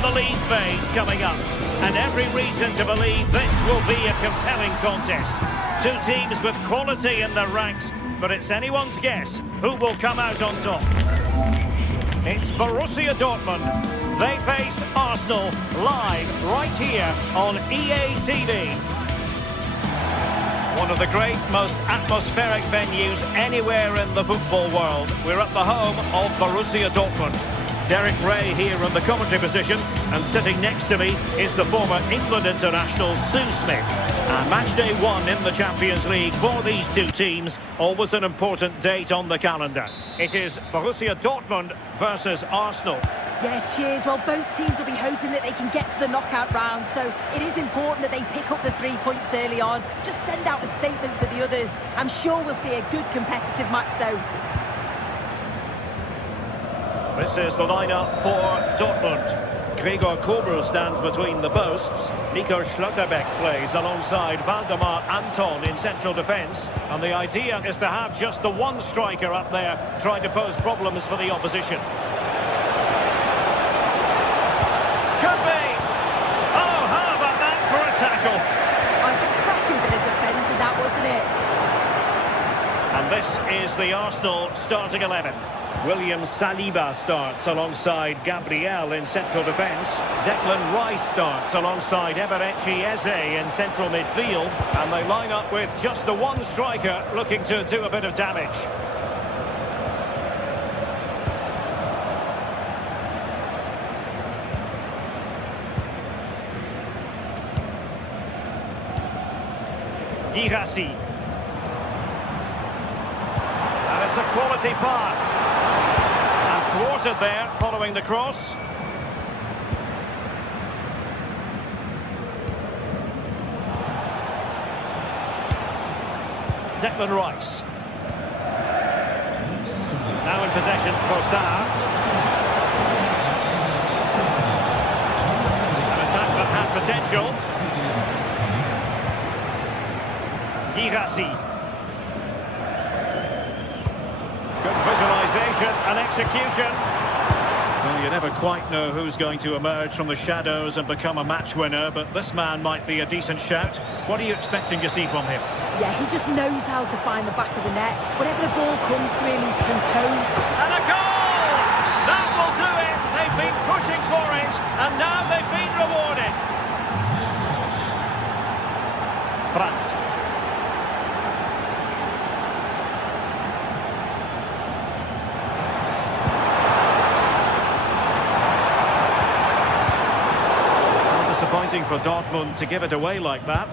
the league phase coming up, and every reason to believe this will be a compelling contest. Two teams with quality in their ranks, but it's anyone's guess who will come out on top. It's Borussia Dortmund. They face Arsenal live right here on EA TV. One of the great, most atmospheric venues anywhere in the football world. We're at the home of Borussia Dortmund. Derek Ray here in the commentary position, and sitting next to me is the former England international Sue Smith. And match day one in the Champions League for these two teams, always an important date on the calendar. It is Borussia Dortmund versus Arsenal. Yeah, cheers. Well, both teams will be hoping that they can get to the knockout round, so it is important that they pick up the 3 points early on. Just send out a statement to the others. I'm sure we'll see a good competitive match, though. This is the lineup for Dortmund. Gregor Kobel stands between the posts. Nico Schlotterbeck plays alongside Valdemar Anton in central defence. And the idea is to have just the one striker up there trying to pose problems for the opposition. Could be! Oh, how about that for a tackle? Oh, it's a cracking bit of defending, that, wasn't it? And this is the Arsenal starting 11. William Saliba starts alongside Gabriel in central defence. Declan Rice starts alongside Eberechi Eze in central midfield. And they line up with just the one striker looking to do a bit of damage. Girassi. And it's a quality pass. And thwarted there following the cross. Declan Rice. Now in possession for Saar. An attack that had potential. Girassi. Good visualisation and execution. Well, you never quite know who's going to emerge from the shadows and become a match winner, but this man might be a decent shout. What are you expecting to see from him? Yeah, he just knows how to find the back of the net. Whenever the ball comes to him, he's composed. And a goal! That will do it! They've been pushing for it, and now they've been rewarded. Brandt. Disappointing for Dortmund to give it away like that.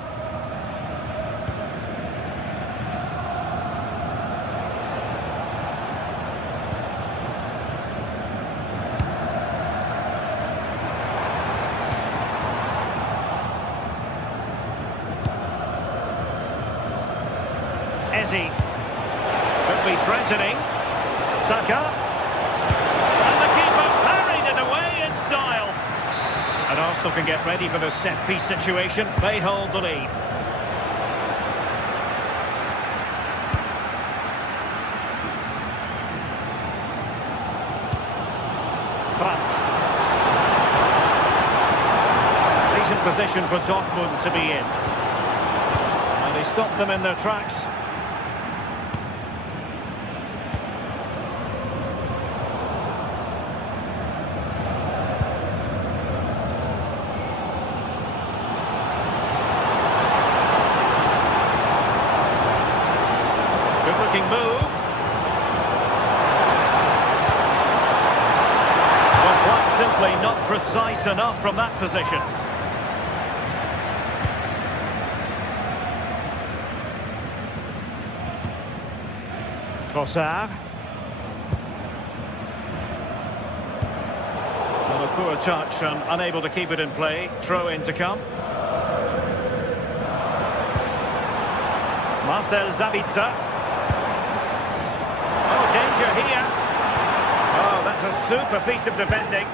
Eze could be threatening. Saka, and the keeper parried it away in style. And Arsenal can get ready for the set-piece situation. They hold the lead. Brandt. Decent position for Dortmund to be in. And they stop them in their tracks. Good-looking move. Well, quite simply not precise enough from that position. Trossard. Well, a poor touch and unable to keep it in play. Throw in to come. Marcel Sabitzer. Oh, danger here. Oh, that's a super piece of defending.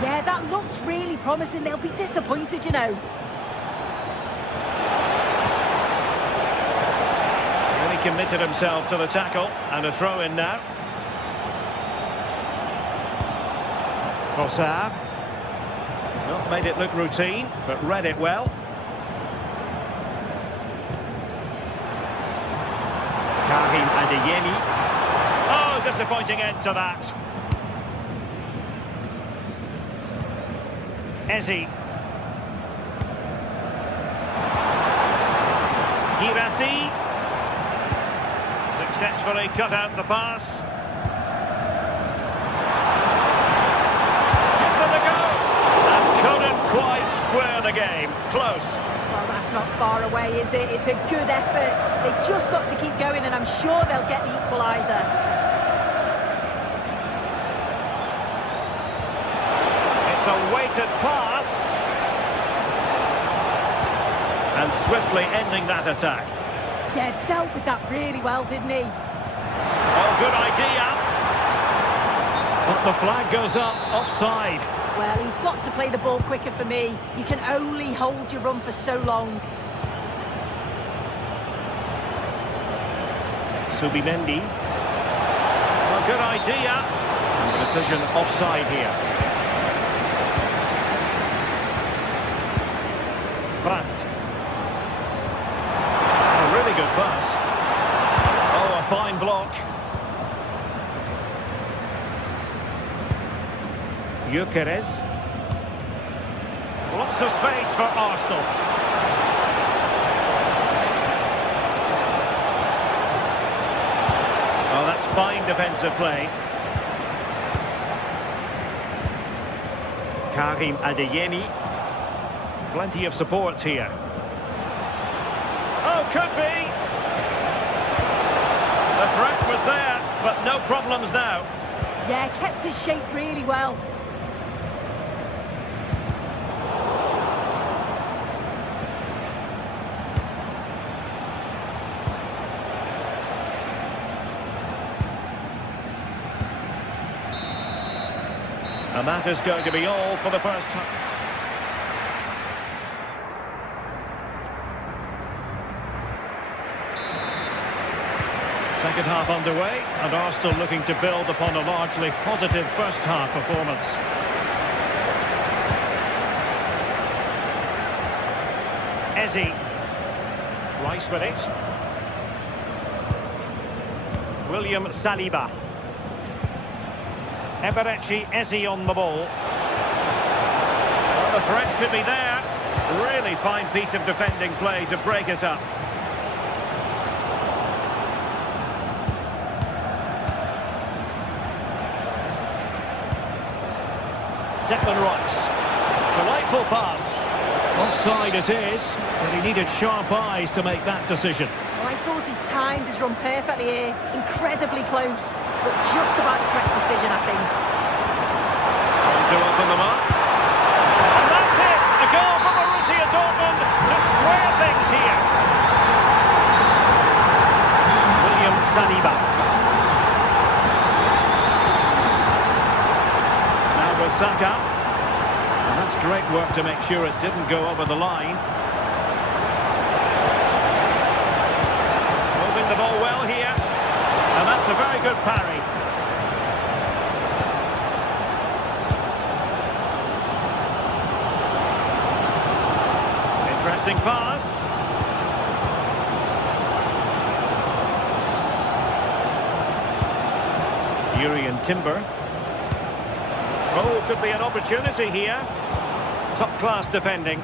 Yeah, that looks really promising. They'll be disappointed, you know. Really committed himself to the tackle, and a throw in now. Trossard. Not made it look routine, but read it well. Karim Adeyemi. Oh, disappointing end to that. Ezi. Girassi. Successfully cut out the pass. Gives them the go. And couldn't quite square the game. Close. Well, that's not far away, is it? It's a good effort. They've just got to keep going, and I'm sure they'll get the equaliser. It's a weighted pass. And swiftly ending that attack. Yeah, dealt with that really well, didn't he? Oh, good idea. But the flag goes up, offside. Well, he's got to play the ball quicker for me. You can only hold your run for so long. Subimendi. Oh, good idea. And the decision offside here. Brandt. A really good pass. Oh, a fine block. Gyökeres. Lots of space for Arsenal. Oh, that's fine defensive play. Karim Adeyemi. Plenty of support here. Oh, could be. The threat was there, but no problems now. Yeah, kept his shape really well. And that is going to be all for the first time. Second half underway, and Arsenal looking to build upon a largely positive first half performance. Ezi. Rice with it. William Saliba. Eberechi Ezi on the ball. Well, the threat could be there. Really fine piece of defending play to break us up. Declan Rice. Delightful pass. Offside it is, but he needed sharp eyes to make that decision. Well, I thought he timed his run perfectly here. Incredibly close, but just about the correct decision, I think. Trying to open them up. And that's it! A goal for Borussia Dortmund to square things here. William Saliba. Now with Saka. And that's great work to make sure it didn't go over the line. Moving the ball well here. And that's a very good parry. Interesting pass. Urian Timber. Oh, could be an opportunity here. Top-class defending.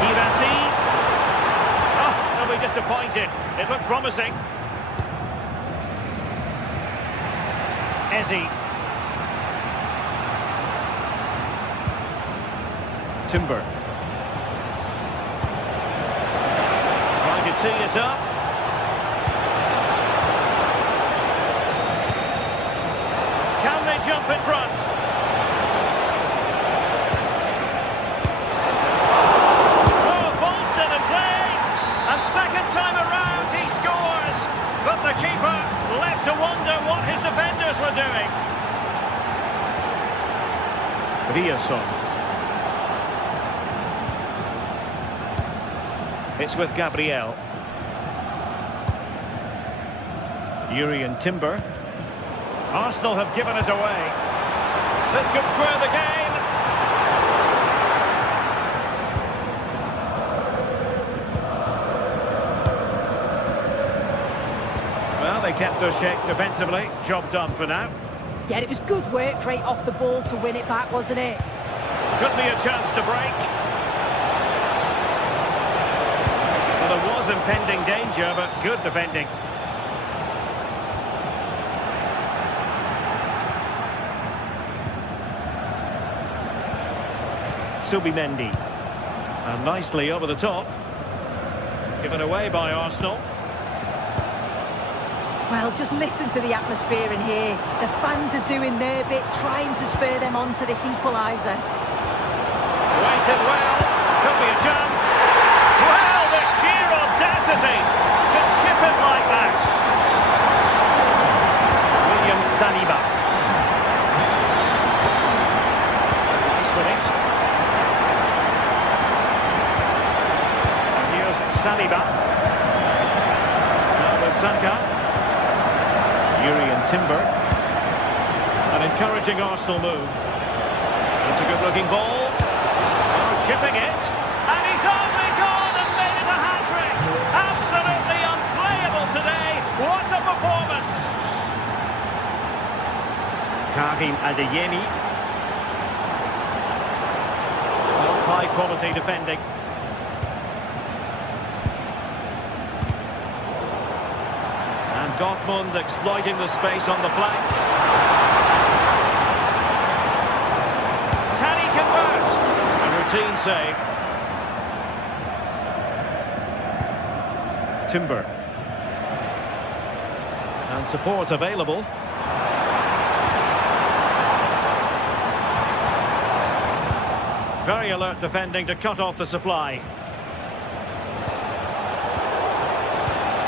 Girassi. Oh, they'll be disappointed. It looked promising. Ezi. Timber. Trying to tee it up. Can they jump in front? Oh, ball's still in play. And second time around he scores. But the keeper left to wonder what his defenders were doing. Riasson. It's with Gabriel. Urian Timber. Arsenal have given it away. This could square the game. Well, they kept their shape defensively. Job done for now. Yeah, it was good work right off the ball to win it back, wasn't it? Could be a chance to break. Well, there was impending danger, but good defending. Subimendi. And nicely over the top. Given away by Arsenal. Well, just listen to the atmosphere in here. The fans are doing their bit, trying to spur them on to this equaliser. Waited well. Could be a chance. Well, the sheer audacity to chip it like that. William Saliba. Nice with it. And here's Saliba. Now with Saka. Timber. An encouraging Arsenal move. It's a good-looking ball. Oh, chipping it. And he's only gone and made it a hat-trick. Absolutely unplayable today. What a performance. Karim Adeyemi. Well, high-quality defending. Dortmund exploiting the space on the flank. Can he convert? A routine save. Timber. And support available. Very alert defending to cut off the supply.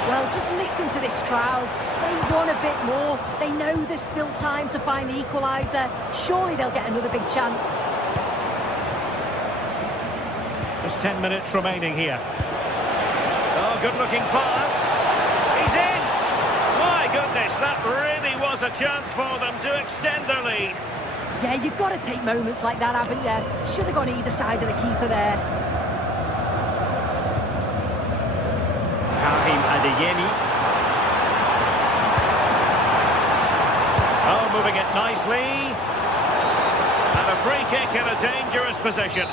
Well, just listen to this crowd. They want a bit more. They know there's still time to find the equaliser. Surely they'll get another big chance. Just 10 minutes remaining here. Oh, good-looking pass. He's in. My goodness, that really was a chance for them to extend their lead. Yeah, you've got to take moments like that, haven't you? Should have gone either side of the keeper there. Adeyemi. Oh, moving it nicely. And a free kick in a dangerous position.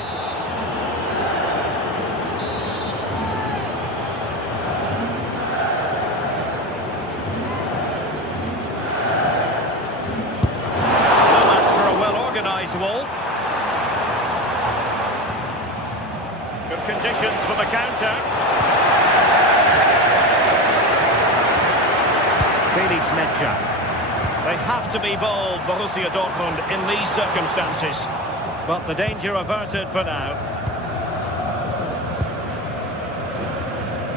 No match for a well-organised wall. Good conditions for the counter. They have to be bold, Borussia Dortmund, in these circumstances. But the danger averted for now.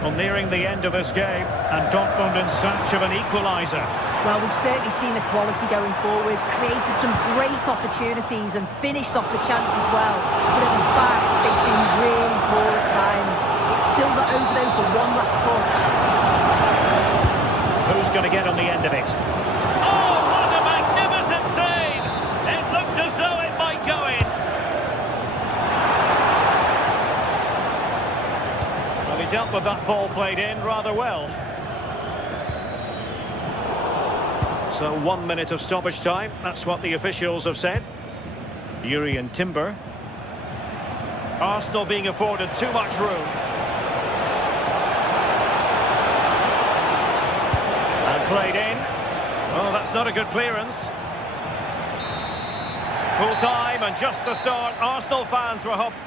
Well, nearing the end of this game, and Dortmund in search of an equaliser. Well, we've certainly seen the quality going forwards, created some great opportunities and finished off the chances well. But at the back, they've been really poor at times. It's still not over though for one last push. Who's going to get on the end of it? Oh, what a magnificent save! It looked as though it might go in. Well, he dealt with that ball played in rather well. So 1 minute of stoppage time. That's what the officials have said. Urian Timber. Arsenal being afforded too much room. Played in. Oh, that's not a good clearance. Full time and just the start. Arsenal fans were hoping.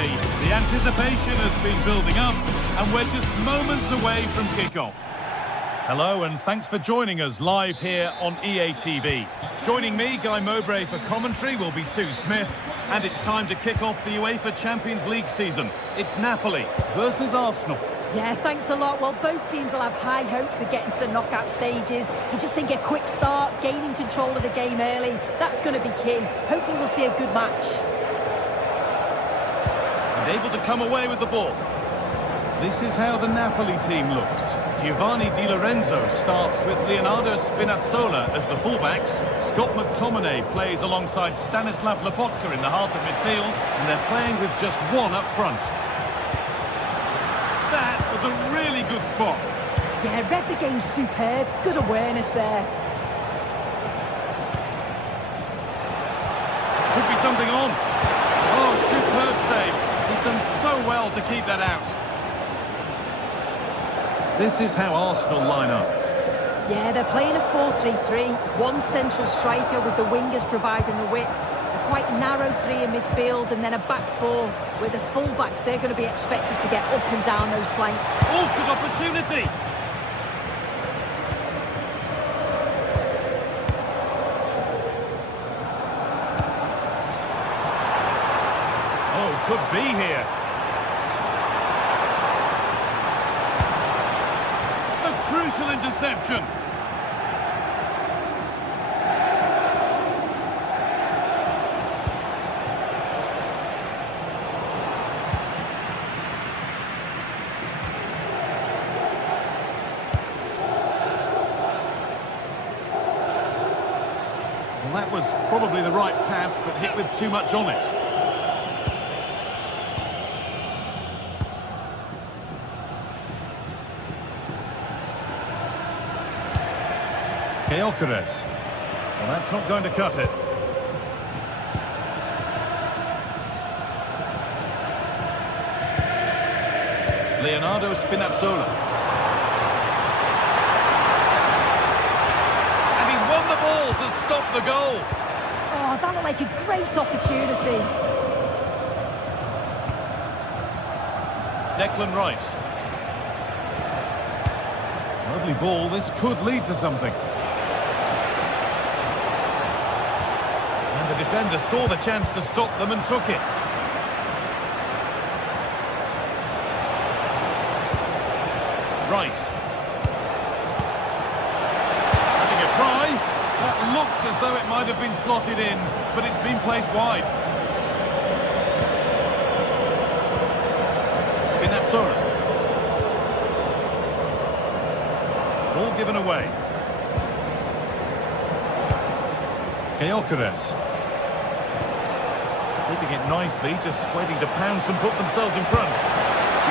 away. The anticipation has been building up, and we're just moments away from kickoff. Hello, and thanks for joining us live here on EA TV. Joining me, Guy Mowbray, for commentary will be Sue Smith, and it's time to kick off the UEFA Champions League season. It's Napoli versus Arsenal. Yeah, thanks a lot. Well, both teams will have high hopes of getting to the knockout stages. You just think a quick start, gaining control of the game early, that's going to be key. Hopefully we'll see a good match. And able to come away with the ball. This is how the Napoli team looks. Giovanni Di Lorenzo starts with Leonardo Spinazzola as the fullbacks. Scott McTominay plays alongside Stanislav Lobotka in the heart of midfield, and they're playing with just one up front. That was a really good spot. Yeah, read the game superb. Good awareness there. Could be something on. Oh, superb save. He's done so well to keep that out. This is how Arsenal line up. Yeah, they're playing a 4-3-3. One central striker with the wingers providing the width. A quite narrow three in midfield, and then a back four with the full-backs. They're going to be expected to get up and down those flanks. Oh, good opportunity! Oh, could be here. Crucial interception. Well, that was probably the right pass, but hit with too much on it. Gyökeres. Well, that's not going to cut it. Leonardo Spinazzola. And he's won the ball to stop the goal. Oh, that looked like a great opportunity. Declan Rice. Lovely ball. This could lead to something. The defender saw the chance to stop them and took it. Rice. Having a try. That looked as though it might have been slotted in, but it's been placed wide. Spinazzola. Ball given away. Gyökeres. Keeping it nicely, just waiting to pounce and put themselves in front.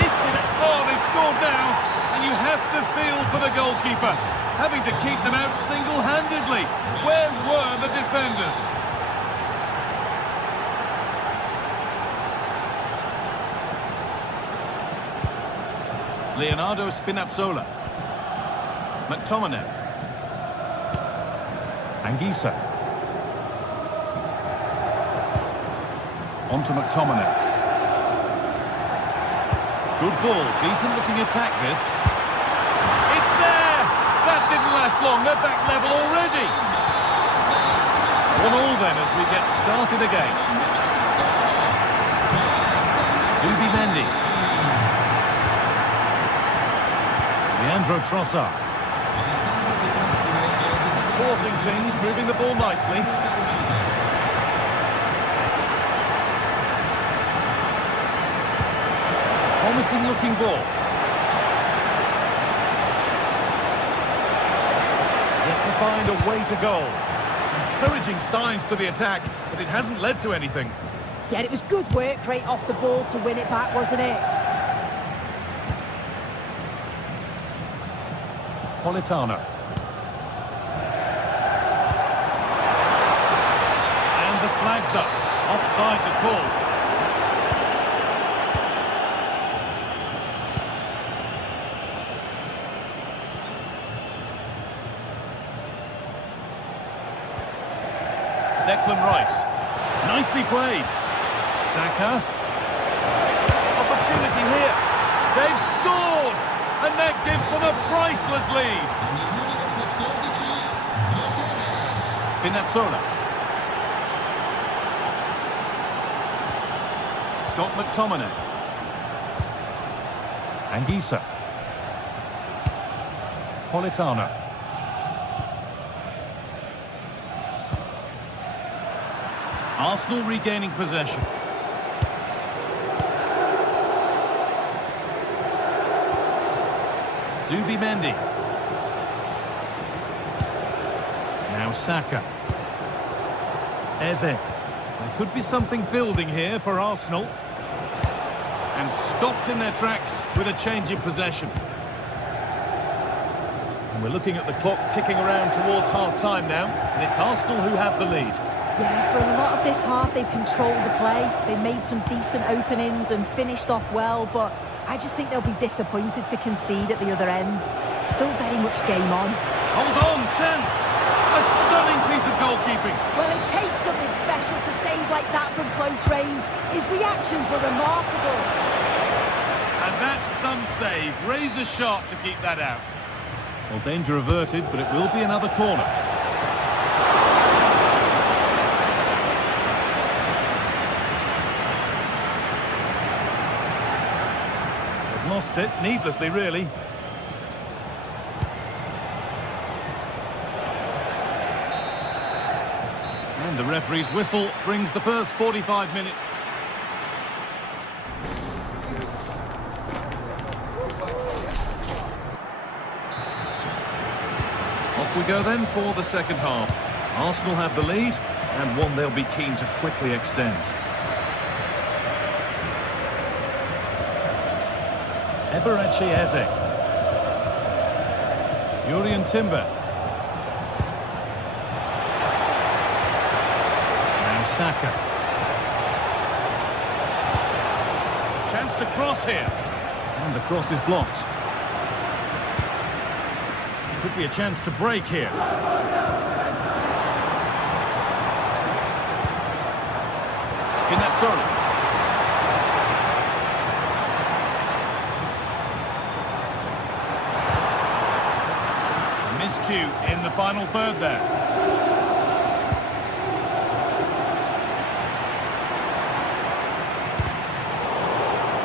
Keeps it. Oh, they've scored now. And you have to feel for the goalkeeper, having to keep them out single-handedly. Where were the defenders? Leonardo Spinazzola. McTominay. Anguissa. On to McTominay. Good ball, decent looking attack this. It's there! That didn't last long, they're back level already. 1-1 then as we get started again. Zubimendi. Leandro Trossard. Forcing things, moving the ball nicely. Promising looking ball. Yet to find a way to goal. Encouraging signs to the attack, but it hasn't led to anything. Yeah, it was good work right off the ball to win it back, wasn't it? Politano. And the flag's up. Offside the call. Declan Rice. Nicely played. Saka. They've scored! And that gives them a priceless lead. Spinazzola. Scott McTominay. Anguissa. Politano. Arsenal regaining possession. Zubimendi. Now Saka. Eze. There could be something building here for Arsenal. And stopped in their tracks with a change in possession. And we're looking at the clock ticking around towards half-time now. And it's Arsenal who have the lead. Yeah, for a lot of this half, they've controlled the play. They made some decent openings and finished off well, but I just think they'll be disappointed to concede at the other end. Still very much game on. Hold on, chance! A stunning piece of goalkeeping. Well, it takes something special to save like that from close range. His reactions were remarkable. And that's some save. Razor sharp to keep that out. Well, danger averted, but it will be another corner. They've lost it, needlessly, really. And the referee's whistle brings the first 45 minutes. Off we go then for the second half. Arsenal have the lead, and one they'll be keen to quickly extend. Eberechi Eze. Jurrien Timber. Now Saka. Chance to cross here. And the cross is blocked. Could be a chance to break here. Spinazzola. Miscue in the final third there.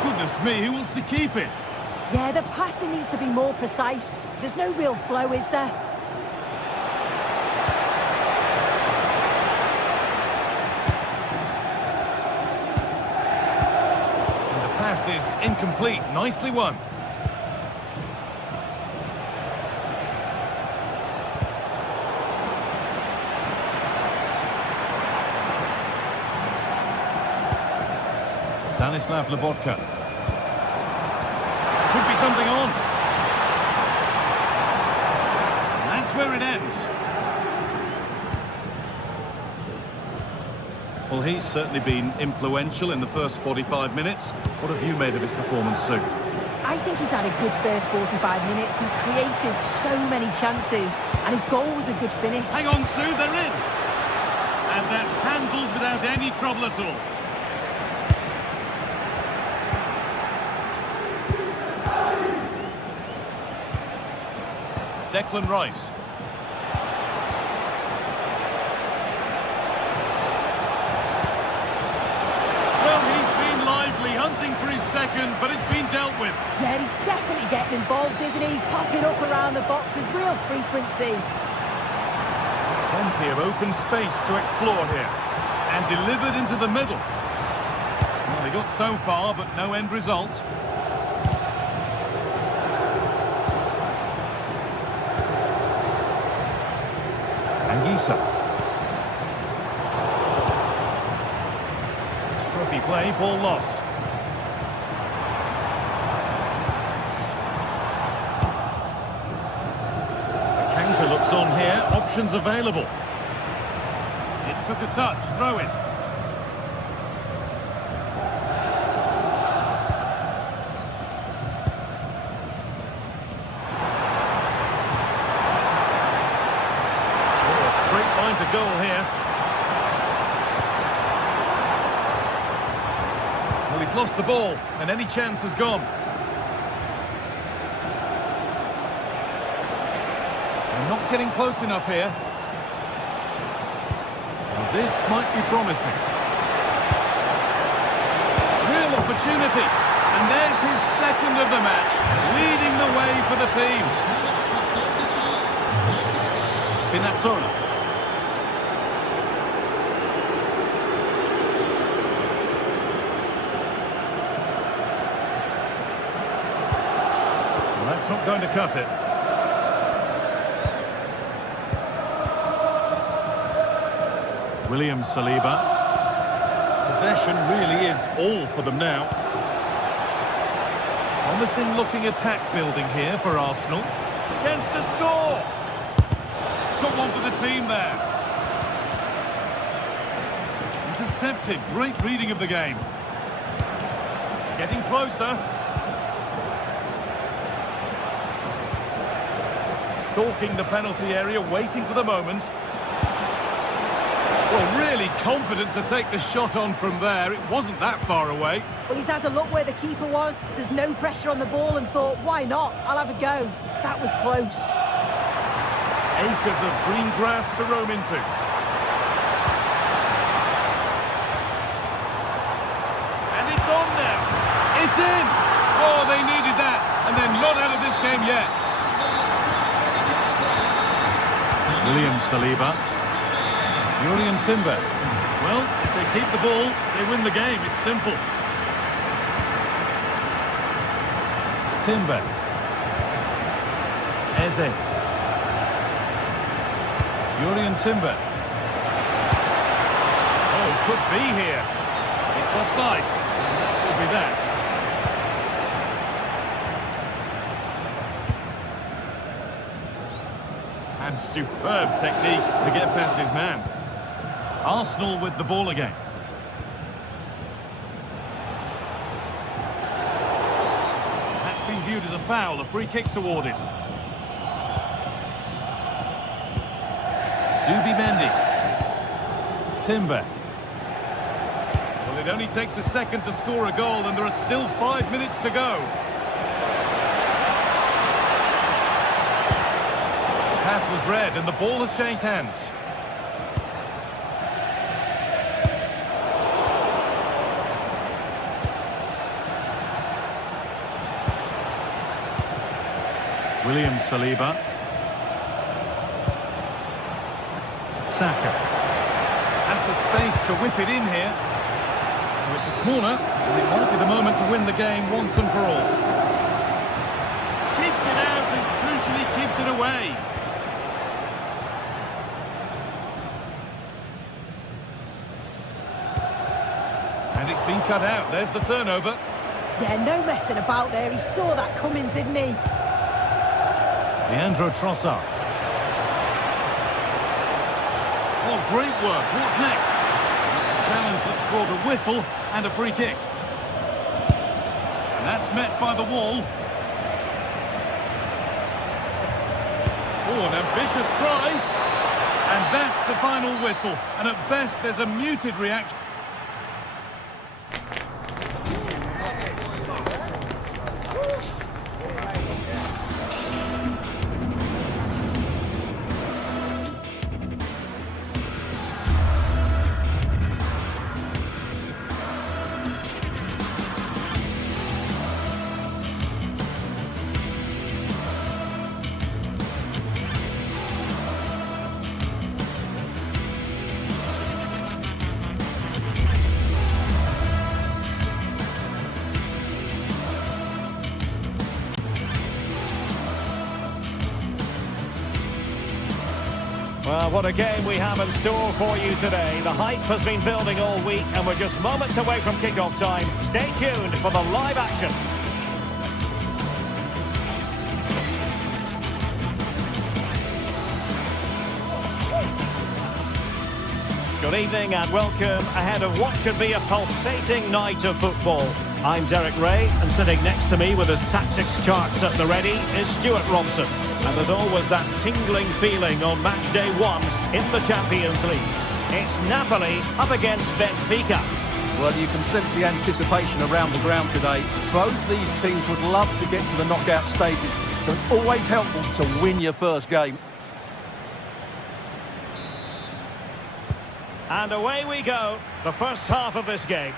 Goodness me, who wants to keep it? Yeah, the passing needs to be more precise. There's no real flow, is there? And the pass is incomplete. Nicely won. Stanislav Lobotka. Could be something on. That's where it ends. Well, he's certainly been influential in the first 45 minutes. What have you made of his performance, Sue? I think he's had a good first 45 minutes. He's created so many chances, and his goal was a good finish. Hang on, Sue, they're in. And that's handled without any trouble at all. Declan Rice. Well, he's been lively, hunting for his second, but it's been dealt with. Yeah, he's definitely getting involved, isn't he? Popping up around the box with real frequency. Plenty of open space to explore here. And delivered into the middle. Well, they got so far, but no end result. Anguissa. Scruffy play, ball lost. The counter looks on here, options available. It took a touch, throw it. To goal here. Well, he's lost the ball, and any chance has gone. Not getting close enough here. Well, this might be promising. Real opportunity. And there's his second of the match, leading the way for the team. Spinazzola. Well, that's not going to cut it. William Saliba. Possession really is all for them now. Promising looking attack building here for Arsenal. Chance to score! Someone for the team there. Intercepted. Great reading of the game. Getting closer. Stalking the penalty area, waiting for the moment. Well, really confident to take the shot on from there. It wasn't that far away. Well, he's had a look where the keeper was. There's no pressure on the ball and thought, why not? I'll have a go. That was close. Acres of green grass to roam into. And it's on now. It's in. Oh, they needed that. And they're not out of this game yet. William Saliba. Jurrien Timber. Well, if they keep the ball, they win the game. It's simple. Timber. Eze. Jurrien Timber. Oh, could be here. It's offside. That could be that. And superb technique to get past his man. Arsenal with the ball again. That's been viewed as a foul. A free kick's awarded. Zubimendi. Timber. Well, it only takes a second to score a goal and there are still 5 minutes to go. The pass was read and the ball has changed hands. William Saliba. Saka. Has the space to whip it in here. So it's a corner, and it might be the moment to win the game once and for all. Keeps it out and crucially keeps it away. And it's been cut out. There's the turnover. Yeah, no messing about there. He saw that coming, didn't he? Leandro Trossard. Oh, great work. What's next? It's a challenge that's brought a whistle and a free kick. And that's met by the wall. Oh, an ambitious try. And that's the final whistle. And at best, there's a muted reaction. Well, what a game we have in store for you today. The hype has been building all week and we're just moments away from kick-off time. Stay tuned for the live action. Good evening and welcome ahead of what should be a pulsating night of football. I'm Derek Ray, and sitting next to me with his tactics charts at the ready is Stuart Robson. And there's always that tingling feeling on match day 1 in the Champions League. It's Napoli up against Benfica. Well, you can sense the anticipation around the ground today. Both these teams would love to get to the knockout stages, so it's always helpful to win your first game. And away we go, the first half of this game.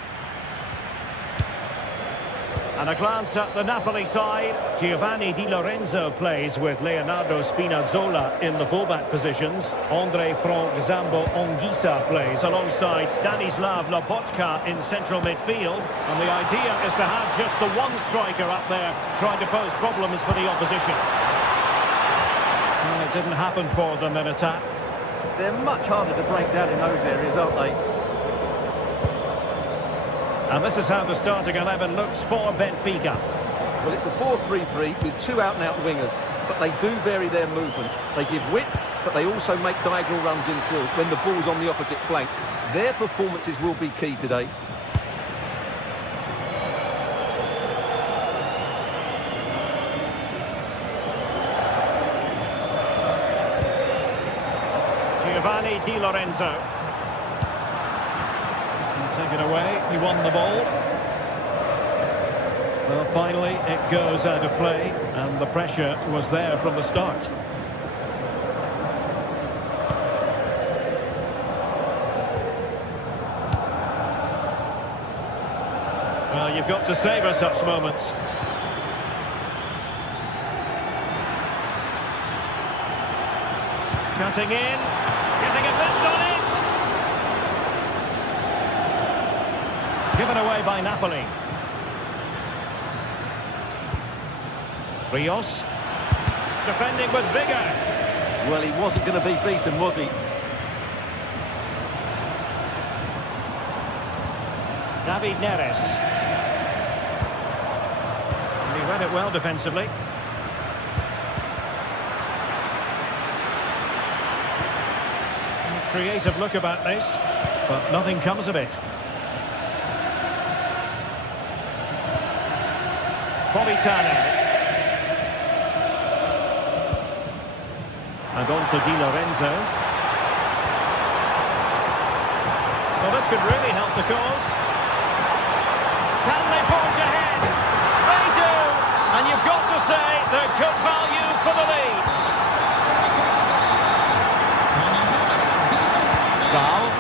And a glance at the Napoli side. Giovanni Di Lorenzo plays with Leonardo Spinazzola in the fullback positions. Andre Frank Zambo Anguissa plays alongside Stanislav Lobotka in central midfield. And the idea is to have just the one striker up there trying to pose problems for the opposition. Well, it didn't happen for them in attack. They're much harder to break down in those areas, aren't they? And this is how the starting 11 looks for Benfica. Well, it's a 4-3-3 with two out-and-out wingers, but they do vary their movement. They give width, but they also make diagonal runs infield when the ball's on the opposite flank. Their performances will be key today. Giovanni Di Lorenzo. Taken away, he won the ball. Well, finally it goes out of play, and the pressure was there from the start. Well, you've got to savour such moments. Cutting in, getting a fist on it. Given away by Napoli. Rios. Defending with vigour. Well, he wasn't going to be beaten, was he? David Neres. And he read it well defensively. Creative look about this, but nothing comes of it. Politano. And on to Di Lorenzo. Well, this could really help the cause. Can they forge ahead? They do! And you've got to say they're good value for the lead. Val.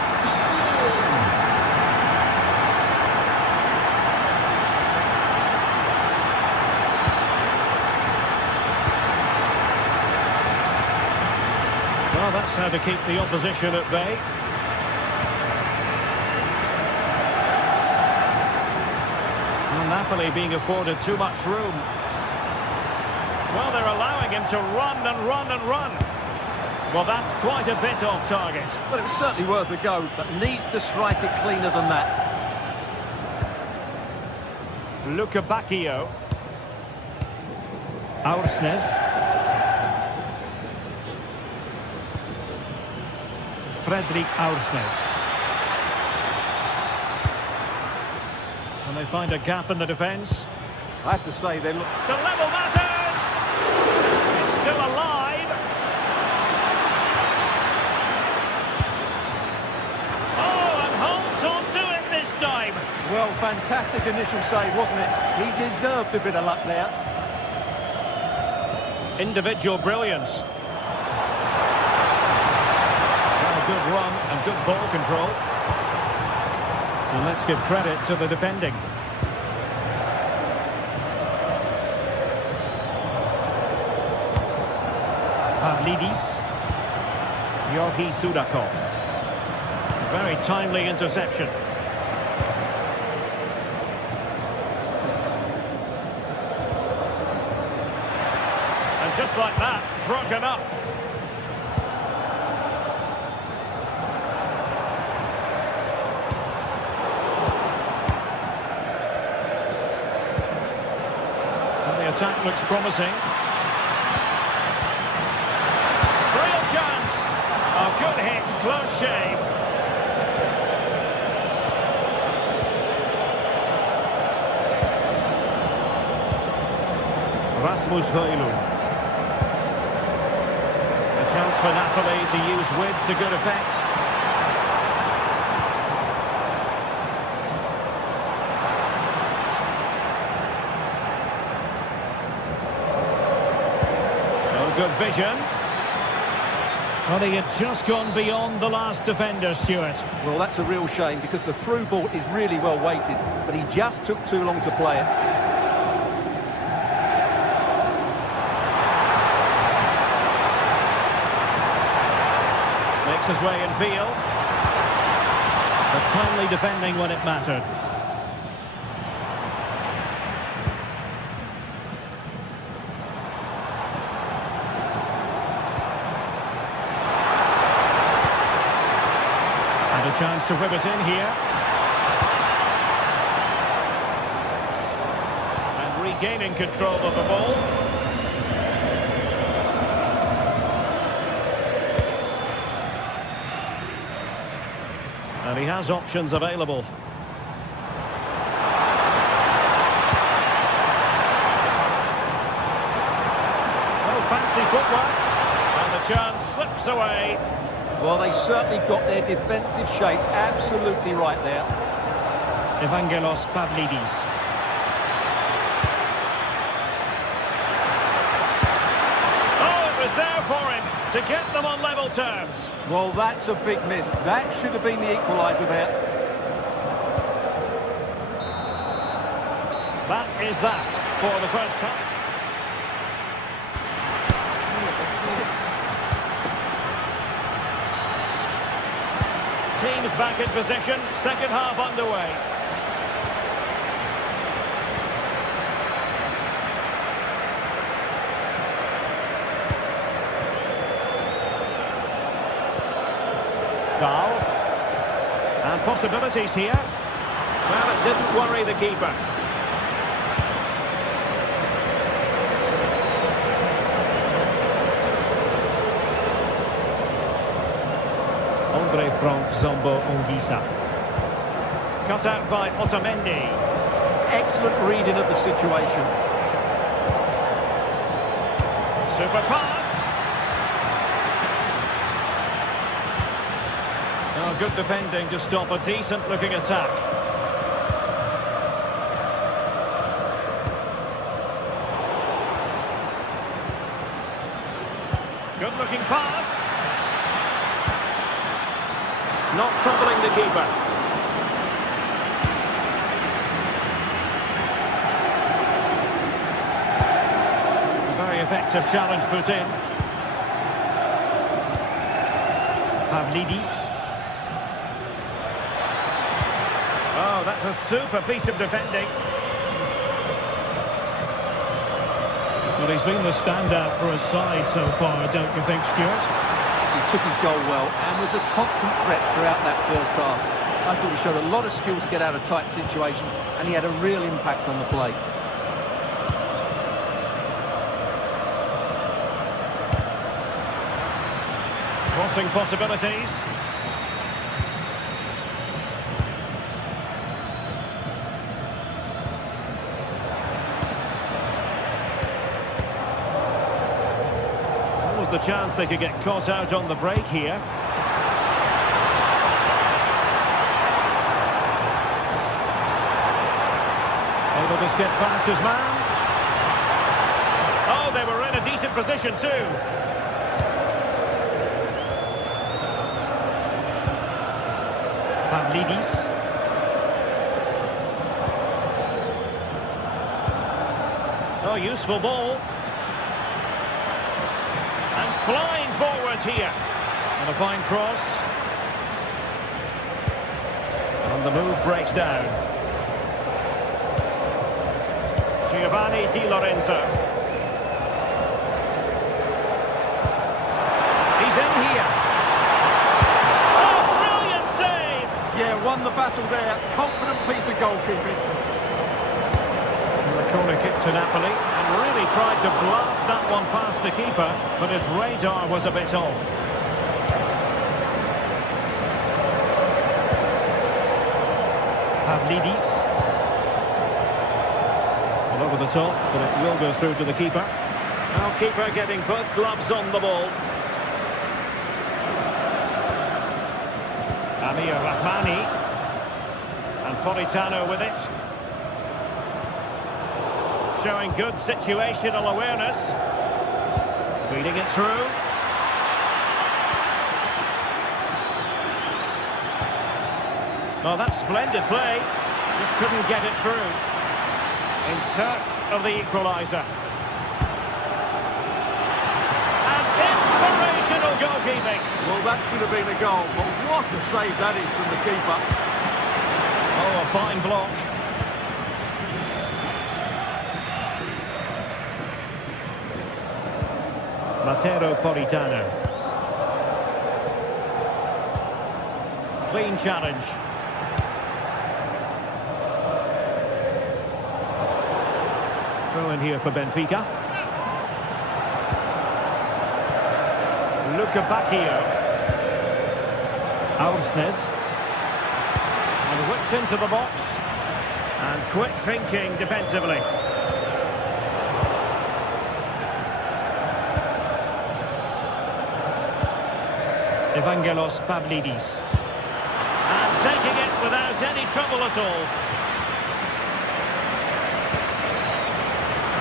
Well, that's how to keep the opposition at bay. Well, Napoli being afforded too much room. Well, they're allowing him to run and run and run. Well, that's quite a bit off target. Well, it was certainly worth a go, but needs to strike it cleaner than that. Luca Bacchio. Aursnes. Fredrik Aursnes. And they find a gap in the defence. I have to say, they look... To level matters! It's still alive. Oh, and holds on to it this time. Well, fantastic initial save, wasn't it? He deserved a bit of luck there. Individual brilliance. Good run and good ball control. And let's give credit to the defending. Pavlidis. Georgi Sudakov. Very timely interception. And just like that, broken up. Attack looks promising. Real chance. Oh, good hit, close shave. Rasmus Højlund. A chance for Napoli to use width to good effect. Good vision. Well, he had just gone beyond the last defender, Stuart. Well, that's a real shame because the through ball is really well weighted, but he just took too long to play it. Makes his way in field. But timely defending when it mattered. And a chance to whip it in here. And regaining control of the ball. And he has options available. Oh, fancy footwork. And the chance slips away. Well, they certainly got their defensive shape absolutely right there. Evangelos Pavlidis. Oh, it was there for him to get them on level terms. Well, that's a big miss. That should have been the equaliser there. That is that for the first time. Teams back in position, second half underway. Dahl. And possibilities here. Well, it didn't worry the keeper. Andre Frank Zombo Ongisa. Cut out by Otamendi. Excellent reading of the situation. Super pass. Oh, good defending to stop a decent-looking attack. Good-looking pass. Not troubling the keeper. A very effective challenge put in. Pavlidis. Oh, that's a super piece of defending. Well, he's been the standout for his side so far, don't you think, Stuart? He took his goal well and was a constant threat throughout that first half. I thought he showed a lot of skill to get out of tight situations, and he had a real impact on the play. Crossing possibilities. The chance they could get caught out on the break here. Able to skip past his man. Oh, they were in a decent position too. Pavlidis. Oh, useful ball. Flying forwards here. And a fine cross. And the move breaks down. Giovanni Di Lorenzo. He's in here. Oh, brilliant save! Yeah, won the battle there. Confident piece of goalkeeping. And the corner kick to Napoli. Really tried to blast that one past the keeper, but his radar was a bit off. Pavlidis. Well, over the top, but it will go through to the keeper. Now keeper getting both gloves on the ball. Amir Rahmani. And Politano with it. Showing good situational awareness. Feeding it through. Oh, that's splendid play. Just couldn't get it through. In search of the equaliser. And inspirational goalkeeping. Well, that should have been a goal, but what a save that is from the keeper. Oh, a fine block. Matteo Politano. Clean challenge. Throw in here for Benfica. Luca Bacchio. Aursnes. And whipped into the box. And quick thinking defensively. Evangelos Pavlidis. And taking it without any trouble at all.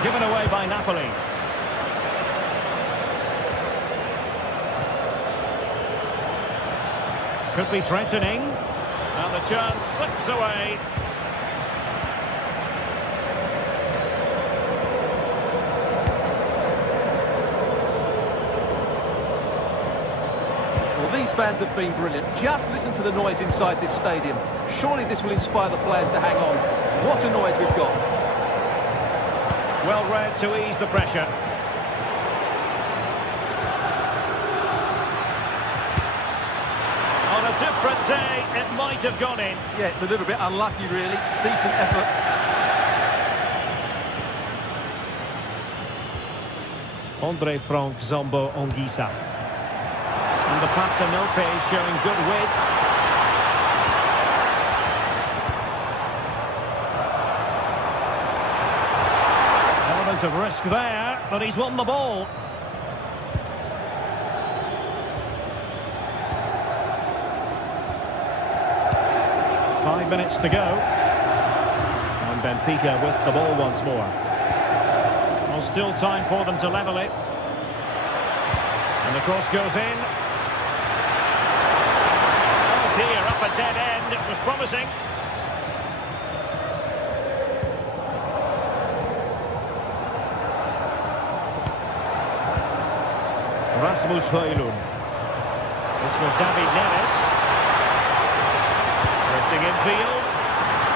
Given away by Napoli. Could be threatening. And the chance slips away. Well, these fans have been brilliant. Just listen to the noise inside this stadium. Surely this will inspire the players to hang on. What a noise we've got. Well read to ease the pressure. On a different day, it might have gone in. Yeah, it's a little bit unlucky, really. Decent effort. Andre Frank Zombo Onguisa. And the Partenope showing good width. Element of risk there, but he's won the ball. Five minutes to go. And Benfica with the ball once more. Well, still time for them to level it. And the cross goes in. Oh dear, up a dead end. It was promising. Rasmus Højlund. This with David Neres. Drifting infield.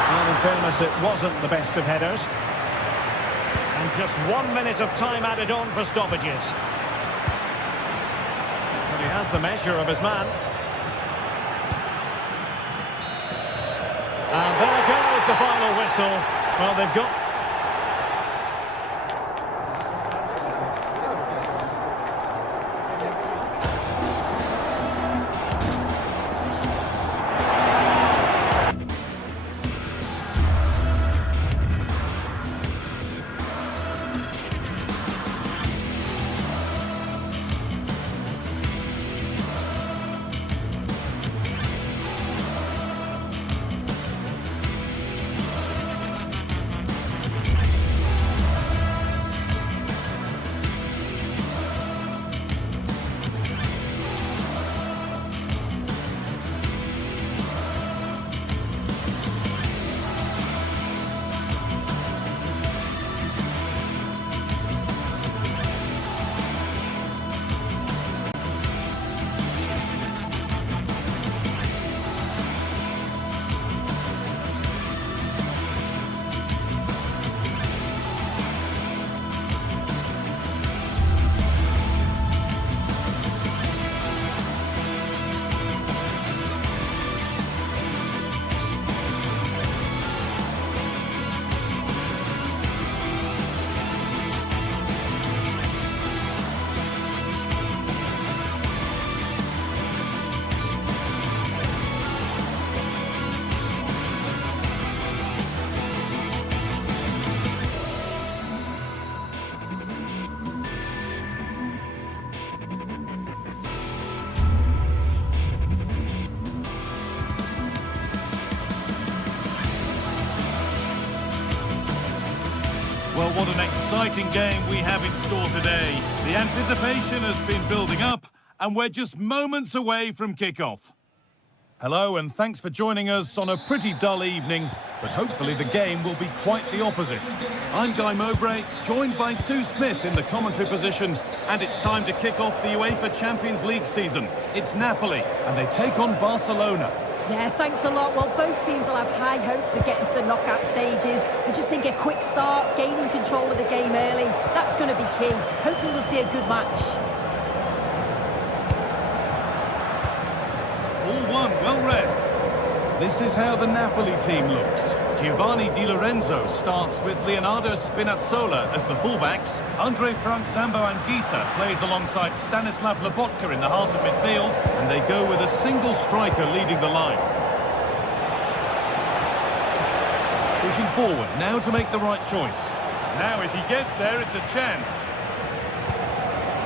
And in fairness, it wasn't the best of headers. And just 1 minute of time added on for stoppages. But he has the measure of his man. And there goes the final whistle. Well, they've got... Well, what an exciting game we have in store today. The anticipation has been building up, and we're just moments away from kickoff. Hello and thanks for joining us on a pretty dull evening, but hopefully the game will be quite the opposite. I'm Guy Mowbray, joined by Sue Smith in the commentary position, and it's time to kick off the UEFA Champions League season. It's Napoli, and they take on Barcelona. Yeah, thanks a lot. Well, both teams will have high hopes of getting to the knockout stages. I just think a quick start, gaining control of the game early, that's going to be key. Hopefully we'll see a good match. All one, well read. This is how the Napoli team looks. Giovanni Di Lorenzo starts with Leonardo Spinazzola as the fullbacks. Andre Frank Zambo Anguissa plays alongside Stanislav Lobotka in the heart of midfield, and they go with a single striker leading the line. Pushing forward, now to make the right choice. Now if he gets there, it's a chance.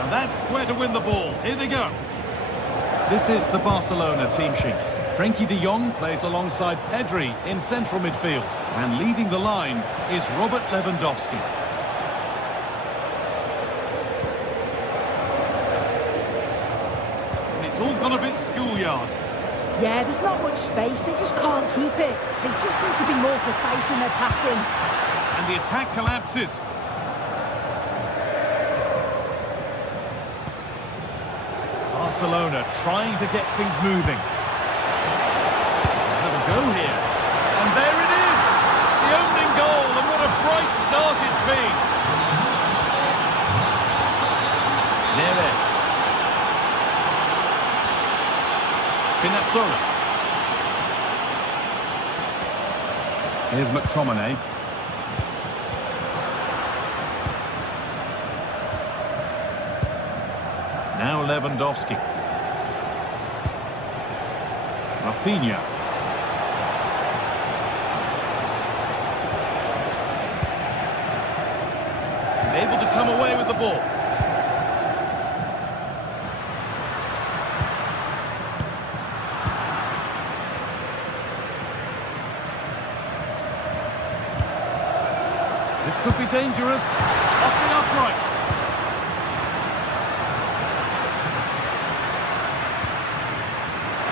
And that's where to win the ball. Here they go. This is the Barcelona team sheet. Frenkie de Jong plays alongside Pedri in central midfield. And leading the line is Robert Lewandowski. And it's all gone a bit schoolyard. Yeah, there's not much space. They just can't keep it. They just need to be more precise in their passing. And the attack collapses. Barcelona trying to get things moving. Have a go here. And there it is! The opening goal, and what a bright start it's been. Neres. Spinazzola. Here's McTominay. Now Lewandowski. Rafinha. And able to come away with the ball. This could be dangerous. Off the upright.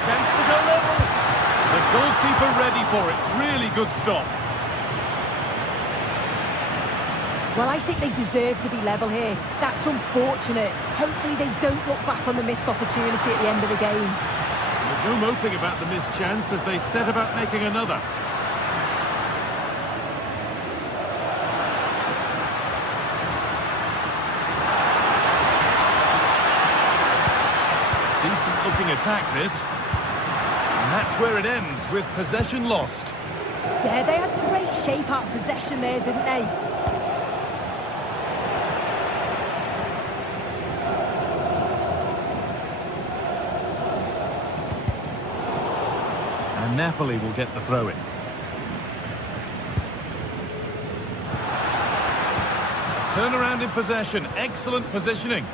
Chance to go level. The goalkeeper ready for it. Really good stop. Well, I think they deserve to be level here. That's unfortunate. Hopefully they don't look back on the missed opportunity at the end of the game. There's no moping about the missed chance as they set about making another. Decent looking attack this. And that's where it ends, with possession lost. Yeah, they had great shape out of possession there, didn't they? And Napoli will get the throw-in. Turnaround in possession, excellent positioning.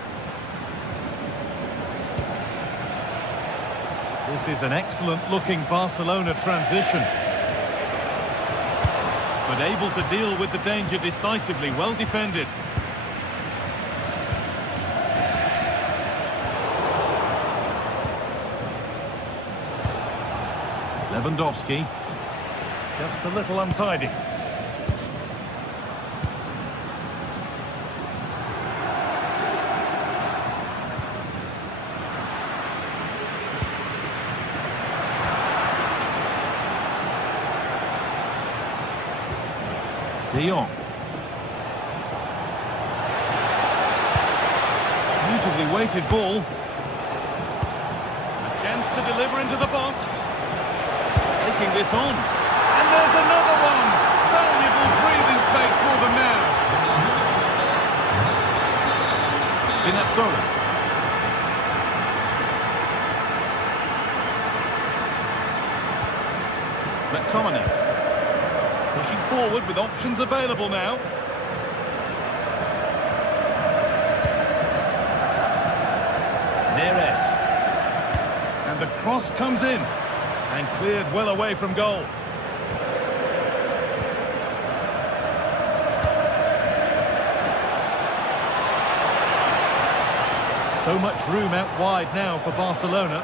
This is an excellent-looking Barcelona transition. But able to deal with the danger decisively, well defended. Lewandowski, just a little untidy. De Jong. Beautifully weighted ball. A chance to deliver into the box. Taking this on. And there's another one. Valuable breathing space for them now. Spinazzola. McTominay. Pushing forward with options available now. Neres. And the cross comes in. And cleared well away from goal. So much room out wide now for Barcelona.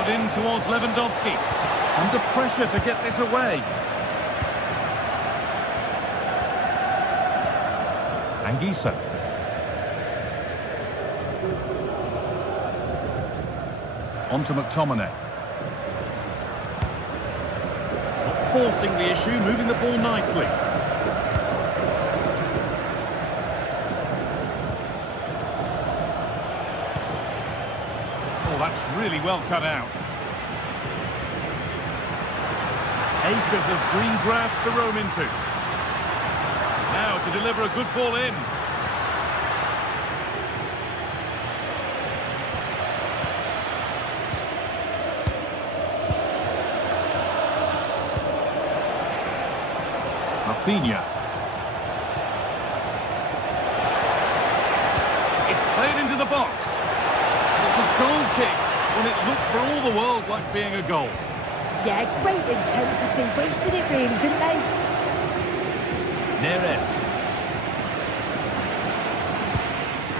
Put in towards Lewandowski. Under pressure to get this away. Anguissa. On to McTominay. Not forcing the issue, moving the ball nicely. Oh, that's really well cut out. Acres of green grass to roam into. Now to deliver a good ball in. Rafinha. It's played into the box. It's a goal kick when it looked for all the world like being a goal. Yeah, great intensity. Wasted it really, didn't they? Neres.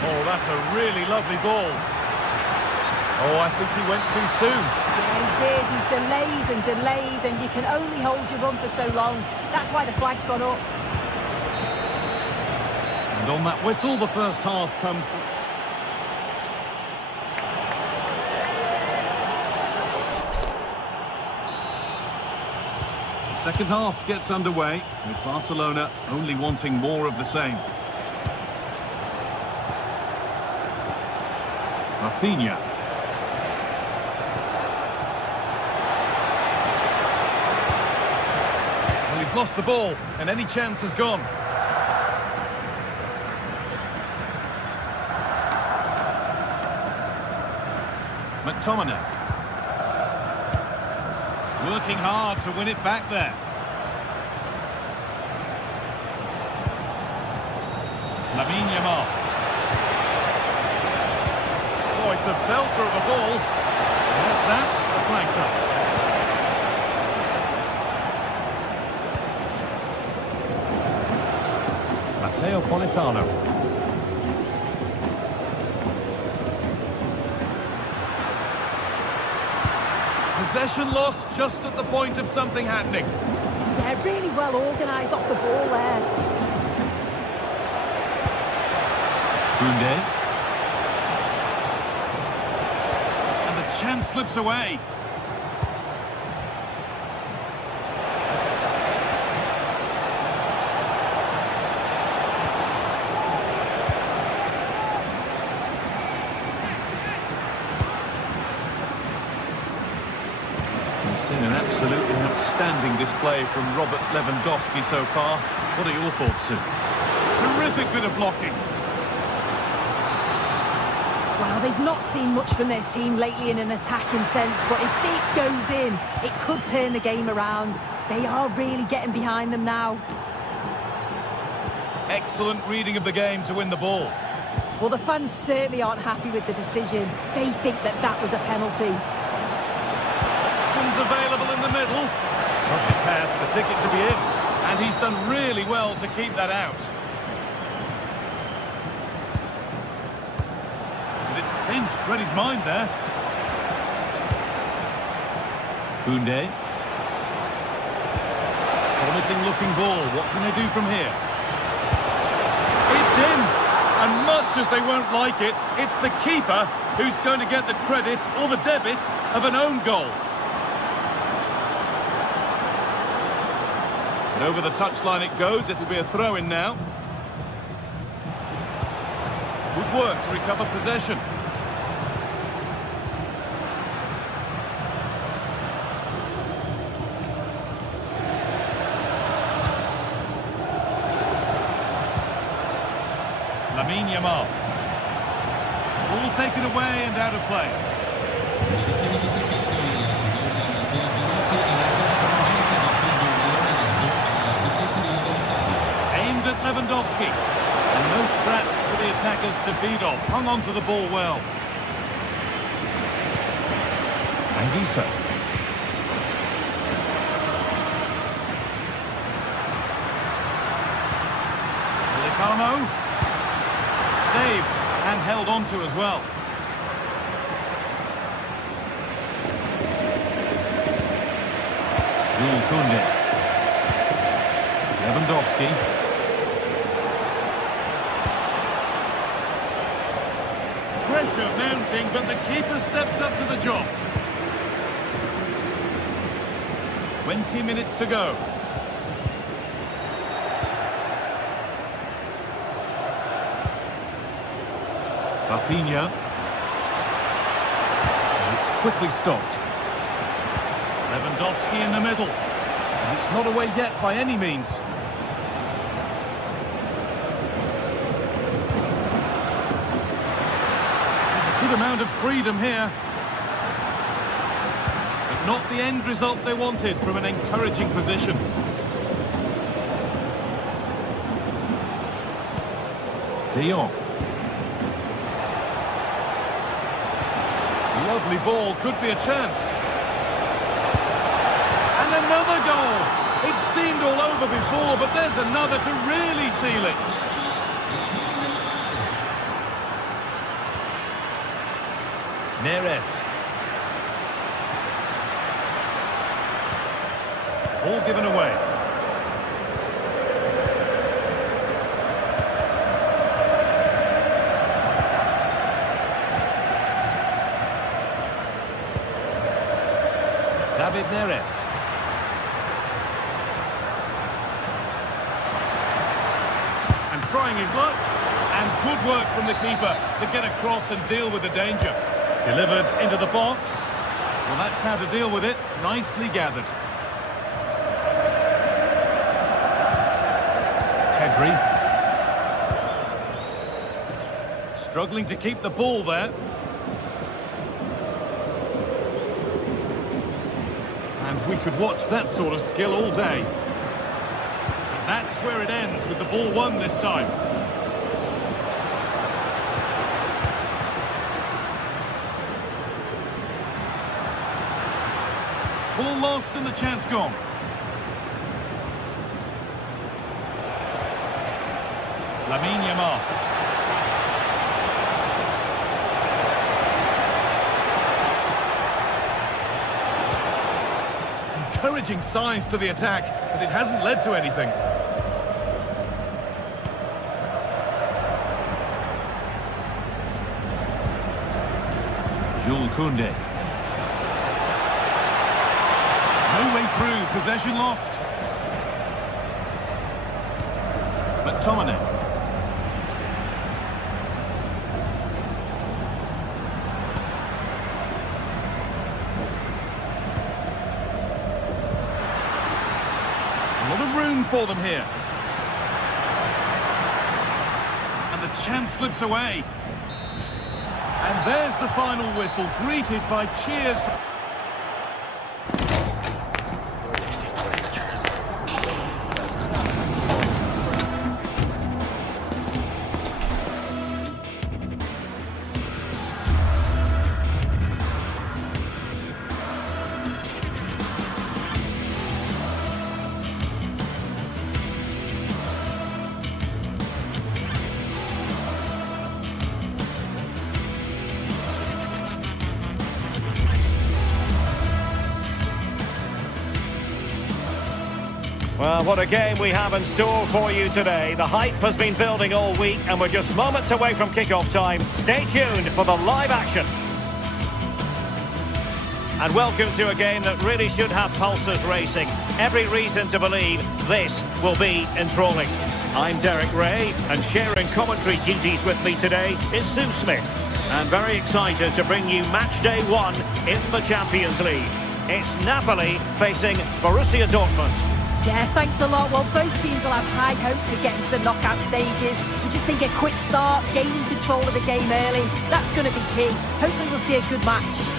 Oh, that's a really lovely ball. Oh, I think he went too soon. Yeah, he did. He's delayed, and you can only hold your run for so long. That's why the flag's gone up. And on that whistle, the first half comes to... The second half gets underway, with Barcelona only wanting more of the same. Rafinha. Well, he's lost the ball, and any chance has gone. McTominay. Working hard to win it back there. Lamine Yamal. Oh, it's a belter of a ball. And that's that. The flank's up. Matteo Politano. Possession lost just at the point of something happening. Yeah, really well organised off the ball there. Koundé. And the chance slips away. Seen an absolutely outstanding display from Robert Lewandowski so far. What are your thoughts, Sue? Terrific bit of blocking. Well, they've not seen much from their team lately in an attacking sense, but if this goes in, it could turn the game around. They are really getting behind them now. Excellent reading of the game to win the ball. Well, the fans certainly aren't happy with the decision. They think that that was a penalty. Available in the middle. Lovely pass, the ticket to be in. And he's done really well to keep that out. And it's pinched, read his mind there. Koundé. Promising looking ball. What can they do from here? It's in. And much as they won't like it, it's the keeper who's going to get the credit or the debit of an own goal. And over the touchline it goes. It'll be a throw-in now. Good work to recover possession. Lamine Yamal. All taken away and out of play. Aimed at Lewandowski. And no scraps for the attackers to feed off. Hung on to the ball well. Anguissa. Politano. Saved and held on to as well. Jules Koundé. Lewandowski. Pressure mounting, but the keeper steps up to the job. 20 minutes to go. Rafinha. It's quickly stopped. Lewandowski in the middle. And it's not away yet by any means. There's a good amount of freedom here. But not the end result they wanted from an encouraging position. De Jong. Lovely ball, could be a chance. And another goal. It seemed all over before, but there's another to really seal it. Neres. Ball given away. David Neres. And trying his luck. And good work from the keeper to get across and deal with the danger. Delivered into the box. Well, that's how to deal with it. Nicely gathered. Pedri. Struggling to keep the ball there. And we could watch that sort of skill all day. And that's where it ends, with the ball won this time. Ball lost and the chance gone. Lamine Yamal. Encouraging signs to the attack, but it hasn't led to anything. Jules Koundé. No way through, possession lost. McTominay. A lot of room for them here. And the chance slips away. And there's the final whistle, greeted by cheers. Well, what a game we have in store for you today. The hype has been building all week and we're just moments away from kick-off time. Stay tuned for the live action. And welcome to a game that really should have pulses racing. Every reason to believe this will be enthralling. I'm Derek Ray, and sharing commentary duties with me today is Sue Smith. And very excited to bring you match day 1 in the Champions League. It's Napoli facing Borussia Dortmund. Yeah, thanks a lot. Well, both teams will have high hopes of getting to the knockout stages. We just think a quick start, gaining control of the game early, that's going to be key. Hopefully we'll see a good match.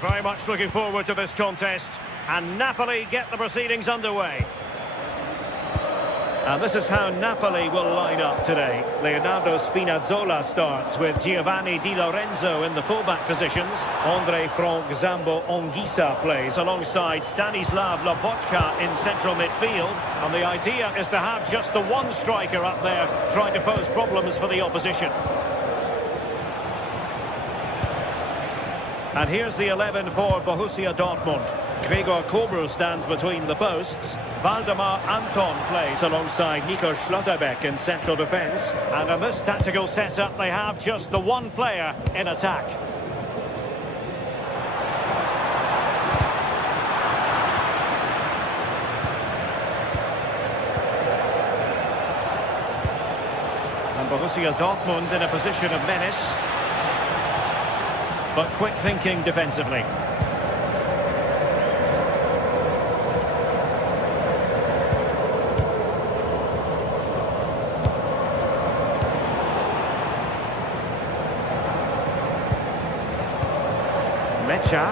Very much looking forward to this contest. And Napoli get the proceedings underway. And this is how Napoli will line up today. Leonardo Spinazzola starts with Giovanni Di Lorenzo in the fullback positions. Andre Frank Zambo Anguissa plays alongside Stanislav Lobotka in central midfield. And the idea is to have just the one striker up there trying to pose problems for the opposition. And here's the 11 for Borussia Dortmund. Gregor Kobel stands between the posts. Valdemar Anton plays alongside Nico Schlotterbeck in central defence. And in this tactical setup, they have just the one player in attack. And Borussia Dortmund in a position of menace, but quick thinking defensively. Mecha.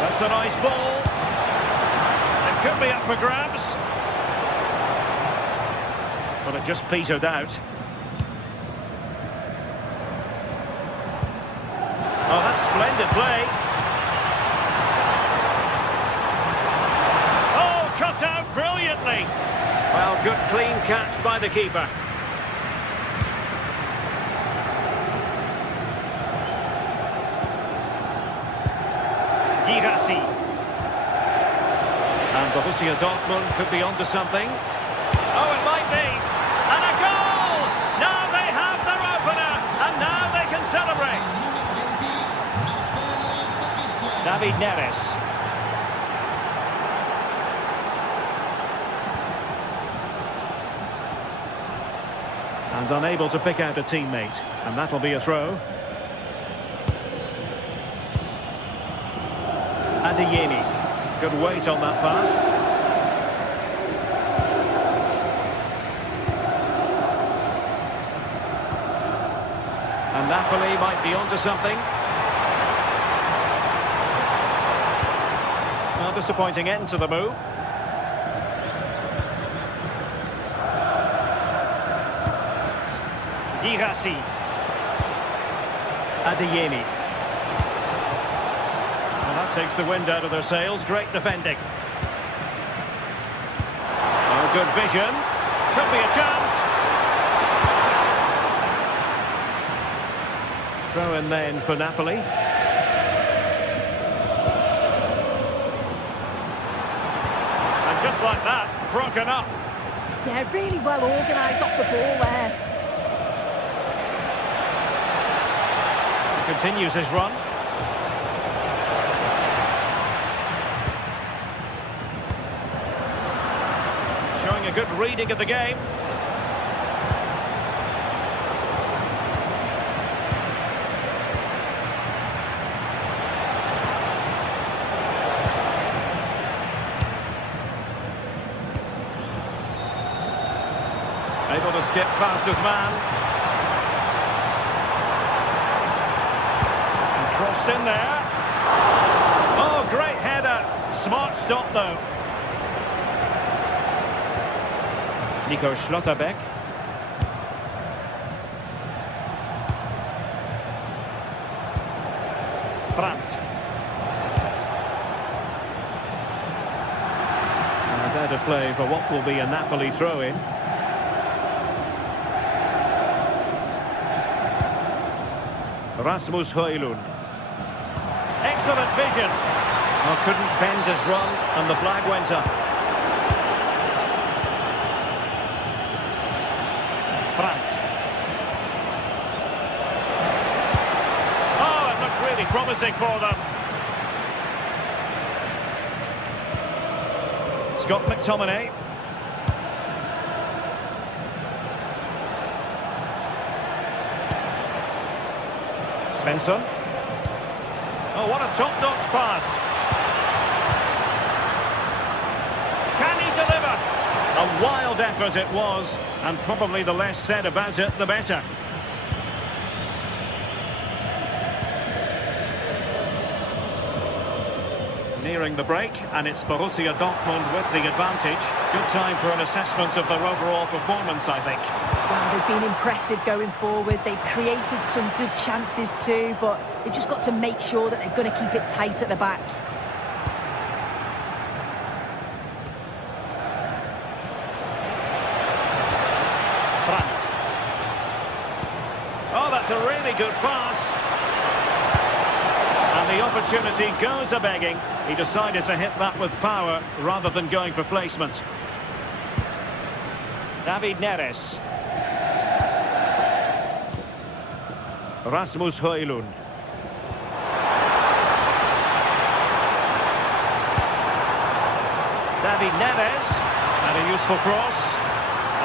That's a nice ball. It could be up for grabs. But it just petered out. Oh, that's splendid play. Oh, cut out brilliantly. Well, good clean catch by the keeper. Girassi. And Borussia Dortmund could be onto something. Oh, it might be. And a goal! Now they have their opener, and now they can celebrate. David Neres. And unable to pick out a teammate. And that'll be a throw. Adeyemi. Good weight on that pass. And Napoli might be onto something. Well, disappointing end to the move. Girassi. Adeyemi. Takes the wind out of their sails. Great defending. Oh, good vision. Could be a chance. Throw in then for Napoli. And just like that, broken up. Yeah, really well organised off the ball there. He continues his run. Showing a good reading of the game. Able to skip past his man. And crossed in there. Oh, great header. Smart stop though. Nico Schlotterbeck. Brandt. And out of play for what will be a Napoli throw-in. Rasmus Højlund. Excellent vision. Oh, couldn't bend his run and the flag went up. Oh, it looked really promising for them. Scott McTominay. Svensson. Oh, what a top-notch pass. Can he deliver? A wild effort it was, and probably the less said about it, the better. nearing the break, and it's Borussia Dortmund with the advantage. Good time for an assessment of their overall performance, I think. Well, they've been impressive going forward. They've created some good chances too, but they've just got to make sure that they're going to keep it tight at the back. Brandt. Oh, that's a really good pass. And the opportunity goes a-begging. He decided to hit that with power rather than going for placement. David Neres. Rasmus Højlund. David Neres. And a useful cross.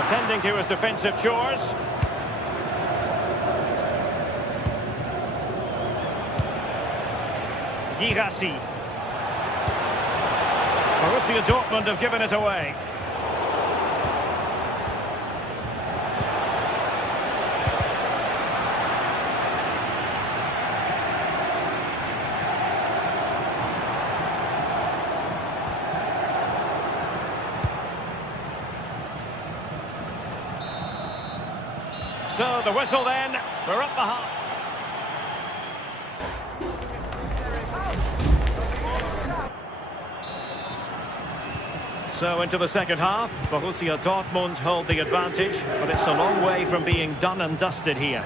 Attending to his defensive chores. Girassi. Borussia Dortmund have given it away. So the whistle then, we're up the half. So into the second half, Borussia Dortmund hold the advantage, but it's a long way from being done and dusted here.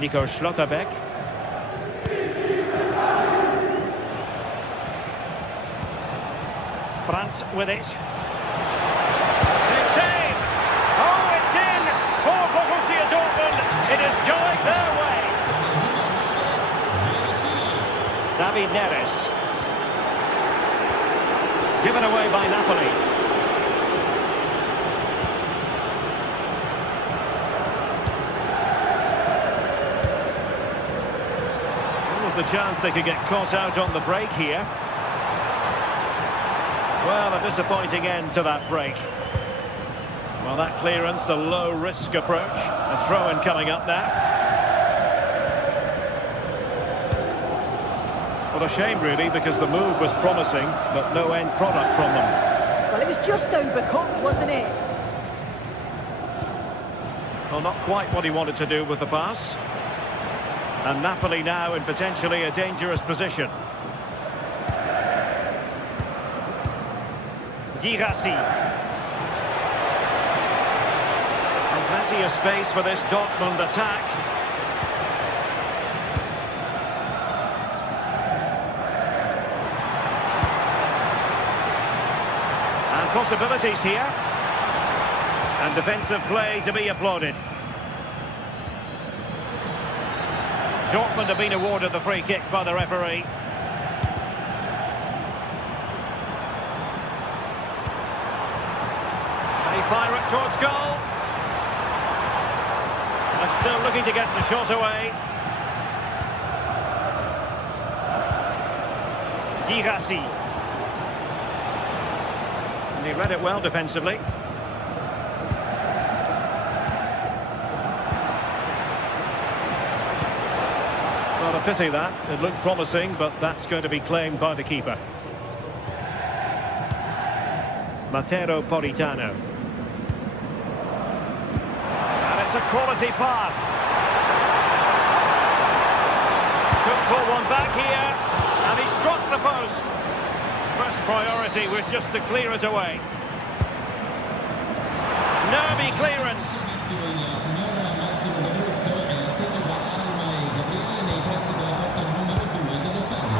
Nico Schlotterbeck. Brandt with it. Save! Oh, it's in for Borussia Dortmund. It is going their way. David Neres. Given away by Napoli. What was the chance they could get caught out on the break here? Well, a disappointing end to that break. Well, that clearance, a low-risk approach. A throw-in coming up now. What a shame, really, because the move was promising, but no end product from them. Well, it was just overcooked, wasn't it? Well, not quite what he wanted to do with the pass. And Napoli now in potentially a dangerous position. Girassi. And plenty of space for this Dortmund attack. Possibilities here, and defensive play to be applauded. Dortmund have been awarded the free kick by the referee. They fire it towards goal. They're still looking to get the shot away. Girassi. He read it well defensively. Not a pity that. It looked promising, but that's going to be claimed by the keeper. Matteo Politano. And it's a quality pass. Could pull one back here, and he struck the post. First priority was just to clear it away. Nervy clearance.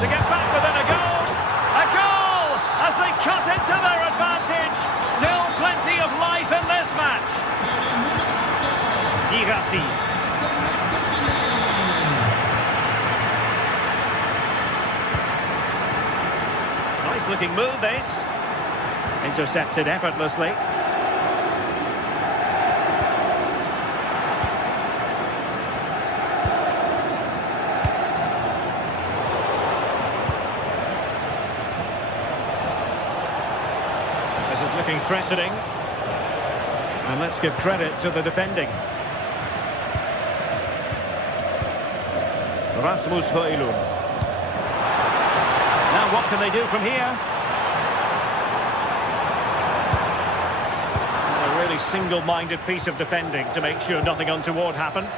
To get back within a goal. A goal as they cut into their advantage. Still plenty of life in this match. Girassi. Looking move this. Intercepted effortlessly. This is looking threatening. And let's give credit to the defending. Rasmus Højlund. Now what can they do from here? A really single-minded piece of defending to make sure nothing untoward happened.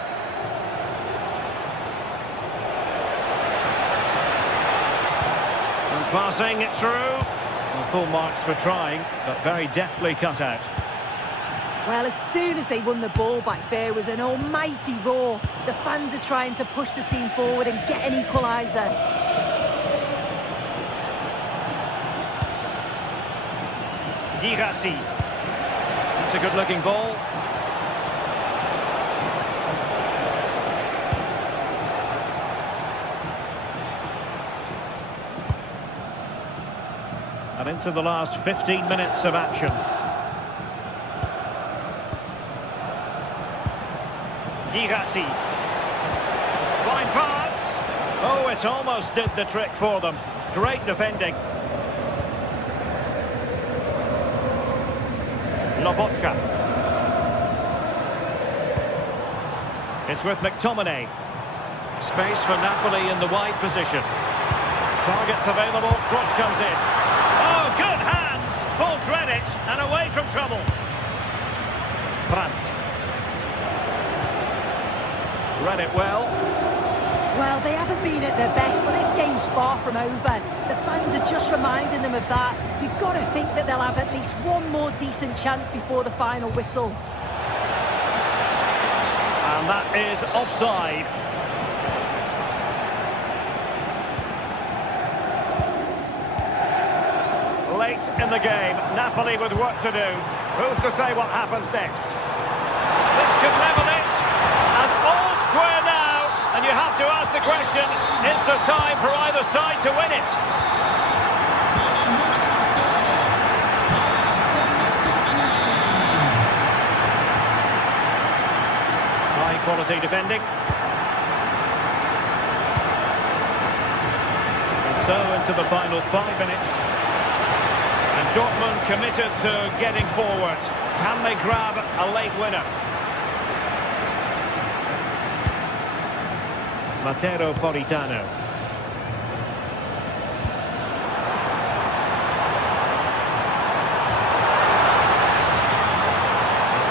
And passing it through. Well, full marks for trying, but very deftly cut out. Well, as soon as they won the ball back, there was an almighty roar. The fans are trying to push the team forward and get an equaliser. Girassi. It's a good-looking ball. And into the last 15 minutes of action. Girassi. Fine pass. Oh, it almost did the trick for them. Great defending. Lobotka. It's with McTominay. Space for Napoli in the wide position. Targets available. Cross comes in. Oh, good hands. Full credit and away from trouble. Brandt. Read it well. Well, they haven't been at their best, but this game's far from over. The fans are just reminding them of that. You've got to think that they'll have at least one more decent chance before the final whistle. And that is offside. Late in the game, Napoli with work to do. Who's to say what happens next? This could level it. And all square now. And you have to ask the question, is there time for either side to win it? High quality defending. And so into the final 5 minutes. And Dortmund committed to getting forward. Can they grab a late winner? Matteo Politano.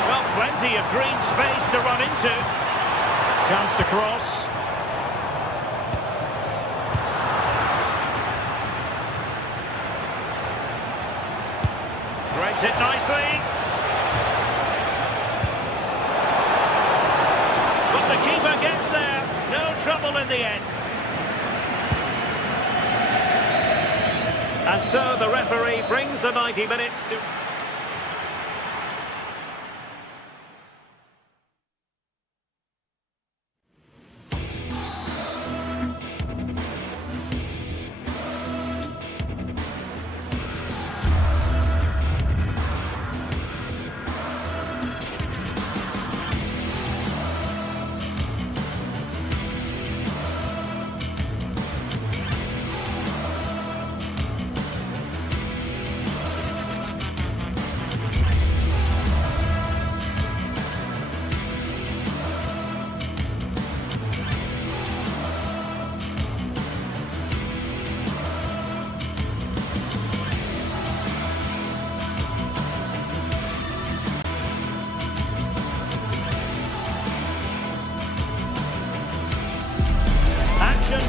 Well, plenty of green space to run into. Chance to cross. Threads it nicely. But the keeper gets there. No trouble in the end. And so the referee brings the 90 minutes to...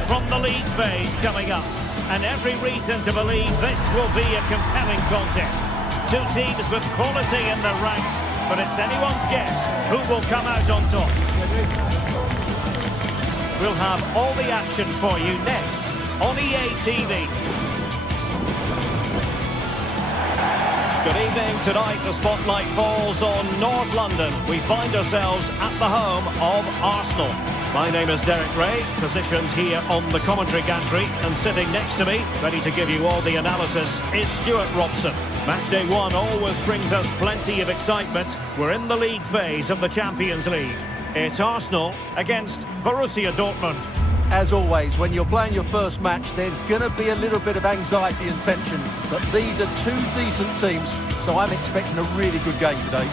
From the league phase coming up, and every reason to believe this will be a compelling contest. Two teams with quality in their ranks, but it's anyone's guess who will come out on top. We'll have all the action for you next on EA TV. Good evening. Tonight the spotlight falls on North London. We find ourselves at the home of Arsenal. My name is Derek Ray, positioned here on the commentary gantry, and sitting next to me, ready to give you all the analysis, is Stuart Robson. Matchday 1 always brings us plenty of excitement. We're in the league phase of the Champions League. It's Arsenal against Borussia Dortmund. As always, when you're playing your first match, there's going to be a little bit of anxiety and tension. But these are two decent teams, so I'm expecting a really good game today.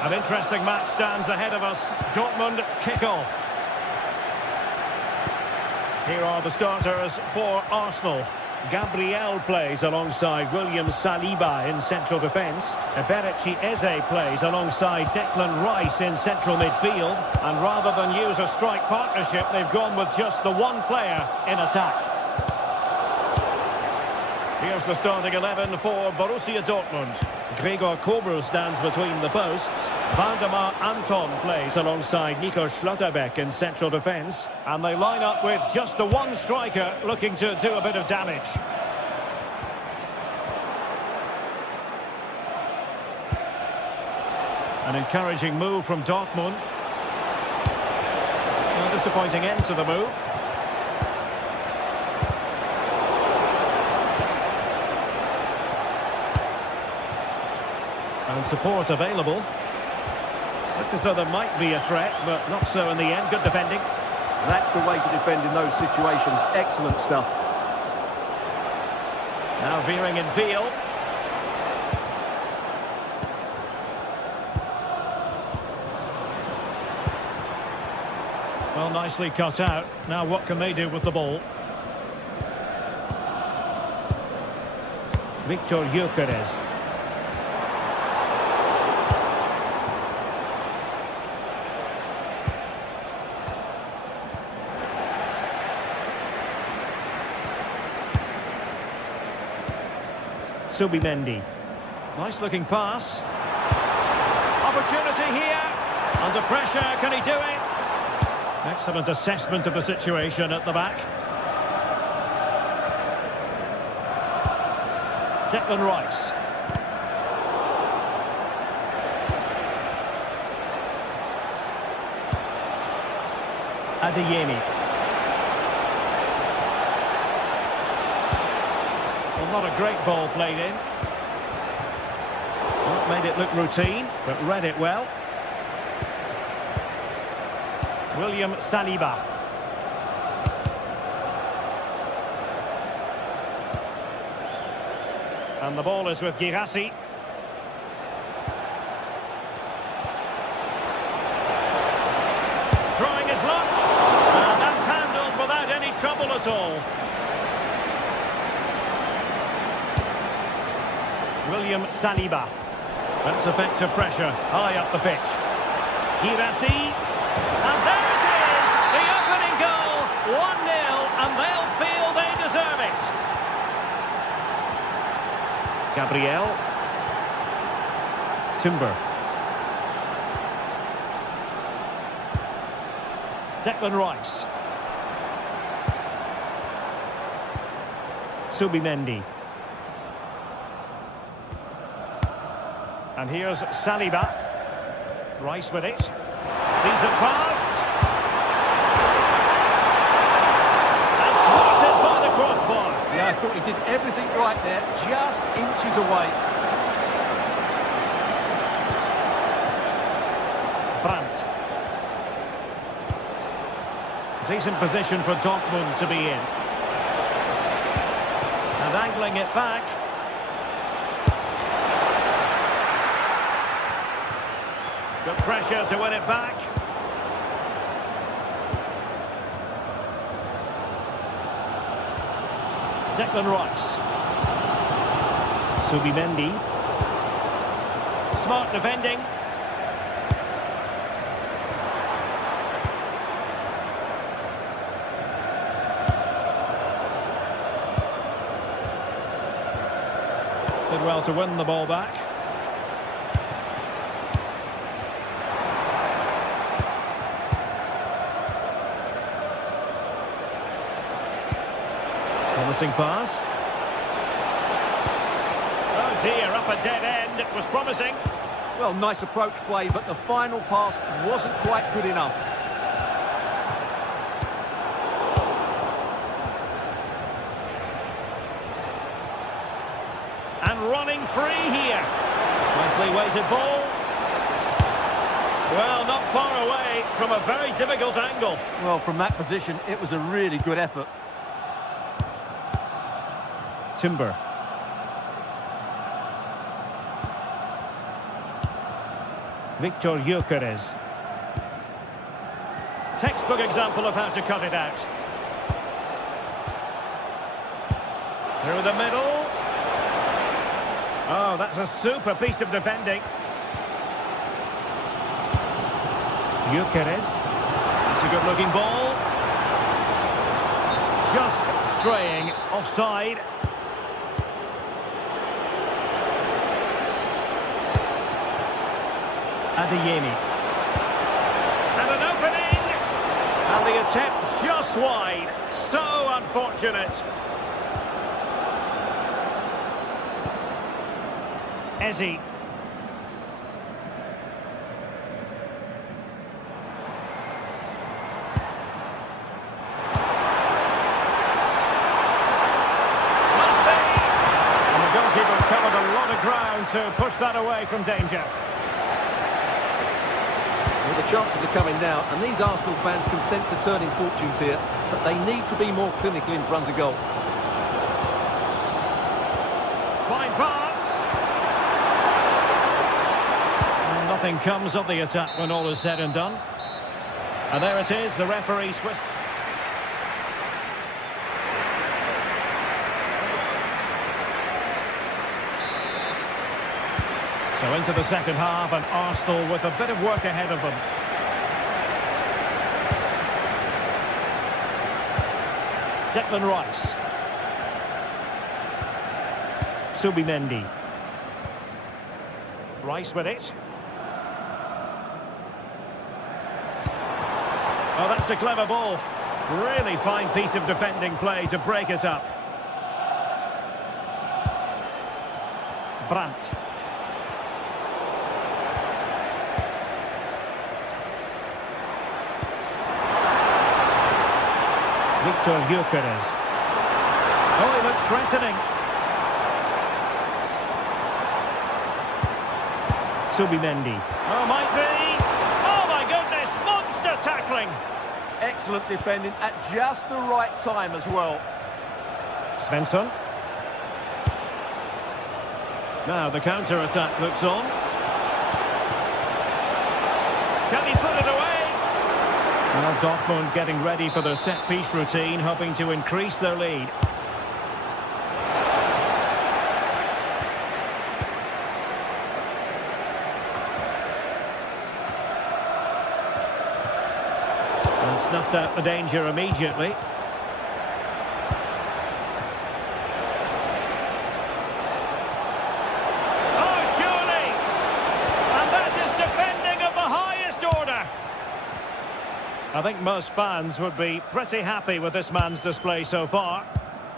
An interesting match stands ahead of us. Dortmund kick off. Here are the starters for Arsenal. Gabriel plays alongside William Saliba in central defence. Eberechi Eze plays alongside Declan Rice in central midfield. And rather than use a strike partnership, they've gone with just the one player in attack. Here's the starting 11 for Borussia Dortmund. Gregor Kobel stands between the posts. Valdemar Anton plays alongside Nico Schlotterbeck in central defence. And they line up with just the one striker looking to do a bit of damage. An encouraging move from Dortmund. A disappointing end to the move. And support available. Looked as though there might be a threat, but not so in the end. Good defending. That's the way to defend in those situations. Excellent stuff. Now veering in field. Well, nicely cut out. Now what can they do with the ball? Victor Gyökeres. Subimendi. Nice looking pass. Opportunity here. Under pressure, can he do it? Excellent assessment of the situation at the back. Declan Rice. Adeyemi. Well, not a great ball played in. Not made it look routine, but read it well. William Saliba. And the ball is with Girassi. Trying his luck. And that's handled without any trouble at all. William Saliba. That's effective pressure high up the pitch. Girassi. And there it is! The opening goal! 1-0, and they'll feel they deserve it. Gabriel. Timber. Declan Rice. Subimendi. And here's Saliba. Rice with it. Decent pass. And thwarted by the crossbar. Yeah, I thought he did everything right there, just inches away. Brandt. Decent position for Dortmund to be in. And angling it back. Good pressure to win it back. Declan Rice. Subimendi. Smart defending. Did well to win the ball back. Promising pass. Oh dear, up a dead end. It was promising. Well, nice approach play, but the final pass wasn't quite good enough. And running free here. Nicely weighted ball. Well, not far away from a very difficult angle. Well, from that position, it was a really good effort. Timber. Victor Gyökeres. Textbook example of how to cut it out. Through the middle. Oh, that's a super piece of defending. Gyökeres. That's a good-looking ball. Just straying offside. Adeyemi. And an opening! And the attempt just wide. So unfortunate. Eze. Must be! And the goalkeeper covered a lot of ground to push that away from danger. Well, the chances are coming now, and these Arsenal fans can sense the turning fortunes here, but they need to be more clinical in front of goal. Fine pass. Nothing comes of the attack when all is said and done. And there it is, the referee Swiss. So into the second half, and Arsenal with a bit of work ahead of them. Declan Rice. Subimendi. Rice with it. Oh, that's a clever ball. Really fine piece of defending play to break it up. Brandt. Victor Gyökeres. Oh, he looks threatening. Subimendi. Oh, might be. Oh, my goodness, monster tackling. Excellent defending at just the right time as well. Svensson. Now the counter-attack looks on. Can he put it away? Now Dortmund getting ready for their set-piece routine, hoping to increase their lead. And snuffed out the danger immediately. I think most fans would be pretty happy with this man's display so far.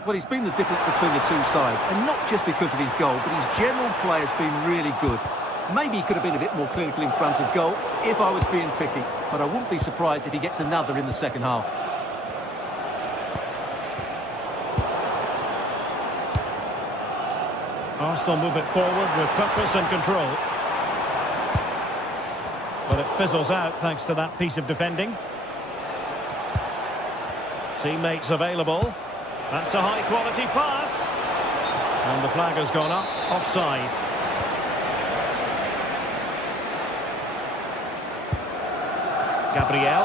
Well, he's been the difference between the two sides, and not just because of his goal, but his general play has been really good. Maybe he could have been a bit more clinical in front of goal if I was being picky, but I wouldn't be surprised if he gets another in the second half. Arsenal move it forward with purpose and control. But it fizzles out thanks to that piece of defending. Teammates available. That's a high-quality pass. And the flag has gone up, offside. Gabriel.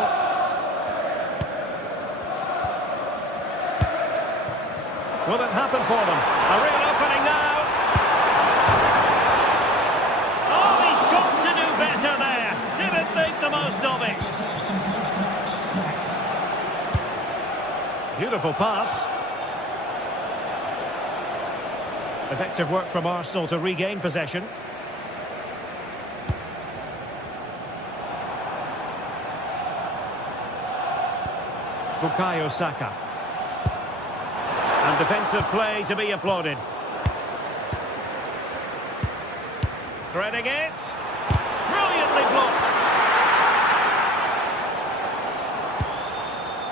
Will it happen for them? A real opening now. Oh, he's got to do better there. Didn't make the most of it. Beautiful pass. Effective work from Arsenal to regain possession. Bukayo Saka. And defensive play to be applauded. Threading it. Brilliantly blocked.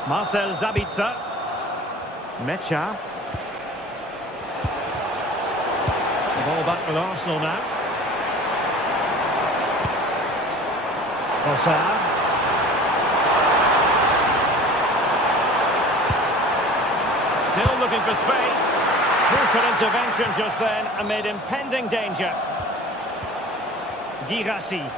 Marcel Sabitzer. Mecha. The ball back with Arsenal now. Trossard. Still looking for space. Crucial intervention just then amid impending danger. Girassi.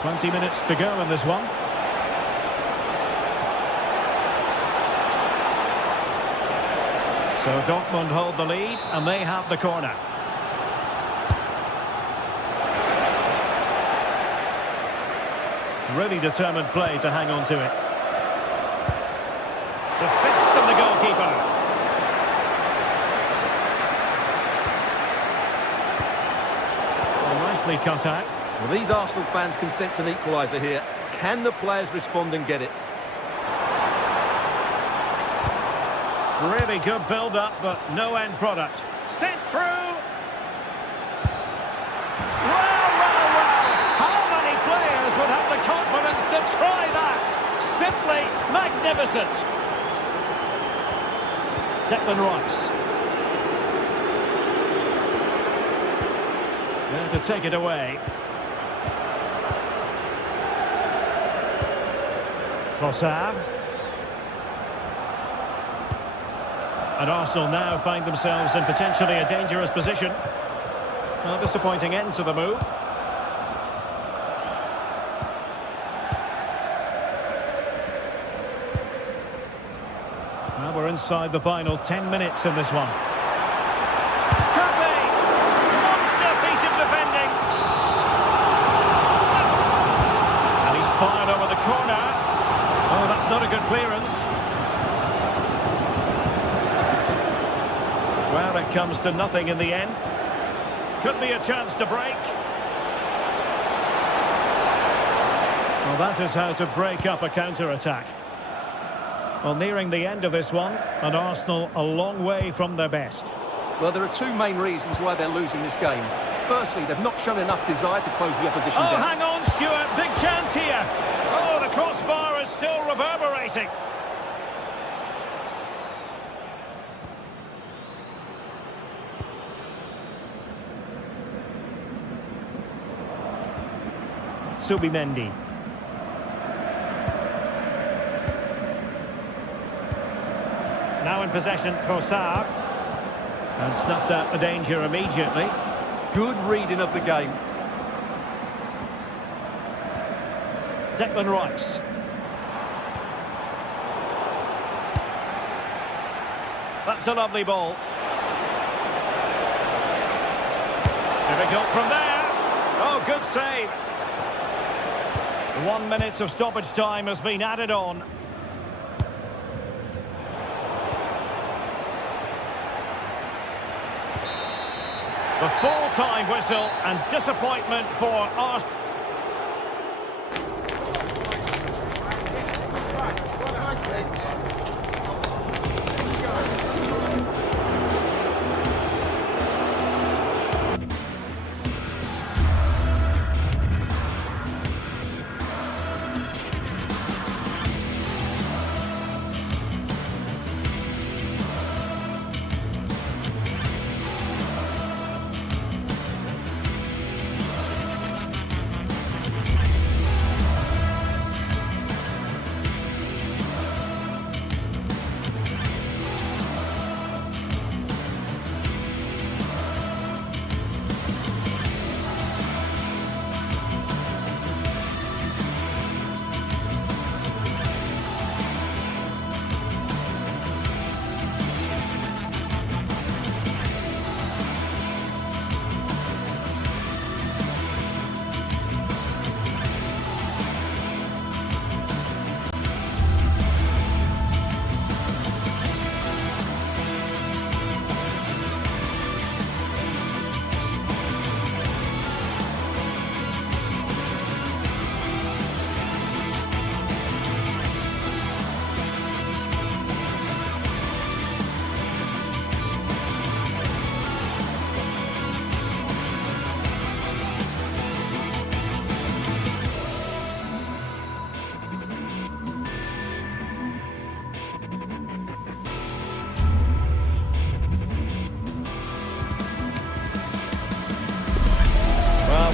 20 minutes to go in this one. So Dortmund hold the lead, and they have the corner. Really determined play to hang on to it. The fist of the goalkeeper. Well, nicely cut out. Well, these Arsenal fans can sense an equaliser here. Can the players respond and get it? Really good build-up, but no end product. Sent through! Well! How many players would have the confidence to try that? Simply magnificent! Declan Rice. There to take it away. Trossard. And Arsenal now find themselves in potentially a dangerous position. Well, disappointing end to the move. Well, we're inside the final 10 minutes in this one. Could be! Monster piece of defending! And he's fired over the corner. Oh, that's not a good clearance. Well, it comes to nothing in the end. Could be a chance to break. Well, that is how to break up a counter-attack. Well, nearing the end of this one, and Arsenal a long way from their best. Well, there are two main reasons why they're losing this game. Firstly, they've not shown enough desire to close the opposition down. Oh, hang on, Stuart. Big chance here. Oh, the crossbar is still reverberating. Subimendi. Now in possession, Trossard. And snuffed out the danger immediately. Good reading of the game. Declan Rice. That's a lovely ball. Difficult from there. Oh, good save. 1 minute of stoppage time has been added on. The full-time whistle and disappointment for Arsenal.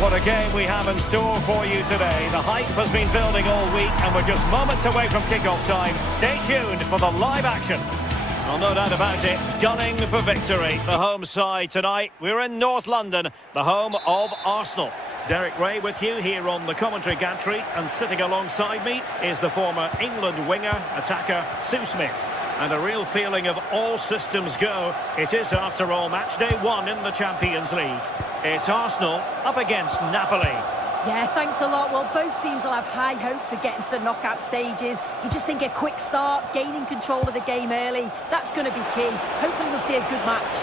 What a game we have in store for you today. The hype has been building all week and we're just moments away from kick-off time. Stay tuned for the live action. Well, no doubt about it, gunning for victory. The home side tonight. We're in North London, the home of Arsenal. Derek Ray with you here on the commentary gantry, and sitting alongside me is the former England winger, attacker, Sue Smith. And a real feeling of all systems go. It is, after all, match day 1 in the Champions League. It's Arsenal up against Napoli. Yeah, thanks a lot. Well, both teams will have high hopes of getting to the knockout stages. You just think a quick start, gaining control of the game early, that's going to be key. Hopefully we'll see a good match.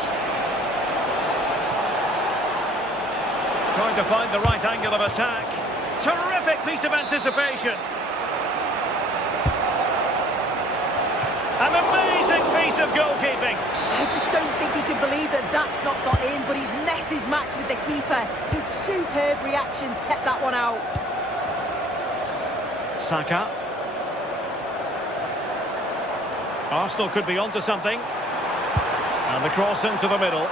Trying to find the right angle of attack. Terrific piece of anticipation. An amazing piece of goalkeeping. I just don't think he can believe that that's not got in, but he's met his match with the keeper. His superb reactions kept that one out. Saka. Arsenal could be onto something. And the cross into the middle.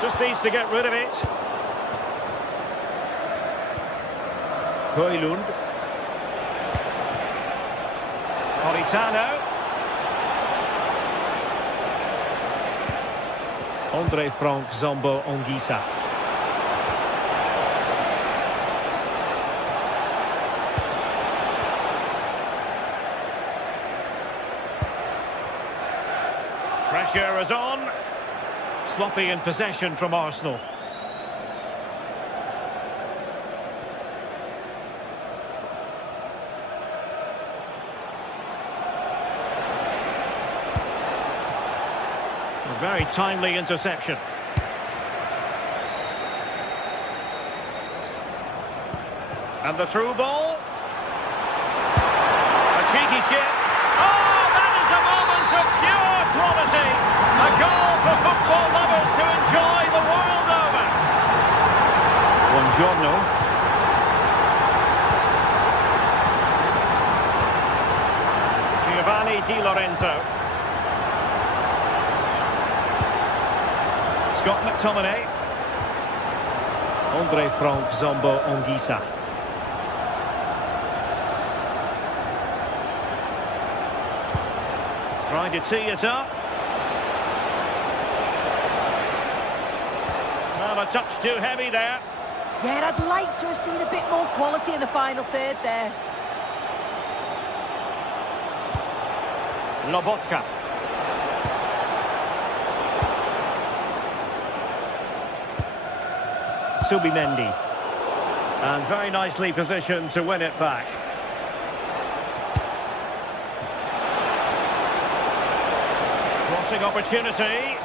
Just needs to get rid of it. Højlund. Politano. Andre Frank Zombo Ongisa. Pressure is on. Sloppy in possession from Arsenal. A very timely interception. And the through ball. A cheeky chip. Oh, that is a moment of pure quality. A goal for football lovers to enjoy the world over. Buongiorno. Giovanni Di Lorenzo. Scott McTominay. Andre Frank Zombo Ongisa. Trying to tee it up. Well, a touch too heavy there. Yeah, I'd like to have seen a bit more quality in the final third there. Lobotka. Subimendi. And very nicely positioned to win it back. Crossing opportunity.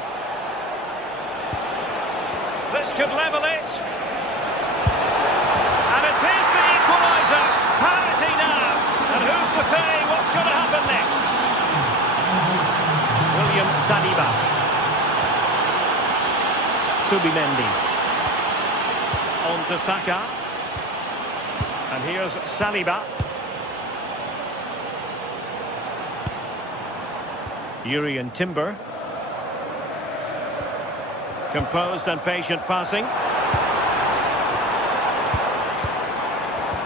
This could level it. And it is the equaliser. Parity now. And who's to say what's going to happen next? William Saliba. Subimendi. On to Saka. And here's Saliba. Urian Timber. Composed and patient passing.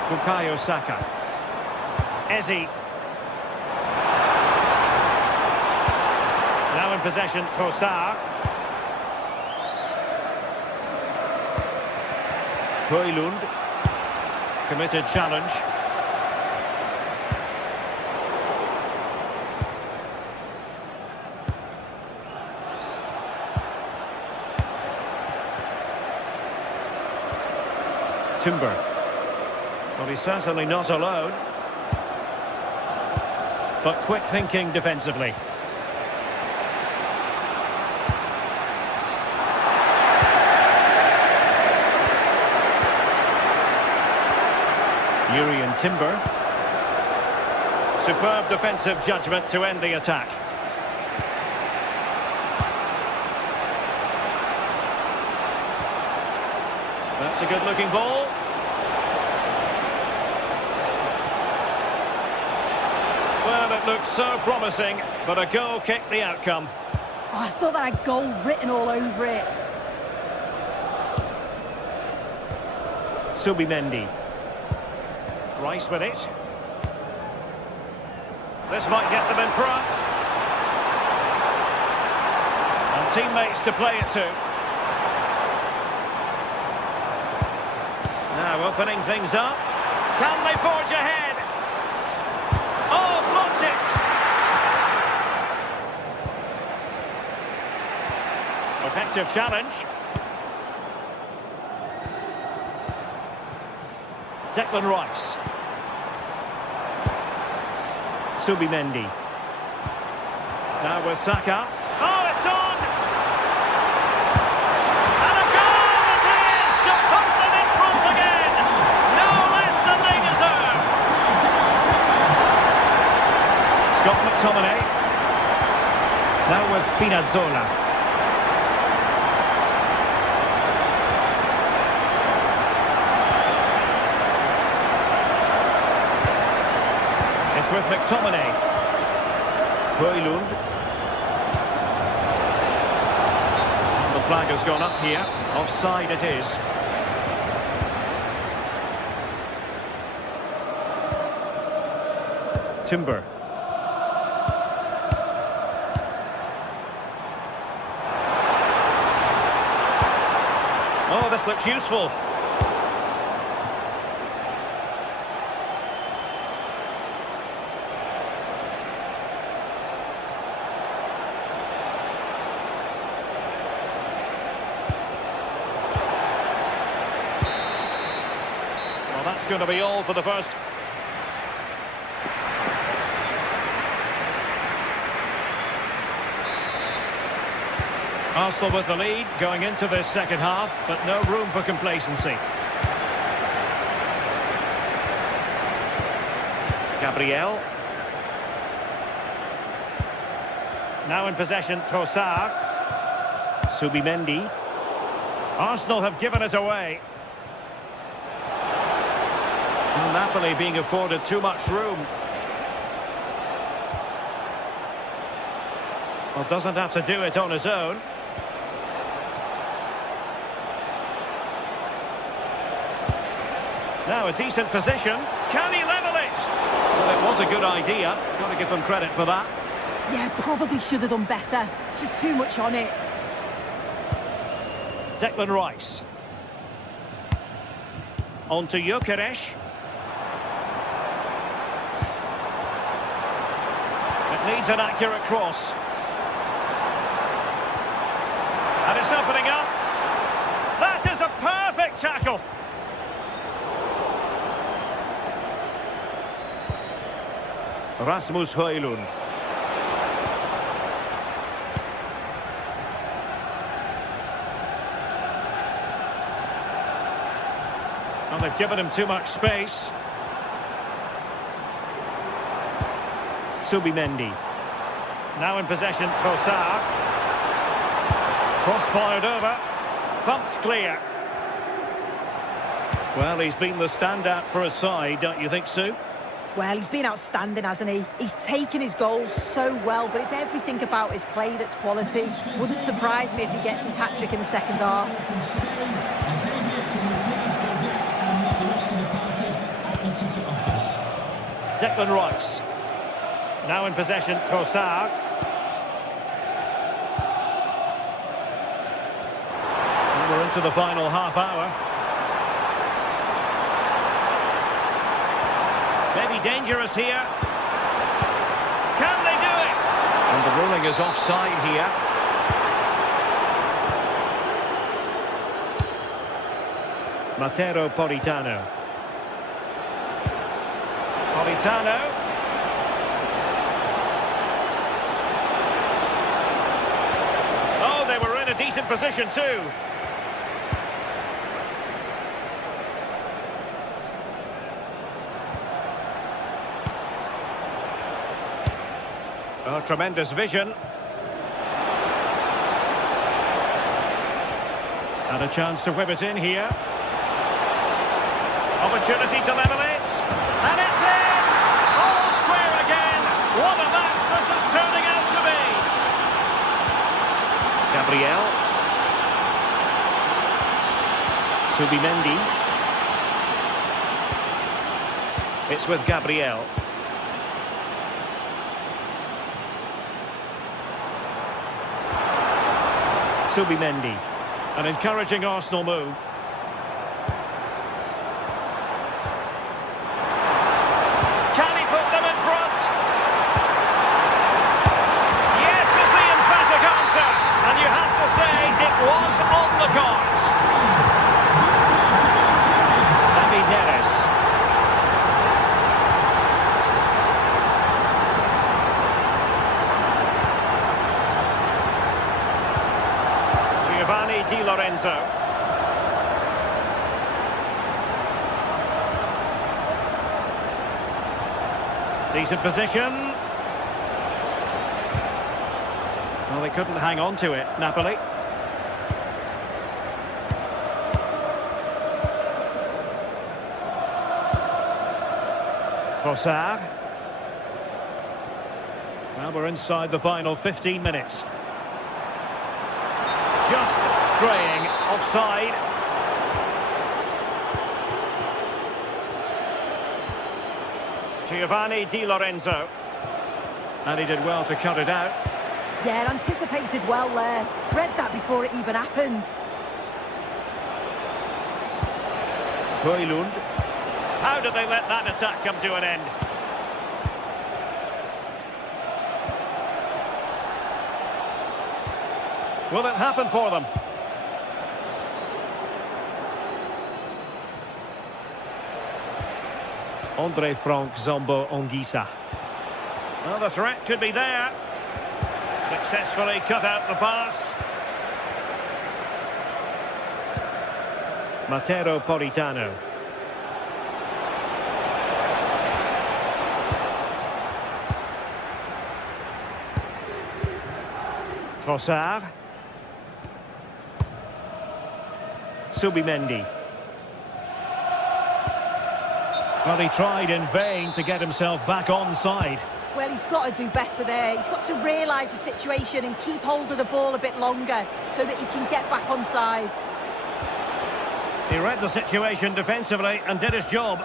Bukayo Saka. Eze. Now in possession, Trossard. Højlund. Committed challenge. Timber. Well, he's certainly not alone. But quick thinking defensively. Urian Timber. Superb defensive judgment to end the attack. That's a good-looking ball. Well, it looked so promising, but a goal kicked the outcome. Oh, I thought that had goal written all over it. Subimendi. Rice with it. This might get them in front. And teammates to play it to. Now opening things up. Can they forge ahead? Oh, blocked it! Effective challenge. Declan Rice. Subimendi. Now with Saka. Oh, it's on! And a goal it is to put them in front again! No less than they deserve! Scott McTominay. Now with Spinazzola. It's with McTominay. Højlund. The flag has gone up here. Offside it is. Timber. Oh, this looks useful. Well, that's going to be all for the first. Arsenal with the lead going into this second half, but no room for complacency. Gabriel. Now in possession, Trossard. Subimendi. Arsenal have given it away. Napoli being afforded too much room. Well, doesn't have to do it on his own. Now a decent position. Can he level it? Well, it was a good idea. Got to give them credit for that. Yeah, probably should have done better. Just too much on it. Declan Rice. On to Gyökeres. It needs an accurate cross. And it's opening up. That is a perfect tackle. Rasmus Højlund. Well, they've given him too much space. Subimendi. Now in possession, Trossard. Cross fired over. Thumped clear. Well, he's been the standout for his side, don't you think, Sue? Well, he's been outstanding, hasn't he? He's taken his goals so well, but it's everything about his play that's quality. Wouldn't surprise me if he gets his hat-trick in the second half. Declan Rice. Now in possession, Trossard. And we're into the final half hour. Maybe dangerous here. Can they do it? And the ruling is offside here. Matteo Politano. Politano. Oh, they were in a decent position too. Oh, tremendous vision. And a chance to whip it in here. Opportunity to level it. And it's in! All square again. What a match this is turning out to be. Gabriel. Subimendi. It's with Gabriel. Subimendi. An encouraging Arsenal move. Can he put them in front? Yes is the emphatic answer. And you have to say it Lorenzo. Decent position. Well, they couldn't hang on to it, Napoli. Trossard. Well, we're inside the final 15 minutes. Just straying offside. Giovanni Di Lorenzo. And he did well to cut it out. Yeah, anticipated well there. Read that before it even happened. Højlund. How did they let that attack come to an end? Will it happen for them? Andre Frank Zombo Ongisa. Well, the threat could be there. Successfully cut out the pass. Matteo Politano. Trossard. Subimendi. Well, he tried in vain to get himself back onside. Well, he's got to do better there. He's got to realise the situation and keep hold of the ball a bit longer so that he can get back onside. He read the situation defensively and did his job.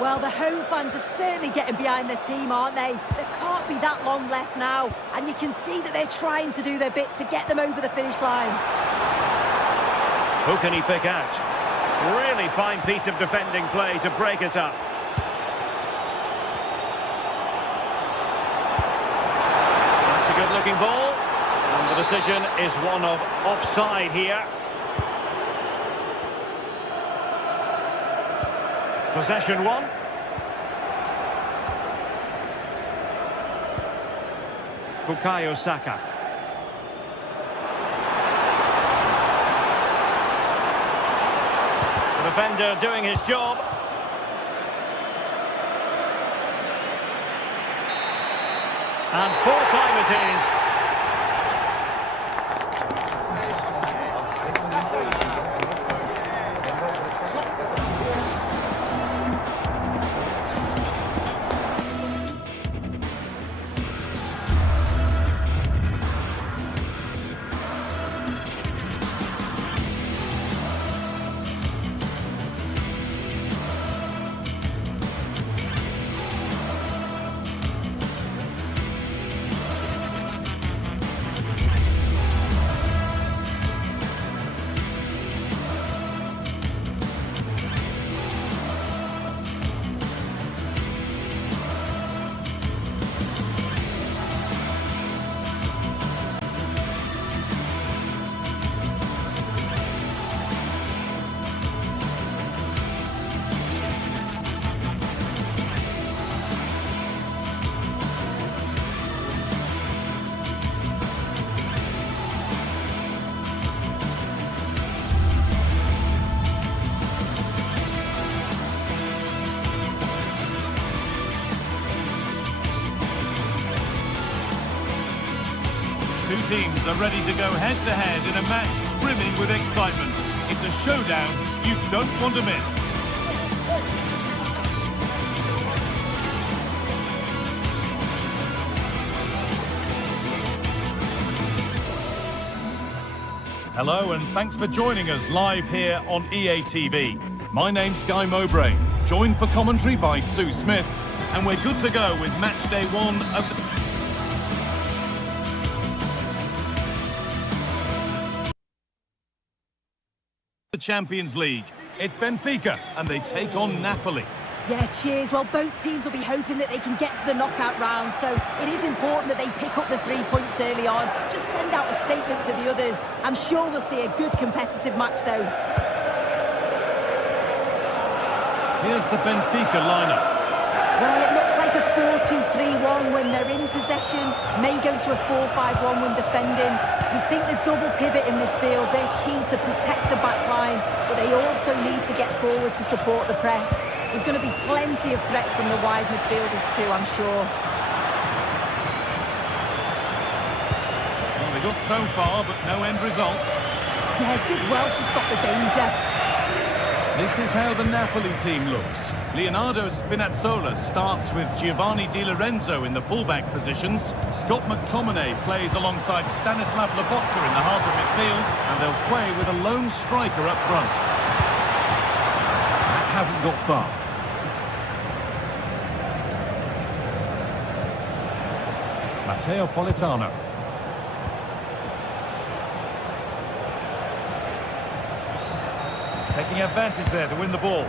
Well, the home fans are certainly getting behind their team, aren't they? There can't be that long left now, and you can see that they're trying to do their bit to get them over the finish line. Who can he pick out? Really fine piece of defending play to break us up. That's a good-looking ball, and the decision is one of offside here. Possession one. Bukayo Saka. The defender doing his job. And full time it is. Two teams are ready to go head-to-head in a match brimming with excitement. It's a showdown you don't want to miss. Hello and thanks for joining us live here on EA TV. My name's Guy Mowbray, joined for commentary by Sue Smith, and we're good to go with match day one of the Champions League. It's Benfica and they take on Napoli. Yeah, cheers. Well, both teams will be hoping that they can get to the knockout round, so it is important that they pick up the 3 points early on. Just send out a statement to the others. I'm sure we'll see a good competitive match, though. Here's the Benfica lineup. Well, it looks like a 4-2-3-1 when they're in possession. May go to a 4-5-1 when defending. You'd think the double pivot in midfield, they're key to protect the back line, but they also need to get forward to support the press. There's going to be plenty of threat from the wide midfielders too, I'm sure. Well, they got so far, but no end result. Yeah, did well to stop the danger. This is how the Napoli team looks. Leonardo Spinazzola starts with Giovanni Di Lorenzo in the fullback positions. Scott McTominay plays alongside Stanislav Lobotka in the heart of midfield, and they'll play with a lone striker up front. That hasn't got far. Matteo Politano. Taking advantage there to win the ball.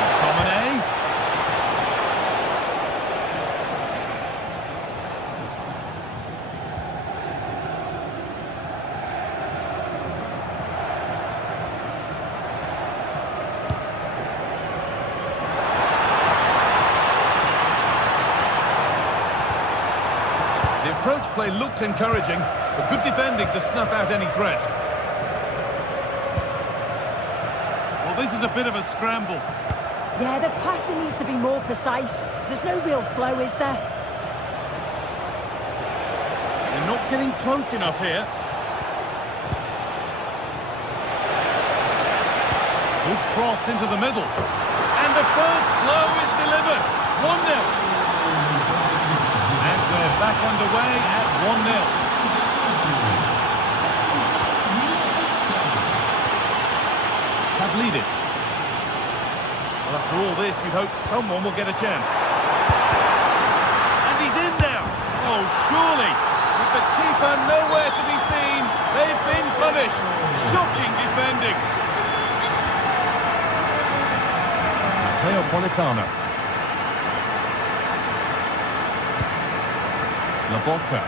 McTominay. The approach play looked encouraging, but good defending to snuff out any threat. Well, this is a bit of a scramble. Yeah, the passing needs to be more precise. There's no real flow, is there? They're not getting close enough here. Good cross into the middle. And the first blow is delivered. 1-0. And we're back underway at 1-0. Pavlidis. Well, after all this, you'd hope someone will get a chance. And he's in now. Oh, surely. With the keeper nowhere to be seen, they've been punished. Shocking defending. Matteo Politano. Lobotka.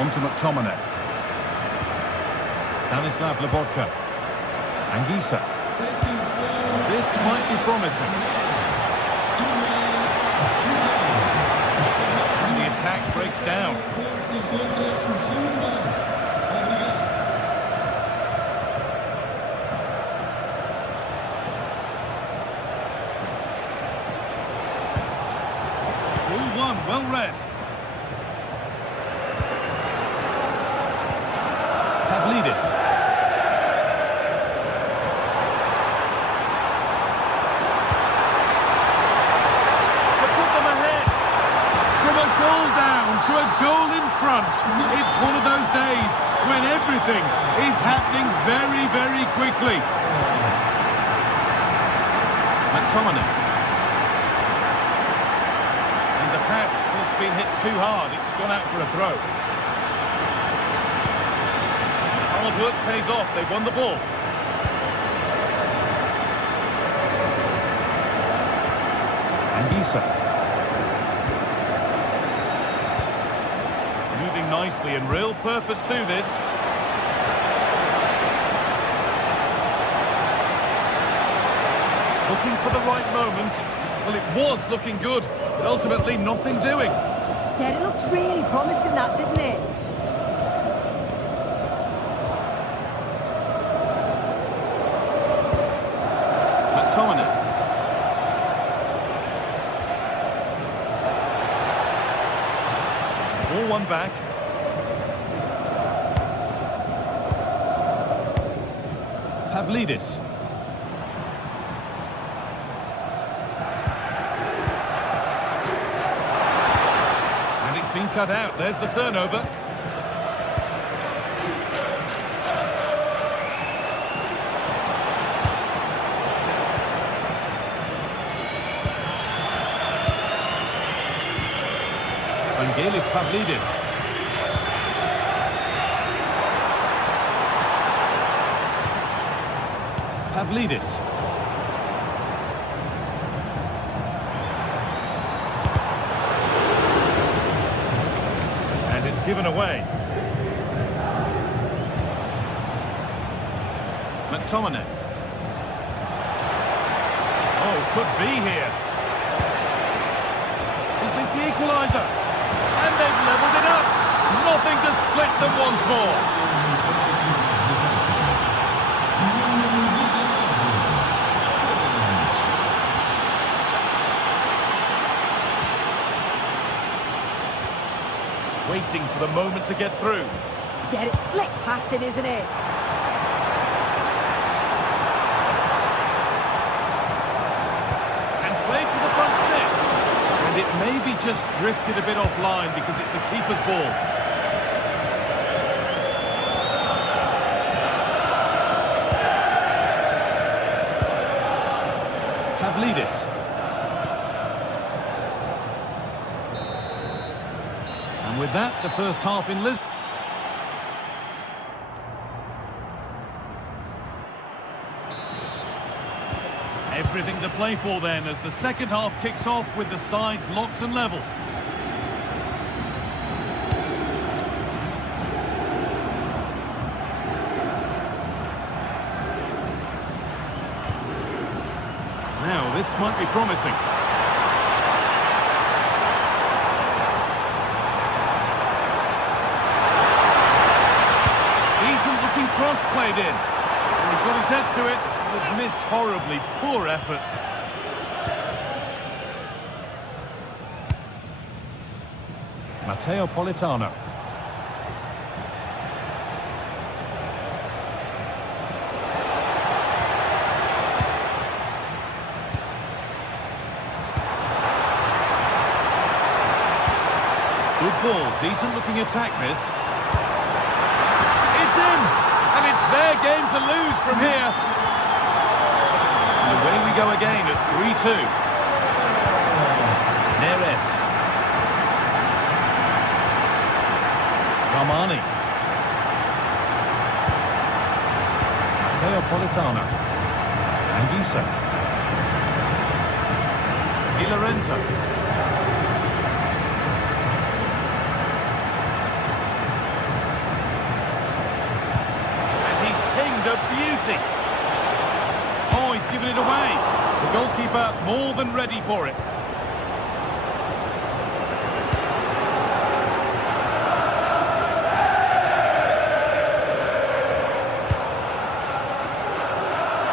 On to McTominay. Stanislav Lobotka. Anguissa. This might be promising. And the attack breaks down. All one, well read. Pavlidis. To a goal in front. It's one of those days when everything is happening very, very quickly. McTominay. And the pass has been hit too hard. It's gone out for a throw. Hard work pays off. They've won the ball. Anguissa. Moving nicely and real purpose to this. Looking for the right moment. Well, it was looking good, but ultimately nothing doing. Yeah, it looked really promising, that, didn't it? McTominay. All one back. Pavlidis. And it's been cut out. There's the turnover. Vangelis Pavlidis. Pavlidis. And it's given away. McTominay. could be here. Is this the equaliser? And they've levelled it up. Nothing to split them once more. Waiting for the moment to get through. Yeah, it's slick passing, isn't it? And played to the front stick. And it maybe just drifted a bit offline because it's the keeper's ball. Pavlidis. And with that, the first half in Lisbon. Everything to play for then as the second half kicks off with the sides locked and level. Now, this might be promising. Decent-looking cross played in. He got his head to it. Was missed horribly. Poor effort. Matteo Politano. Good ball. Decent looking attack this. It's in! And it's their game to lose from here. Away we go again at 3-2. Neres. Ramani. Matteo Politano. Anguissa. Di Lorenzo. And he's pinged a beauty. Oh, he's given it away. The goalkeeper more than ready for it.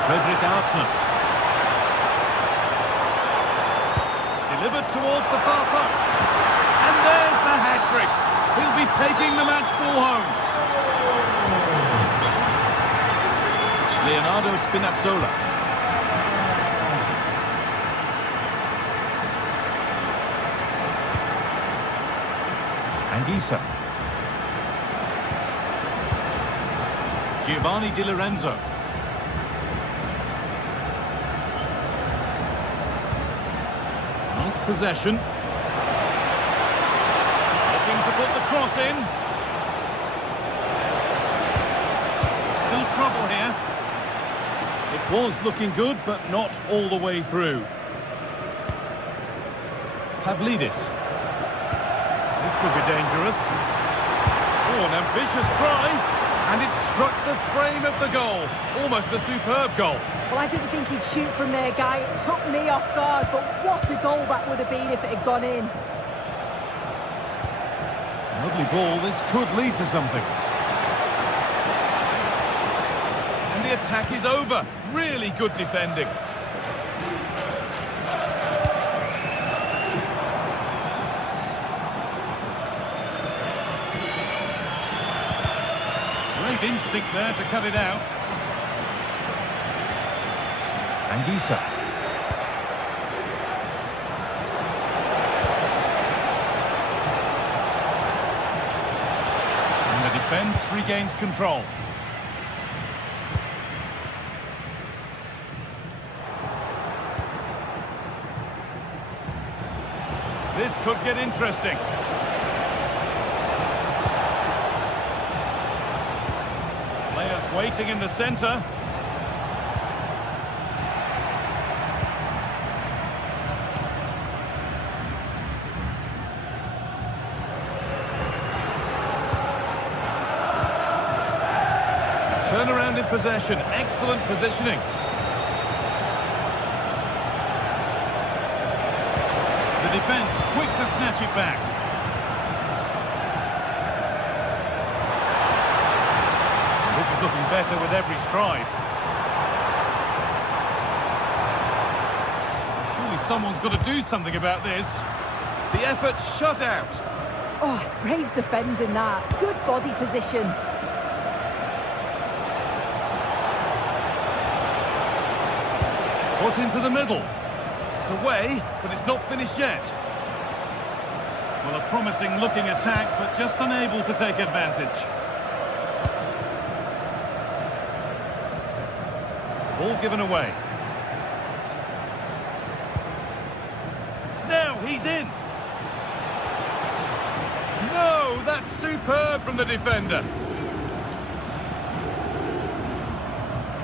Frederick Arsnes. Delivered towards the far post. And there's the hat-trick. He'll be taking the match ball home. Leonardo Spinazzola. Anguissa. Giovanni Di Lorenzo. Nice possession. Looking to put the cross in. Still trouble here. It was looking good, but not all the way through. Pavlidis. This could be dangerous. Oh, an ambitious try. And it struck the frame of the goal. Almost a superb goal. Well, I didn't think he'd shoot from there, Guy. It took me off guard, but what a goal that would have been if it had gone in. Lovely ball. This could lead to something. And the attack is over. Really good defending. Great instinct there to cut it out. Anguissa. And the defence regains control. This could get interesting. Players waiting in the centre. Turnaround in possession. Excellent positioning. The defence quick to snatch it back. This is looking better with every stride. Surely someone's got to do something about this. The effort shut out. Oh, it's brave defending that. Good body position. Put into the middle. It's away, but it's not finished yet. Well, a promising looking attack, but just unable to take advantage. Ball given away. Now he's in. No, that's superb from the defender.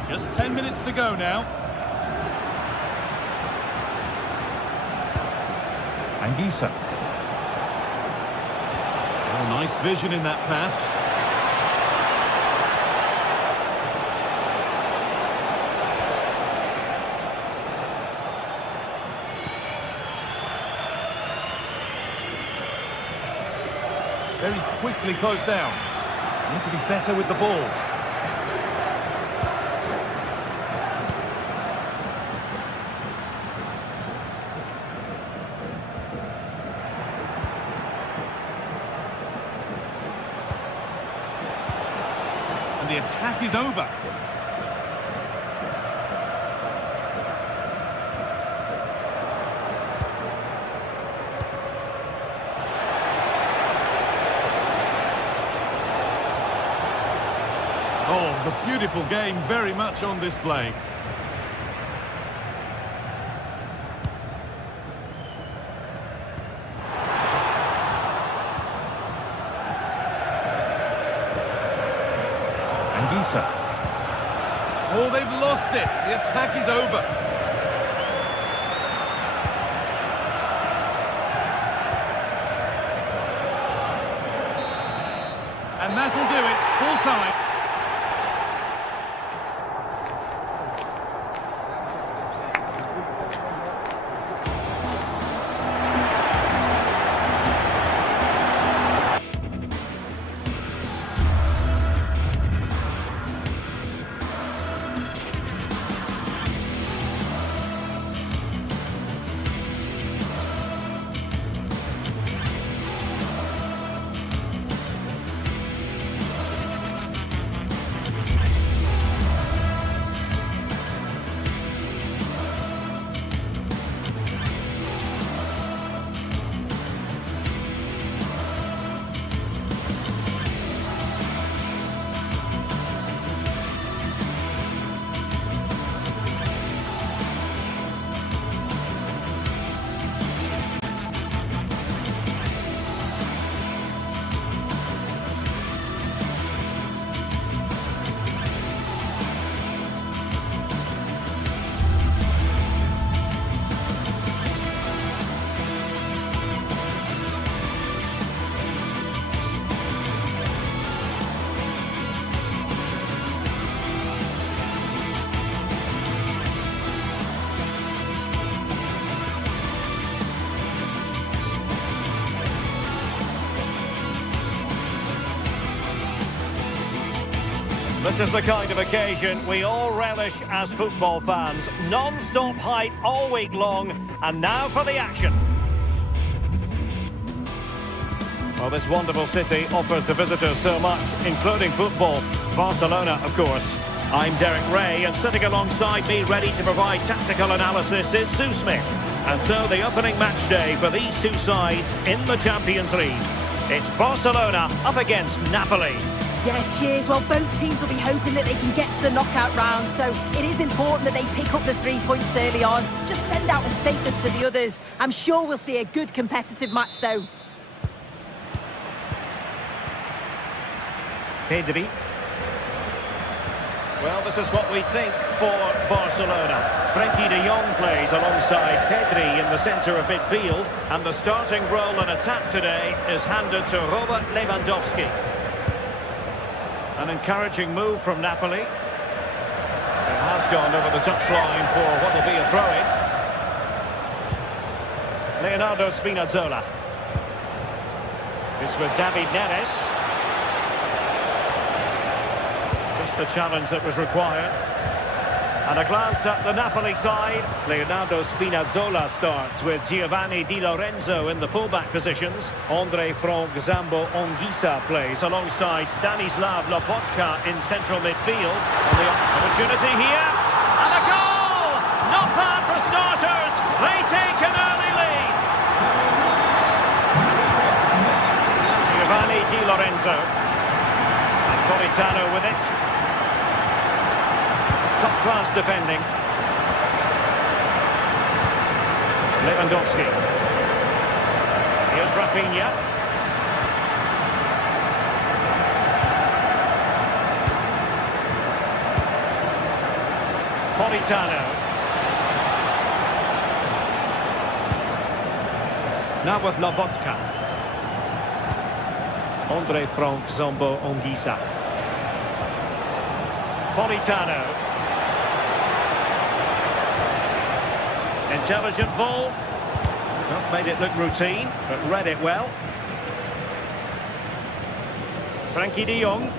Just 10 minutes to go now. Anguissa. Oh, nice vision in that pass. Very quickly closed down. Need to be better with the ball. And the attack is over. Oh, the beautiful game very much on display. Anguissa. Oh, they've lost it. The attack is over. And that'll do it. Full time. This is the kind of occasion we all relish as football fans. Non-stop hype all week long, and now for the action. Well, this wonderful city offers the visitors so much, including football. Barcelona, of course. I'm Derek Ray, and sitting alongside me, ready to provide tactical analysis, is Sue Smith. And so the opening match day for these two sides in the Champions League. It's Barcelona up against Napoli. Yeah, cheers. Well, both teams will be hoping that they can get to the knockout round, so it is important that they pick up the 3 points early on. Just send out a statement to the others. I'm sure we'll see a good competitive match, though. Pedri. Well, this is what we think for Barcelona. Frenkie de Jong plays alongside Pedri in the centre of midfield, and the starting role in attack today is handed to Robert Lewandowski. An encouraging move from Napoli. It has gone over the touchline for what will be a throw-in. Leonardo Spinazzola. It's with David Neres. Just the challenge that was required. And a glance at the Napoli side. Leonardo Spinazzola starts with Giovanni Di Lorenzo in the fullback positions. Andre Frank Zambo Anguissa plays alongside Stanislav Lobotka in central midfield. And the opportunity here. And a goal! Not bad for starters. They take an early lead. Giovanni Di Lorenzo. And Politano with it. Top-class defending. Lewandowski. Here's Rafinha. Politano. Now with Lobotka. Andre Frank Zambo Anguissa. Politano. Intelligent ball. Not made it look routine, but read it well. Frankie de Jong.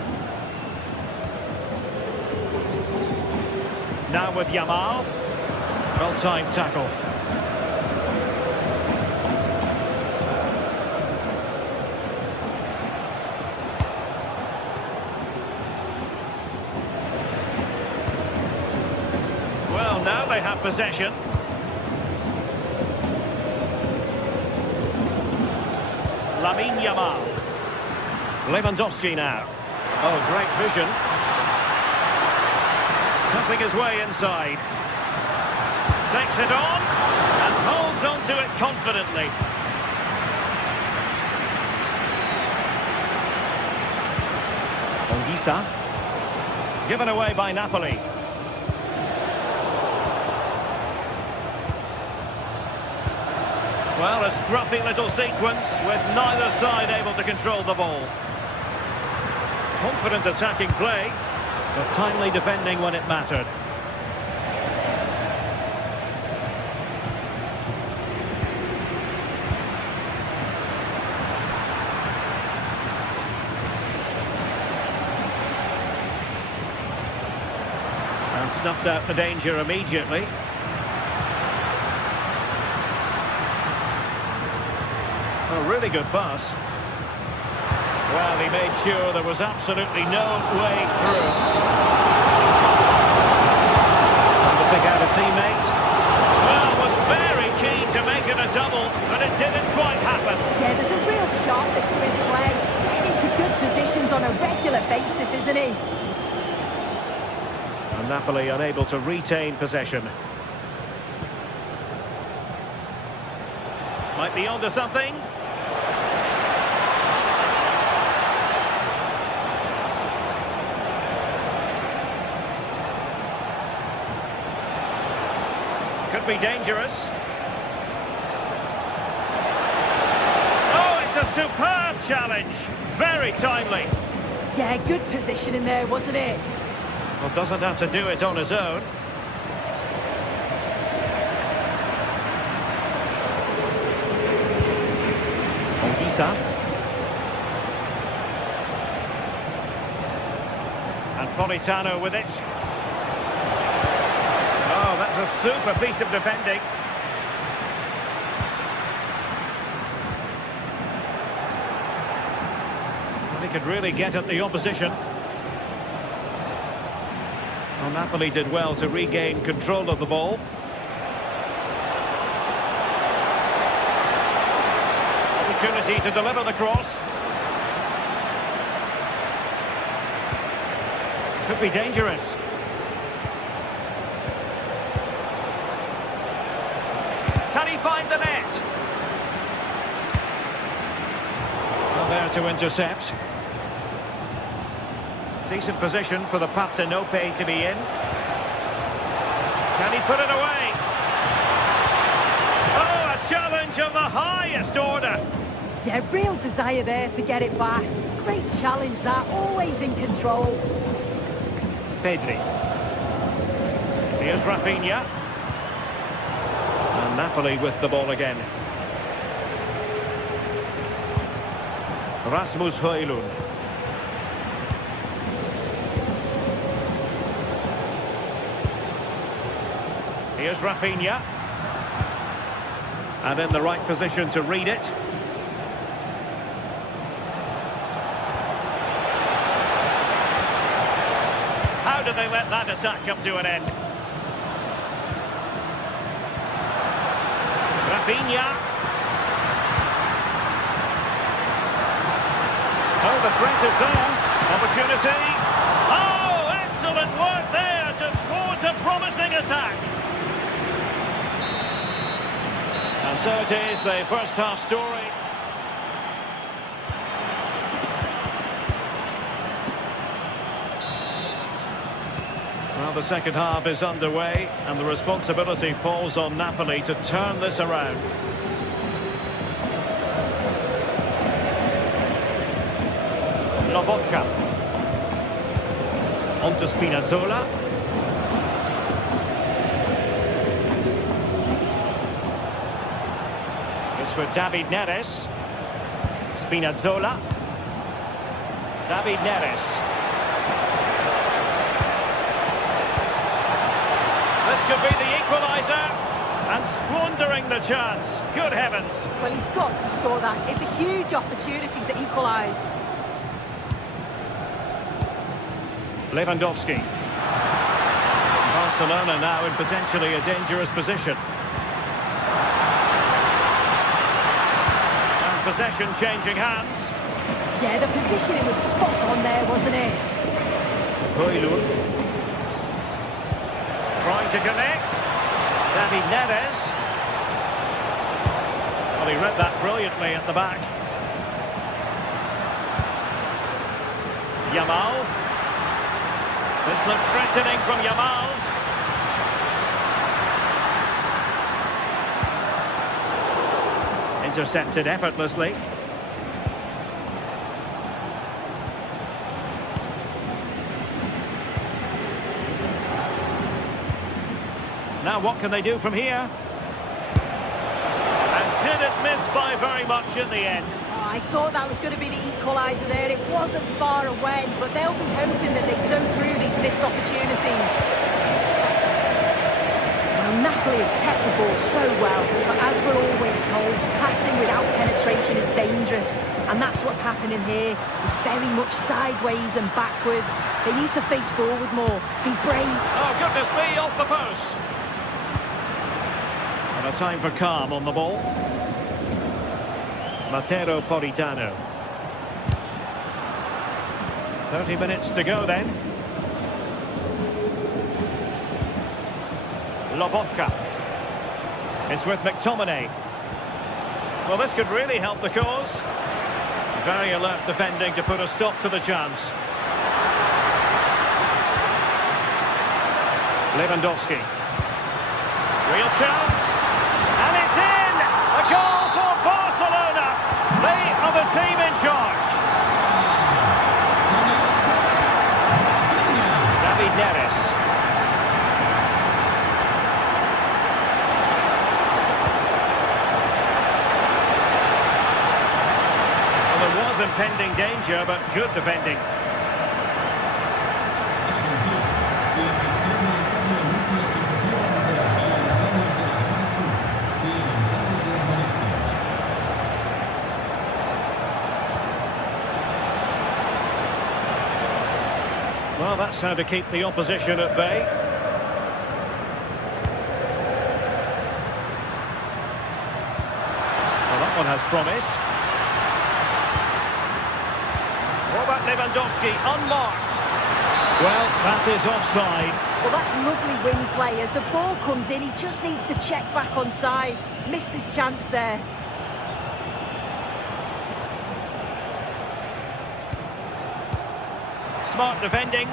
Now with Yamal. Well-timed tackle. Well, now they have possession. Lamine Yamal. Lewandowski now. Oh, great vision. Cutting his way inside. Takes it on and holds on to it confidently. Anguissa. Given away by Napoli. Well, a scruffy little sequence with neither side able to control the ball. Confident attacking play, but timely defending when it mattered. And snuffed out the danger immediately. A really good pass. Well, he made sure there was absolutely no way through. To pick out a teammate. Well, was very keen to make it a double, but it didn't quite happen. Yeah, there's a real sharpness to his play. Getting into good positions on a regular basis, isn't he? And Napoli unable to retain possession. Might be onto something. Could be dangerous. Oh, it's a superb challenge. Very timely. Yeah, good position in there, wasn't it? Well, doesn't have to do it on his own. Anguissa. And Politano with it. Oh, that's a super piece of defending. Well, he could really get at the opposition. Well, Napoli did well to regain control of the ball. Opportunity to deliver the cross. Could be dangerous. Can he find the net? Well, there to intercept. Decent position for the Partenope to be in. Can he put it away? Oh, a challenge of the highest order. Yeah, real desire there to get it back. Great challenge that, always in control. Pedri. Here's Rafinha. And Napoli with the ball again. Rasmus Højlund. Here's Rafinha. And in the right position to read it. How do they let that attack come to an end? Rafinha. Oh, the threat is there. Opportunity. Oh, excellent work there to thwart a promising attack. And so it is, the first half story. Well, the second half is underway, and the responsibility falls on Napoli to turn this around. Lobotka. On to Spinazzola. It's with David Neres. Spinazzola. David Neres. This could be the equaliser, and squandering the chance. Good heavens. Well, he's got to score that. It's a huge opportunity to equalise. Lewandowski. Barcelona now in potentially a dangerous position. And possession changing hands. Yeah, the positioning was spot on there, wasn't it? Højlund. Trying to connect. David Neres. Well, he read that brilliantly at the back. Yamal. This looks threatening from Yamal. Intercepted effortlessly. Now what can they do from here? And did it miss by very much in the end? Oh, I thought that was going to be the equaliser there. It wasn't far away, but they'll be hoping that they don't rue these missed opportunities. Well, Napoli have kept the ball so well, but as we're always told, passing without penetration is dangerous, and that's what's happening here. It's very much sideways and backwards. They need to face forward more, be brave. Oh, goodness me, off the post. And a time for calm on the ball. Matteo Politano. 30 minutes to go then. Lobotka. It's with McTominay. Well, this could really help the cause. Very alert defending to put a stop to the chance. Lewandowski. Real chance. And it's in! A goal for Barcelona! They are the team in charge. David Neres. Well, there was impending danger, but good defending. Well, that's how to keep the opposition at bay. Well, that one has promise. What about Lewandowski? Unmarked. Well, that is offside. Well, that's lovely wing play. As the ball comes in, he just needs to check back onside. Missed his chance there. Smart defending.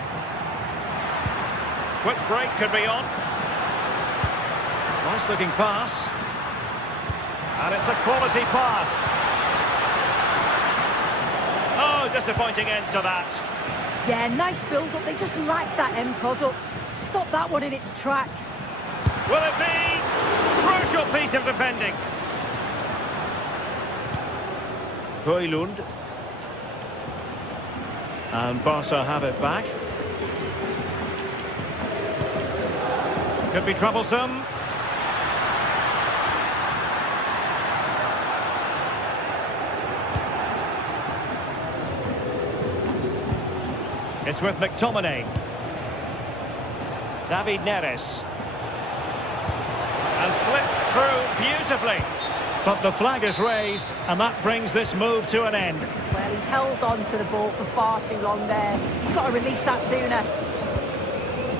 Quick break could be on. Nice looking pass. And it's a quality pass. Oh, disappointing end to that. Yeah, nice build-up. They just like that end product. Stop that one in its tracks. Will it be? Crucial piece of defending. Højlund. And Barca have it back. Could be troublesome. It's with McTominay. David Neres. And slipped through beautifully. But the flag is raised, and that brings this move to an end. Well, he's held on to the ball for far too long there. He's got to release that sooner.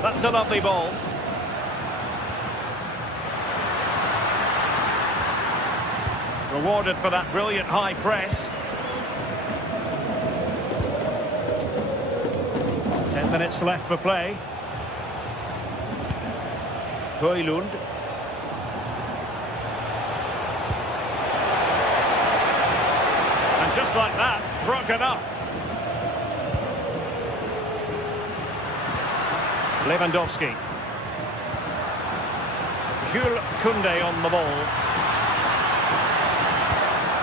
That's a lovely ball. Rewarded for that brilliant high press. 10 minutes left for play. Højlund. And just like that, broken up. Lewandowski. Jules Koundé on the ball.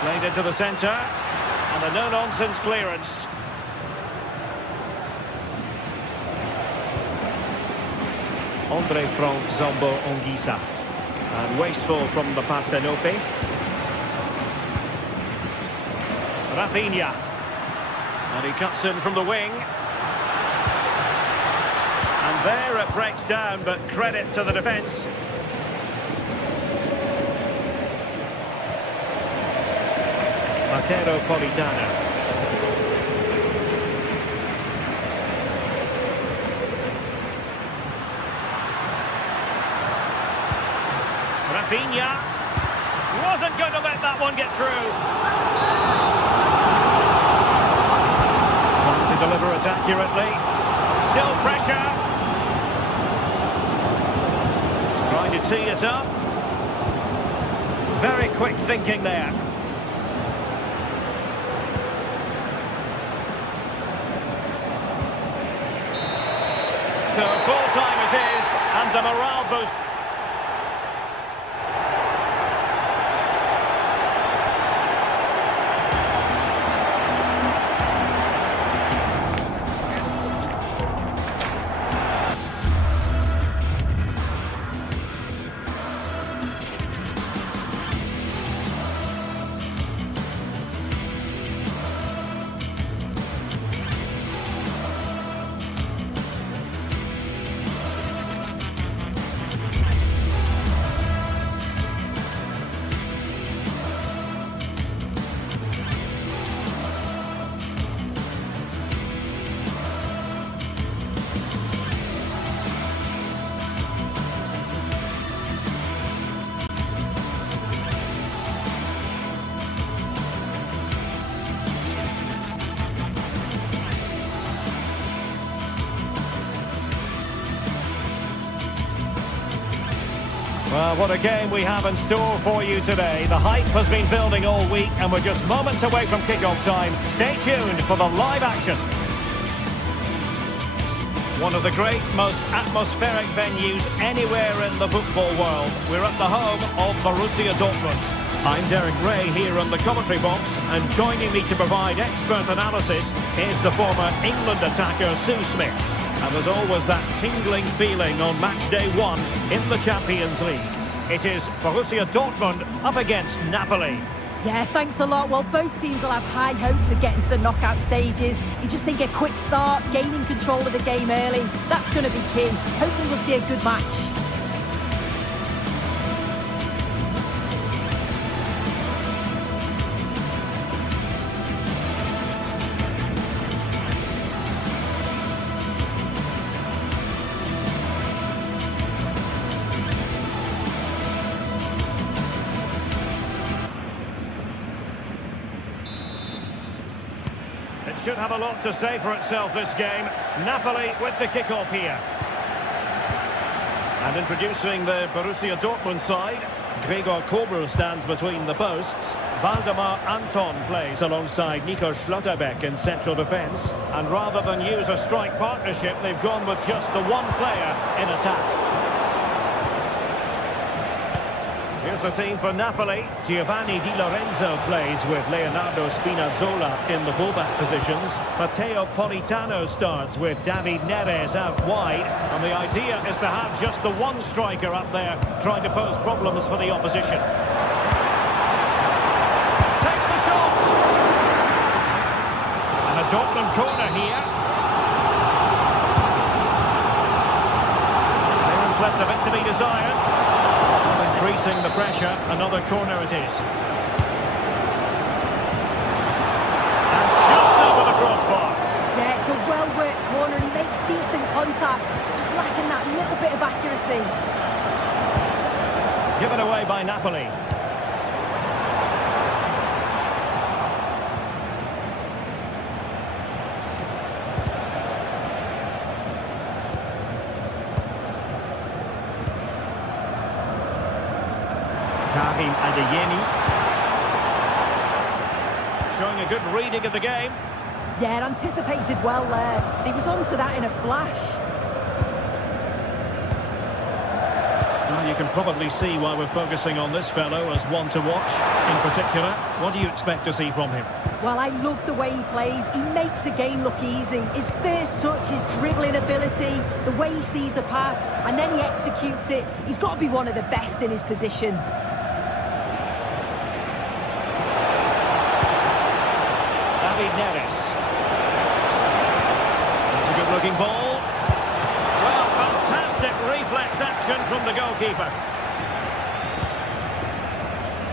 Played into the centre, and a no-nonsense clearance. Andre from Zambo Anguissa. And wasteful from the Partenope. Rafinha. And he cuts in from the wing. And there it breaks down, but credit to the defence. Mateo Politano. Rafinha wasn't going to let that one get through. Trying to deliver it accurately. Still pressure. Trying to tee it up. Very quick thinking there. So full time it is, and a morale boost. Well, what a game we have in store for you today. The hype has been building all week, and we're just moments away from kick-off time. Stay tuned for the live action. One of the great, most atmospheric venues anywhere in the football world. We're at the home of Borussia Dortmund. I'm Derek Ray here in the commentary box, and joining me to provide expert analysis is the former England attacker Sue Smith. And there's always that tingling feeling on match day 1 in the Champions League. It is Borussia Dortmund up against Napoli. Yeah, thanks a lot. Well, both teams will have high hopes of getting to the knockout stages. You just think a quick start, gaining control of the game early, that's going to be key. Hopefully we'll see a good match. It should have a lot to say for itself, this game. Napoli with the kick-off here. And introducing the Borussia Dortmund side, Gregor Kobel stands between the posts. Waldemar Anton plays alongside Nico Schlotterbeck in central defence. And rather than use a strike partnership, they've gone with just the one player in attack. Here's the team for Napoli. Giovanni Di Lorenzo plays with Leonardo Spinazzola in the fullback positions. Matteo Politano starts with David Neres out wide. And the idea is to have just the one striker up there trying to pose problems for the opposition. Takes the shot! And a Dortmund corner here. There's left a bit to be desired. Increasing the pressure, another corner it is. And just over the crossbar. Yeah, it's a well-worked corner and he makes decent contact, just lacking that little bit of accuracy. Given away by Napoli. Karim Adeyemi. Showing a good reading of the game. Yeah, anticipated well there. He was onto that in a flash. Well, you can probably see why we're focusing on this fellow as one to watch in particular. What do you expect to see from him? Well, I love the way he plays. He makes the game look easy. His first touch, his dribbling ability, the way he sees a pass, and then he executes it. He's got to be one of the best in his position. David Neres. That's a good-looking ball. Well, fantastic reflex action from the goalkeeper.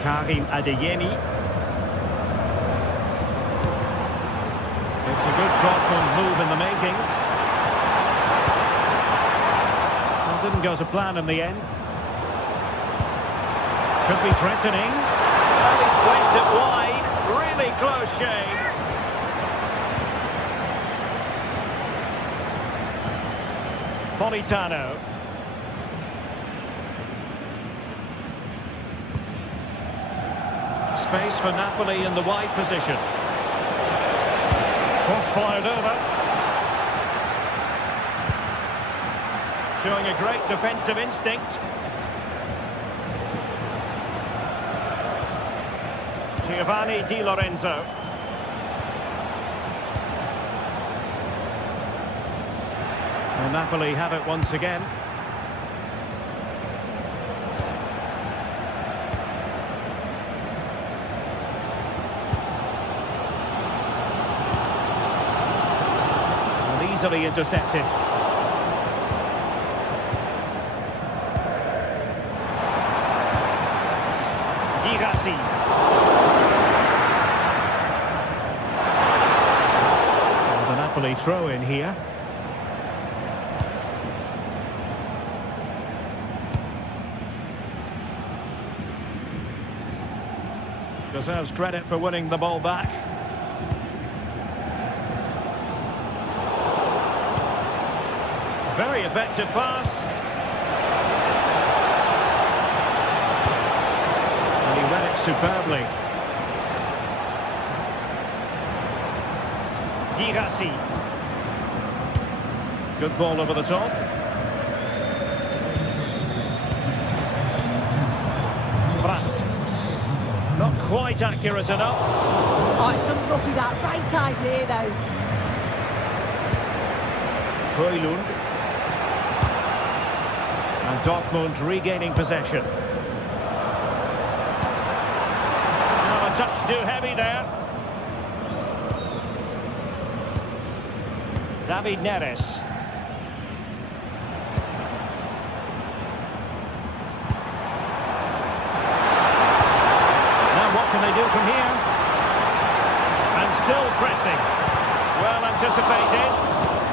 Karim Adeyemi. It's a good Dortmund move in the making. Well, didn't go to plan in the end. Could be threatening. Well, he's placed it wide. Really close shave. Politano. Space for Napoli in the wide position. Cross fired over. Showing a great defensive instinct. Giovanni Di Lorenzo. Well, Napoli have it once again. And easily intercepted. Girassi. And the Napoli throw in here. Deserves credit for winning the ball back. Very effective pass. And he read it superbly. Girassi. Good ball over the top. Brandt. Not quite accurate enough. Oh, it's unlucky that. Right idea, though. Højlund. And Dortmund regaining possession. Now a touch too heavy there. David Neres. What can they do from here? And still pressing. Well anticipated.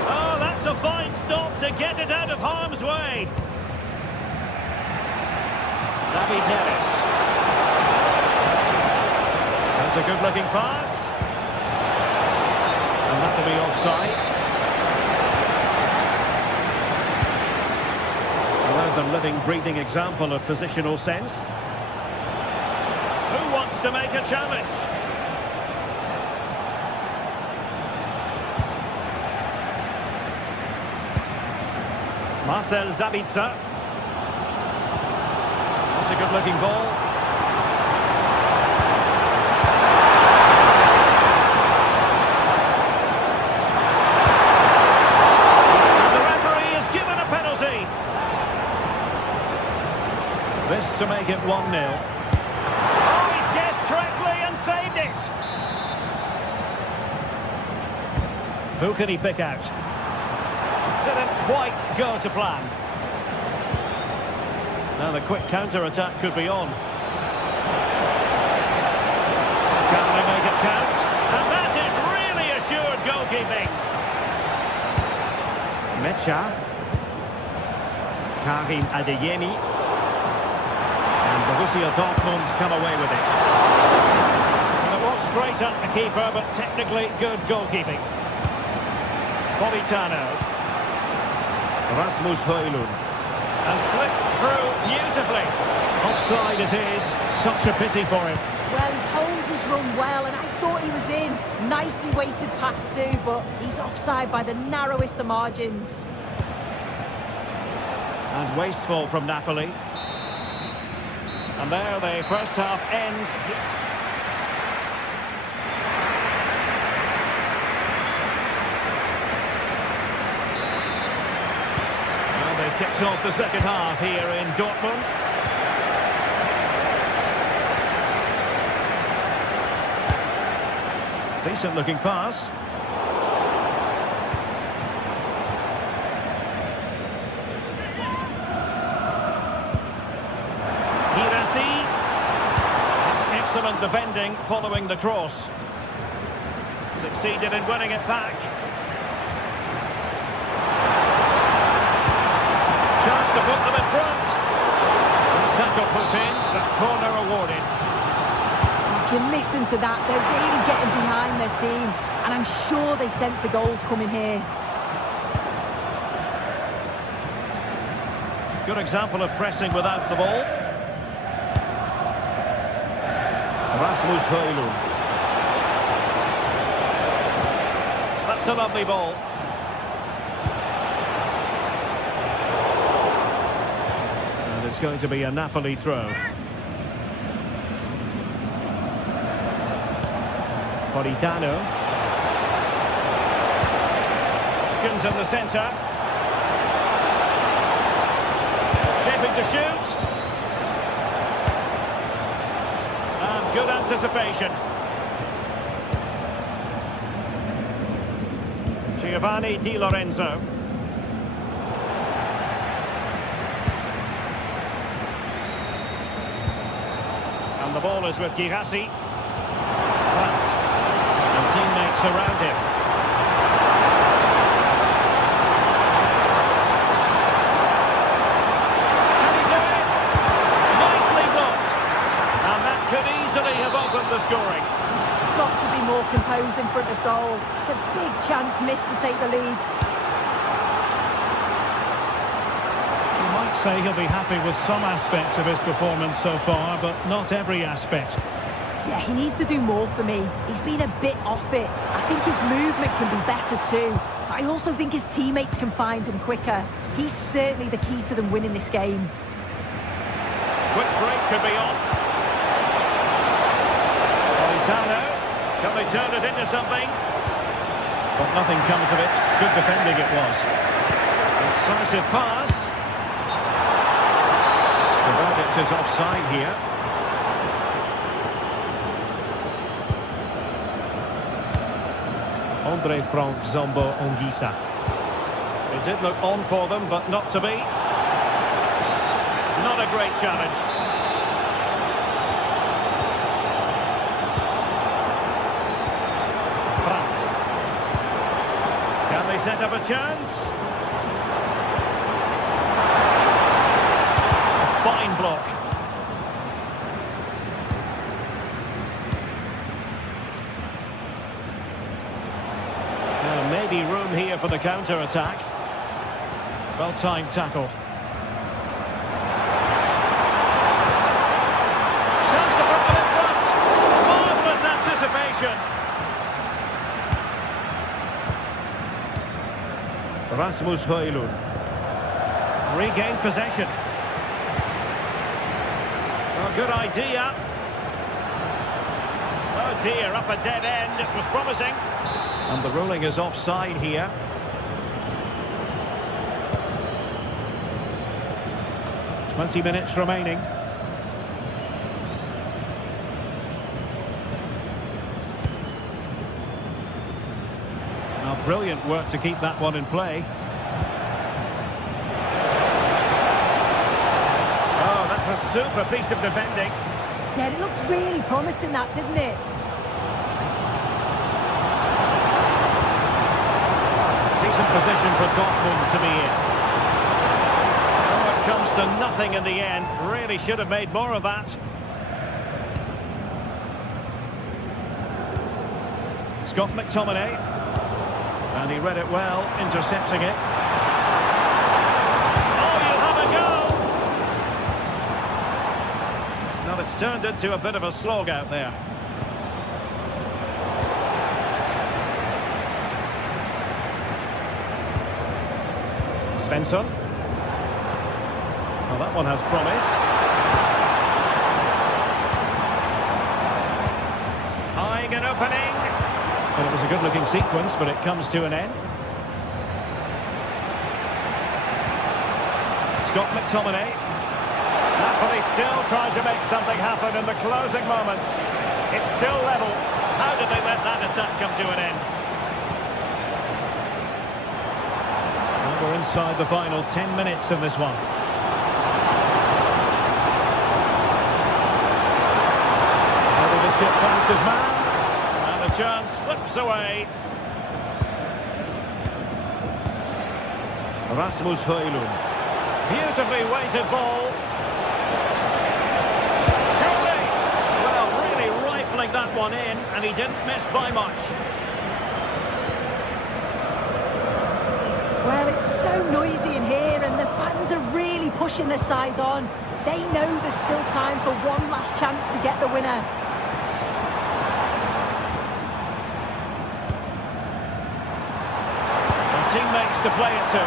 Oh, that's a fine stop to get it out of harm's way. David Neres. That's a good-looking pass. And that'll be offside. Well, there's a living, breathing example of positional sense. Who wants to make a challenge? Marcel Sabitzer. That's a a good-looking ball. And the referee has given a penalty. This to make it 1-0. Oh, he's guessed correctly and saved it. Who can he pick out? Didn't quite go to plan. Now the quick counter-attack could be on. Can they make it count? And that is really assured goalkeeping. Mecha. Karim Adeyemi. And Borussia Dortmund come away with it. And it was straight at the keeper, but technically good goalkeeping. Politano. Rasmus Højlund. And slipped through beautifully. Offside it is. Such a pity for him. Well, he holds his run well, and I thought he was in. Nicely weighted pass too, but he's offside by the narrowest of margins. And wasteful from Napoli. And there the first half ends. Kicks off the second half here in Dortmund. Decent looking pass. Girassi. That's excellent defending following the cross. Succeeded in winning it back. Chance to put them in front. And tackle put in, the corner awarded. If you listen to that, they're really getting behind their team, and I'm sure they sense a goal's coming here. Good example of pressing without the ball. Rasmus Højlund. That's a lovely ball. It's going to be a Napoli throw. Politano. Options in the centre. Shaping to shoot. And good anticipation. Giovanni Di Lorenzo. The ball is with Girassi. And teammates around him. Can he do it? Nicely blocked. And that could easily have opened the scoring. He's got to be more composed in front of goal. It's a big chance missed to take the lead. Say he'll be happy with some aspects of his performance so far, but not every aspect. Yeah, he needs to do more for me. He's been a bit off it. I think his movement can be better too. But I also think his teammates can find him quicker. He's certainly the key to them winning this game. Quick break could be on. Politano. Can they turn it into something? But nothing comes of it. Good defending it was. Incisive pass. The verdict is offside here. Andre Frank Zombo Ongisa. It did look on for them, but not to be. Not a great challenge. Pratt. Can they set up a chance? Fine block. Maybe room here for the counter-attack. Well-timed tackle. Chance to put them in front. Marvellous anticipation. Rasmus Højlund. Regained possession. Good idea. Oh dear, up a dead end. It was promising. And the ruling is offside here. "20 minutes remaining. Now, brilliant work to keep that one in play. Oh, that's a super piece of defending. Yeah, it looked really promising, that, didn't it? Decent position for Dortmund to be in. Oh, it comes to nothing in the end. Really should have made more of that. Scott McTominay. And he read it well, intercepting it. Oh, you'll have a go! Now it's turned into a bit of a slog out there. Svensson. Well, that one has promise. Eyeing an opening. Well, it was a good-looking sequence, but it comes to an end. Scott McTominay. Napoli still trying to make something happen in the closing moments. It's still level. How did they let that attack come to an end? Well, we're inside the final 10 minutes of this one. How did this get past his man? The chance slips away. Rasmus Højlund. Beautifully weighted ball. Surely! Well, really rifling that one in, and he didn't miss by much. Well, it's so noisy in here, and the fans are really pushing their side on. They know there's still time for one last chance to get the winner. Teammates to play it to.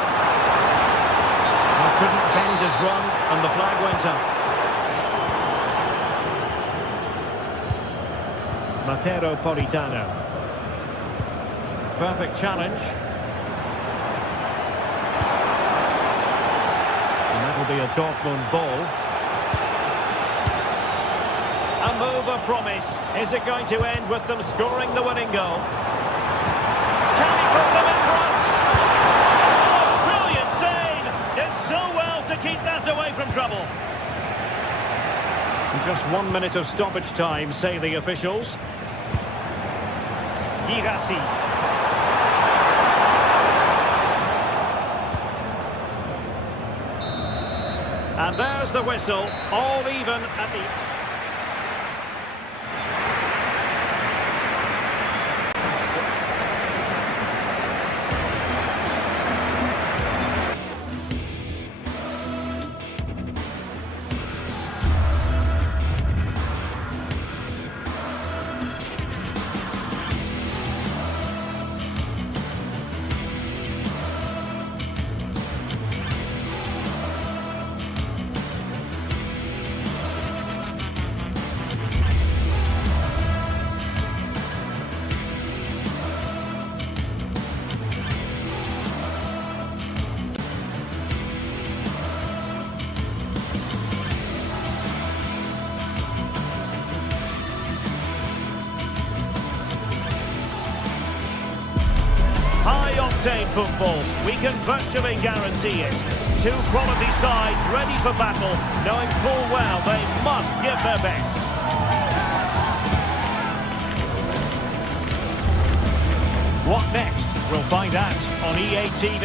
He couldn't bend his run, and the flag went up. Matteo Politano. Perfect challenge. And that'll be a Dortmund ball. A move of promise. Is it going to end with them scoring the winning goal? Can he put them in front? So well to keep that away from trouble. Just 1 minute of stoppage time, say the officials. Girassi. And there's the whistle, all even at the... High-octane football, we can virtually guarantee it. Two quality sides ready for battle, knowing full well they must give their best. What next? We'll find out on EA TV.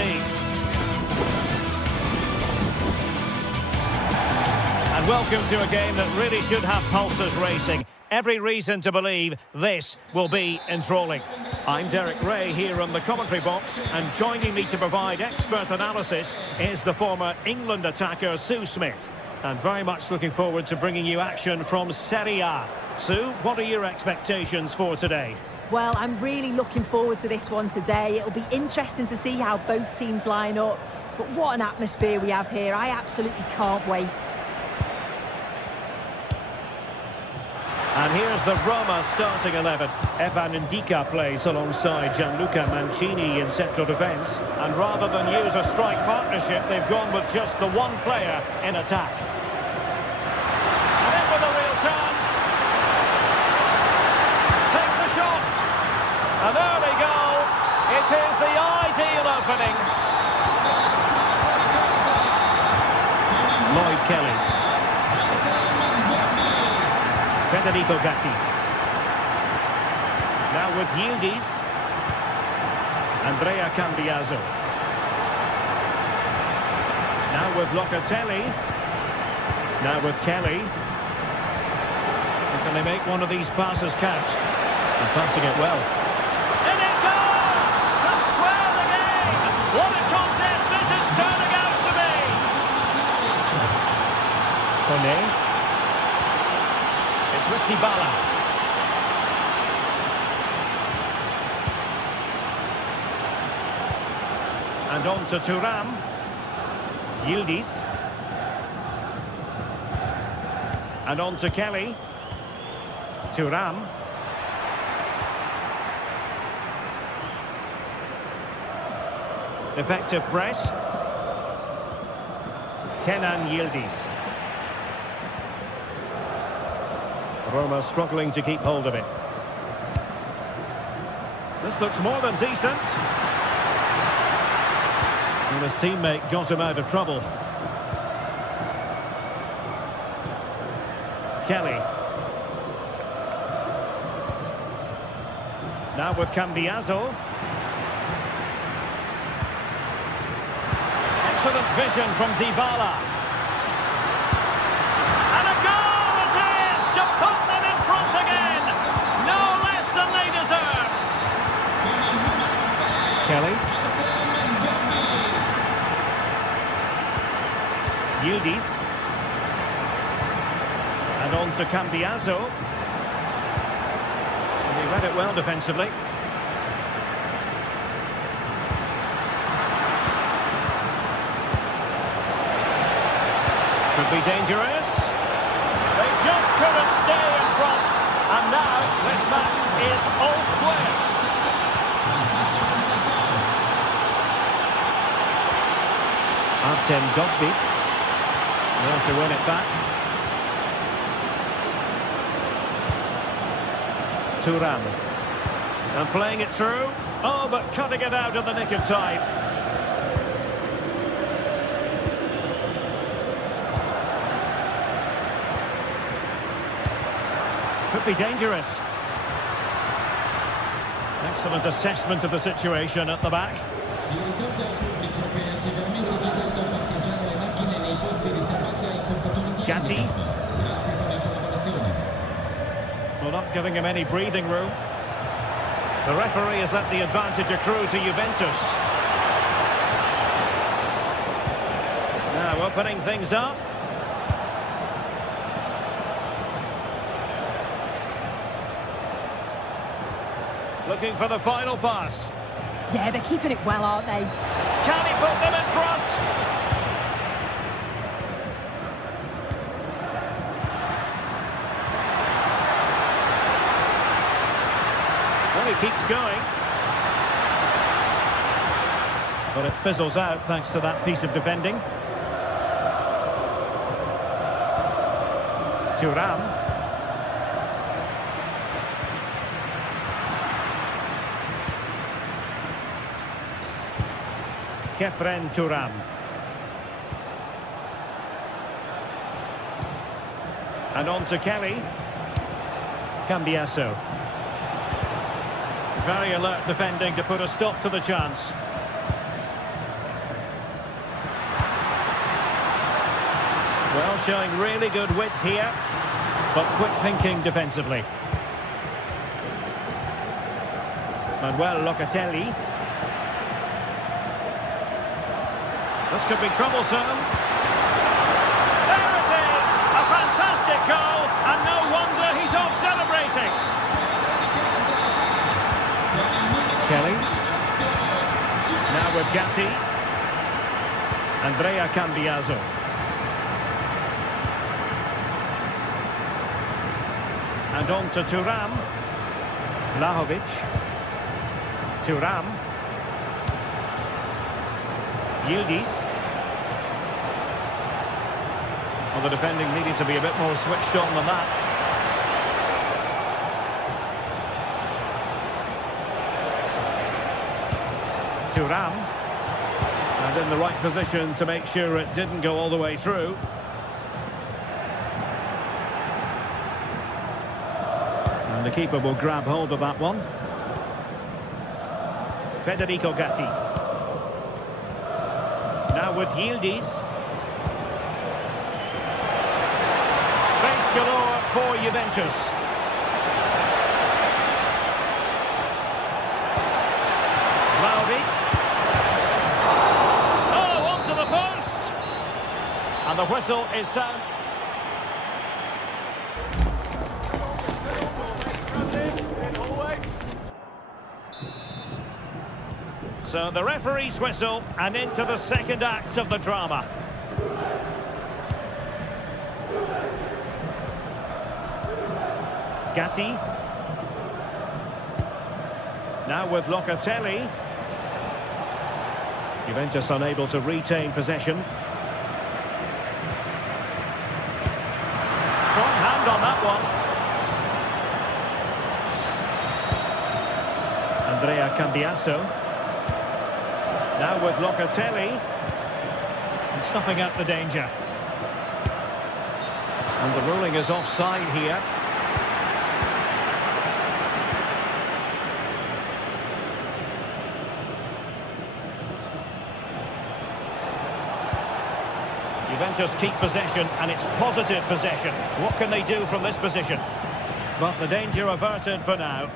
And welcome to a game that really should have pulses racing. Every reason to believe this will be enthralling. I'm Derek Ray here on the commentary box, and joining me to provide expert analysis is the former England attacker Sue Smith. And very much looking forward to bringing you action from Serie A. Sue, what are your expectations for today? Well, I'm really looking forward to this one today. It'll be interesting to see how both teams line up. But what an atmosphere we have here. I absolutely can't wait. And here's the Roma starting 11. Evan Ndika plays alongside Gianluca Mancini in central defence. And rather than use a strike partnership, they've gone with just the one player in attack. And in with a real chance. Takes the shot. An early goal. It is the ideal opening. Lloyd Kelly. Federico Gatti. Now with Yildiz. Andrea Cambiaso. Now with Locatelli. Now with Kelly. And can they make one of these passes count? They're passing it well. And it goes! To square the game! What a contest this is turning out to be! Kone. It's with Dybala. And on to Thuram. Yildiz. And on to Kelly. Thuram. Effective press. Kenan Yildiz. Roma struggling to keep hold of it. This looks more than decent. And his teammate got him out of trouble. Kelly. Now with Cambiaso. Excellent vision from Dybala. And a goal it is to put them in front again. No less than they deserve. Kelly. Yildiz. And on to Cambiaso. And he read it well defensively. Could be dangerous. They just couldn't stay in front. And now this match is all square. Artem Gogbik. Well, to win it back. Thuram. And playing it through. Oh, but cutting it out in the nick of time. Could be dangerous. Excellent assessment of the situation at the back. Gatti. Well, not giving him any breathing room. The referee has let the advantage accrue to Juventus. Now opening things up. Looking for the final pass. Yeah, they're keeping it well, aren't they? Can he put them in front? Well, he keeps going. But it fizzles out thanks to that piece of defending. Thuram. Kefren Thuram. And on to Kelly. Cambiaso. Very alert defending to put a stop to the chance. Well, showing really good width here, but quick thinking defensively. Manuel Locatelli. This could be troublesome. There it is! A fantastic goal, and no wonder he's off celebrating. Kelly. Now with Gatti. Andrea Cambiaso. And on to Thuram. Vlahovic. Thuram. Yildiz. Well, the defending needed to be a bit more switched on than that. Thuram. And in the right position to make sure it didn't go all the way through. And the keeper will grab hold of that one. Federico Gatti. Now with Yildiz. Space galore for Juventus. Vlahovic. Oh, onto the post! And the whistle is sound. So the referee's whistle, and into the second act of the drama. Gatti. Now with Locatelli. Juventus unable to retain possession. Strong hand on that one. Andrea Cambiasso. Now with Locatelli. And snuffing out the danger. And the ruling is offside here. Juventus keep possession, and it's positive possession. What can they do from this position? But the danger averted for now.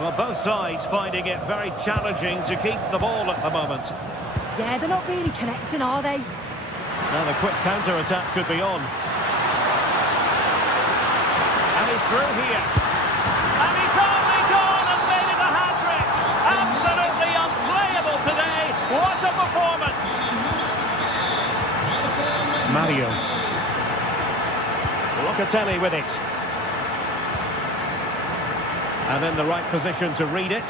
Well, both sides finding it very challenging to keep the ball at the moment. Yeah, they're not really connecting, are they? Now the quick counter-attack could be on. And he's through here. And he's only gone and made it a hat-trick. Absolutely unplayable today. What a performance. Mario. Locatelli with it. And in the right position to read it.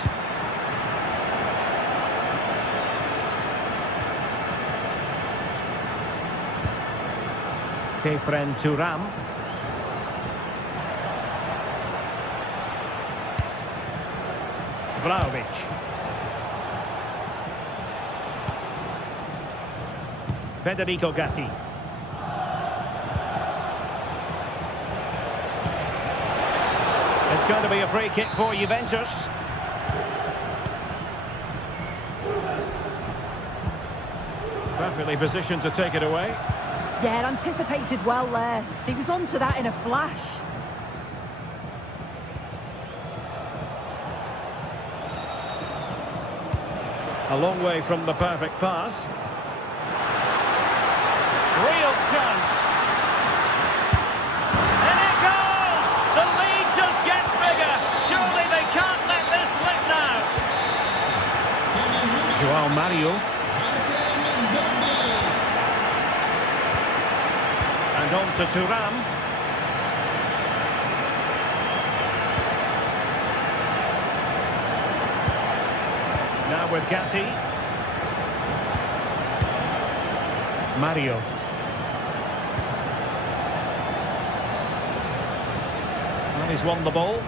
Kefren Thuram. Vlahovic. Federico Gatti. It's going to be a free kick for Juventus. Perfectly positioned to take it away. Yeah, anticipated well there. He was onto that in a flash. A long way from the perfect pass. Real chance. And it goes! The lead just gets bigger. Surely they can't let this slip now. Joao Mario. And on to Thuram. Now with Gatti. Mario. And he's won the ball.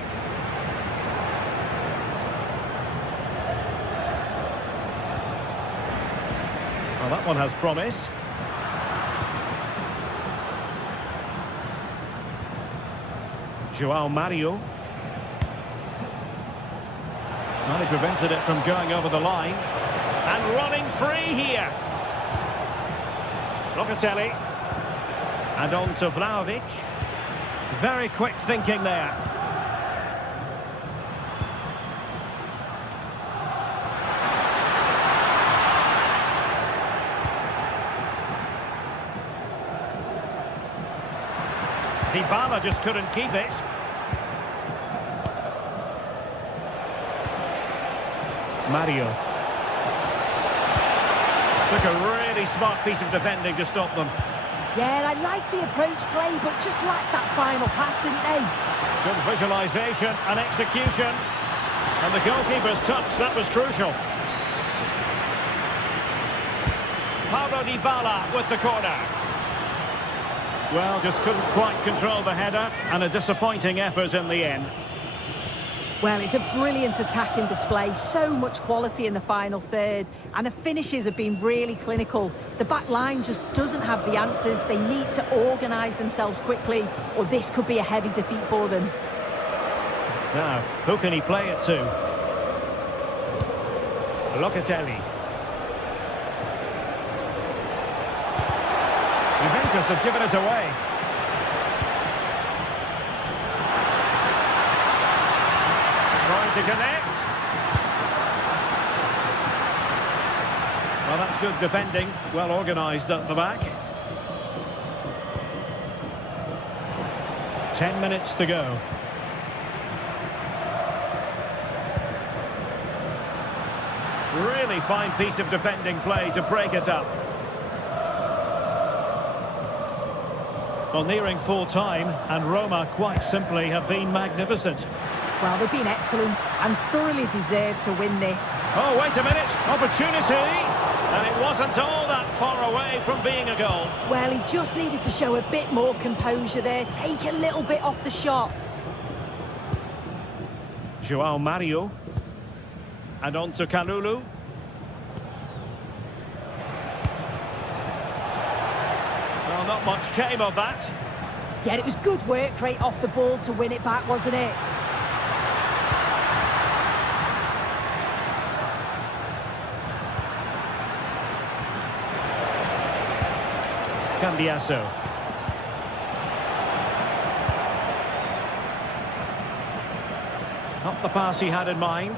Well, that one has promise. Joao Mario. Well, he prevented it from going over the line. And running free here. Locatelli. And on to Vlahovic. Very quick thinking there. Dybala just couldn't keep it. Mario. Took a really smart piece of defending to stop them. Yeah, I like the approach play, but just lacked that final pass, didn't they? Good visualisation and execution. And the goalkeeper's touch, that was crucial. Paulo Dybala with the corner. Well, just couldn't quite control the header, and a disappointing effort in the end. Well, it's a brilliant attacking display, so much quality in the final third, and the finishes have been really clinical. The back line just doesn't have the answers. They need to organise themselves quickly, or this could be a heavy defeat for them. Now, who can he play it to? Locatelli. Juventus have given it away. Trying to connect. Well, that's good defending. Well organised at the back. 10 minutes to go. Really fine piece of defending play to break it up. Well, nearing full time, and Roma quite simply have been magnificent. Well, they've been excellent and thoroughly deserved to win this. Oh, wait a minute. Opportunity. And it wasn't all that far away from being a goal. Well, he just needed to show a bit more composure there, take a little bit off the shot. João Mario. And on to Kalulu. Well, not much came of that. Yeah, it was good work rate off the ball to win it back, wasn't it? Cambiasso. Not the pass he had in mind.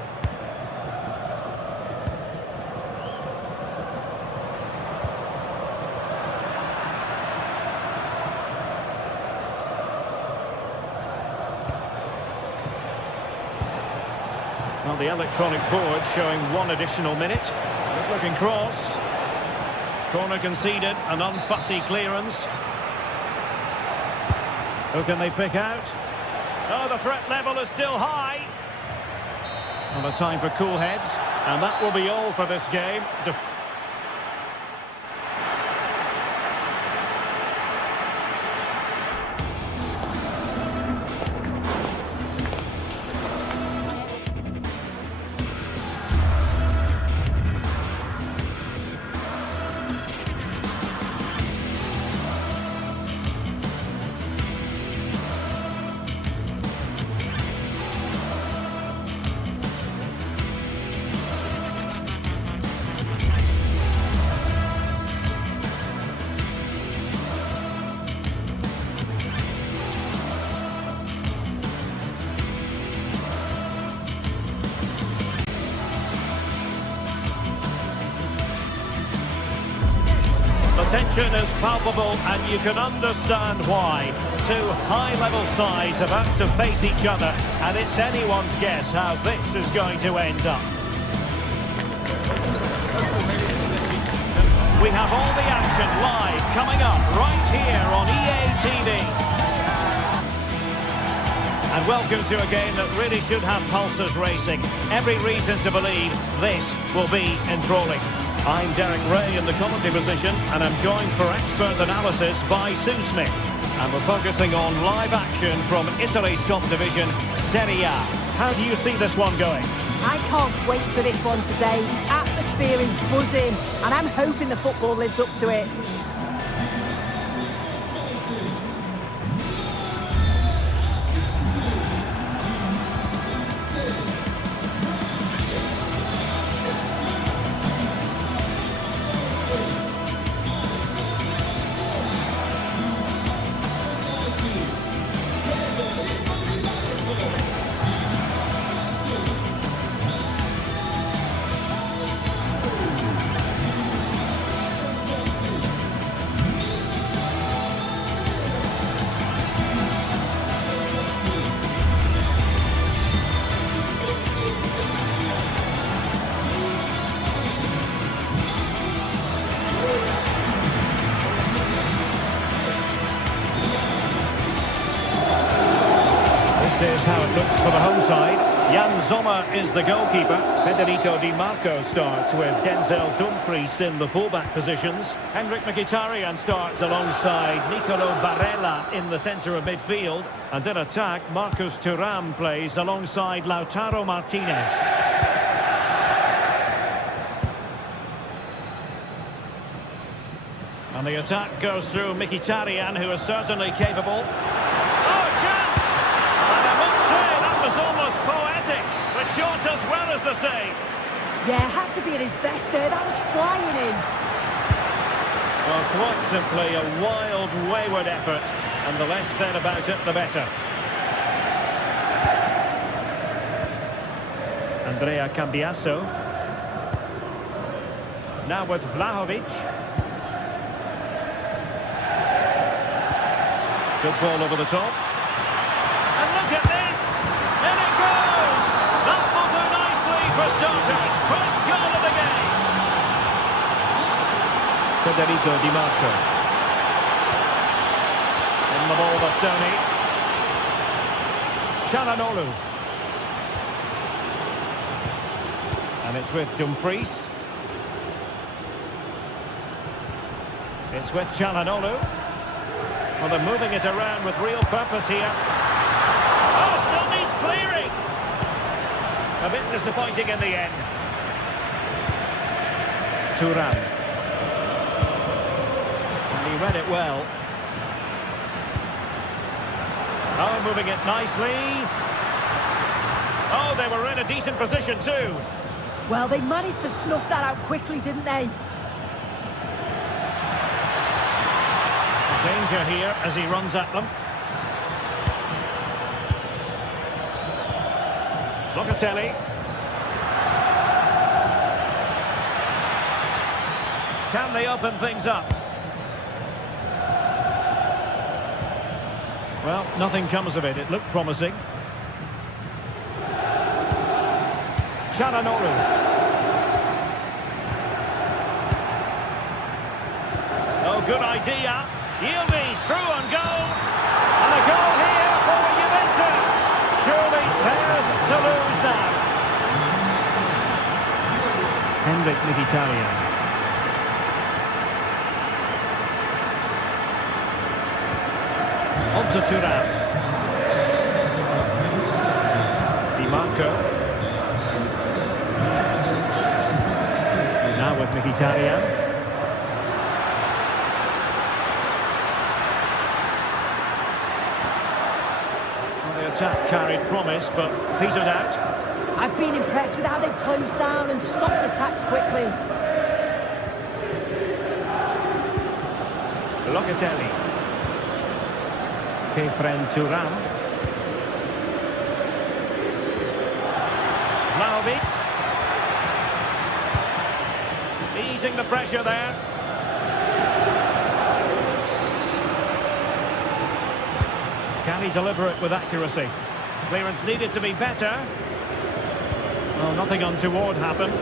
Well, the electronic board showing one additional minute. Good-looking cross. Corner conceded, an unfussy clearance. Who can they pick out? Oh, the threat level is still high. Well, a time for cool heads, and that will be all for this game. The tension is palpable, and you can understand why. Two high-level sides about to face each other, and it's anyone's guess how this is going to end up. We have all the action live coming up right here on EA TV. And welcome to a game that really should have pulses racing. Every reason to believe this will be enthralling. I'm Derek Ray in the commentary position, and I'm joined for expert analysis by Sue Smith. And we're focusing on live action from Italy's top division, Serie A. How do you see this one going? I can't wait for this one today. The atmosphere is buzzing, and I'm hoping the football lives up to it. Zoma is the goalkeeper. Federico Di Marco starts with Denzel Dumfries in the fullback positions. Henrik Mkhitaryan starts alongside Nicolo Barella in the centre of midfield. And in attack, Marcus Thuram plays alongside Lautaro Martinez. And the attack goes through Mkhitaryan, who is certainly capable. Oh, chance! And I must say, that was almost poetic. The shot as well as the save. Yeah, had to be at his best there. That was flying in. Well, quite simply a wild, wayward effort. And the less said about it, the better. Andrea Cambiasso. Now with Vlahovic. Good ball over the top. And look at this! In it goes! That will do nicely for starters. First goal of the game. Federico Di Marco. In the ball, Bastoni. Çalhanoğlu. And it's with Dumfries. It's with Çalhanoğlu. Well, they're moving it around with real purpose here. Oh, still needs clearing. A bit disappointing in the end. Thuram. And he read it well. Oh, moving it nicely. Oh, they were in a decent position too. Well, they managed to snuff that out quickly, didn't they? Danger here as he runs at them. Locatelli. Can they open things up? Well, nothing comes of it. It looked promising. Çalhanoğlu. Oh, good idea. Yildiz through and goal. And a goal here for Juventus. Surely theirs to lose now. Henrik Mkhitaryan. On to Thuram. Di Marco. Now with Mkhitaryan. Attack carried promise, but petered out. I've been impressed with how they've closed down and stopped attacks quickly. Locatelli. Kefren Thuram. Vlahovic. Easing the pressure there. Can he deliver it with accuracy? Clearance needed to be better. Well, nothing untoward happened.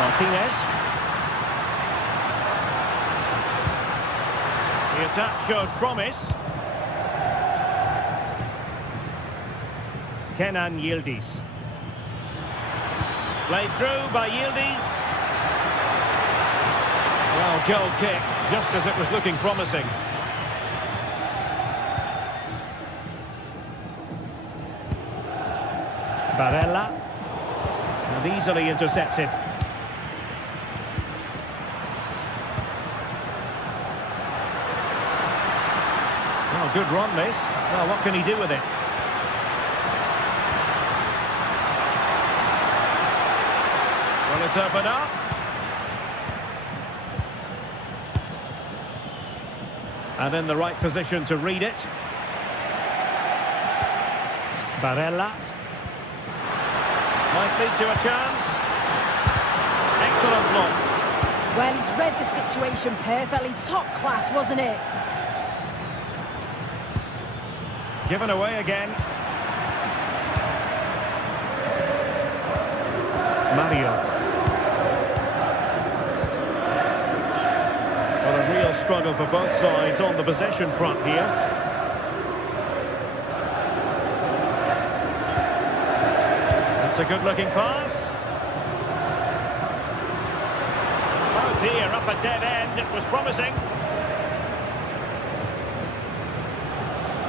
Martinez. The attack showed promise. Kenan Yildiz. Played through by Yildiz. Well, goal kick, just as it was looking promising. Barella. And easily intercepted. Well, good run this. Well, what can he do with it? Will it open up? And in the right position to read it. Barella. Might lead to a chance. Excellent block. Well, he's read the situation perfectly. Top class, wasn't it? Given away again. Mario. Well, a real struggle for both sides on the possession front here. That's a good-looking pass. Oh dear, up a dead end. It was promising.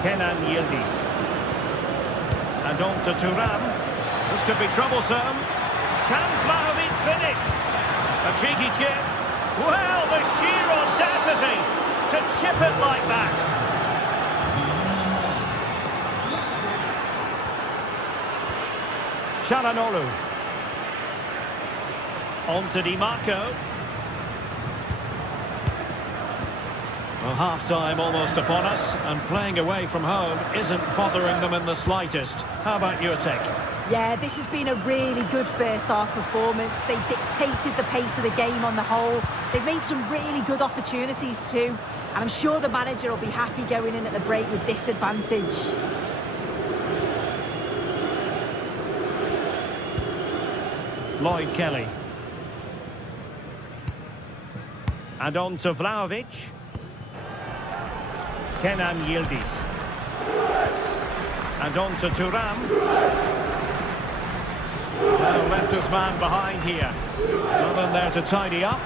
Kenan Yildiz. And on to Thuram. This could be troublesome. Can Vlahovic finish? A cheeky chip. Well, the sheer audacity to chip it like that. Çalhanoğlu. On to Di Marco. Well, half-time almost upon us, and playing away from home isn't bothering them in the slightest. How about your take? Yeah, this has been a really good first-half performance. They dictated the pace of the game on the whole. They've made some really good opportunities too, and I'm sure the manager will be happy going in at the break with this advantage. Lloyd Kelly. And on to Vlahovic. Kenan Yildiz. And on to Thuram. Well, left his man behind here. Nothing there to tidy up.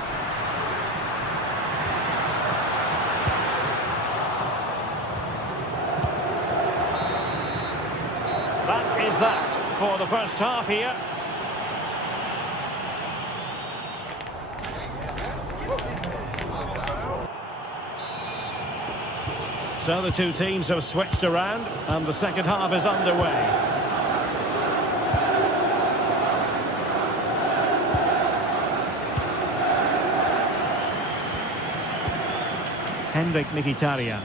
That is that for the first half here. So the two teams have switched around and the second half is underway. Henrik Mkhitaryan.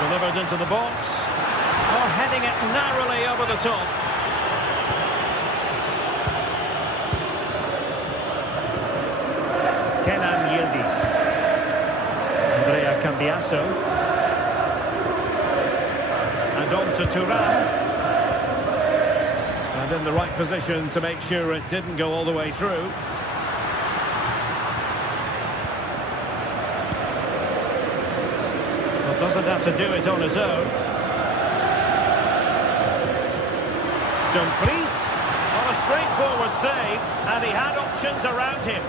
Delivered into the box. Oh, heading it narrowly over the top. Kenan Yildiz. Andrea Cambiasso. And on to Thuram. And in the right position to make sure it didn't go all the way through. Well, doesn't have to do it on his own. Dumfries. Not a straightforward save, and he had options around him.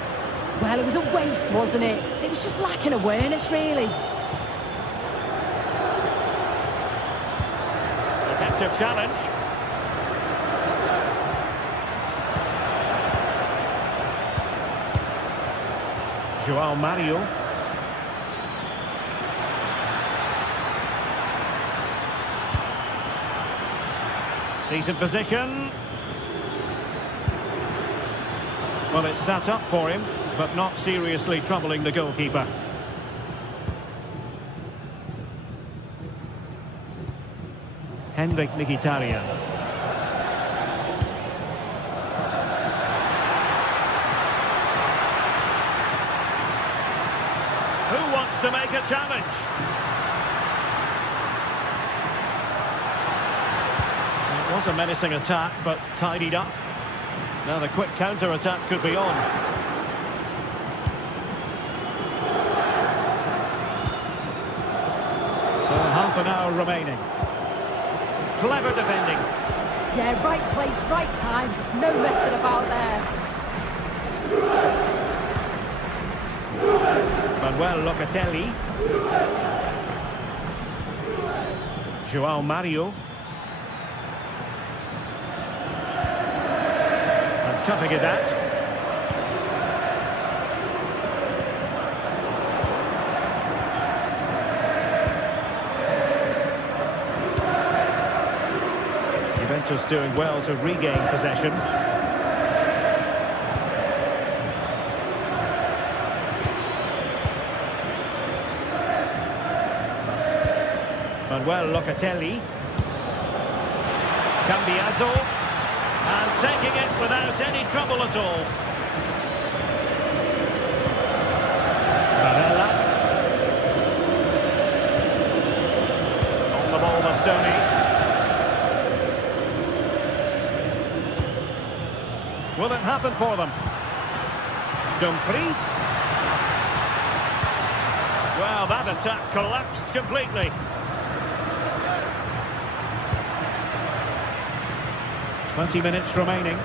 Well, it was a waste, wasn't it? It was just lacking awareness, really. Effective challenge. João Mario. Decent position. Well, it's sat up for him, but not seriously troubling the goalkeeper. Henrik Mkhitaryan. Who wants to make a challenge? It was a menacing attack, but tidied up. Now the quick counter-attack could be on. So half an hour remaining. Clever defending. Yeah, right place, right time. No messing about there. Manuel Locatelli. João Mario. And toughing it out. Juventus doing well to regain possession. Manuel Locatelli. Cambiasso. And taking it without any trouble at all. Barella. On the ball, Bastoni. Will it happen for them? Dumfries. Well, that attack collapsed completely. 20 minutes remaining.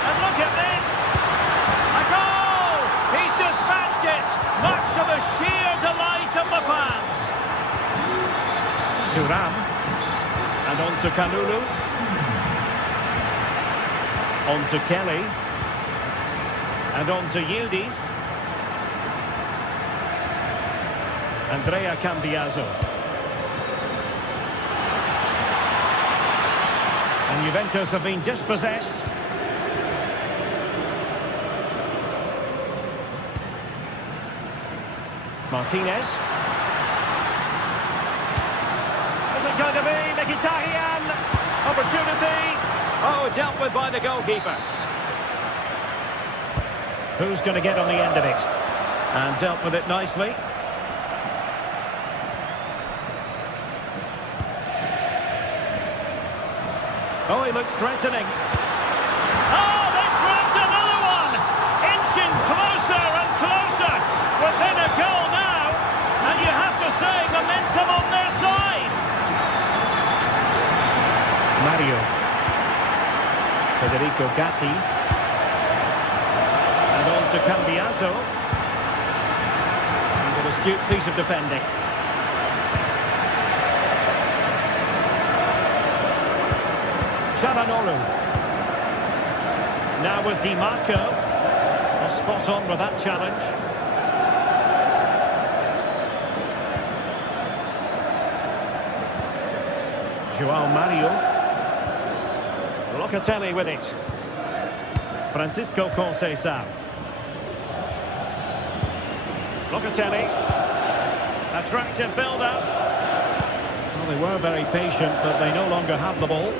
And look at this! A goal! He's dispatched it! Much to the sheer delight of the fans. Thuram. And on to Kalulu. On to Kelly. And on to Yildiz. Andrea Cambiaso. And Juventus have been dispossessed. Martinez. Is it going to be Mkhitaryan? Opportunity. Oh, dealt with by the goalkeeper. Who's going to get on the end of it? And dealt with it nicely. Oh, he looks threatening. Oh, they've grabbed another one! Inching closer and closer. Within a goal now. And you have to say, momentum on their side. Mario. Federico Gatti. And on to Cambiaso. And an astute piece of defending. Çalhanoğlu. Now with Di Marco. Spot on with that challenge. João Mario. Locatelli with it. Francisco Conceição. Locatelli. Attractive build-up. Well, they were very patient, but they no longer have the ball.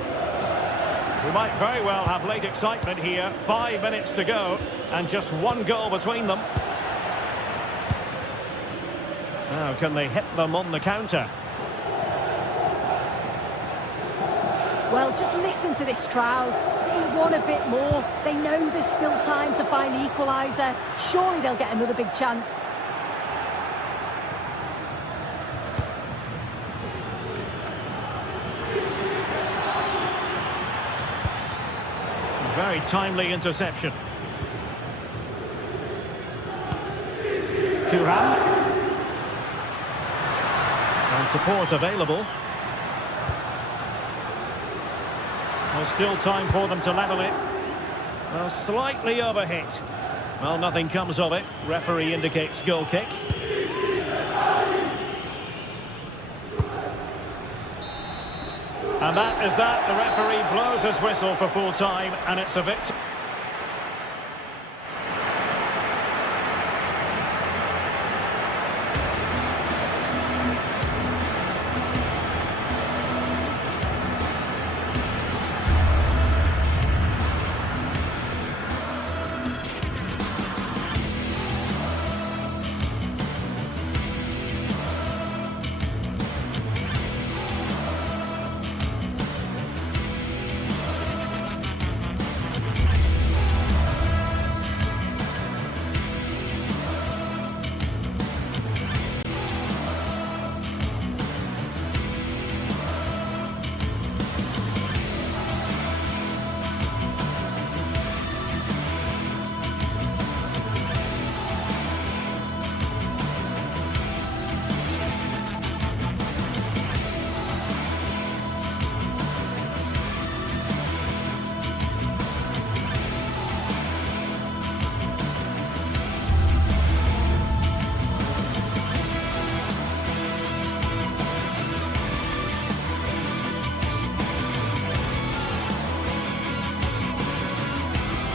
We might very well have late excitement here. 5 minutes to go, and just one goal between them. Now, can they hit them on the counter? Well, just listen to this crowd. They want a bit more. They know there's still time to find the equaliser. Surely they'll get another big chance. Very timely interception. Thuram. And support available. Well, still time for them to level it. Well, slightly overhit. Well, nothing comes of it. Referee indicates goal kick. And that is that. The referee blows his whistle for full time, and it's a victory.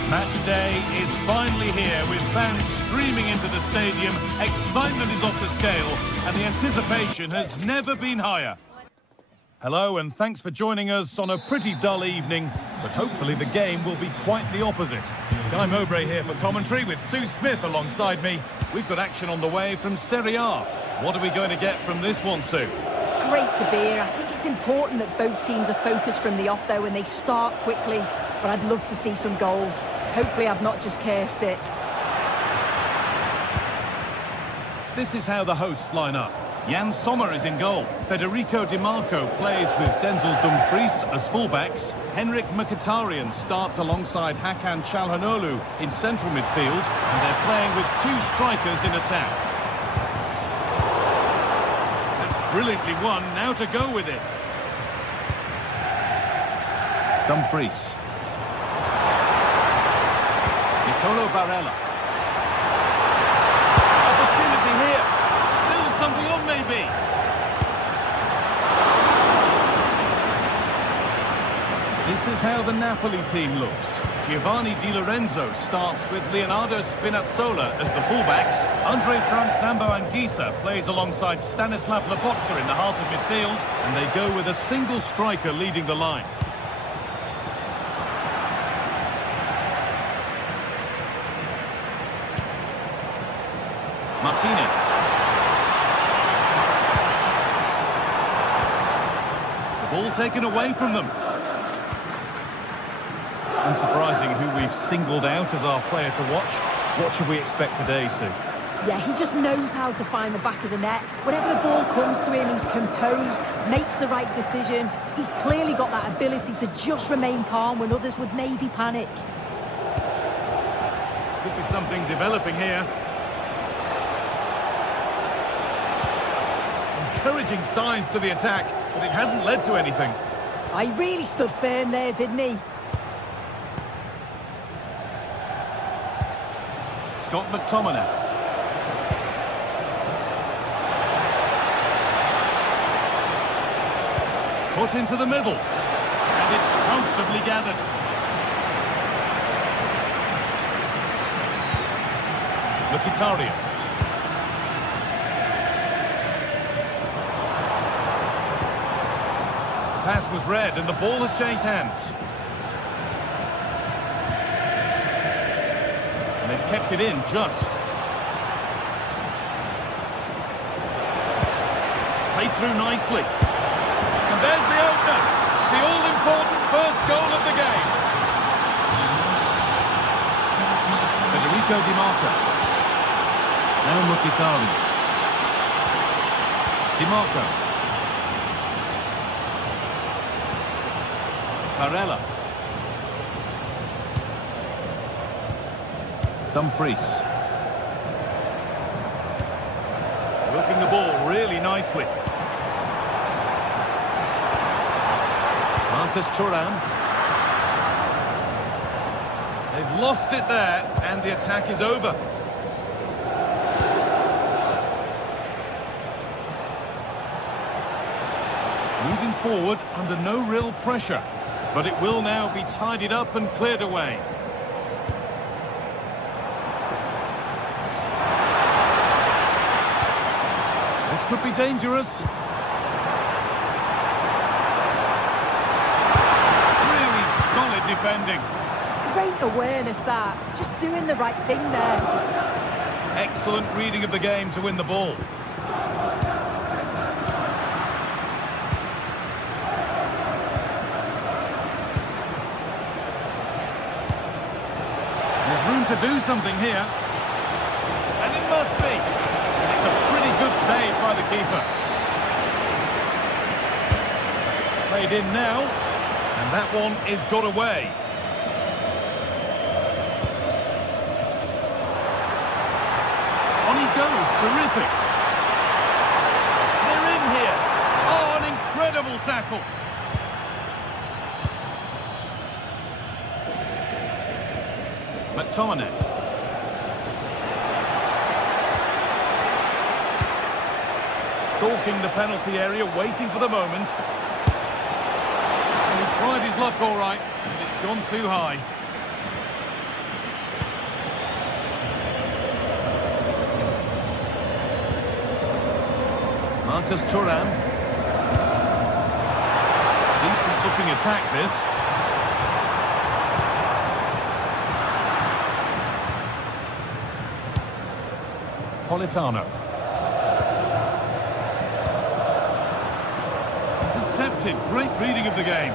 Match day is finally here, with fans streaming into the stadium. Excitement is off the scale, and the anticipation has never been higher. Hello, and thanks for joining us on a pretty dull evening, but hopefully the game will be quite the opposite. Guy Mowbray here for commentary with Sue Smith alongside me. We've got action on the way from Serie A. What are we going to get from this one, Sue? great to be here. I think it's important that both teams are focused from the off, though, and they start quickly. But I'd love to see some goals. Hopefully I've not just cursed it. This is how the hosts line up. Jan Sommer is in goal. Federico Di Marco plays with Denzel Dumfries as fullbacks. Henrik Mkhitaryan starts alongside Hakan Çalhanoğlu in central midfield, and they're playing with two strikers in attack. That's brilliantly won, now to go with it. Dumfries. Nicolo Barella. Opportunity here. Still something on, maybe. This is how the Napoli team looks. Giovanni Di Lorenzo starts with Leonardo Spinazzola as the fullbacks. Andre Frank Zambo Anguissa plays alongside Stanislav Lobotka in the heart of midfield, and they go with a single striker leading the line. Martinez. The ball taken away from them. Unsurprising who we've singled out as our player to watch. What should we expect today, Sue? Yeah, he just knows how to find the back of the net. Whenever the ball comes to him, he's composed, makes the right decision. He's clearly got that ability to just remain calm when others would maybe panic. Could be something developing here. Encouraging signs to the attack, but it hasn't led to anything. I really stood firm there, didn't he? Scott McTominay. Put into the middle. And it's comfortably gathered. Mkhitaryan. Pass was read and the ball has changed hands. And they've kept it in just. Played through nicely. And there's the opener. The all-important first goal of the game. Federico Di Marco. Now Mkhitaryan. Di Marco. Barella. Dumfries. Working the ball really nicely. Marcus Thuram. They've lost it there, and the attack is over. Moving forward under no real pressure. But it will now be tidied up and cleared away. This could be dangerous. Really solid defending. Great awareness that. Just doing the right thing there. Excellent reading of the game to win the ball. To do something here, and it must be. It's a pretty good save by the keeper. It's played in now, and that one is got away. On he goes, terrific. They're in here. Oh, an incredible tackle. McTominay. Stalking the penalty area, waiting for the moment. And he tried his luck all right, but it's gone too high. Marcus Thuram. Decent looking attack this. Politano. adapted. Great reading of the game.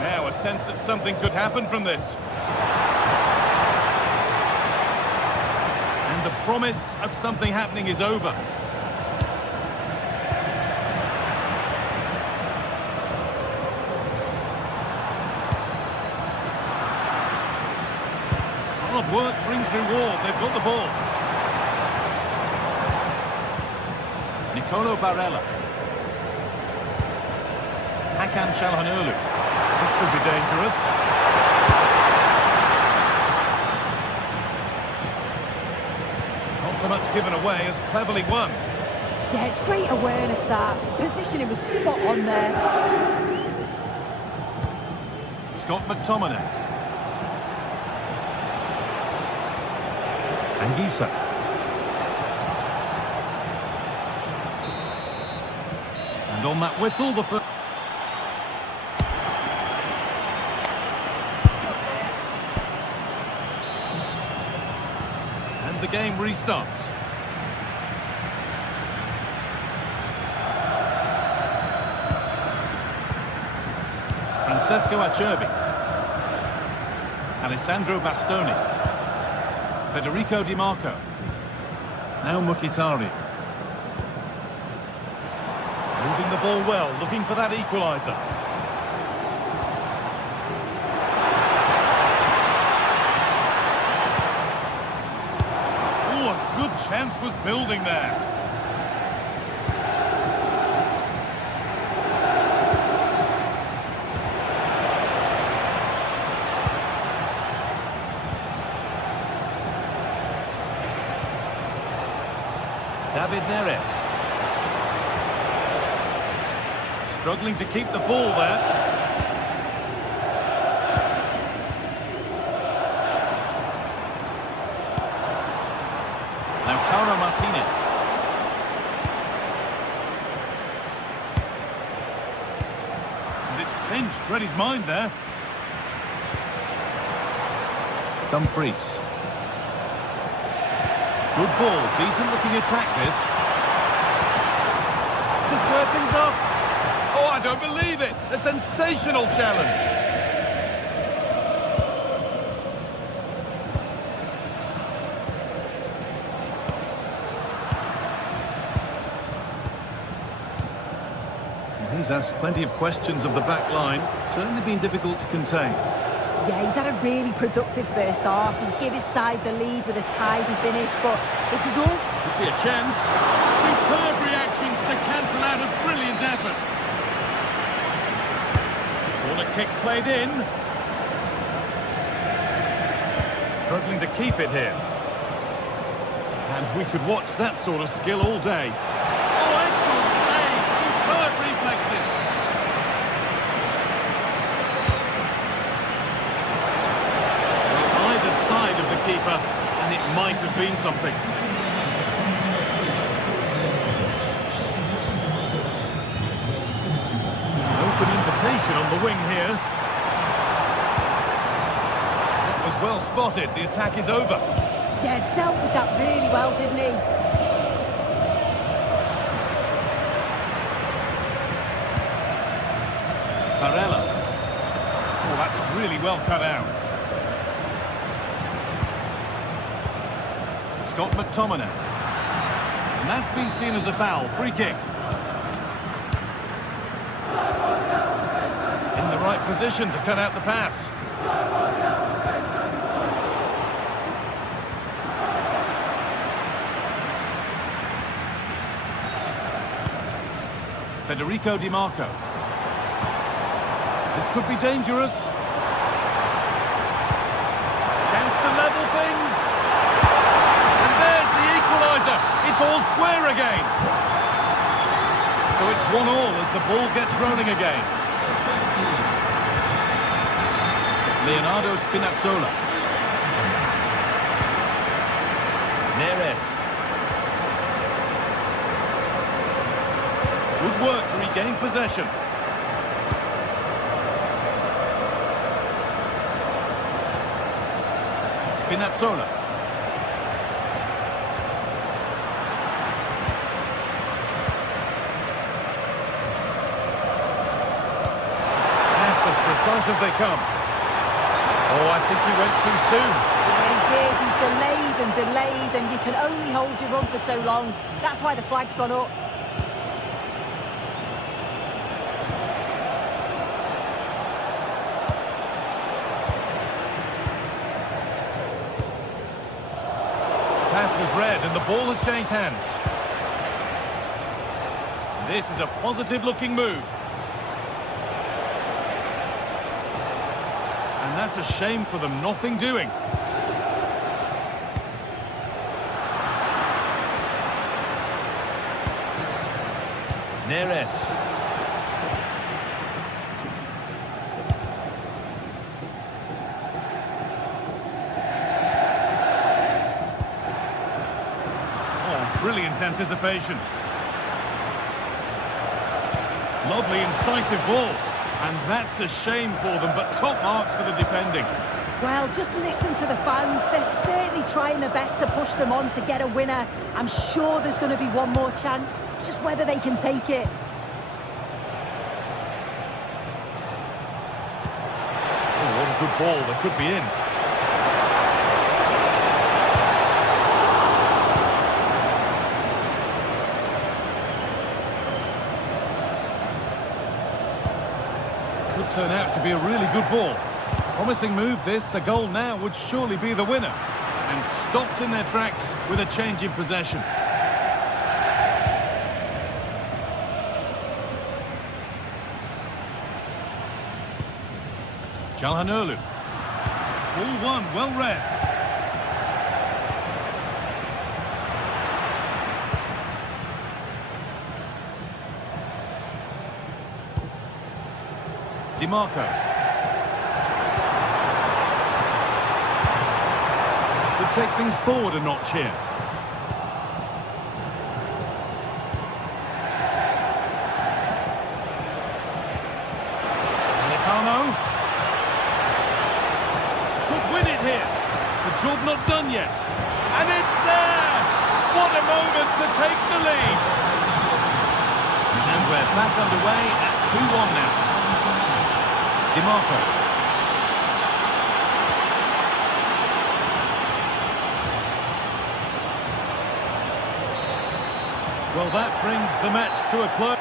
Now a sense that something could happen from this. And the promise of something happening is over. Hard work brings reward. They've got the ball. Nicolo Barella. Hakan Çalhanoğlu. This could be dangerous. Not so much given away as cleverly won. Yeah, it's great awareness, that. Positioning was spot on there. Scott McTominay. Anguissa. And on that whistle, the first... And the game restarts. Francesco Acerbi. Alessandro Bastoni. Federico Di Marco. Now Mkhitaryan. Moving the ball well, looking for that equaliser. Oh, a good chance was building there. David Neres. Struggling to keep the ball there. Lautaro Martinez. And it's pinched, read his mind there. Dumfries. Good ball, decent looking attack this. To square things up. Oh, I don't believe it! A sensational challenge! He's asked plenty of questions of the back line. Certainly been difficult to contain. Yeah, he's had a really productive first half. He gave his side the lead with a tidy finish, but it is all... Could be a chance. Superb reactions to cancel out a brilliant effort. Corner kick played in. Struggling to keep it here. And we could watch that sort of skill all day. Oh, excellent save! Superb reflexes! Side of the keeper, and it might have been something. An open invitation on the wing here. That was well spotted. The attack is over. Yeah, dealt with that really well, didn't he? Barella. Oh, that's really well cut out. Scott McTominay. And that's been seen as a foul. Free kick. In the right position to cut out the pass. Federico Di Marco. This could be dangerous. Chance to level things. It's all square again. So it's 1-1 as the ball gets rolling again. Leonardo Spinazzola. Neres. Good work to regain possession. Spinazzola. dangerous as they come. Oh, I think he went too soon. Yeah, he did. He's delayed and delayed, and you can only hold your run for so long. That's why the flag's gone up. Pass was read and the ball has changed hands. This is a positive-looking move. And that's a shame for them, nothing doing. Neres. Oh, brilliant anticipation. Lovely, incisive ball. And that's a shame for them, but top marks for the defending. Well, just listen to the fans. They're certainly trying their best to push them on to get a winner. I'm sure there's going to be one more chance. It's just whether they can take it. Oh, what a good ball. They could be in. Could turn out to be a really good ball. Promising move this. A goal now would surely be the winner. And stopped in their tracks with a change in possession. Çalhanoğlu. Ball one, well read. DiMarco. Could take things forward a notch here. Militano. Could win it here. The job not done yet. And it's there! What a moment to take the lead. And we're back underway at 2-1 now. DiMarco. Well, that brings the match to a close.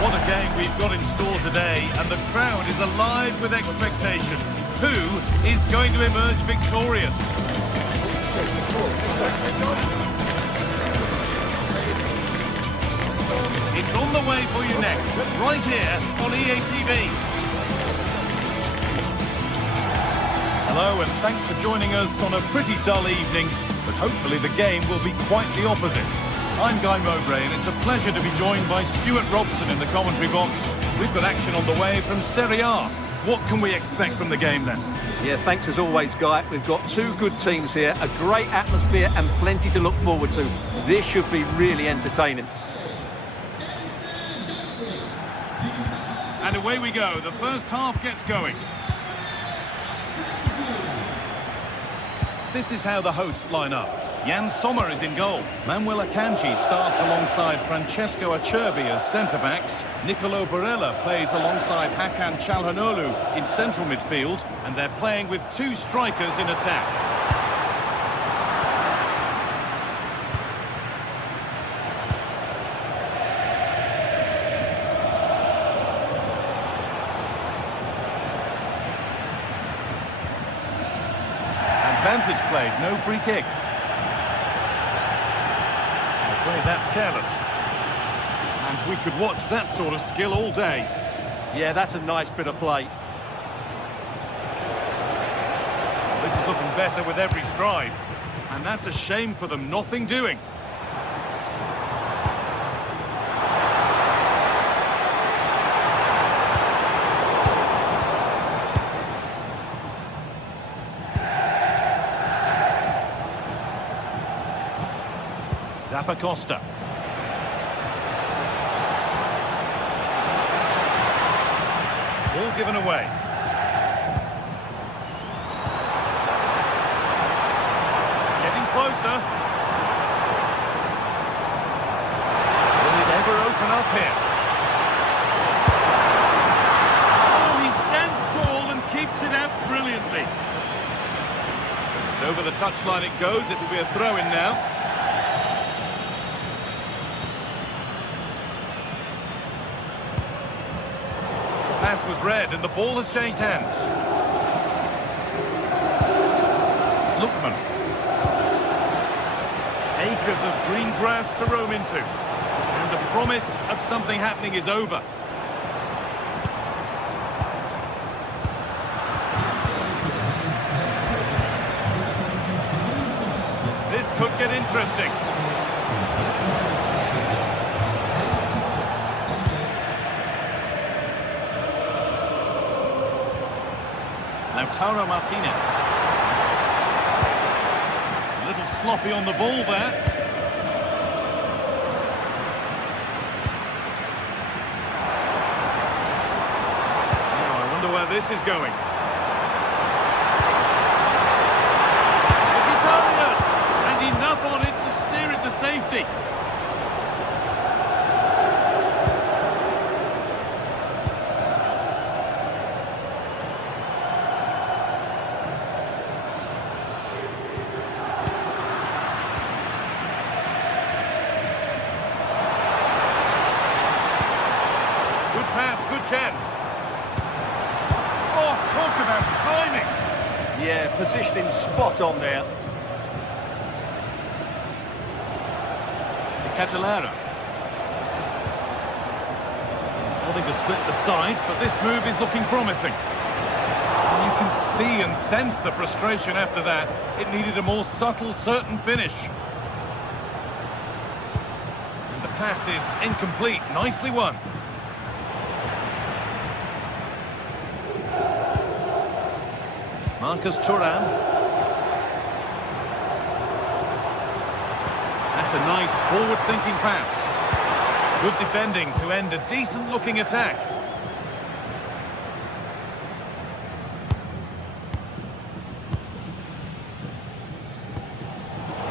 What a game we've got in store today, and the crowd is alive with expectation. Who is going to emerge victorious? It's on the way for you next, right here on EA TV. Hello, and thanks for joining us on a pretty dull evening, but hopefully the game will be quite the opposite. I'm Guy Mowbray, and it's a pleasure to be joined by Stuart Robson in the commentary box. We've got action on the way from Serie A. What can we expect from the game then? Yeah, thanks as always, Guy. We've got two good teams here, a great atmosphere and plenty to look forward to. This should be really entertaining. And away we go. The first half gets going. This is how the hosts line up. Jan Sommer is in goal. Manuel Akanji starts alongside Francesco Acerbi as centre-backs. Nicolo Barella plays alongside Hakan Çalhanoğlu in central midfield. And they're playing with two strikers in attack. Advantage played, no free kick. I'm afraid that's careless. And we could watch that sort of skill all day. Yeah, that's a nice bit of play. This is looking better with every stride. And that's a shame for them, nothing doing. Zappacosta. Ball given away. Getting closer. Will it ever open up here? Oh, he stands tall and keeps it out brilliantly. And over the touchline it goes. It'll be a throw-in now. Pass was read and the ball has changed hands. Lookman. Acres of green grass to roam into. And the promise of something happening is over. This could get interesting. Lautaro Martinez. A little sloppy on the ball there. Oh, I wonder where this is going. Mkhitaryan! And enough on it to steer it to safety. Good chance. Oh, talk about timing. Yeah, positioning spot on there. Catalara. Nothing to split the sides, but this move is looking promising. And you can see and sense the frustration after that. It needed a more subtle, certain finish. And the pass is incomplete. Nicely won. Marcus Thuram. That's a nice forward-thinking pass. Good defending to end a decent-looking attack.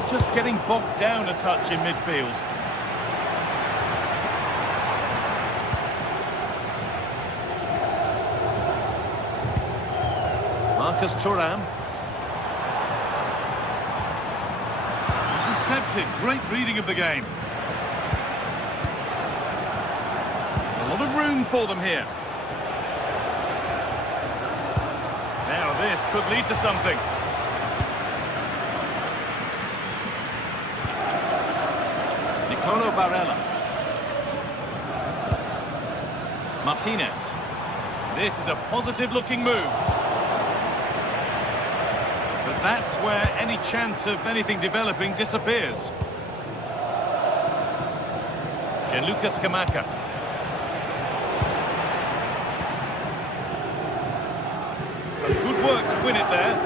Just getting bogged down a touch in midfield. Marcus Thuram. Intercepted. Great reading of the game. A lot of room for them here. Now this could lead to something. Nicolo Barella. Martinez. This is a positive-looking move. But that's where any chance of anything developing disappears. Gianluca Scamacca. Some good work to win it there.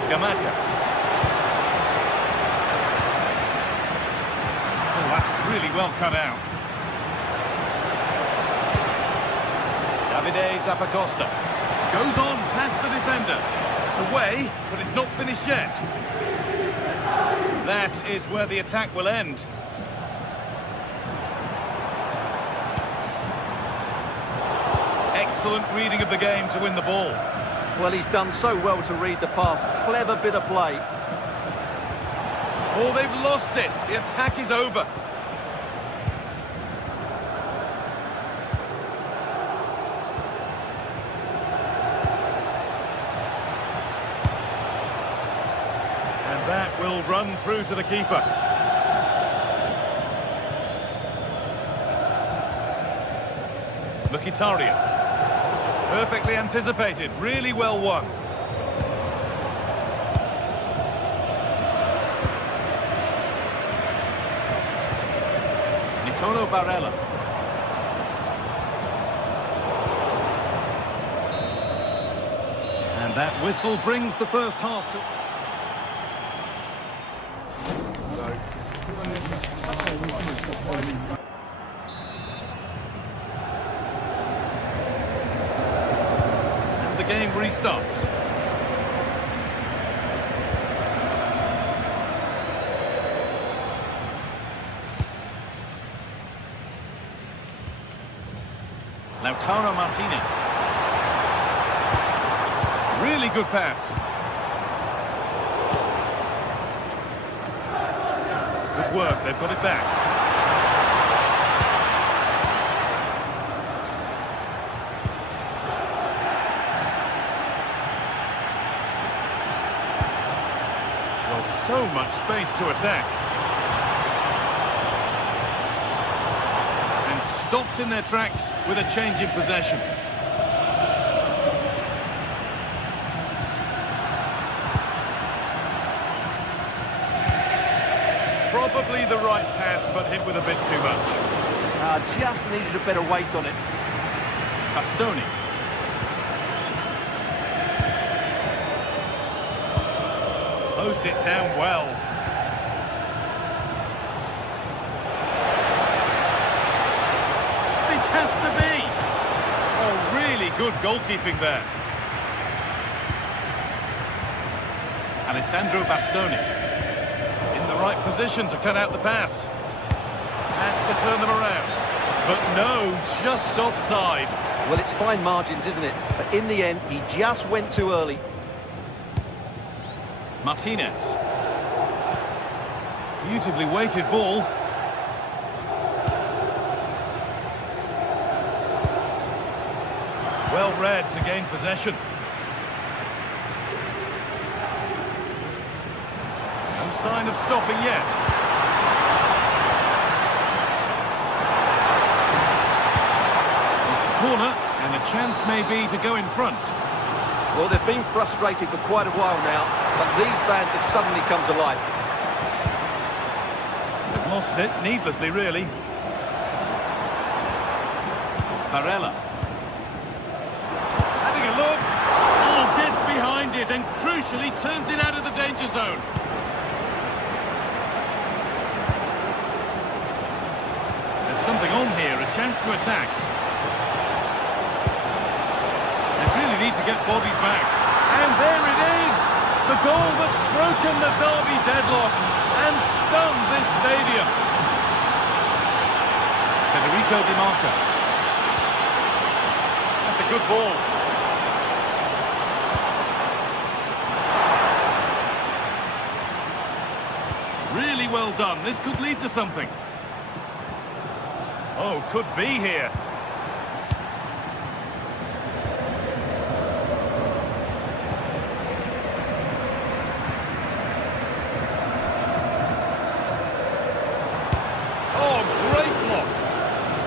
Scamacca. Oh, that's really well cut out. Davide Zappacosta goes on past the defender. It's away, but it's not finished yet. That is where the attack will end. Excellent reading of the game to win the ball. Well, he's done so well to read the pass. Clever bit of play. Oh, they've lost it. The attack is over. whistle run through to the keeper. Mkhitaryan. Perfectly anticipated, really well won. Nicolo Barella. And that whistle brings the first half to... And the game restarts. Lautaro Martinez. Really good pass. Good work, they've got it back. Well, so much space to attack. And stopped in their tracks with a change in possession. Probably the right pass, but hit with a bit too much. Just needed a better weight on it. Bastoni. Closed it down well. This has to be. Oh, really good goalkeeping there. Alessandro Bastoni. Right position to cut out the pass. Has to turn them around. But no, just offside. Well, it's fine margins, isn't it? But in the end, he just went too early. Martinez. Beautifully weighted ball. Well read to gain possession. Sign of stopping yet. It's a corner, and a chance may be to go in front. Well, they've been frustrated for quite a while now, but these fans have suddenly come to life. They've lost it, needlessly, really. Barella. Having a look. Oh, gets behind it, and crucially turns it out of the danger zone. Something on here, a chance to attack. They really need to get bodies back. And there it is! The goal that's broken the derby deadlock and stunned this stadium. Federico Di Marco. That's a good ball. Really well done. This could lead to something. Oh, could be here. Oh, great block.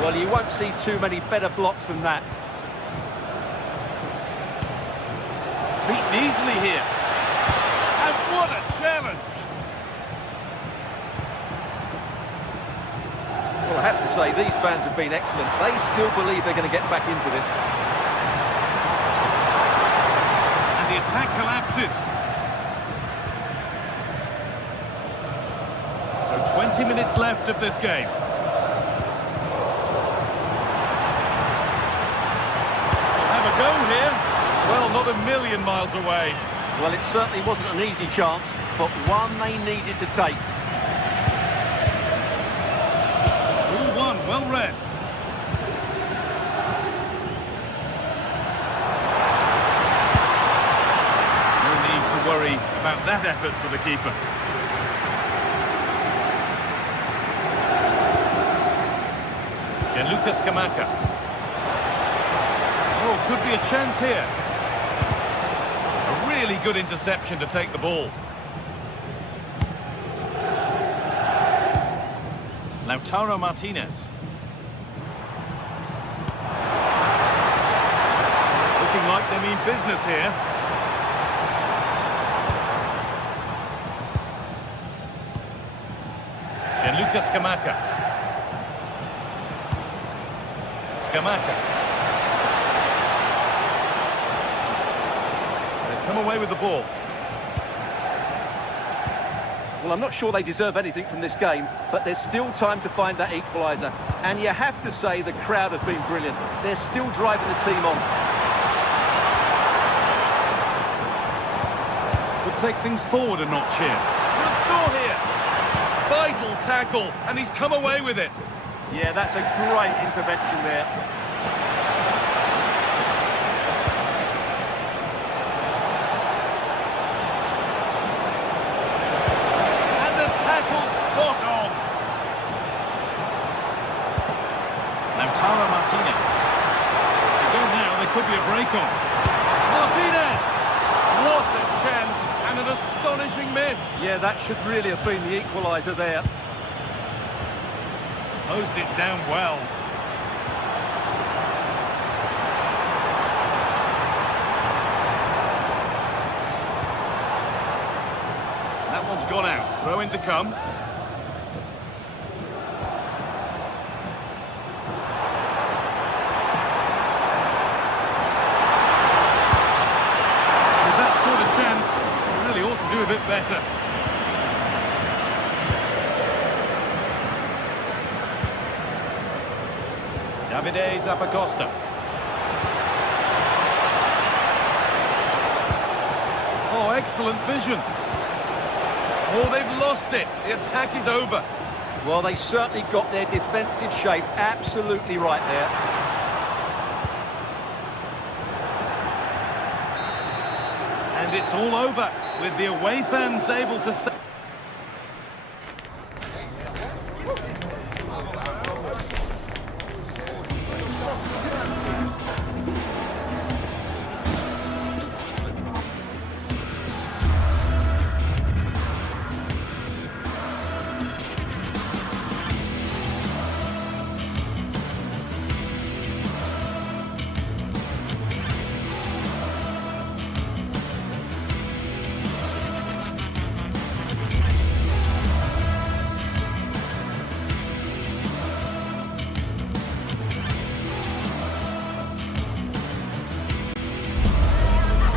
Well, you won't see too many better blocks than that. Beaten easily here. And what a challenge. Well, I have to say, these fans have been excellent. They still believe they're going to get back into this. And the attack collapses. So 20 minutes left of this game. Have a go here. Well, not a million miles away. Well, it certainly wasn't an easy chance, but one they needed to take. Well read. No need to worry about that effort for the keeper. Gianluca Scamacca. Oh, could be a chance here. A really good interception to take the ball. Lautaro Martinez. Looking like they mean business here. Gianluca Scamacca. Scamacca. They've come away with the ball. Well, I'm not sure they deserve anything from this game, but there's still time to find that equaliser. And you have to say the crowd have been brilliant. They're still driving the team on. Could take things forward a notch here. Should score here. Vital tackle, and he's come away with it. Yeah, that's a great intervention there. And the tackle spot on. Lautaro Martinez. They go now, there could be a break on. Martinez! What a chance, and an astonishing miss. Yeah, that should really have been the equaliser there. Closed it down well. That one's gone out. Throw in to come. With that sort of chance, you really ought to do a bit better. Davide Zappacosta. Oh, excellent vision. Oh, they've lost it. The attack is over. Well, they certainly got their defensive shape absolutely right there. And it's all over with the away fans able to say...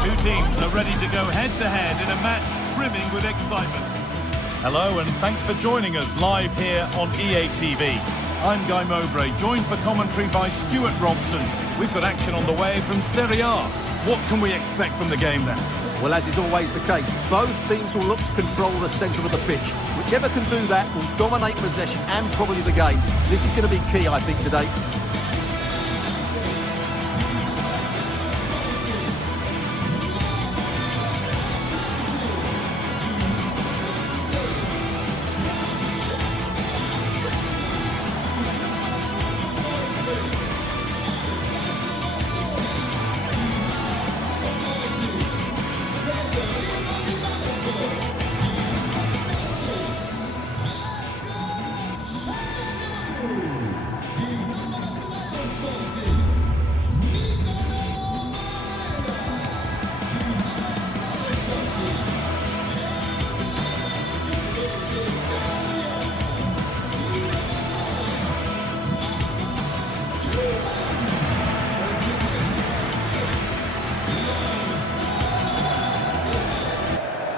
Two teams are ready to go head-to-head in a match brimming with excitement. Hello and thanks for joining us live here on EA TV. I'm Guy Mowbray, joined for commentary by Stuart Robson. We've got action on the way from Serie A. What can we expect from the game then? Well, as is always the case, both teams will look to control the centre of the pitch. Whichever can do that will dominate possession and probably the game. This is going to be key, I think, today.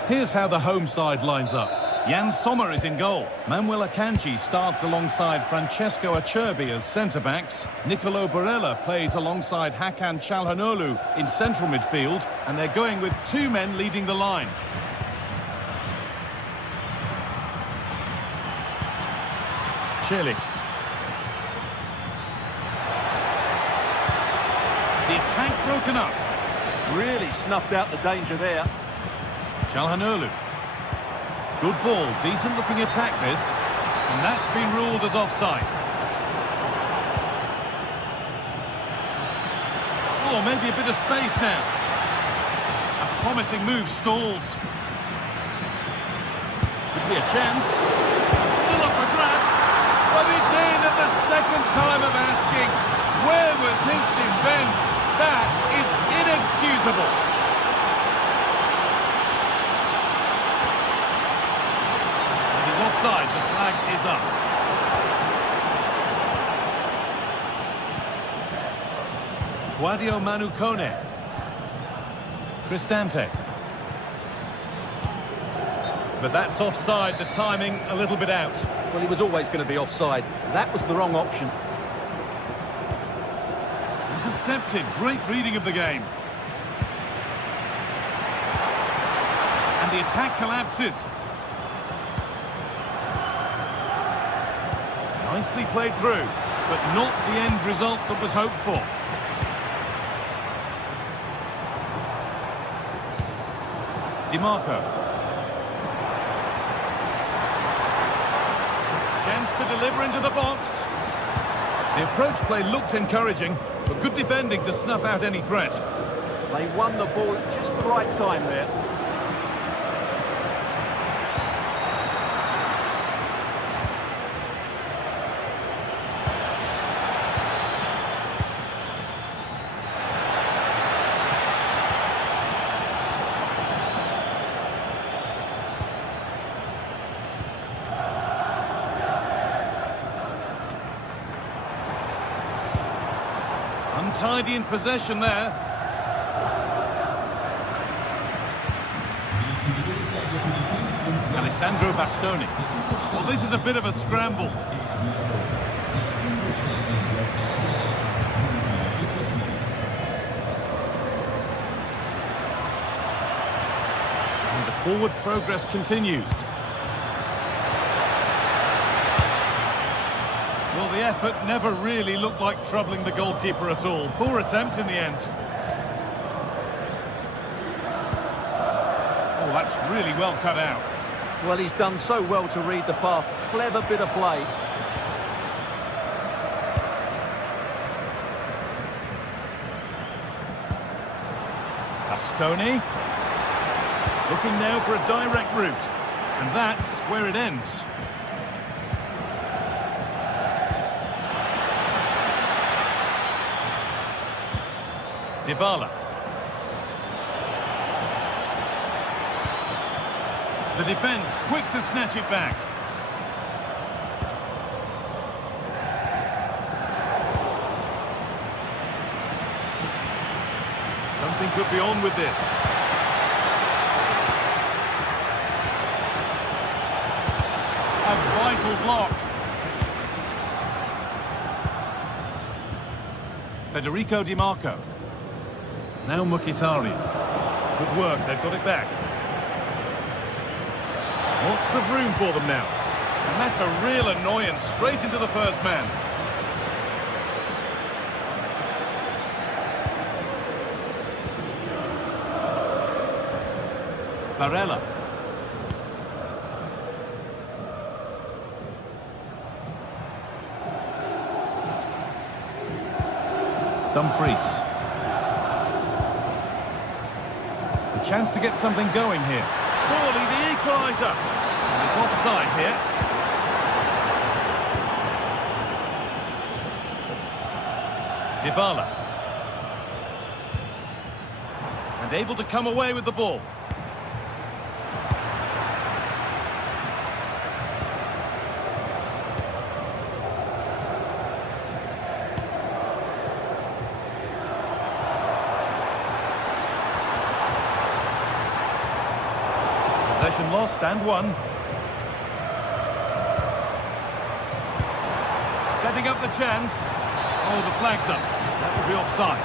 Here's how the home side lines up. Jan Sommer is in goal. Manuel Akanji starts alongside Francesco Acerbi as centre-backs. Nicolo Barella plays alongside Hakan Çalhanoğlu in central midfield, and they're going with two men leading the line. Çelik. The attack broken up. Really snuffed out the danger there. Çalhanoğlu. Good ball, decent looking attack this, and that's been ruled as offside. Oh, maybe a bit of space now. A promising move stalls. Could be a chance. Still up for grabs. Well, it's in at the second time of asking. Where was his defence? That is inexcusable. And he's offside. The flag is up. Guadio Manukone. Cristante. But that's offside, the timing a little bit out. Well, he was always going to be offside. That was the wrong option. Intercepted, great reading of the game. And the attack collapses. Nicely played through, but not the end result that was hoped for. DiMarco. Chance to deliver into the box. The approach play looked encouraging, but good defending to snuff out any threat. They won the ball at just the right time there. Untidy in possession there. Alessandro Bastoni. Well, this is a bit of a scramble. And the forward progress continues. Well, the effort never really looked like troubling the goalkeeper at all. Poor attempt in the end. Oh, that's really well cut out. Well, he's done so well to read the pass. Clever bit of play. Bastoni. Looking now for a direct route. And that's where it ends. Dybala. The defence quick to snatch it back. Something could be on with this. A vital block. Federico DiMarco. Now Mkhitaryan. Good work, they've got it back. Lots of room for them now. And that's a real annoyance, straight into the first man. Barella. Dumfries. A chance to get something going here. Surely the equaliser. And it's offside here. Dybala. And able to come away with the ball. Possession lost and won. Setting up the chance. Oh, the flag's up. That will be offside.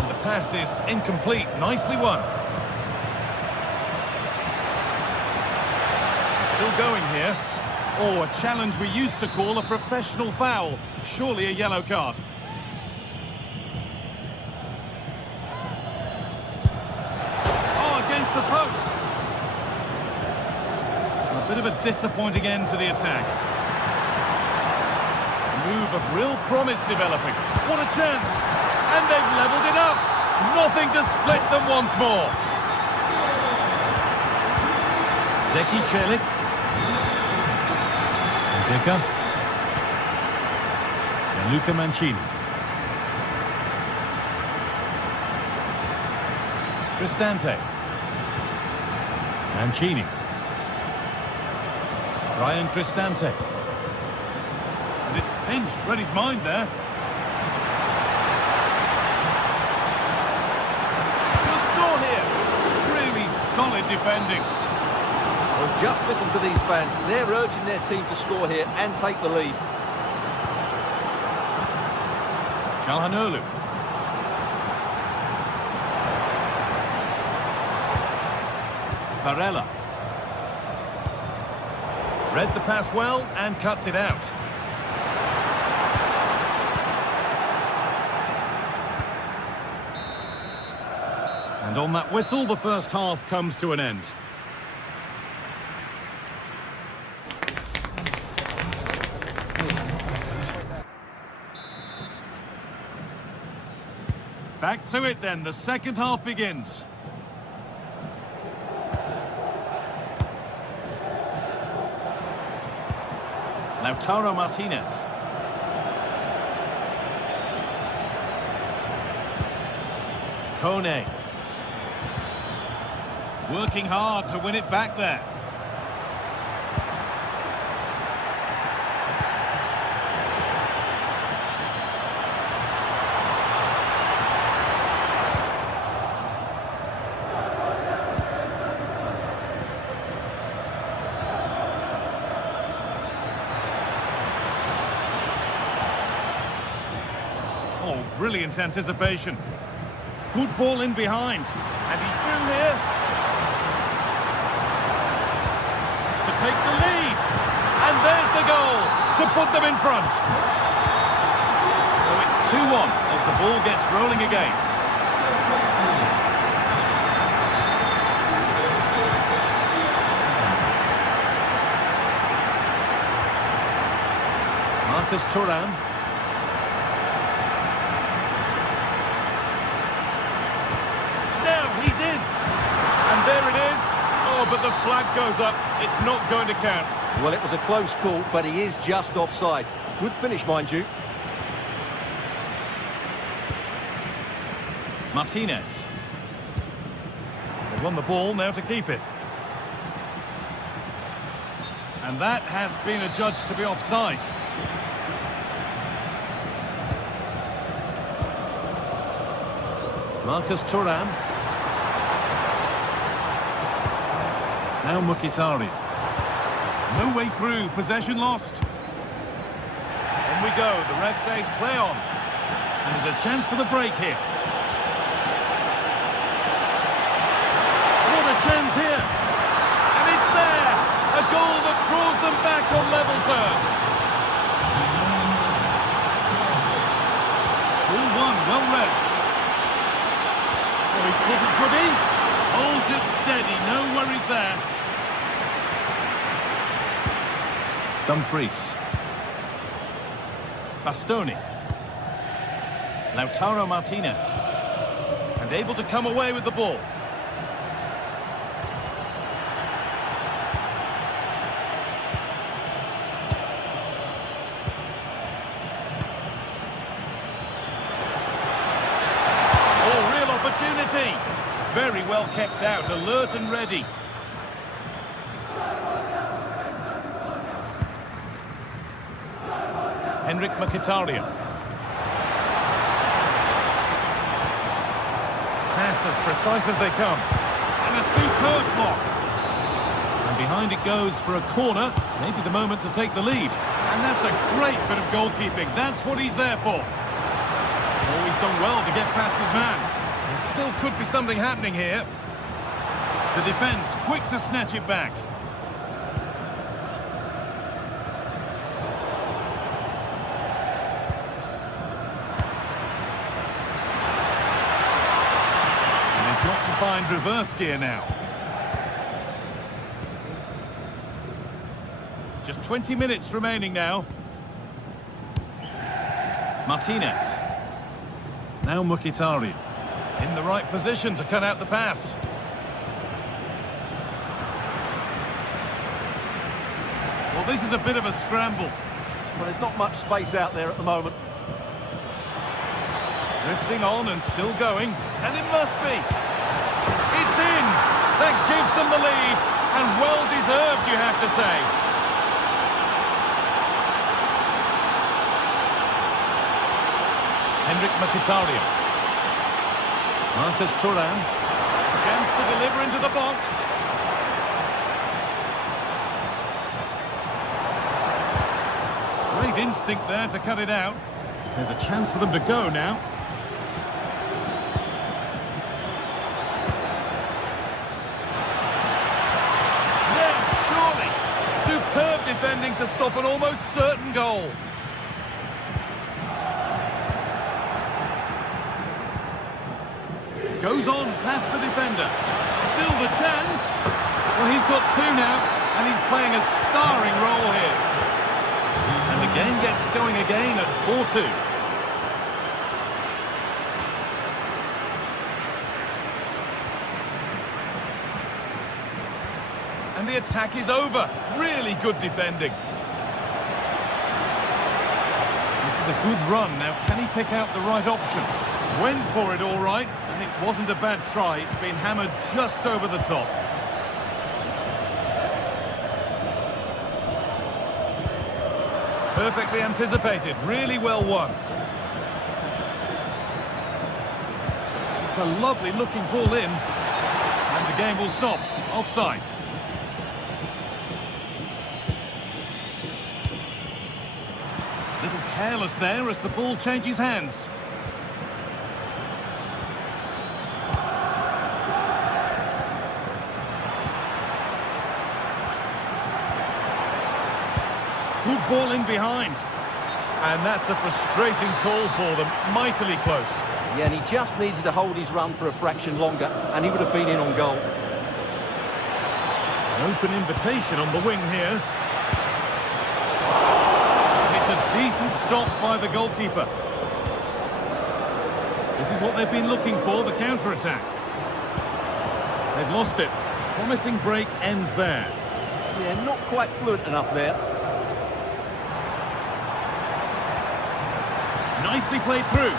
And the pass is incomplete. Nicely won. Still going here. Oh, a challenge we used to call a professional foul. Surely a yellow card. The post. A bit of a disappointing end to the attack. A move of real promise developing. What a chance! And they've levelled it up. Nothing to split them once more. Zeki Çelik. Dika. And Luca Mancini. Cristante. Mancini. Ryan Cristante. And it's pinched, read his mind there. Should score here. Really solid defending. Well, just listen to these fans. They're urging their team to score here and take the lead. Çalhanoğlu. Barella. Read the pass well and cuts it out. And on that whistle, the first half comes to an end. Back to it then, the second half begins. Lautaro Martinez. Kone. Working hard to win it back there. Oh, brilliant anticipation. Good ball in behind. And he's through here. To take the lead. And there's the goal to put them in front. So it's 2-1 as the ball gets rolling again. Marcus Thuram. He's in. And there it is. Oh, but the flag goes up. It's not going to count. Well, it was a close call, but he is just offside. Good finish, mind you. Martinez. They won the ball, now to keep it. And that has been adjudged to be offside. Marcus Thuram. Now Mkhitaryan. No way through, possession lost. On we go, the ref says play on. And there's a chance for the break here. What a chance here. And it's there. A goal that draws them back on level terms. 4-1, well read. Oh, he couldn't, could he? Holds it steady, no worries there. Dumfries. Bastoni. Lautaro Martinez. And able to come away with the ball. Oh, real opportunity. Very well kept out, alert and ready. Henrik Mkhitaryan. Pass as precise as they come. And a superb block. And behind it goes for a corner. Maybe the moment to take the lead. And that's a great bit of goalkeeping. That's what he's there for. Always done well to get past his man. There still could be something happening here. The defence quick to snatch it back. Got to find reverse gear now. Just 20 minutes remaining now. Martinez. Now Mkhitaryan. In the right position to cut out the pass. This is a bit of a scramble. Well, there's not much space out there at the moment. Drifting on and still going, and it must be. It's in! That gives them the lead, and well deserved, you have to say. Henrik Mkhitaryan. Marcus Thuram. Chance to deliver into the box. Great instinct there to cut it out. There's a chance for them to go now. Superb defending to stop an almost certain goal. Goes on past the defender. Still the chance. Well, he's got two now, and he's playing a starring role here. And the game gets going again at 4-2. And the attack is over. Really good defending. This is a good run. Now, can he pick out the right option? Went for it all right, and it wasn't a bad try. It's been hammered just over the top. Perfectly anticipated. Really well won. It's a lovely looking ball in. And the game will stop. Offside. Little careless there as the ball changes hands. Good ball in behind. And that's a frustrating call for them. Mightily close. Yeah, and he just needed to hold his run for a fraction longer, and he would have been in on goal. An open invitation on the wing here. A decent stop by the goalkeeper. This is what they've been looking for, the counter-attack. They've lost it. Promising break ends there. Yeah, not quite fluent enough there. Nicely played through.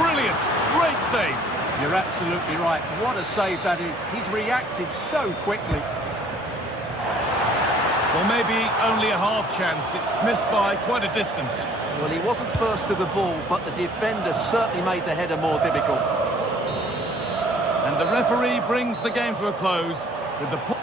Brilliant. Great save. You're absolutely right. What a save that is. He's reacted so quickly. Well, maybe only a half chance. It's missed by quite a distance. Well, he wasn't first to the ball, but the defender certainly made the header more difficult. And the referee brings the game to a close with the...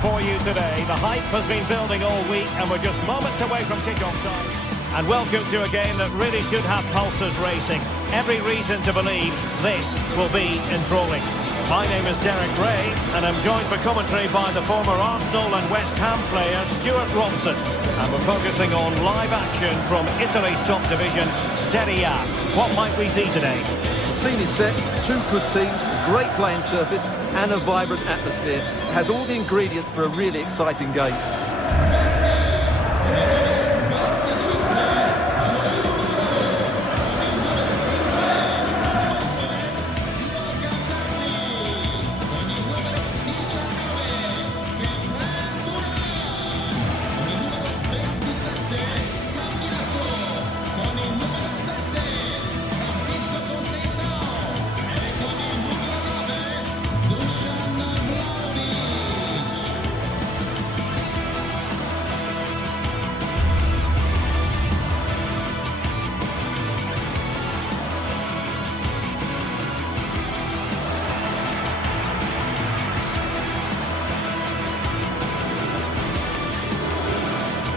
for you today. The hype has been building all week and we're just moments away from kick-off time. And welcome to a game that really should have pulses racing. Every reason to believe this will be enthralling. My name is Derek Ray and I'm joined for commentary by the former Arsenal and West Ham player Stuart Robson. And we're focusing on live action from Italy's top division, Serie A. What might we see today? The scene is set, two good teams, great playing surface and a vibrant atmosphere. It has all the ingredients for a really exciting game.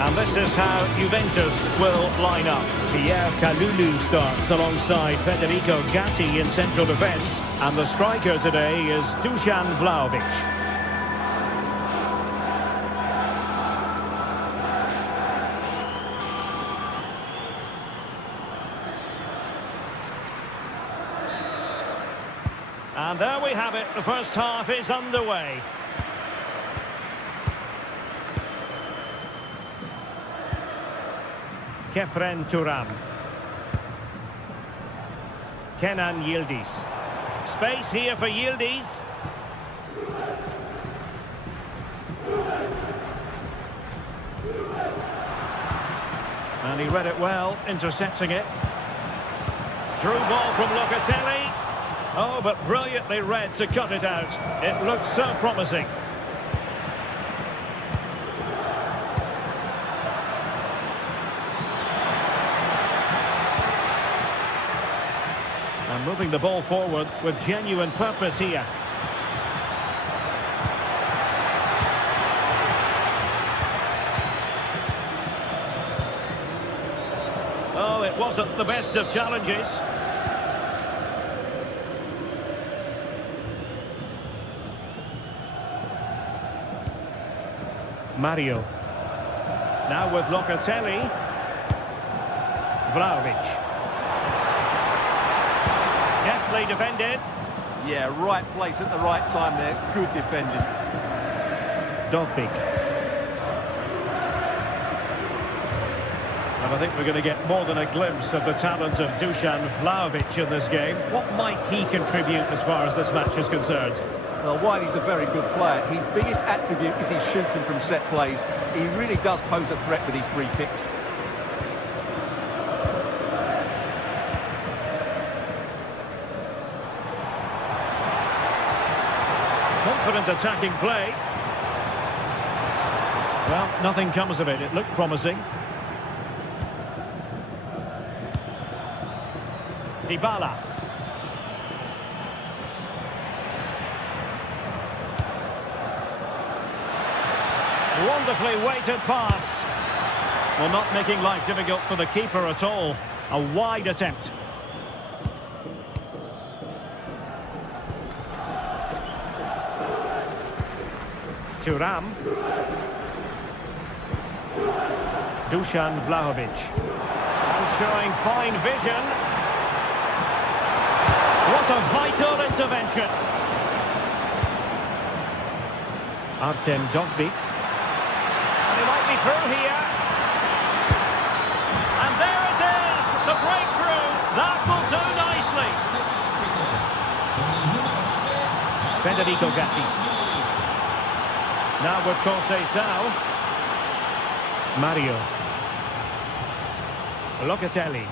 And this is how Juventus will line up. Pierre Kalulu starts alongside Federico Gatti in central defence. And the striker today is Dusan Vlahovic. And there we have it. The first half is underway. Kefren Turam. Kenan Yildiz. Space here for Yildiz. And he read it well, intercepting it. Through ball from Locatelli. Oh, but brilliantly read to cut it out. It looked so promising. And moving the ball forward with genuine purpose here. Oh, it wasn't the best of challenges. Mario. Now with Locatelli. Vlahovic. Deftly defended. Yeah, right place at the right time there. Good defending. Dovbik. And I think we're going to get more than a glimpse of the talent of Dusan Vlahovic in this game. What might he contribute as far as this match is concerned? Well, while he's a very good player, his biggest attribute is his shooting from set plays. He really does pose a threat with his free kicks. Confident attacking play. Well, nothing comes of it. It looked promising. Dybala. Wonderfully weighted pass. Well, not making life difficult for the keeper at all. A wide attempt. Thuram. Dusan Vlahovic. And showing fine vision. What a vital intervention. Artem Dovbik. And he might be through here. And there it is, the breakthrough. That will do nicely. Federico Gatti. Now with Conceição. Mario. Locatelli.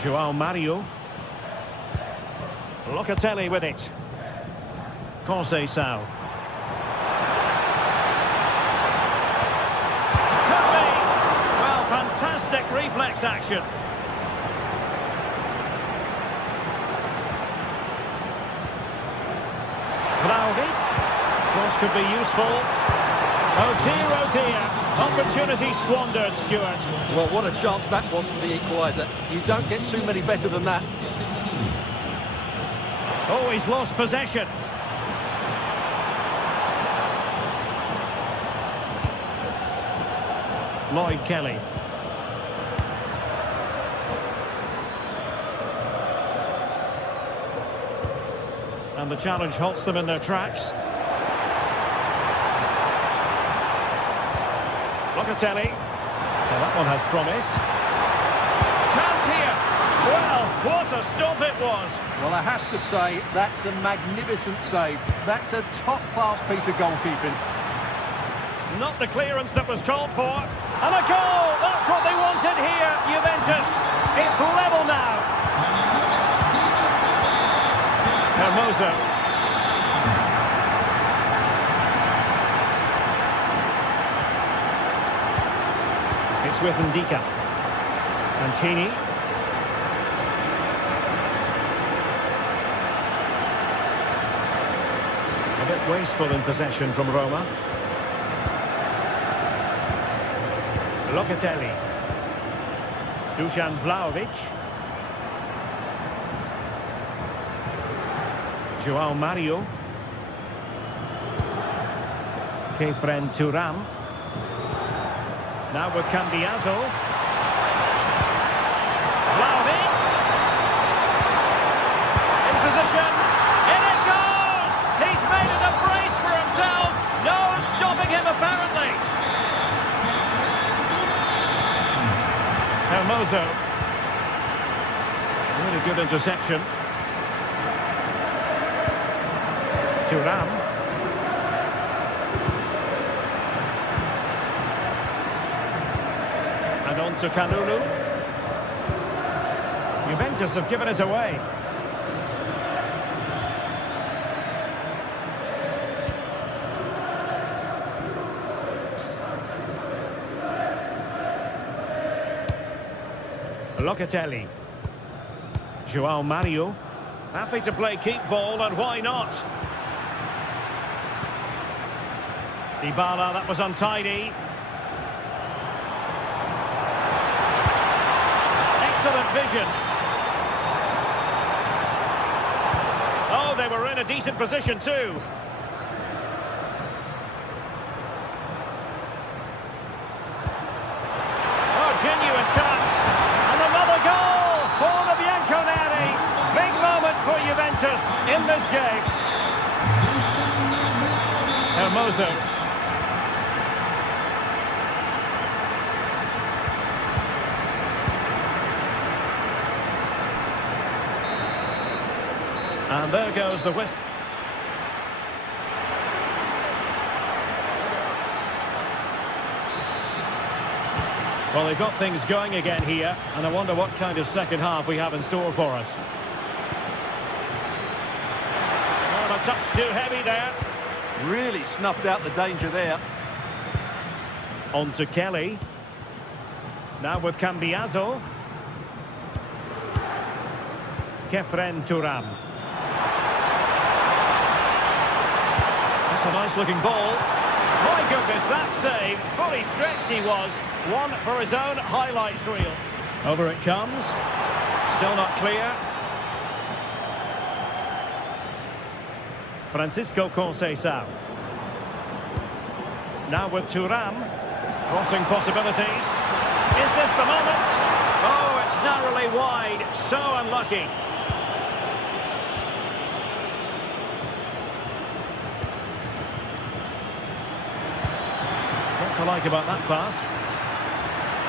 João Mario. Locatelli with it. Conceição. Could be. Well, fantastic reflex action. Vlahovic. Cross could be useful. Oh dear. Opportunity squandered, Stuart. Well, what a chance that was for the equaliser. You don't get too many better than that. Oh, he's lost possession. Lloyd Kelly. And the challenge halts them in their tracks. Locatelli. Well, that one has promise. Chance here. Well, what a stop it was. Well, I have to say, that's a magnificent save. That's a top-class piece of goalkeeping. Not the clearance that was called for. And a goal! That's what they wanted here, Juventus. It's level now. Hermoso. It's with Ndika. Mancini. A bit wasteful in possession from Roma. Locatelli. Dusan Vlahovic. João Mario. Kefren Thuram. Now with Cambiaso. Vlahovic. In position. In it goes! He's made it a brace for himself. No stopping him apparently. Hermoso. Really good interception. Thuram. And on to Kalulu. Juventus have given it away. Locatelli. João Mario. Happy to play keep ball, and why not? Dybala, that was untidy. Excellent vision. Oh, they were in a decent position too. Oh, genuine chance. And another goal for the Bianconeri. Big moment for Juventus in this game. Hermoso. And there goes the West. Well, they've got things going again here, and I wonder what kind of second half we have in store for us. Oh, a touch too heavy there. Really snuffed out the danger there. On to Kelly. Now with Cambiaso. Kefren Thuram. That's a nice-looking ball. My goodness, that save. Fully stretched he was. One for his own highlights reel. Over it comes. Still not clear. Francisco Conceição. Now with Thuram. Crossing possibilities. Is this the moment? Oh, it's narrowly wide. So unlucky. What to like about that pass?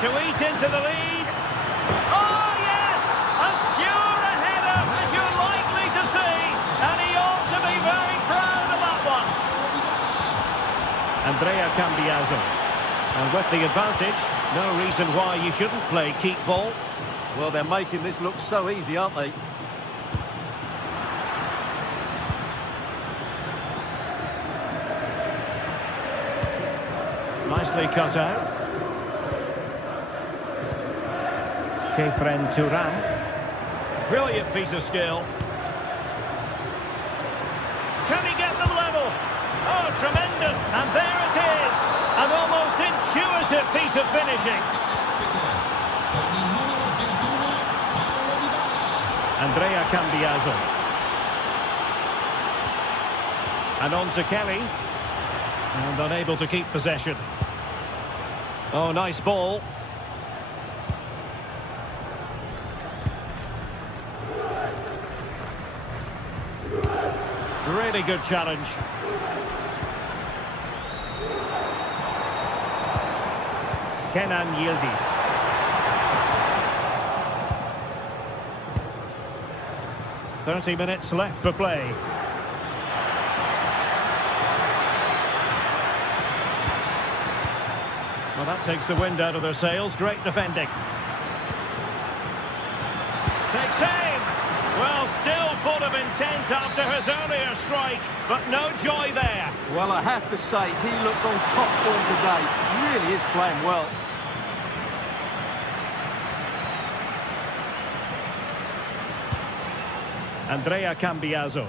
To eat into the lead. Oh, yes! As pure a header as you're likely to see. And he ought to be very proud of that one. Andrea Cambiaso. And with the advantage, no reason why you shouldn't play keep ball. Well, they're making this look so easy, aren't they? Nicely cut out. Kefren Thuram. Brilliant piece of skill. Can he get them level? Oh, Tremendous. And there it is. An almost intuitive piece of finishing. Andrea Cambiaso. And on to Kelly. And unable to keep possession. Oh, nice ball. Really good challenge. Kenan Yildiz. "30 minutes left for play." Well, that takes the wind out of their sails. Great defending. Takes aim. Well, still full of intent after his earlier strike, but no joy there. Well, I have to say, he looks on top form today. Really is playing well. Andrea Cambiaso.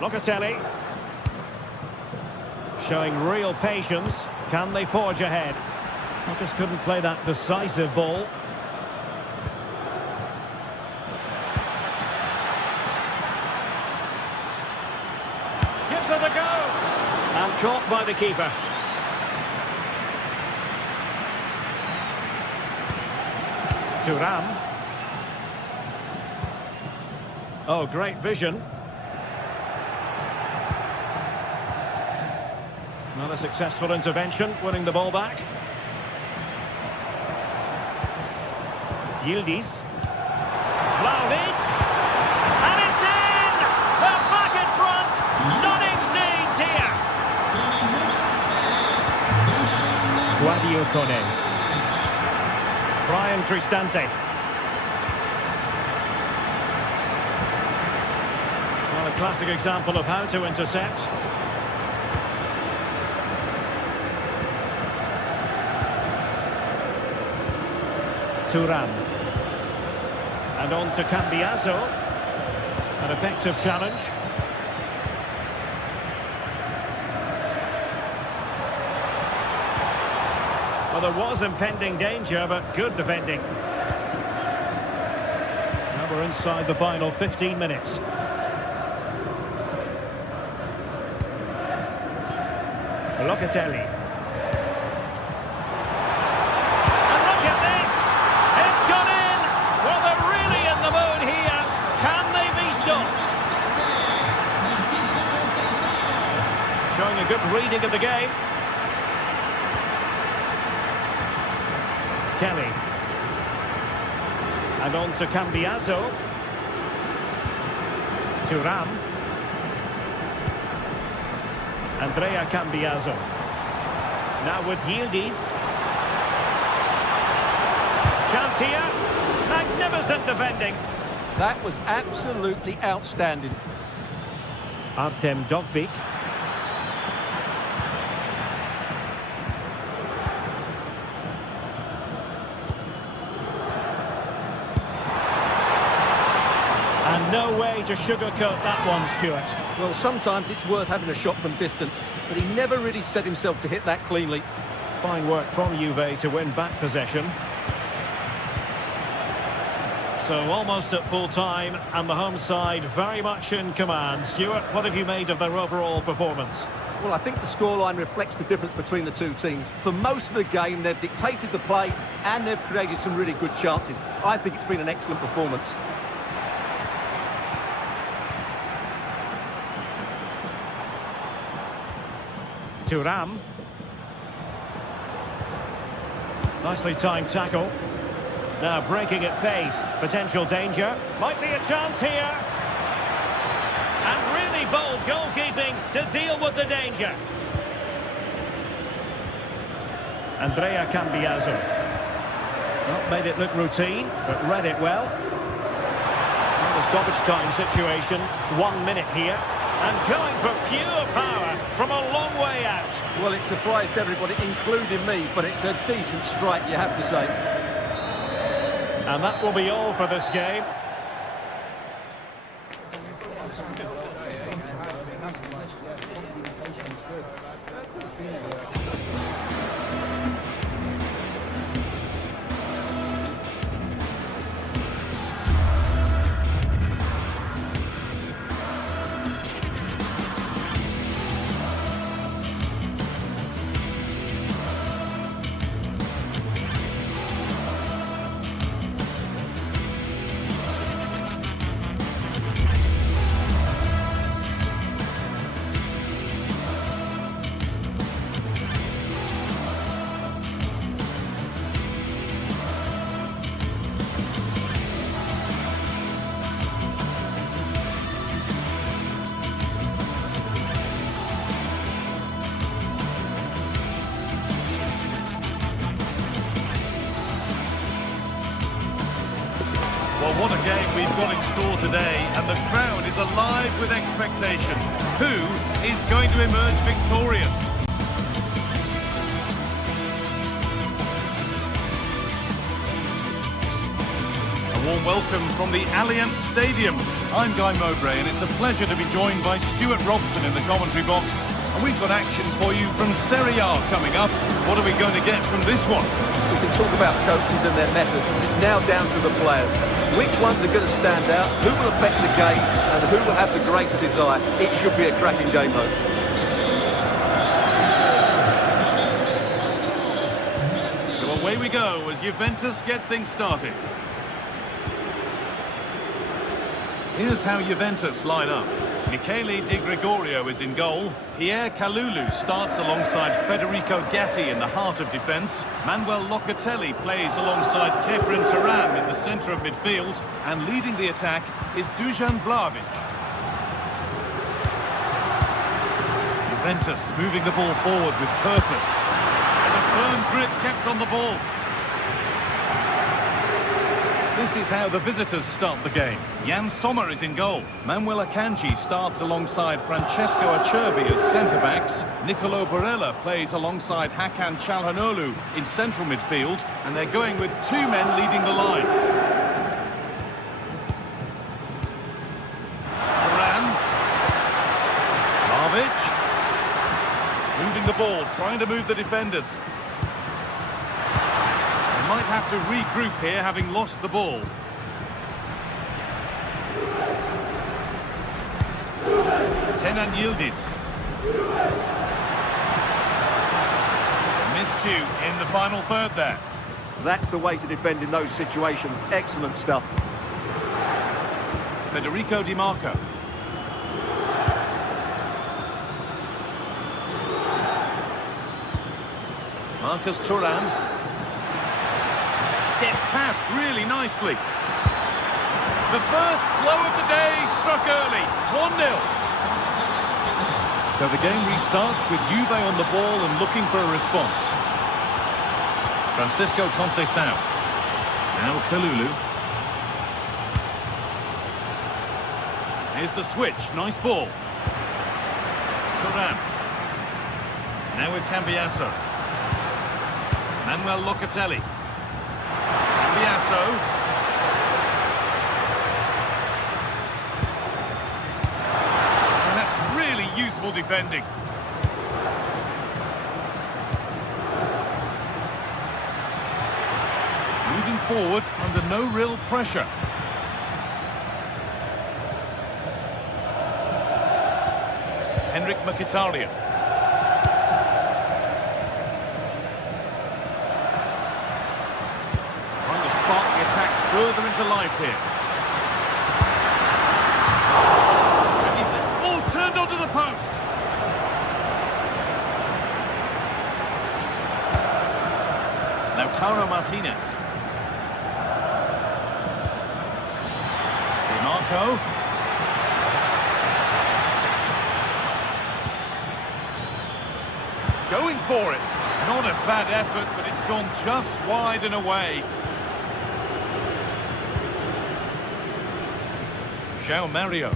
Locatelli. Showing real patience. Can they forge ahead? They just couldn't play that decisive ball. Gives her the go. And caught by the keeper. Thuram. Oh, great vision. Not a successful intervention, winning the ball back. Yildiz. Vlahovic. And it's in! They're back in front! Stunning scenes here! Guadio Kone. Brian Cristante. Well, a classic example of how to intercept. Thuram. And on to Cambiaso. An effective challenge. Well, there was impending danger, but good defending. Now we're inside the final 15 minutes. Locatelli. And look at this! It's gone in! Well, they're really in the mood here. Can they be stopped? Showing a good reading of the game. Kelly. And on to Cambiaso. Thuram. Andrea Cambiaso. Now with Yildiz. Chance here. Magnificent defending. That was absolutely outstanding. Artem Dovbyk. And no way to sugarcoat that one, Stuart. Well, sometimes it's worth having a shot from distance, but he never really set himself to hit that cleanly. Fine work from Juve to win back possession. So almost at full time, and the home side very much in command. Stuart, what have you made of their overall performance? Well, I think the scoreline reflects the difference between the two teams. For most of the game, they've dictated the play, and they've created some really good chances. I think it's been an excellent performance. Thuram. Nicely timed tackle. Now breaking at pace. Potential danger. Might be a chance here. And really bold goalkeeping to deal with the danger. Andrea Cambiaso. Not made it look routine, but read it well. Well, the stoppage time situation. 1 minute here. And going for pure power from a long way out. Well, it surprised everybody, including me, but it's a decent strike, you have to say. And that will be all for this game. What a game we've got in store today, and the crowd is alive with expectation. Who is going to emerge victorious? A warm welcome from the Allianz Stadium. I'm Guy Mowbray, and it's a pleasure to be joined by Stuart Robson in the commentary box. And we've got action for you from Serie A coming up. What are we going to get from this one? We can talk about coaches and their methods. It's now down to the players. Which ones are going to stand out, who will affect the game, and who will have the greater desire. It should be a cracking game, though. So away we go as Juventus get things started. Here's how Juventus line up. Michele Di Gregorio is in goal. Pierre Kalulu starts alongside Federico Gatti in the heart of defence. Manuel Locatelli plays alongside Kefren Turan in the centre of midfield. And leading the attack is Dusan Vlahovic. Juventus moving the ball forward with purpose. And a firm grip kept on the ball. This is how the visitors start the game. Jan Sommer is in goal. Manuel Akanji starts alongside Francesco Acerbi as centre-backs. Nicolo Barella plays alongside Hakan Çalhanoğlu in central midfield. And they're going with two men leading the line. Turan. Vlahovic. Moving the ball, trying to move the defenders. Might have to regroup here, having lost the ball. Kenan Yildiz. Miscue in the final third there. That's the way to defend in those situations. Excellent stuff. Federico Di Marco. Marcus Thuram. Gets past really nicely. The first blow of the day struck early. 1-0. So the game restarts with Juve on the ball and looking for a response. Francisco Conceição. Now Kalulu. Here's the switch. Nice ball. Turan. Now with Cambiasso. Manuel Locatelli. Cambiasso. And that's really useful defending. Moving forward under no real pressure. Henrik Mkhitaryan. Further into life here. And he's turned onto the post. Lautaro Martinez. Di Marco. Going for it. Not a bad effort, but it's gone just wide and away. João Mario.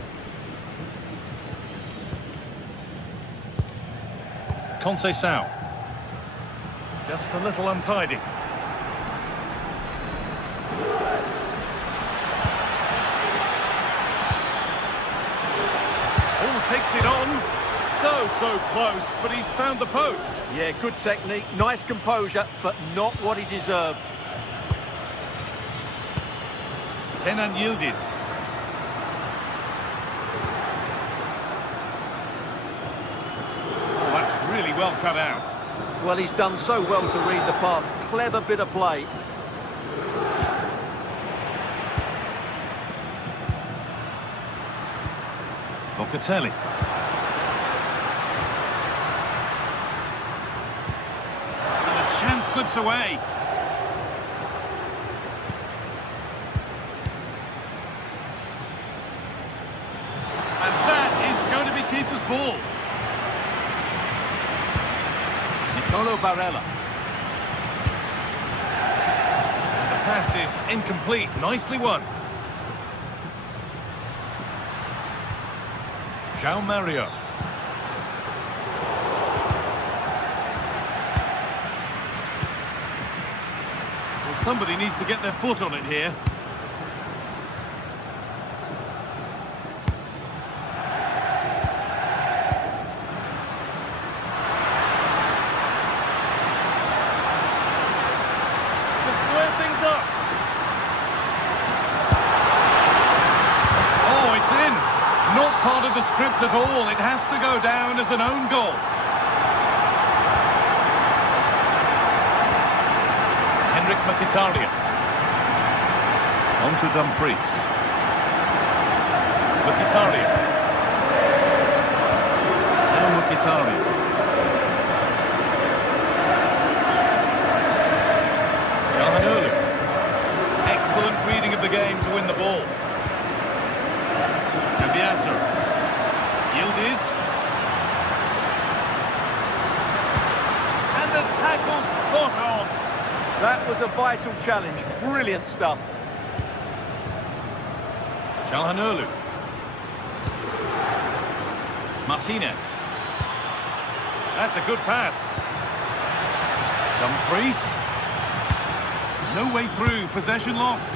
Conceição. Just a little untidy. Oh, takes it on. So close, but he's found the post. Yeah, good technique, nice composure, but not what he deserved. Kenan Yildiz. Really well cut out. Well, he's done so well to read the pass. Clever bit of play. Locatelli. And the chance slips away. And that is going to be keeper's ball. Nicolo Barella. The pass is incomplete. Nicely won. João Mario. Well, somebody needs to get their foot on it here. Part of the script at all. It has to go down as an own goal. Henrik Mkhitaryan. On to Dumfries. Mkhitaryan. Now Mkhitaryan. Calhanoglu. Excellent reading of the game to win the ball. Cambiasso. Yildiz. And the tackle spot on. That was a vital challenge. Brilliant stuff. Calhanoglu. Martinez. That's a good pass. Dumfries. No way through. Possession lost.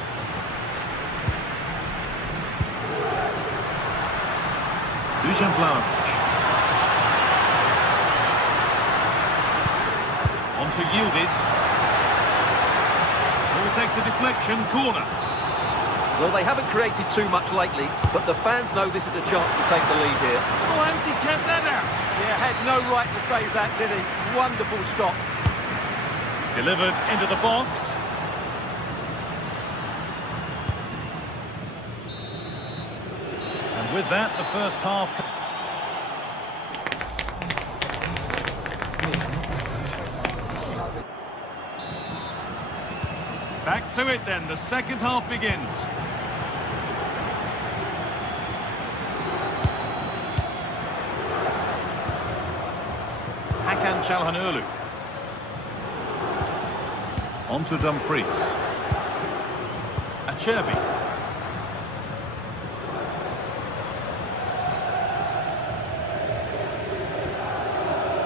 Dusan Vlahovic. On to Yildiz. Ball takes a deflection, corner. Well, they haven't created too much lately, but the fans know this is a chance to take the lead here. Oh, and he kept that out. Yeah, had no right to save that, did he? Wonderful stop. Delivered into the box. And with that, the first half... Back to it then, the second half begins. Hakan Calhanoglu. On to Dumfries. Acerbi.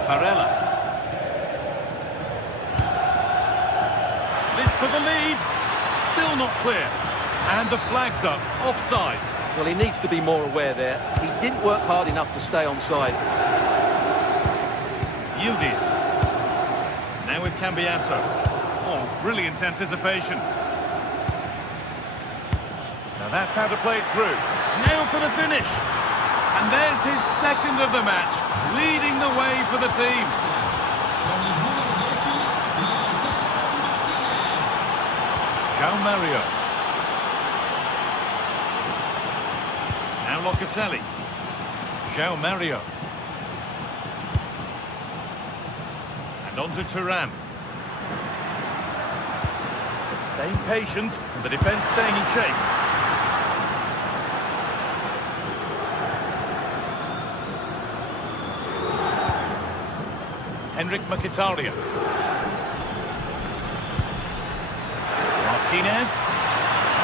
Barella. This for the lead. Still not clear. And the flag's up. Offside. Well, he needs to be more aware there. He didn't work hard enough to stay onside. Yildiz. Now with Cambiasso. Oh, brilliant anticipation. Now that's how to play it through. Now for the finish. And there's his second of the match, leading the way for the team. João Mario. Now Locatelli. João Mario. And on to Thuram. Staying patient, and the defence staying in shape. Henrik Mkhitaryan. Martinez.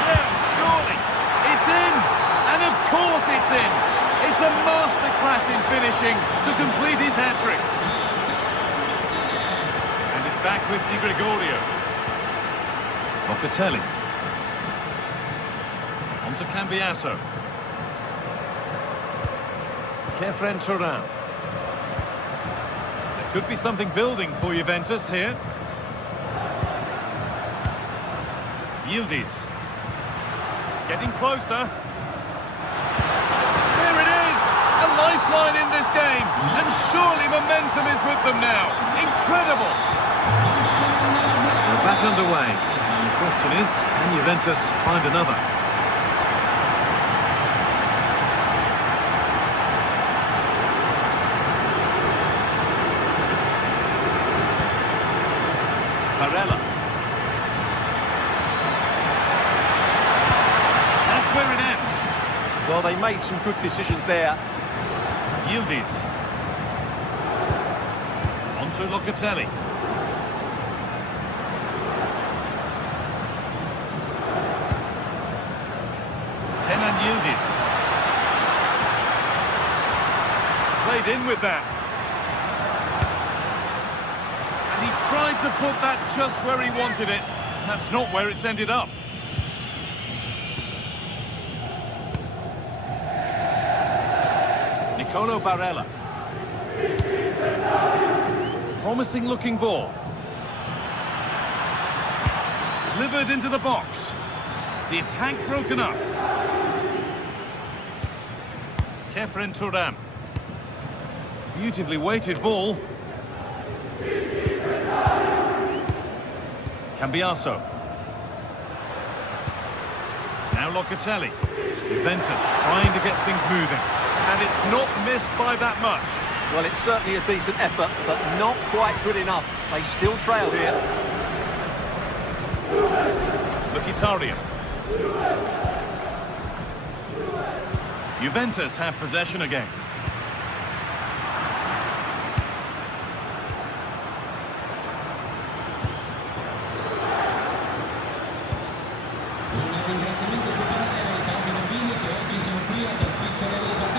Yeah, surely. It's in. And of course it's in. It's a masterclass in finishing to complete his hat-trick. And it's back with Di Gregorio. Locatelli. On to Cambiasso. Kefren Thuram. Could be something building for Juventus here. Yildiz. Getting closer. There it is! A lifeline in this game. And surely momentum is with them now. Incredible! We're back underway. And the question is, can Juventus find another? Barella. That's where it ends. Well, they made some good decisions there. Yildiz. On to Locatelli. Kenan Yildiz. headed in with that. And he tried to put that just where he wanted it. That's not where it's ended up. Nicolo Barella. Promising looking ball. Delivered into the box. The attack broken up. Kefren Turan. Beautifully weighted ball. Cambiaso. Now Locatelli. Juventus trying to get things moving. And it's not missed by that much. Well, it's certainly a decent effort, but not quite good enough. They still trail here. Mkhitaryan. Juventus have possession again.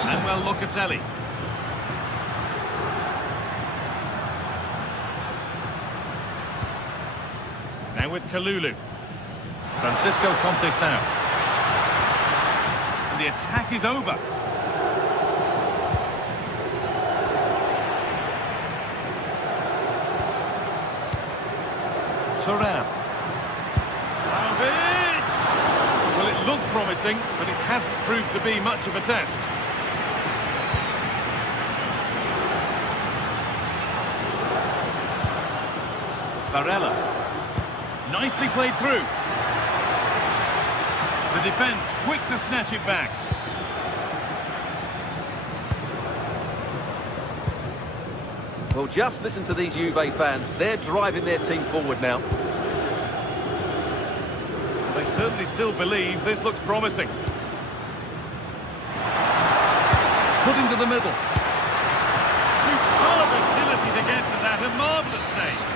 Manuel Locatelli. Now with Kalulu. Francisco Conceição. And the attack is over. Turan. Well, it looked promising, but it hasn't proved to be much of a test. Barella. Nicely played through. The defence quick to snatch it back. Well, just listen to these Juve fans. They're driving their team forward now. They certainly still believe this looks promising. Put into the middle. Superb agility to get to that. A marvellous save.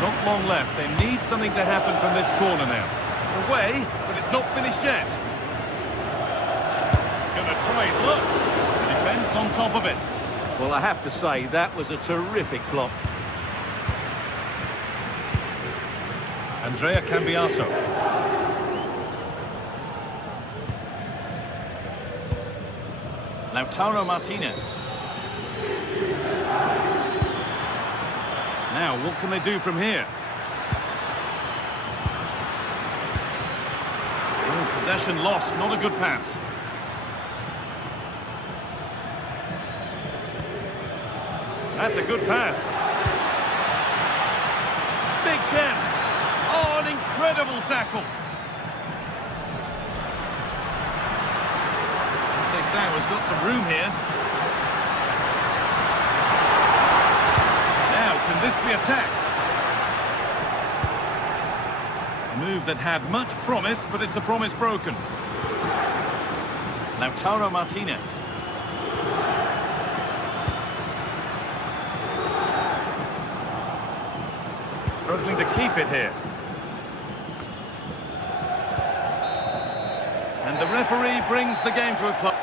Not long left. They need something to happen from this corner now. It's away, but it's not finished yet. He's going to try his luck. The defence on top of it. Well, I have to say, that was a terrific block. Andrea Cambiaso. Lautaro Martinez. Now, what can they do from here? Oh, possession lost, not a good pass. That's a good pass. Big chance. Oh, an incredible tackle. Conceição has got some room here. Now, can this be attacked? A move that had much promise, but it's a promise broken. Lautaro Martinez. Struggling to keep it here. And the referee brings the game to a close.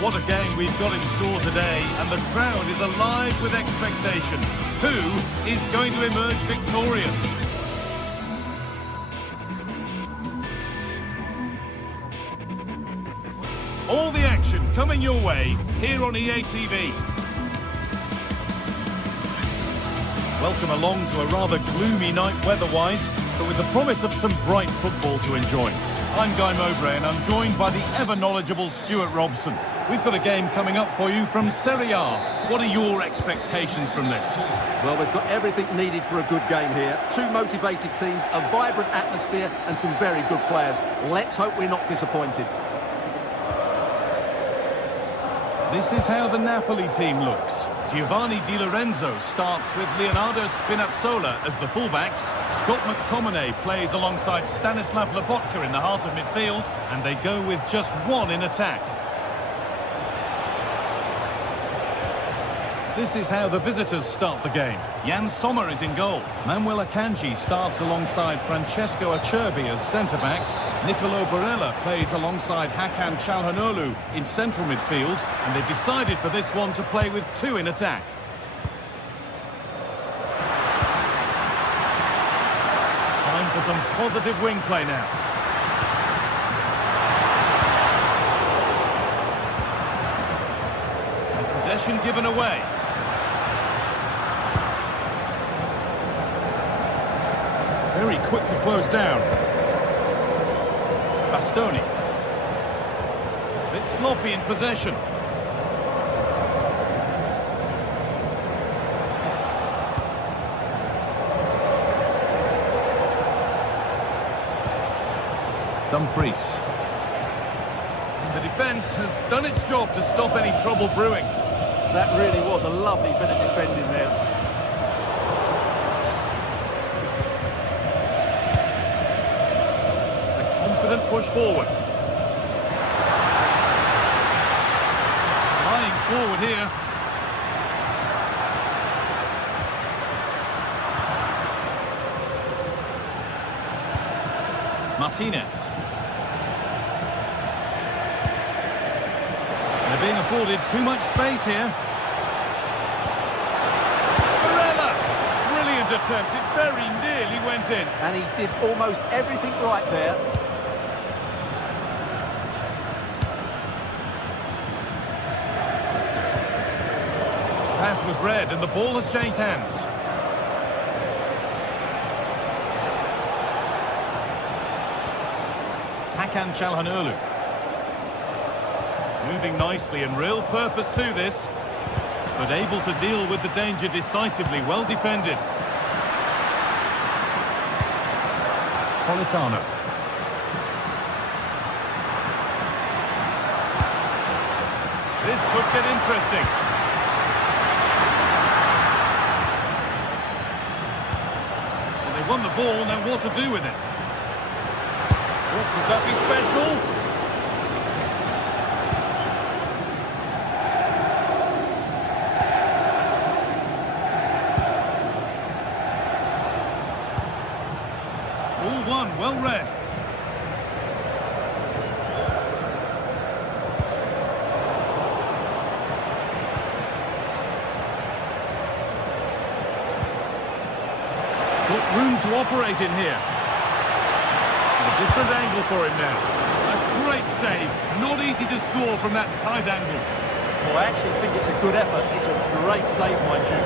Well, what a game we've got in store today, and the crowd is alive with expectation. Who is going to emerge victorious? All the action coming your way here on EA TV. Welcome along to a rather gloomy night weather-wise, but with the promise of some bright football to enjoy. I'm Guy Mowbray and I'm joined by the ever-knowledgeable Stuart Robson. We've got a game coming up for you from Serie A. What are your expectations from this? Well, they've got everything needed for a good game here. Two motivated teams, a vibrant atmosphere and some very good players. Let's hope we're not disappointed. This is how the Napoli team looks. Giovanni Di Lorenzo starts with Leonardo Spinazzola as the fullbacks. Scott McTominay plays alongside Stanislav Lobotka in the heart of midfield, and they go with just one in attack. This is how the visitors start the game. Jan Sommer is in goal. Manuel Akanji starts alongside Francesco Acerbi as centre-backs. Nicolo Barella plays alongside Hakan Çalhanoğlu in central midfield, and they've decided for this one to play with two in attack. Time for some positive wing play now. And possession given away. Very quick to close down. Bastoni. A bit sloppy in possession. Dumfries. And the defence has done its job to stop any trouble brewing. That really was a lovely bit of defending there. Push forward. Flying forward here. Martinez. They're being afforded too much space here. Barella! Brilliant attempt. It very nearly went in. And he did almost everything right there. Pass was red and the ball has changed hands. Hakan Çalhanoğlu. Moving nicely and real purpose to this, but able to deal with the danger decisively. Well defended. Politano. This could get interesting. Won the ball, now what to do with it? Oh, could that be special? All one, well read. Room to operate in here. A different angle for him now. A great save. Not easy to score from that tight angle. Well, I actually think it's a good effort. It's a great save, mind you.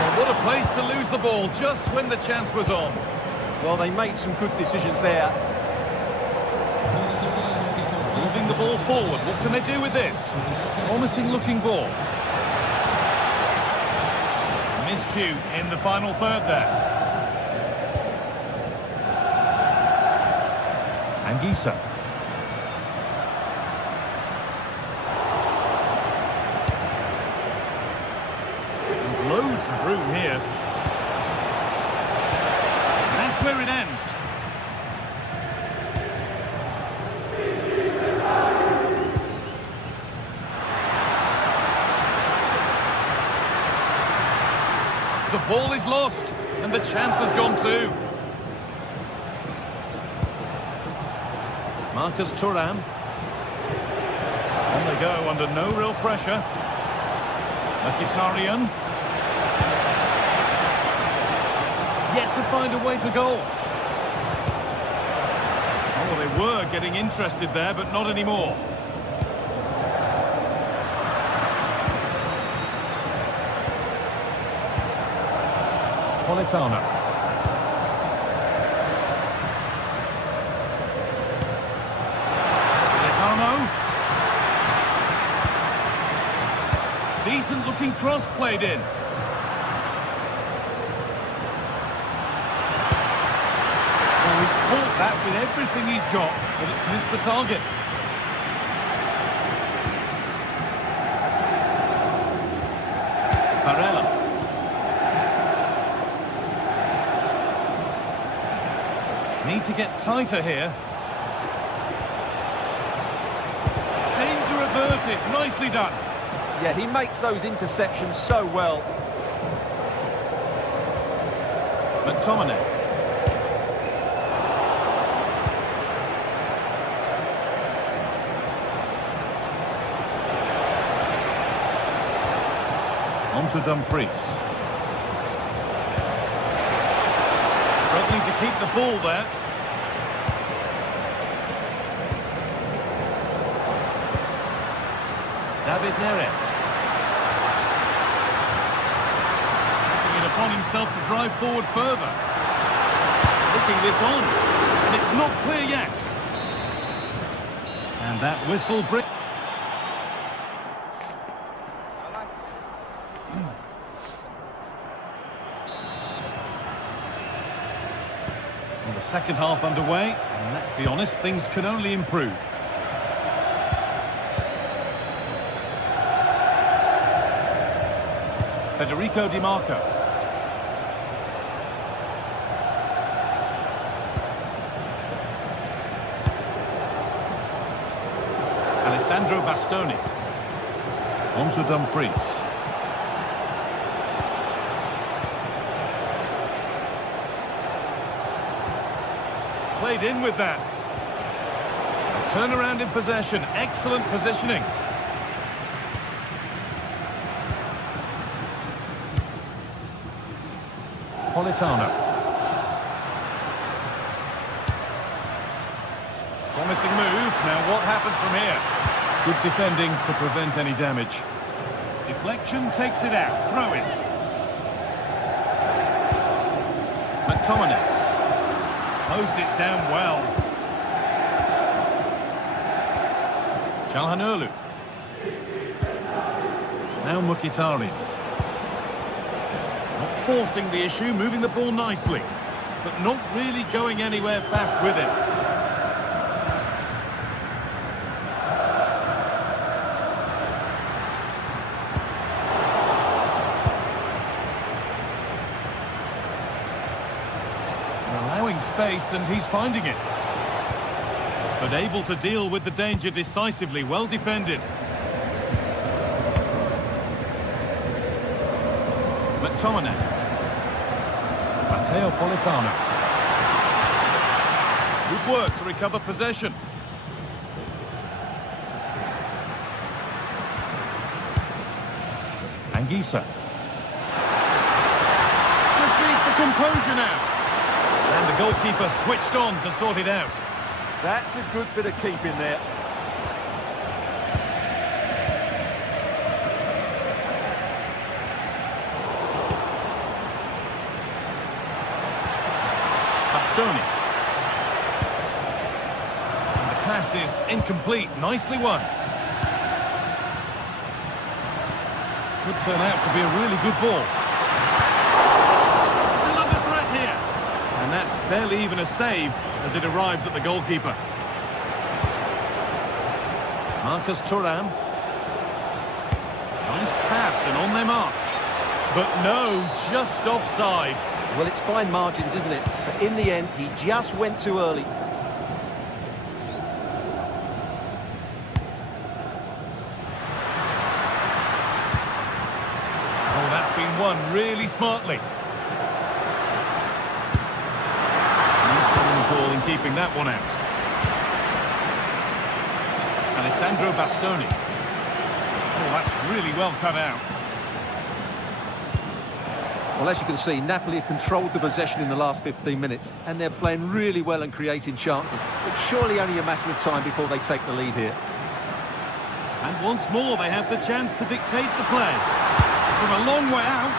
Well, what a place to lose the ball just when the chance was on. Well, they made some good decisions there. Moving the ball forward. What can they do with this? Promising looking ball. Miscue in the final third there. Anguissa. And loads of room here. And that's where it ends. The ball is lost, and the chance has gone too. Marcus Thuram. On they go under no real pressure. Mkhitaryan. Yet to find a way to goal. Oh, they were getting interested there, but not anymore. Politano. Decent looking cross played in. Well, he caught that with everything he's got, but it's missed the target. Barella. Need to get tighter here. Danger averted. Nicely done. Yeah, he makes those interceptions so well. McTominay. On to Dumfries. Struggling to keep the ball there. David Neres. Taking it upon himself to drive forward further. Looking this on. And it's not clear yet. And that whistle brings... Well, the second half underway. And let's be honest, things can only improve. Federico Di Marco. Alessandro Bastoni. On to Dumfries. Played in with that. A turnaround in possession. Excellent positioning. Politano. Promising move. Now what happens from here? Good defending to prevent any damage. Deflection takes it out. Throw in. McTominay. Closed it down well. Çalhanoğlu. Now Mkhitaryan. Forcing the issue, moving the ball nicely, but not really going anywhere fast with it. Allowing space, and he's finding it. But able to deal with the danger decisively, well defended. McTominay. Matteo Politano. Good work to recover possession. Anguissa. Just needs the composure now. And the goalkeeper switched on to sort it out. That's a good bit of keeping there. Bastoni. And the pass is incomplete. Nicely won. Could turn out to be a really good ball. Still under threat here. And that's barely even a save as it arrives at the goalkeeper. Marcus Thuram. Nice pass and on their march. But no, just offside. Well, it's fine margins, isn't it? But in the end, he just went too early. Oh, that's been won really smartly. No problem at all in keeping that one out. Alessandro Bastoni. Oh, that's really well cut out. Well, as you can see, Napoli have controlled the possession in the last 15 minutes, and they're playing really well and creating chances. It's surely only a matter of time before they take the lead here. And once more, they have the chance to dictate the play. From a long way out.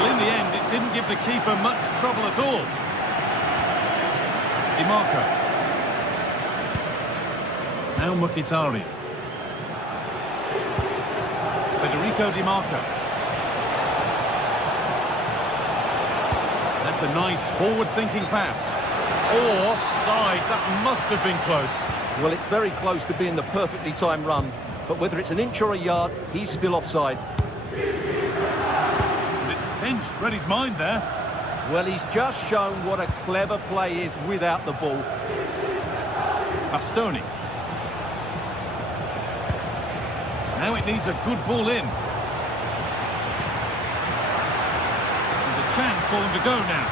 Well, in the end, it didn't give the keeper much trouble at all. Di Marco. Now Mkhitaryan. Federico Di Marco. That's a nice forward-thinking pass. Oh, offside. That must have been close. Well, it's very close to being the perfectly timed run, but whether it's an inch or a yard, he's still offside. And it's pinched. Read his mind there. Well, he's just shown what a clever play is without the ball. Bastoni. Now it needs a good ball in. There's a chance for them to go now.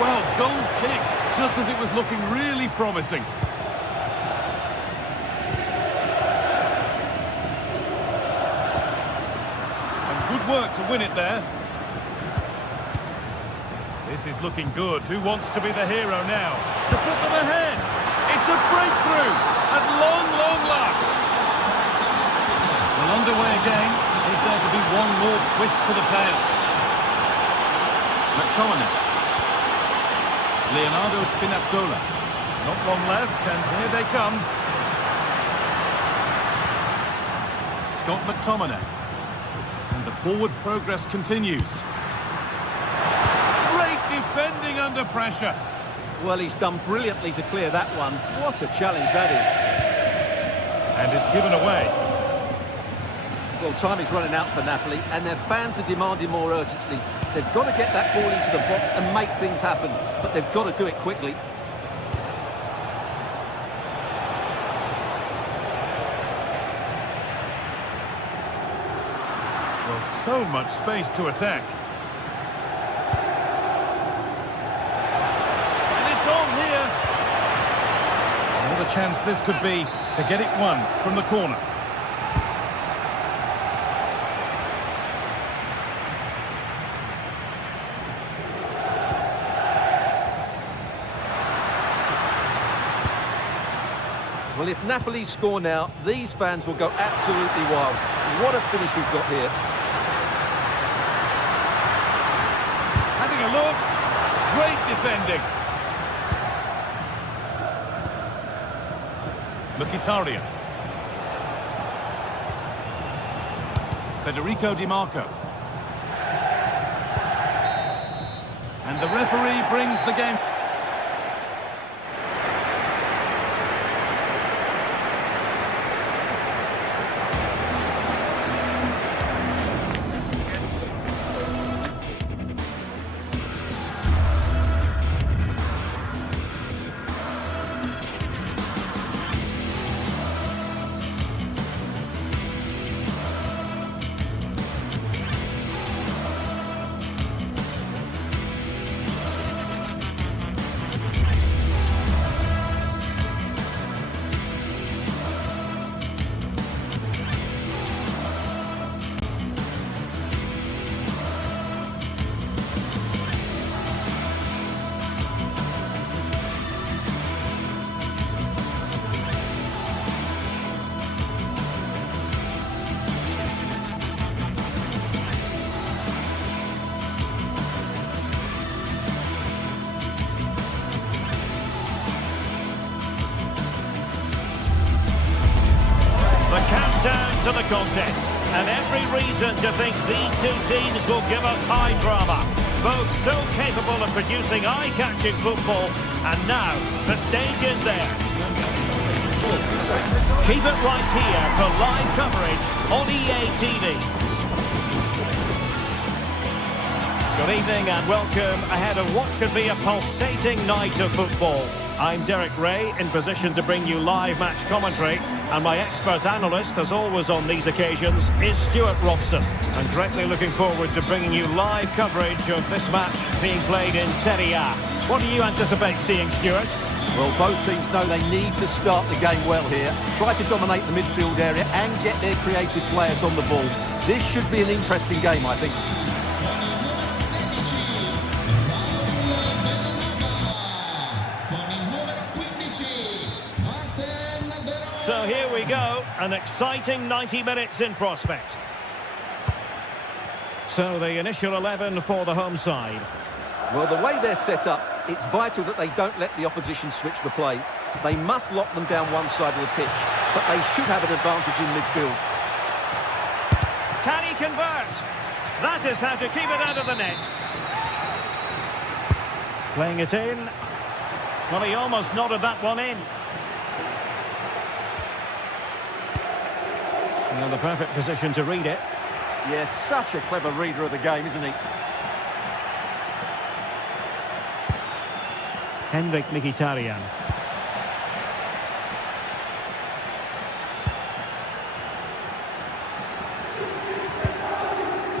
Well, goal kick, just as it was looking really promising. Some good work to win it there. This is looking good. Who wants to be the hero now? To put them ahead! It's a breakthrough! At long, long last! Well, underway again. Is there to be one more twist to the tail? McTominay. Leonardo Spinazzola. Not long left, and here they come. Scott McTominay. And the forward progress continues. Great defending under pressure. Well, he's done brilliantly to clear that one. What a challenge that is. And it's given away. Well, time is running out for Napoli, and their fans are demanding more urgency. They've got to get that ball into the box and make things happen, but they've got to do it quickly. Well, so much space to attack. And it's on here. What a chance this could be to get it won from the corner. Well, if Napoli score now, these fans will go absolutely wild. What a finish we've got here. Having a look. Great defending. Mkhitaryan. Federico Di Marco. And the referee brings the game. Countdown to the contest, and every reason to think these two teams will give us high drama. Both so capable of producing eye-catching football, and now the stage is theirs. Keep it right here for live coverage on EA TV. Good evening and welcome ahead of what should be a pulsating night of football. I'm Derek Ray, in position to bring you live match commentary, and my expert analyst, as always on these occasions, is Stuart Robson. I'm greatly looking forward to bringing you live coverage of this match being played in Serie A. What do you anticipate seeing, Stuart? Well, both teams know they need to start the game well here. Try to dominate the midfield area and get their creative players on the ball. This should be an interesting game, I think. So here we go, an exciting 90 minutes in prospect. So the initial 11 for the home side. Well, the way they're set up, it's vital that they don't let the opposition switch the play. They must lock them down one side of the pitch, but they should have an advantage in midfield. Can he convert? That is how to keep it out of the net. Playing it in. Well, he almost nodded that one in. And the perfect position to read it. Yes, such a clever reader of the game, isn't he? Henrik Mkhitaryan.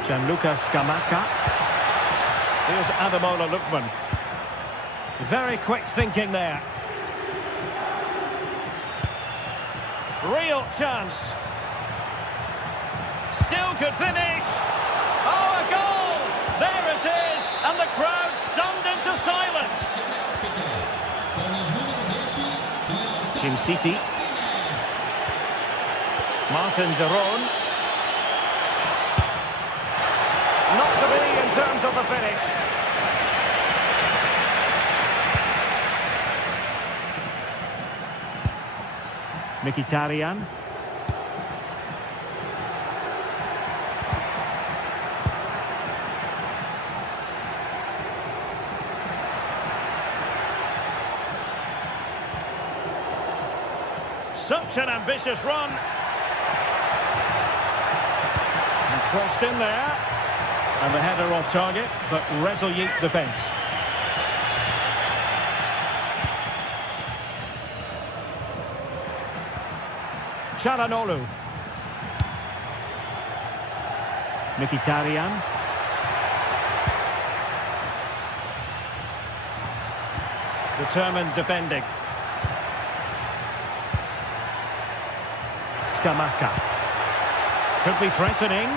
Gianluca Scamacca. Here's Ademola Lookman. Very quick thinking there. Real chance. Still could finish. Oh, a goal! There it is, and the crowd stunned into silence. Jim City. Martin Deron. Not to be in terms of the finish. Mkhitaryan. Such an ambitious run. And crossed in there. And the header off target, but resolute defence. Çalhanoğlu. Mkhitaryan. Determined defending. Scamacca. Could be threatening.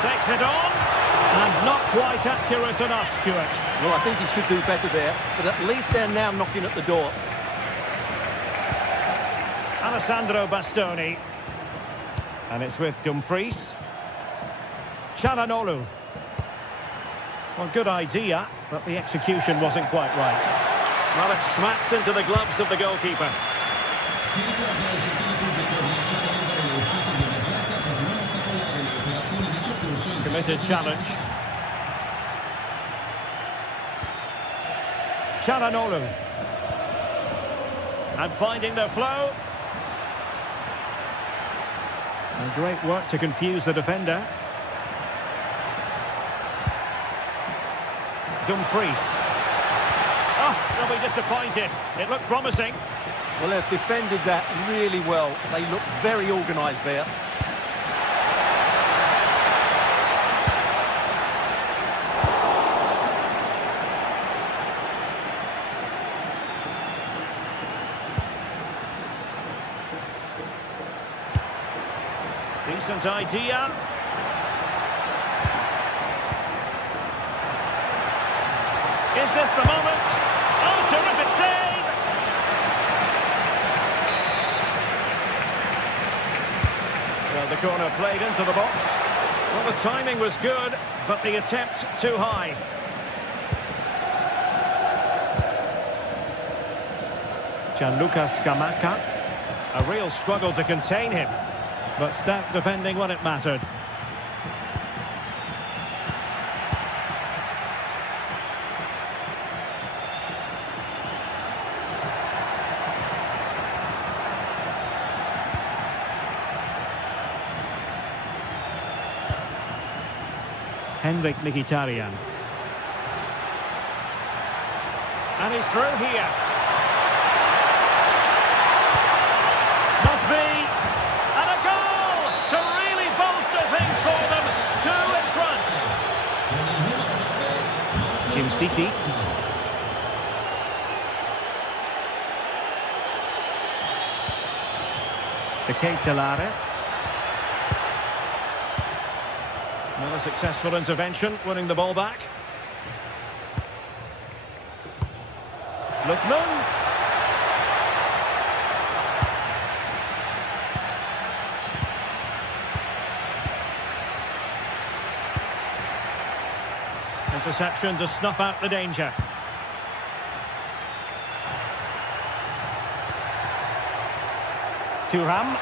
Takes it on. And not quite accurate enough, Stuart. Well, I think he should do better there, but at least they're now knocking at the door. Alessandro Bastoni. And it's with Dumfries. Çalhanoğlu. Well, good idea, but the execution wasn't quite right. Well, it smacks into the gloves of the goalkeeper. Committed challenge. Çalhanoğlu. And finding their flow. And great work to confuse the defender. Dumfries. Oh, they'll be disappointed. It looked promising. Well, they've defended that really well. They look very organised there. Decent idea. Is this the moment? Oh, terrific save! Well, the corner played into the box. Well, the timing was good, but the attempt too high. Gianluca Scamacca. A real struggle to contain him, but stout defending when it mattered. Mkhitaryan. And he's through here. Must be. And a goal to really bolster things for them. 2 in front. Jim City. The Kate Delare. Another successful intervention, winning the ball back. Lookman. Interception to snuff out the danger. Thuram.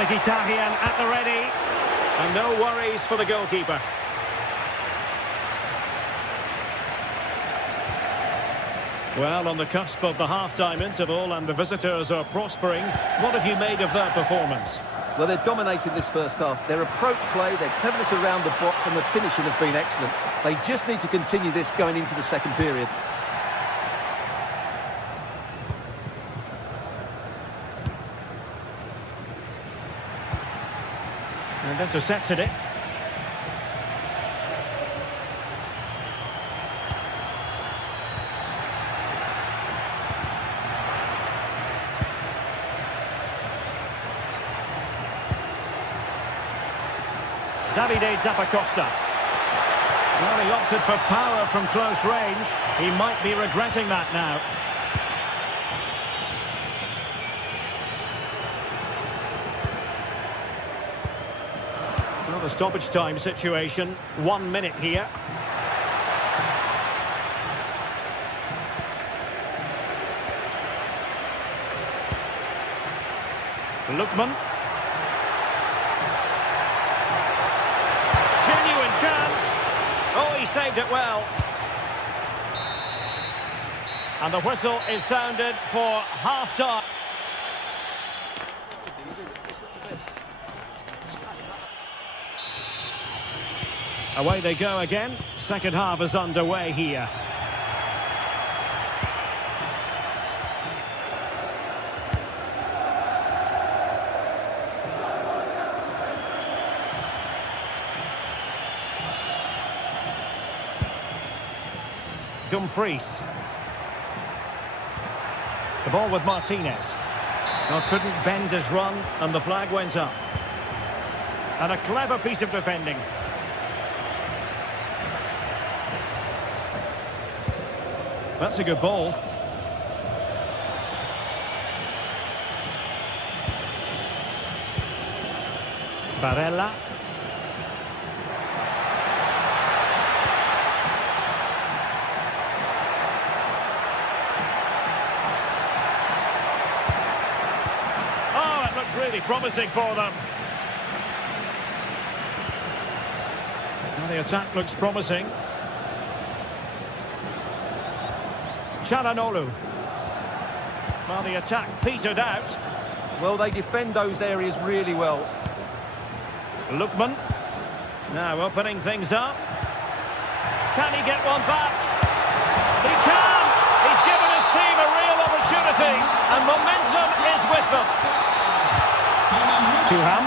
Mkhitaryan at the ready. And no worries for the goalkeeper. Well, on the cusp of the half-time interval and the visitors are prospering, what have you made of their performance? Well, they're dominating this first half. Their approach play, their cleverness around the box and the finishing have been excellent. They just need to continue this going into the second period. And intercepted it. Davide Zappacosta. Well, he opted for power from close range. He might be regretting that now. Well, the stoppage time situation. 1 minute here. Lookman. Genuine chance. Oh, he saved it well. And the whistle is sounded for half-time. Away they go again. Second half is underway here. Dumfries. The ball with Martinez. Well, couldn't bend his run, and the flag went up. And a clever piece of defending. That's a good ball. Barella. Oh, it looked really promising for them. Well, the attack looks promising. Çalhanoğlu. Well, the attack petered out. Well, they defend those areas really well. Lookman. Now opening things up. Can he get one back? He can! He's given his team a real opportunity, and momentum is with them. Thuram.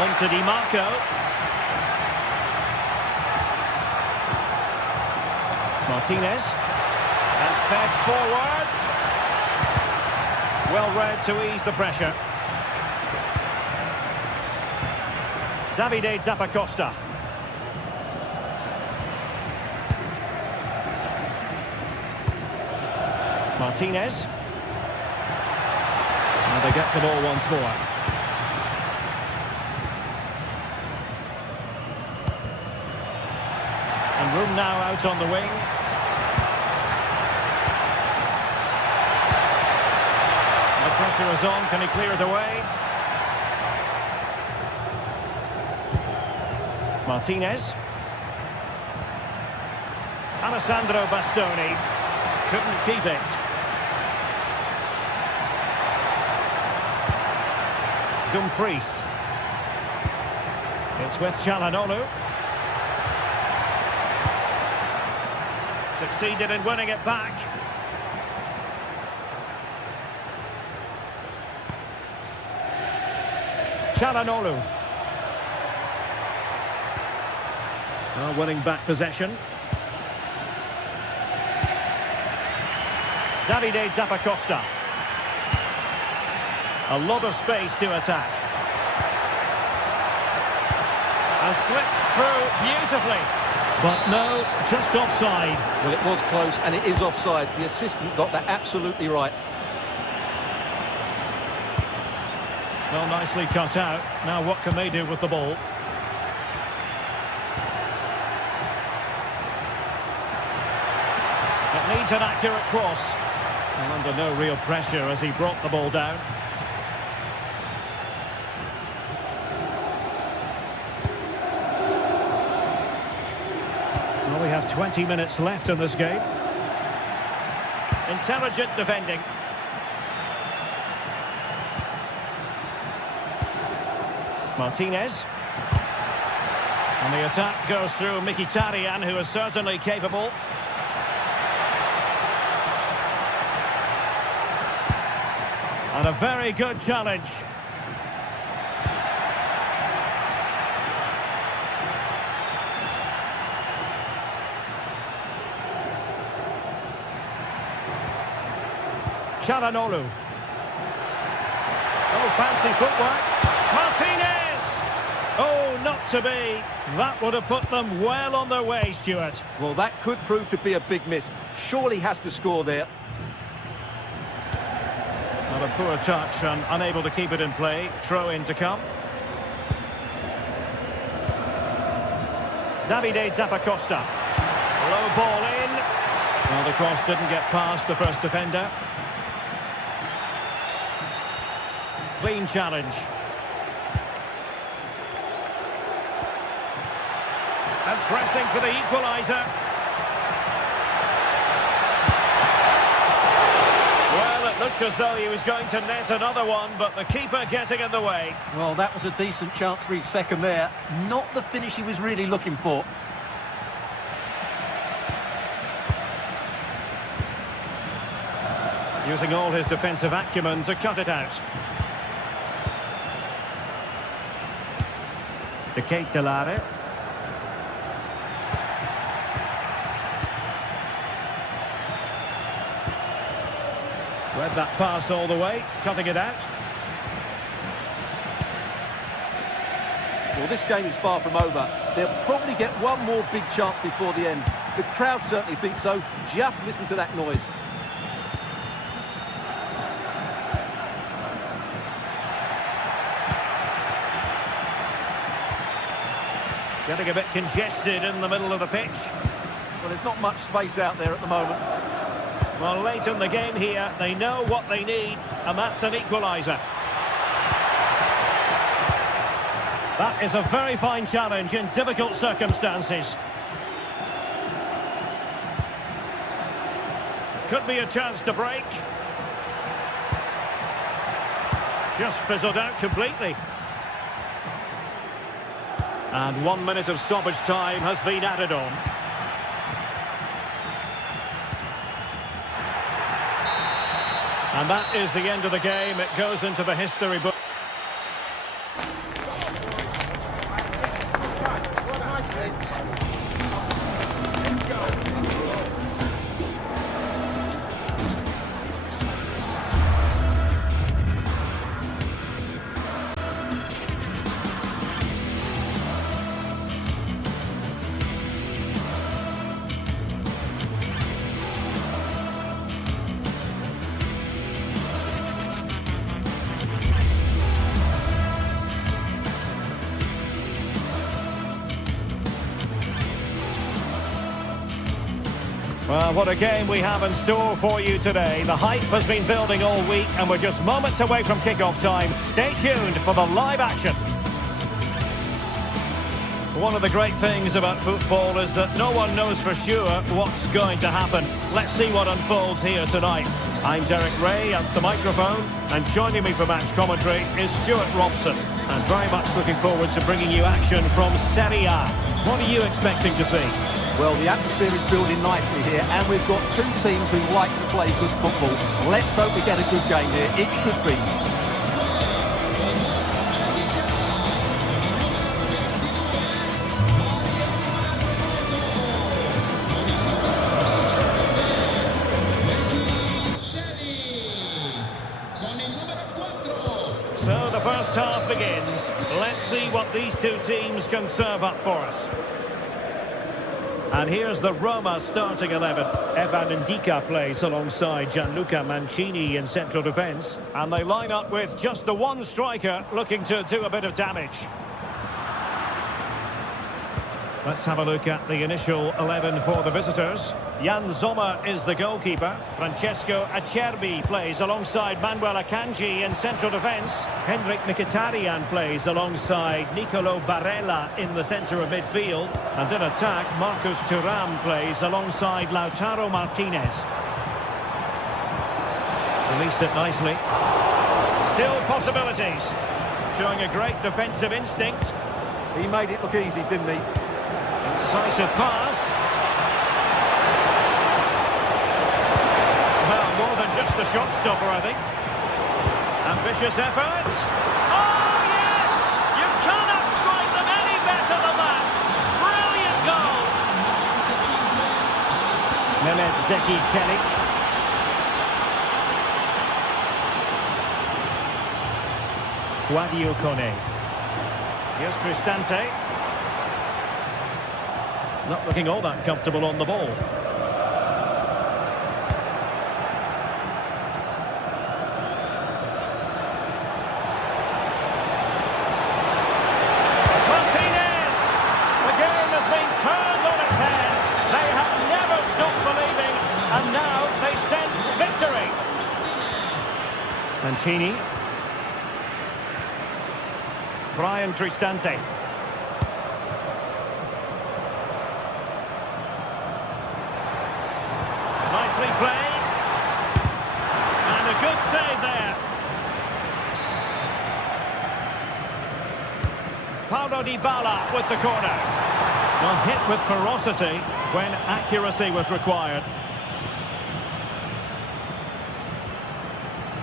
On to Di Marco. Martinez. And fed forwards. Well read to ease the pressure. Davide Zappacosta. Martinez. And they get the ball once more. And room now out on the wing. The pressure is on. Can he clear it away? Martinez. Alessandro Bastoni couldn't keep it. Dumfries. It's with Çalhanoğlu. Succeeded in winning it back. Çalhanoğlu. Well, winning back possession. Davide Zappacosta. A lot of space to attack. And slipped through beautifully. But no, just offside. Well, it was close, and it is offside. The assistant got that absolutely right. Well, nicely cut out. Now what can they do with the ball? It needs an accurate cross. And under no real pressure as he brought the ball down. Well, we have 20 minutes left in this game. Intelligent defending. Martinez. And the attack goes through Mkhitaryan, who is certainly capable. And a very good challenge. Çalhanoğlu. Oh, fancy footwork. Martinez! Oh, not to be. That would have put them well on their way, Stuart. Well, that could prove to be a big miss. Surely has to score there. Well, a poor touch and unable to keep it in play. Throw in to come. Davide Zappacosta. Low ball in. Well, the cross didn't get past the first defender. Clean challenge. And pressing for the equaliser. Well, it looked as though he was going to net another one, but the keeper getting in the way. Well, that was a decent chance for his second there. Not the finish he was really looking for. Using all his defensive acumen to cut it out. De Ketelare. Read that pass all the way, cutting it out. Well, this game is far from over. They'll probably get one more big chance before the end. The crowd certainly think so. Just listen to that noise. Getting a bit congested in the middle of the pitch. Well, there's not much space out there at the moment. Well, late in the game here, they know what they need, and that's an equaliser. That is a very fine challenge in difficult circumstances. Could be a chance to break. Just fizzled out completely. And 1 minute of stoppage time has been added on. And that is the end of the game. It goes into the history book. Well, what a game we have in store for you today. The hype has been building all week and we're just moments away from kick-off time. Stay tuned for the live action. One of the great things about football is that no one knows for sure what's going to happen. Let's see what unfolds here tonight. I'm Derek Ray at the microphone, and joining me for match commentary is Stuart Robson. And very much looking forward to bringing you action from Serie A. What are you expecting to see? Well, the atmosphere is building nicely here, and we've got two teams who like to play good football. Let's hope we get a good game here. It should be. So the first half begins. Let's see what these two teams can serve up for us. And here's the Roma starting 11. Evan Ndika plays alongside Gianluca Mancini in central defence. And they line up with just the one striker looking to do a bit of damage. Let's have a look at the initial 11 for the visitors. Jan Sommer is the goalkeeper. Francesco Acerbi plays alongside Manuel Akanji in central defence. Henrik Mkhitaryan plays alongside Nicolo Barella in the centre of midfield. And in attack, Marcus Thuram plays alongside Lautaro Martinez. Released it nicely. Still possibilities. Showing a great defensive instinct. He made it look easy, didn't he? Incisive pass. Well, more than just a shot stopper, I think. Ambitious effort. Oh, yes! You cannot strike them any better than that. Brilliant goal. Mehmet Zeki Çelik. Guadio Kone. Here's Cristante. Not looking all that comfortable on the ball. Martinez! The game has been turned on its head. They have never stopped believing, and now they sense victory. Mancini. Brian Cristante. Nicely played. And a good save there. Paulo Dybala with the corner. Well, hit with ferocity when accuracy was required.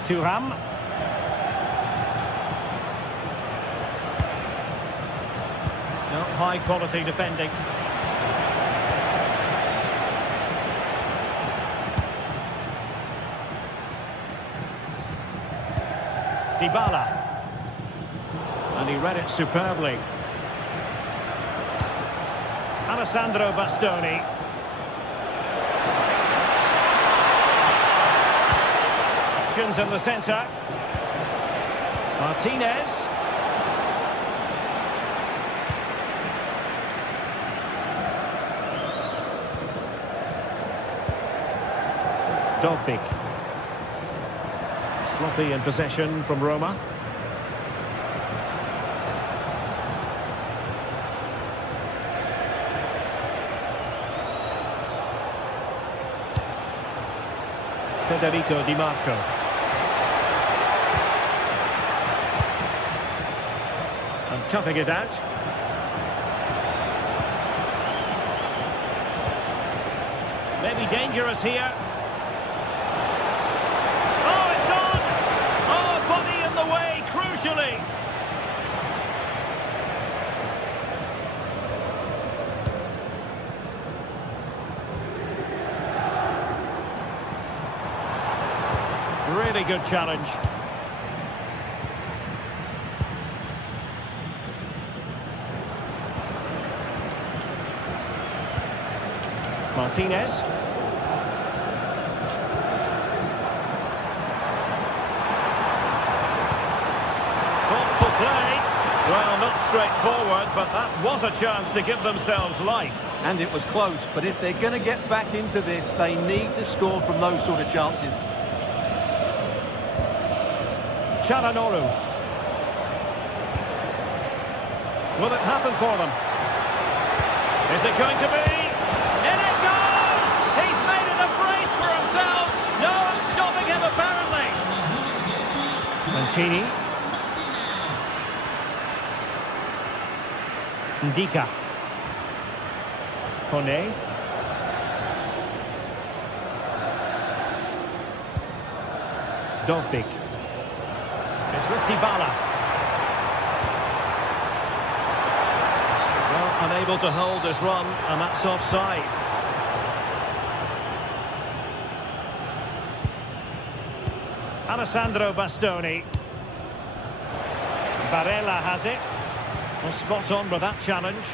Thuram. No, high quality defending. Dybala. And he read it superbly. Alessandro Bastoni. Options in the centre. Martinez. Dobbik. Sloppy in possession from Roma. Federico Di Marco. And toughing it out. Maybe dangerous here. Crucially. Really good challenge. Martinez. Well, not straightforward, but that was a chance to give themselves life. And it was close, but if they're going to get back into this, they need to score from those sort of chances. Çalhanoğlu. Will it happen for them? Is it going to be? In it goes! He's made it a brace for himself. No stopping him Mancini. Ndika. Kone. Dovbik. It's with Dybala. Well, unable to hold his run, and that's offside. Alessandro Bastoni. Barella has it. Well, spot on with that challenge.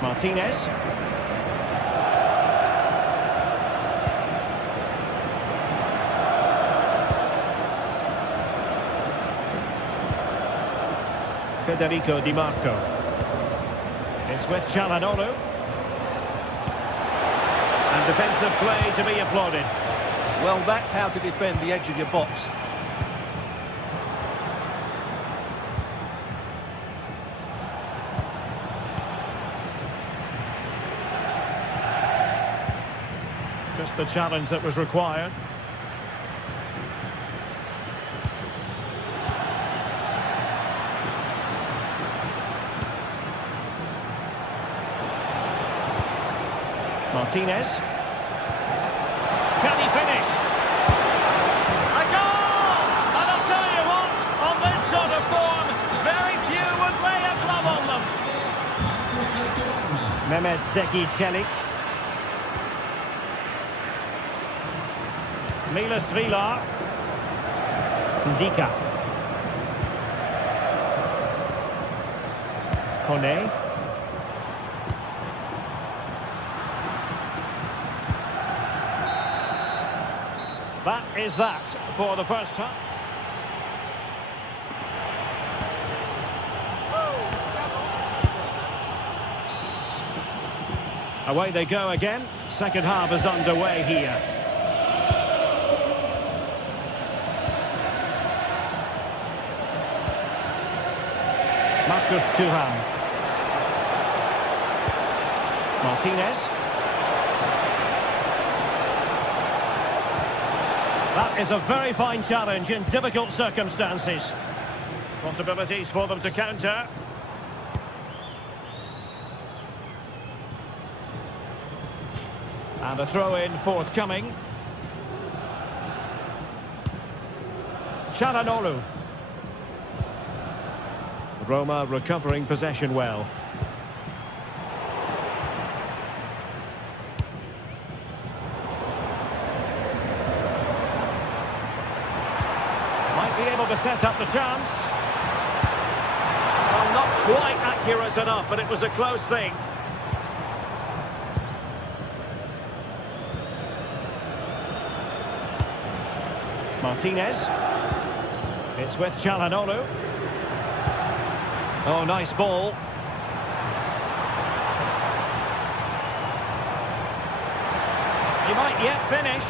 Martinez. Federico Di Marco. It's with Çalhanoğlu. And defensive play to be applauded. Well, that's how to defend the edge of your box. Just the challenge that was required. Martinez. Can he finish? A goal! And I'll tell you what, on this sort of form, very few would lay a glove on them. Mehmet Zeki Çelik. Milas Vilar. Ndika. Kone. That is that for the first time. Away they go again. Second half is underway here. Marcus Thuram. Martinez. That is a very fine challenge in difficult circumstances. Possibilities for them to counter. And a throw-in forthcoming. Çalhanoğlu. Roma recovering possession well. Might be able to set up the chance. Well, not quite accurate enough, but it was a close thing. Martinez. It's with Çalhanoğlu. Oh, nice ball. He might yet finish.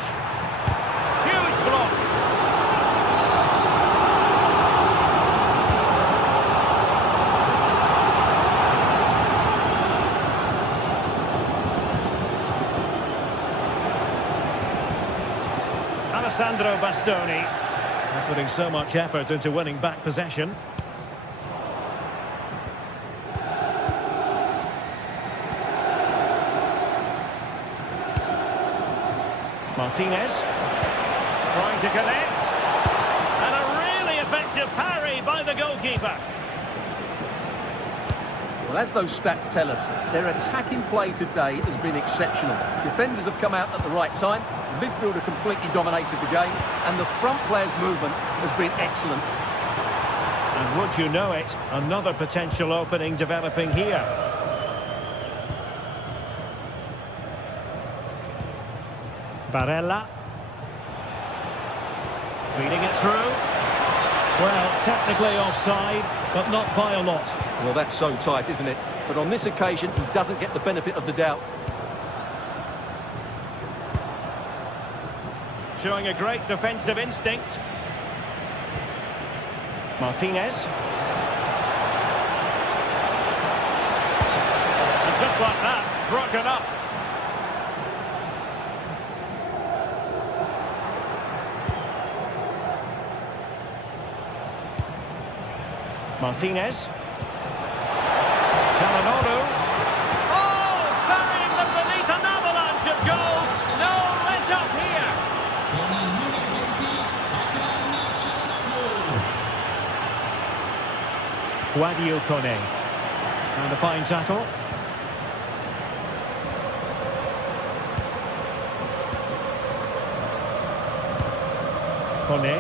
Huge block. Alessandro Bastoni. Putting so much effort into winning back possession. Martinez trying to connect, and a really effective parry by the goalkeeper. Well, as those stats tell us, their attacking play today has been exceptional. Defenders have come out at the right time, the midfielder completely dominated the game, and the front player's movement has been excellent. And would you know it, another potential opening developing here. Barella. Feeding it through. Well, technically offside, but not by a lot. Well, that's so tight, isn't it? But on this occasion, he doesn't get the benefit of the doubt. Showing a great defensive instinct. Martinez. And just like that, broken up. Martinez. Çalhanoğlu. Oh, burying them beneath an avalanche of goals. No let up here. Guadio Kone. And a fine tackle. Kone.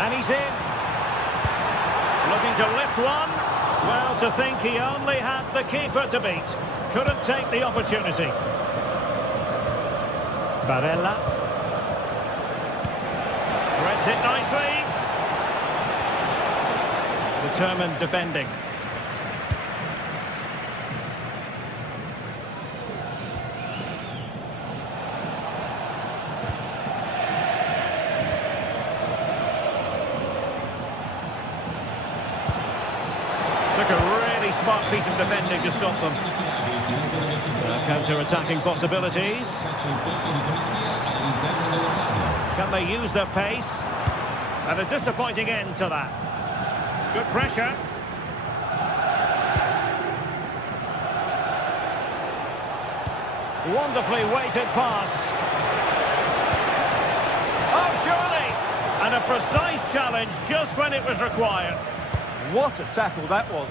And he's in. Looking to lift one. Well, to think he only had the keeper to beat. Couldn't take the opportunity. Barella. Threads it nicely. Determined defending. Took a really smart piece of defending to stop them. Counter-attacking possibilities. Can they use their pace? And a disappointing end to that. Good pressure. Wonderfully weighted pass. Oh, surely! And a precise challenge just when it was required. What a tackle that was.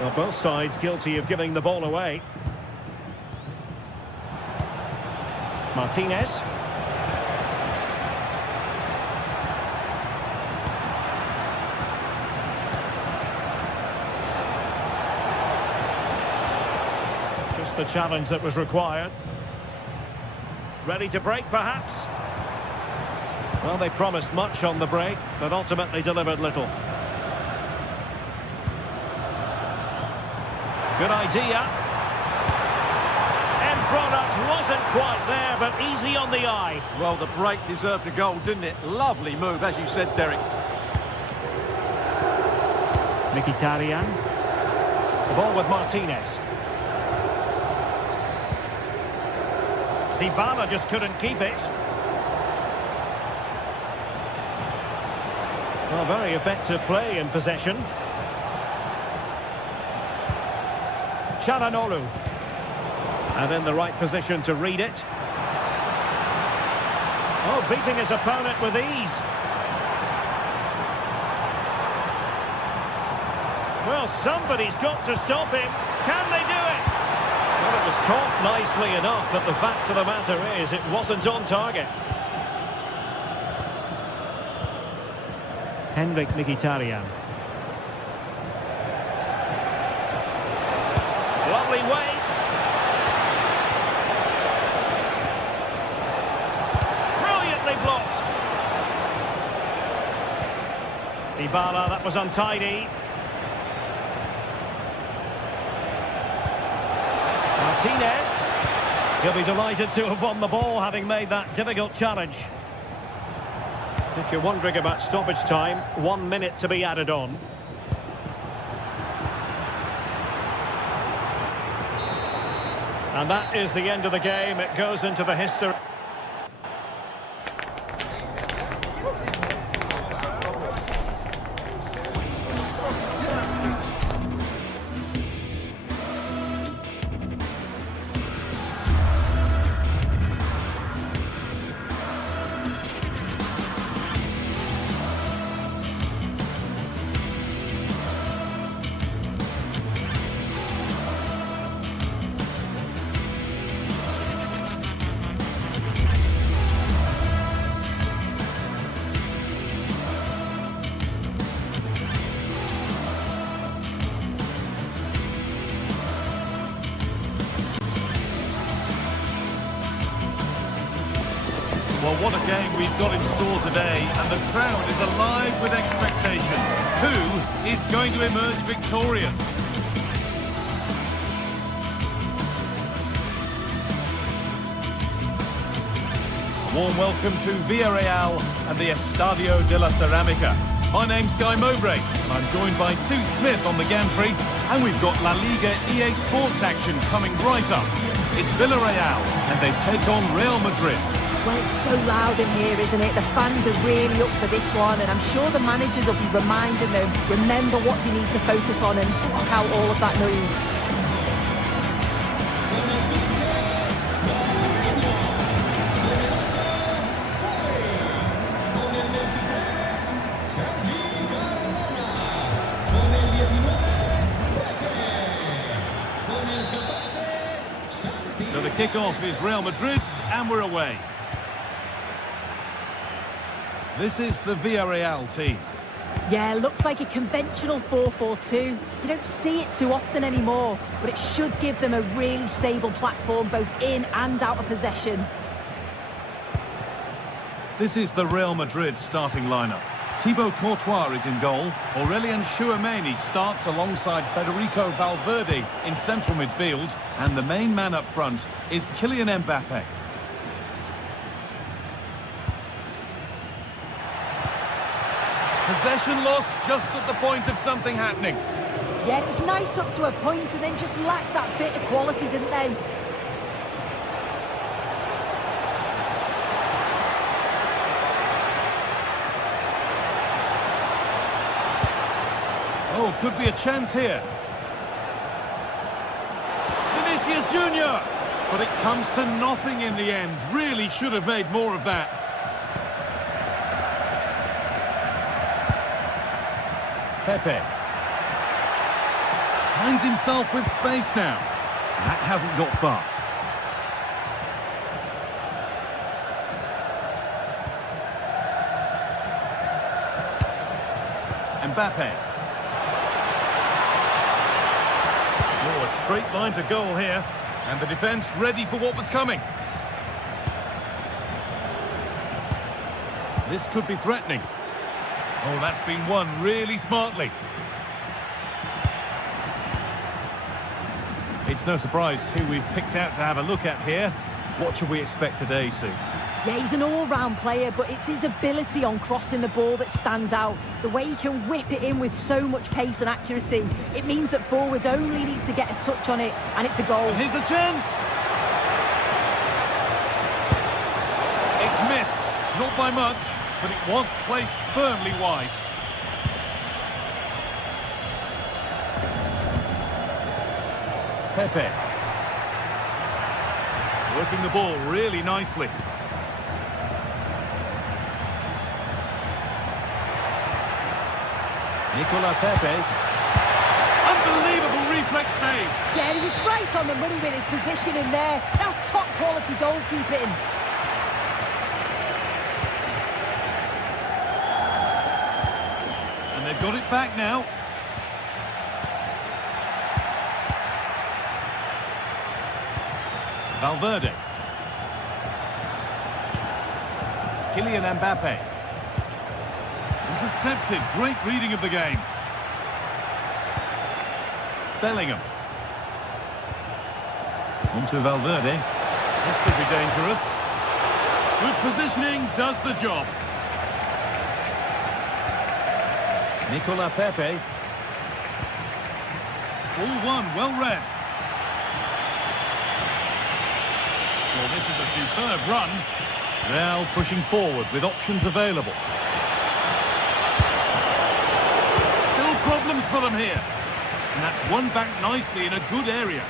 Well, both sides guilty of giving the ball away. Martinez. Just the challenge that was required. Ready to break, perhaps? Well, they promised much on the break, but ultimately delivered little. Good idea. End product wasn't quite there, but easy on the eye. Well, the break deserved a goal, didn't it? Lovely move, as you said, Derek. Mkhitaryan. The ball with Martinez. Dybala just couldn't keep it. Well, very effective play in possession. Çalhanoğlu. And in the right position to read it. Oh, beating his opponent with ease. Well, somebody's got to stop him. Can they do it? Well, it was caught nicely enough, but the fact of the matter is it wasn't on target. Henrik Mkhitaryan. Lovely weight. Brilliantly blocked. Dybala, that was untidy. Martinez. He'll be delighted to have won the ball, having made that difficult challenge. If you're wondering about stoppage time, 1 minute to be added on. And that is the end of the game. It goes into the history. Well, what a game we've got in store today, and the crowd is alive with expectation. Who is going to emerge victorious? A warm welcome to Villarreal and the Estadio de la Ceramica. My name's Guy Mowbray, and I'm joined by Sue Smith on the gantry, and we've got La Liga EA Sports action coming right up. It's Villarreal, and they take on Real Madrid. Well, it's so loud in here, isn't it? The fans are really up for this one, and I'm sure the managers will be reminding them, remember what you need to focus on and block out all of that noise. So the kickoff is Real Madrid, and we're away. This is the Villarreal team. Yeah, looks like a conventional 4-4-2. You don't see it too often anymore, but it should give them a really stable platform both in and out of possession. This is the Real Madrid starting lineup. Thibaut Courtois is in goal. Aurelien Tchouameni starts alongside Federico Valverde in central midfield. And the main man up front is Kylian Mbappe. Possession lost just at the point of something happening. Yeah, it was nice up to a point and then just lacked that bit of quality, didn't they? Oh, could be a chance here. Vinicius Junior! But it comes to nothing in the end. Really should have made more of that. Pepe. Finds himself with space now. That hasn't got far. Mbappe. Oh, a straight line to goal here. And the defence ready for what was coming. This could be threatening. Oh, that's been won really smartly. It's no surprise who we've picked out to have a look at here. What should we expect today, Sue? Yeah, he's an all-round player, but it's his ability on crossing the ball that stands out. The way he can whip it in with so much pace and accuracy. It means that forwards only need to get a touch on it, and it's a goal. And here's a chance! It's missed, not by much, but it was placed firmly wide. Pepe. Working the ball really nicely. Nicolas Pepe. Unbelievable reflex save. Yeah, he was right on the money with his position in there. That's top quality goalkeeping. And they've got it back now. Valverde. Kylian Mbappe. Intercepted. Great reading of the game. Bellingham. On to Valverde. This could be dangerous. Good positioning does the job. Nicolas Pepe. All one, well read. Well, this is a superb run. Real pushing forward with options available. Still problems for them here. And that's won back nicely in a good area.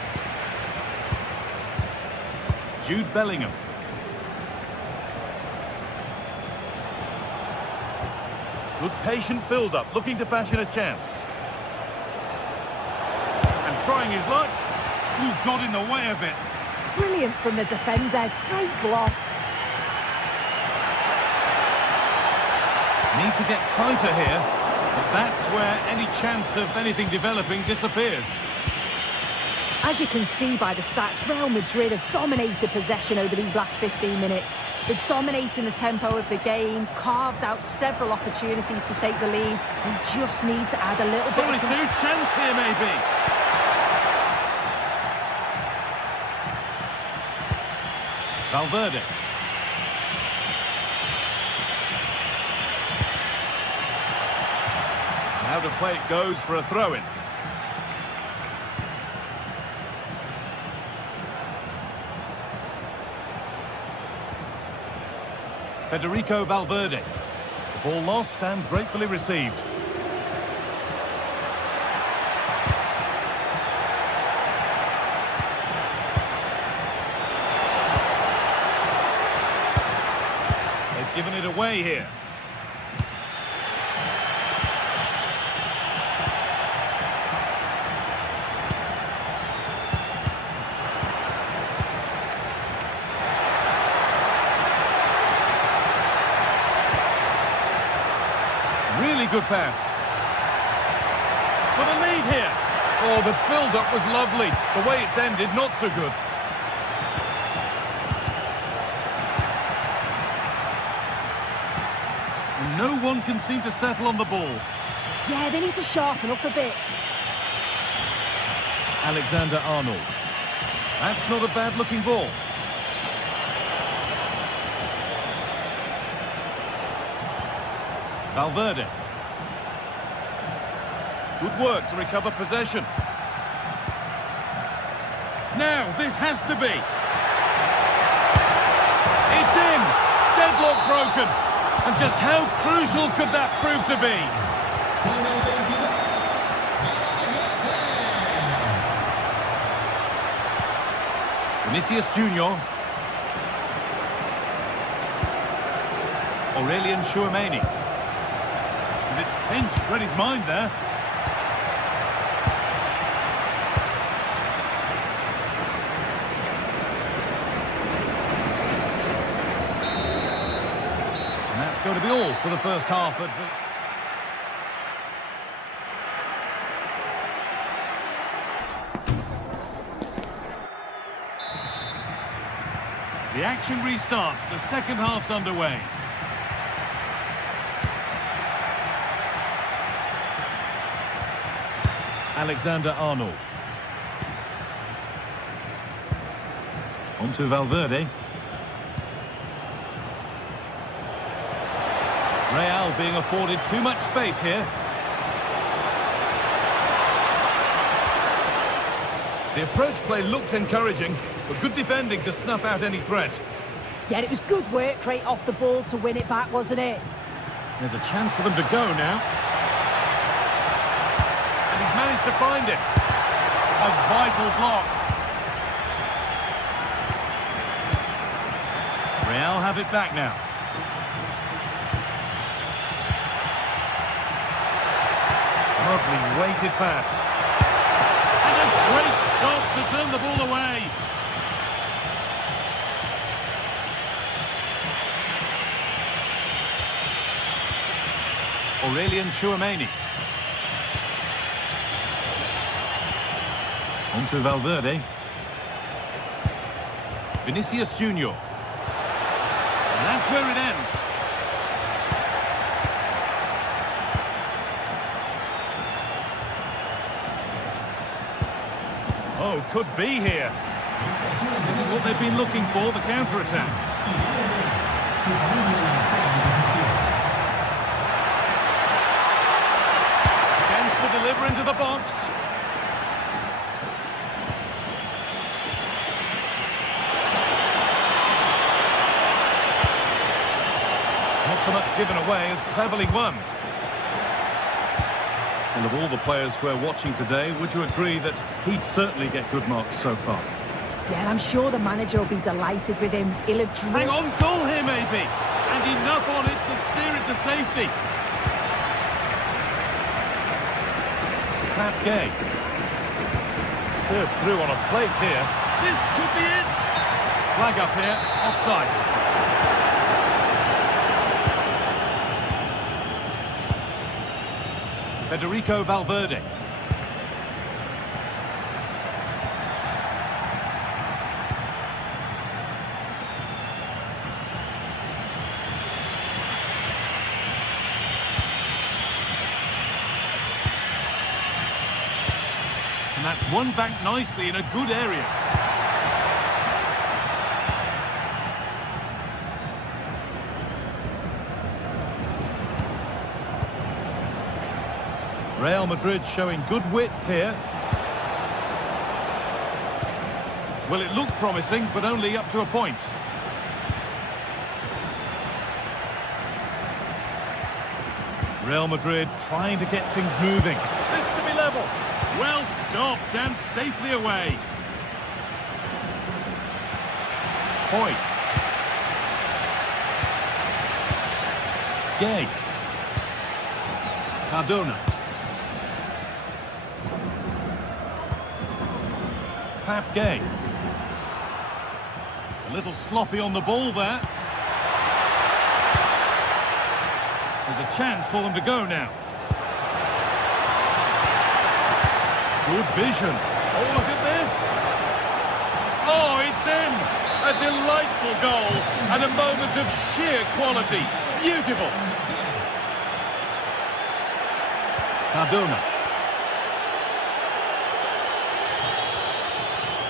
Jude Bellingham. Good patient build-up, looking to fashion a chance. And trying his luck. Ooh, got in the way of it. Brilliant from the defender. Great block. Need to get tighter here, but that's where any chance of anything developing disappears. As you can see by the stats, Real Madrid have dominated possession over these last 15 minutes. They're dominating the tempo of the game, carved out several opportunities to take the lead. They just need to add a little bit. Sorry, Sue, chance here maybe. Valverde. Out of play it goes for a throw-in. Federico Valverde. The ball lost and gratefully received. They've given it away here. Really good pass. For the lead here. Oh, the build-up was lovely. The way it's ended, not so good. And no one can seem to settle on the ball. Yeah, they need to sharpen up a bit. Alexander-Arnold. That's not a bad-looking ball. Valverde. Good work to recover possession. Now, this has to be. It's in! Deadlock broken. And just how crucial could that prove to be? Vinicius Junior. Aurelian Chouameni. And it's pinched, read his mind there. And that's going to be all for the first half. The action restarts, the second half's underway. Alexander-Arnold. On to Valverde. Real being afforded too much space here. The approach play looked encouraging, but good defending to snuff out any threat. Yeah, it was good work right off the ball to win it back, wasn't it? There's a chance for them to go now. And he's managed to find it. A vital block. Real have it back now. Lovely weighted pass. And a great stop to turn the ball away. Aurelian Chouameni. On to Valverde. Vinicius Junior. And that's where it ends. Oh, could be here. This is what they've been looking for, the counter-attack. Chance to deliver into the box. Not so much given away as cleverly won. And of all the players we're watching today, would you agree that he'd certainly get good marks so far? Yeah, I'm sure the manager will be delighted with him. He'll have Hang on, goal here maybe. And enough on it to steer it to safety. Pat Gay. Served through on a plate here. This could be it. Flag up here, offside. Federico Valverde. And that's won back nicely in a good area. Real Madrid showing good width here. Well, it looked promising, but only up to a point. Real Madrid trying to get things moving. This to be level. Well stopped and safely away. Point. Gay. Cardona. Pap Gay. A little sloppy on the ball there. There's a chance for them to go now. Good vision. Oh, look at this. Oh, it's in. A delightful goal and a moment of sheer quality. Beautiful. Cardona.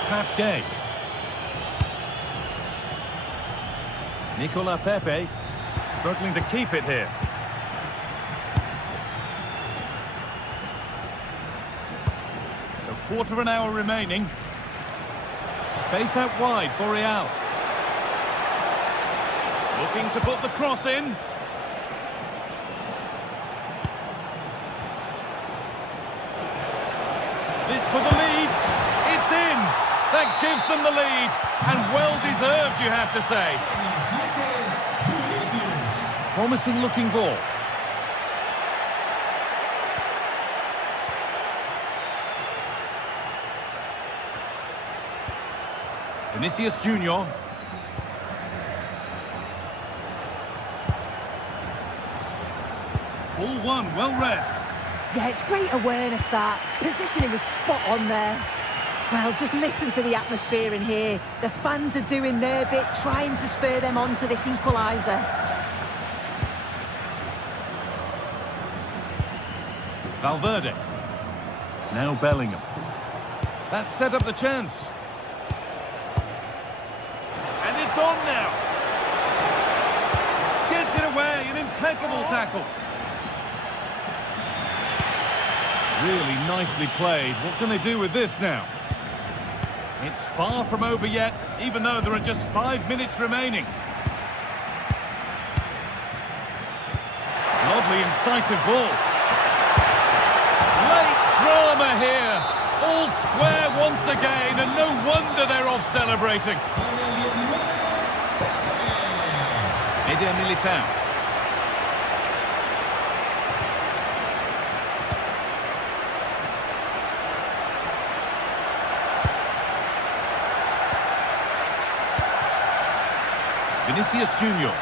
Pap Gay. Nicola Pepe struggling to keep it here. So quarter of an hour remaining. Space out wide for Real. Looking to put the cross in. This for the lead. It's in. That gives them the lead. And well deserved, you have to say. Promising looking ball. Vinicius Junior. Ball one, well read. Yeah, it's great awareness, that. Positioning was spot on there. Well, just listen to the atmosphere in here. The fans are doing their bit, trying to spur them on to this equaliser. Valverde. Now Bellingham. That set up the chance. And it's on now. Gets it away, an impeccable tackle. Really nicely played. What can they do with this now? It's far from over yet, even though there are just 5 minutes remaining. Lovely, incisive ball. Late drama here. All square once again, and no wonder they're off celebrating. Eder Militao. Vinicius Junior.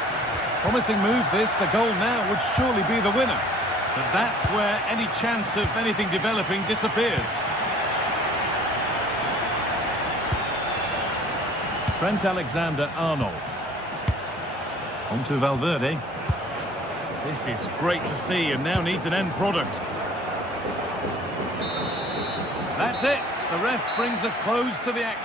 Promising move this. A goal now would surely be the winner. But that's where any chance of anything developing disappears. Trent Alexander-Arnold. On to Valverde. This is great to see and now needs an end product. That's it. The ref brings a close to the act.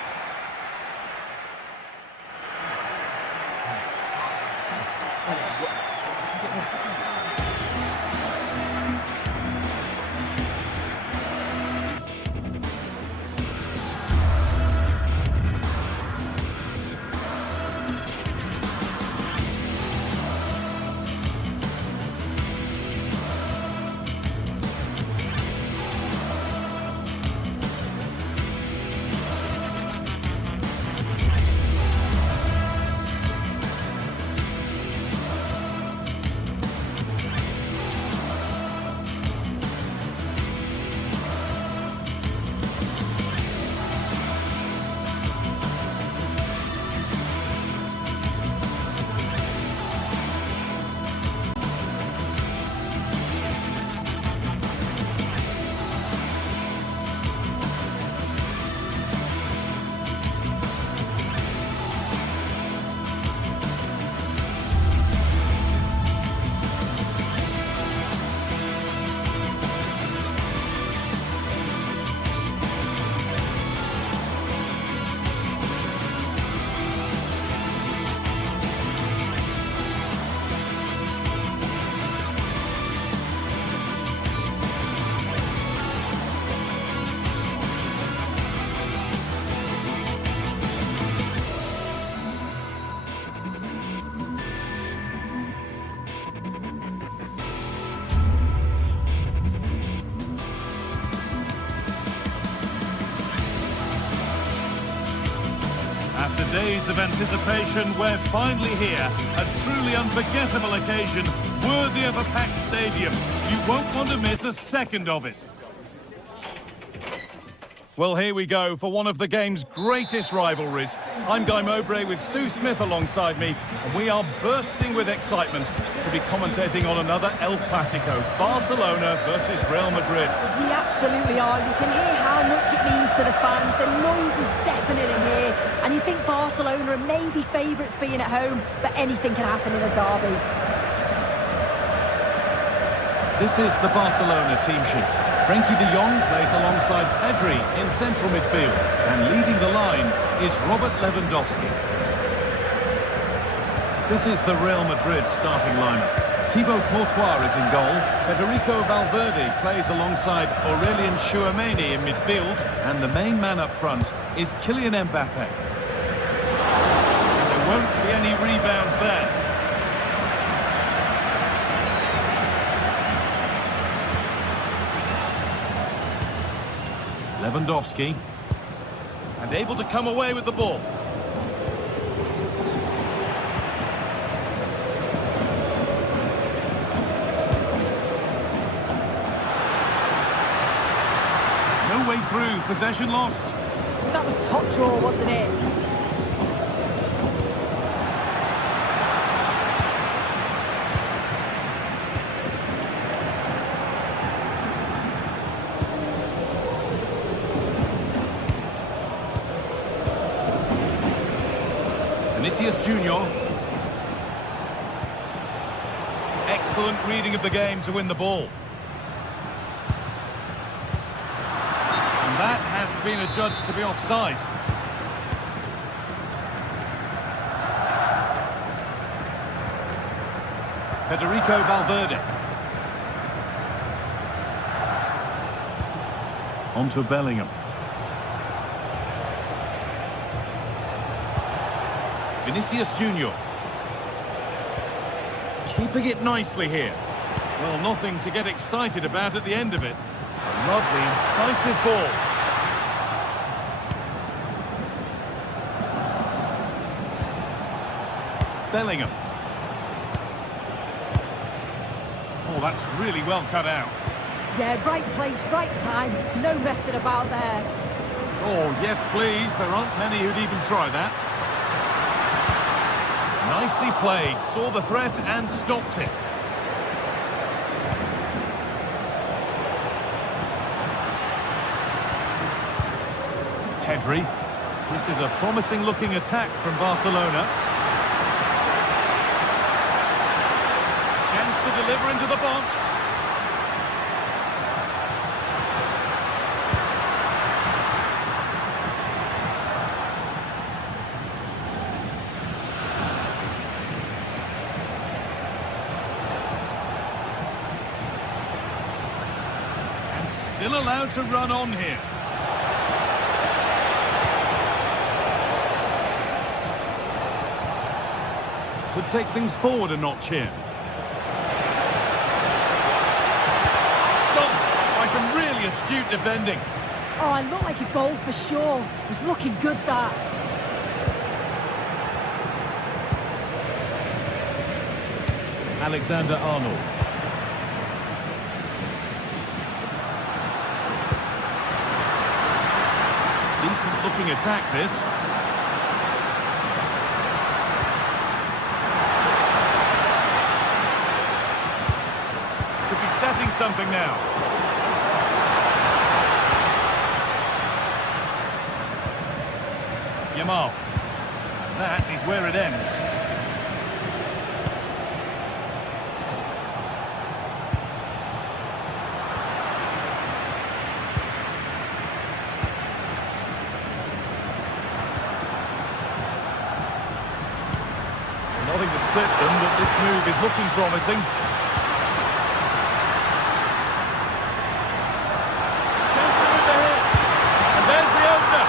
days of anticipation, we're finally here. A truly unforgettable occasion, worthy of a packed stadium. You won't want to miss a second of it. Well, here we go for one of the game's greatest rivalries. I'm Guy Mowbray with Sue Smith alongside me, and we are bursting with excitement to be commentating on another El Clasico, Barcelona versus Real Madrid. We absolutely are. You can hear how much it means to the fans. The noise is deafening in here, and you think Barcelona are maybe favourites being at home, but anything can happen in a derby. This is the Barcelona team sheet. Frenkie de Jong plays alongside Pedri in central midfield, and leading the line is Robert Lewandowski. This is the Real Madrid starting lineup. Thibaut Courtois is in goal. Federico Valverde plays alongside Aurelien Tchouameni in midfield, and the main man up front is Kylian Mbappe. There won't be any rebounds there. Lewandowski, and able to come away with the ball. No way through, possession lost. That was top draw, wasn't it? Vinicius Junior. Excellent reading of the game to win the ball. And that has been adjudged to be offside. Federico Valverde. On to Bellingham. Vinicius Junior. Keeping it nicely here. Well, nothing to get excited about at the end of it. A lovely, incisive ball. Bellingham. Oh, that's really well cut out. Yeah, right place, right time. No messing about there. Oh, yes, please. There aren't many who'd even try that. Nicely played, saw the threat and stopped it. Pedri. This is a promising looking attack from Barcelona. Chance to deliver into the box. Still allowed to run on here. Could take things forward a notch here. Stopped by some really astute defending. Oh, it looked like a goal for sure. It was looking good, that. Alexander-Arnold. Decent looking attack, this. Could be setting something now. Yamal. And that is where it ends. Nothing to split them, but this move is looking promising. Chance to move ahead. And there's the opener.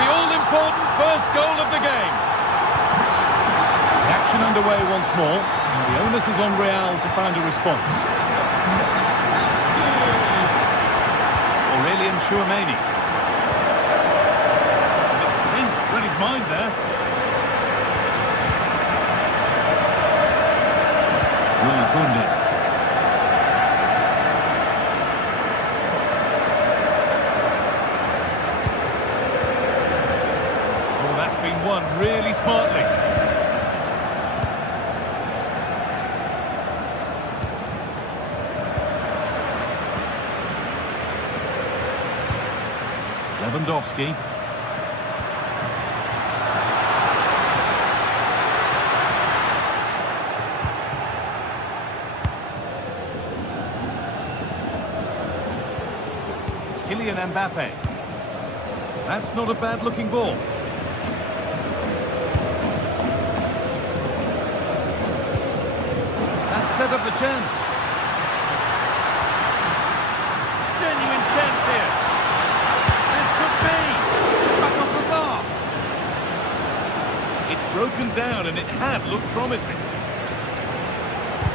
The all-important first goal of the game. The action underway once more. And the onus is on Real to find a response. Aurelien Tchouameni. It's pinched, read his mind there. won really smartly. Lewandowski. Kylian Mbappe. That's not a bad-looking ball. That set up the chance. Genuine chance here. This could be. Back off the bar. It's broken down and it had looked promising.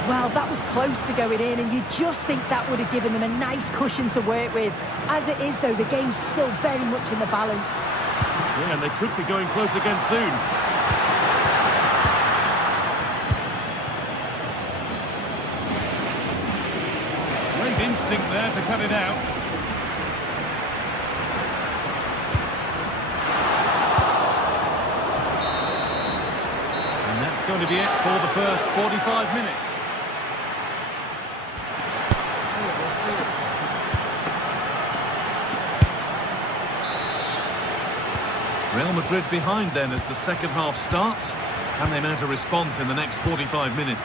Well, that was close to going in, and you just think that would have given them a nice cushion to work with. As it is, though, the game's still very much in the balance. Yeah, and they could be going close again soon. Great instinct there to cut it out. And that's going to be it for the first 45 minutes. Real Madrid behind then as the second half starts. Can they mount a response in the next 45 minutes?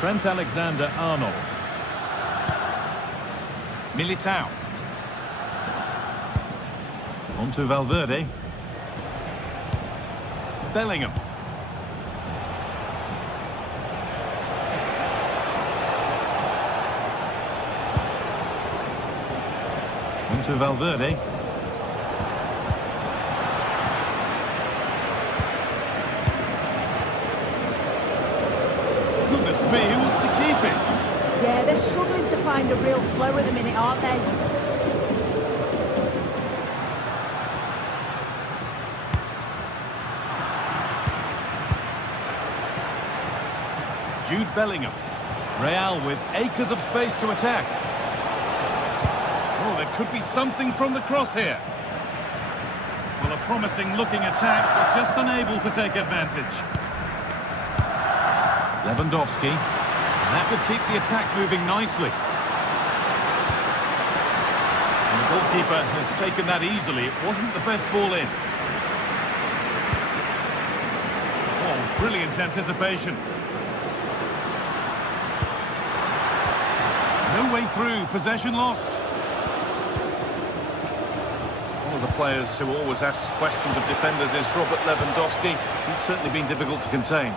Trent Alexander-Arnold. Militao. On to Valverde. Bellingham. On to Valverde. Goodness me, who wants to keep it? Yeah, they're struggling to find a real flow at the minute, aren't they? Jude Bellingham. Real with acres of space to attack. Oh, there could be something from the cross here. Well, a promising looking attack, but just unable to take advantage. Lewandowski. That would keep the attack moving nicely. And the goalkeeper has taken that easily. It wasn't the best ball in. Oh, brilliant anticipation. No way through, possession lost. One of the players who always asks questions of defenders is Robert Lewandowski. He's certainly been difficult to contain.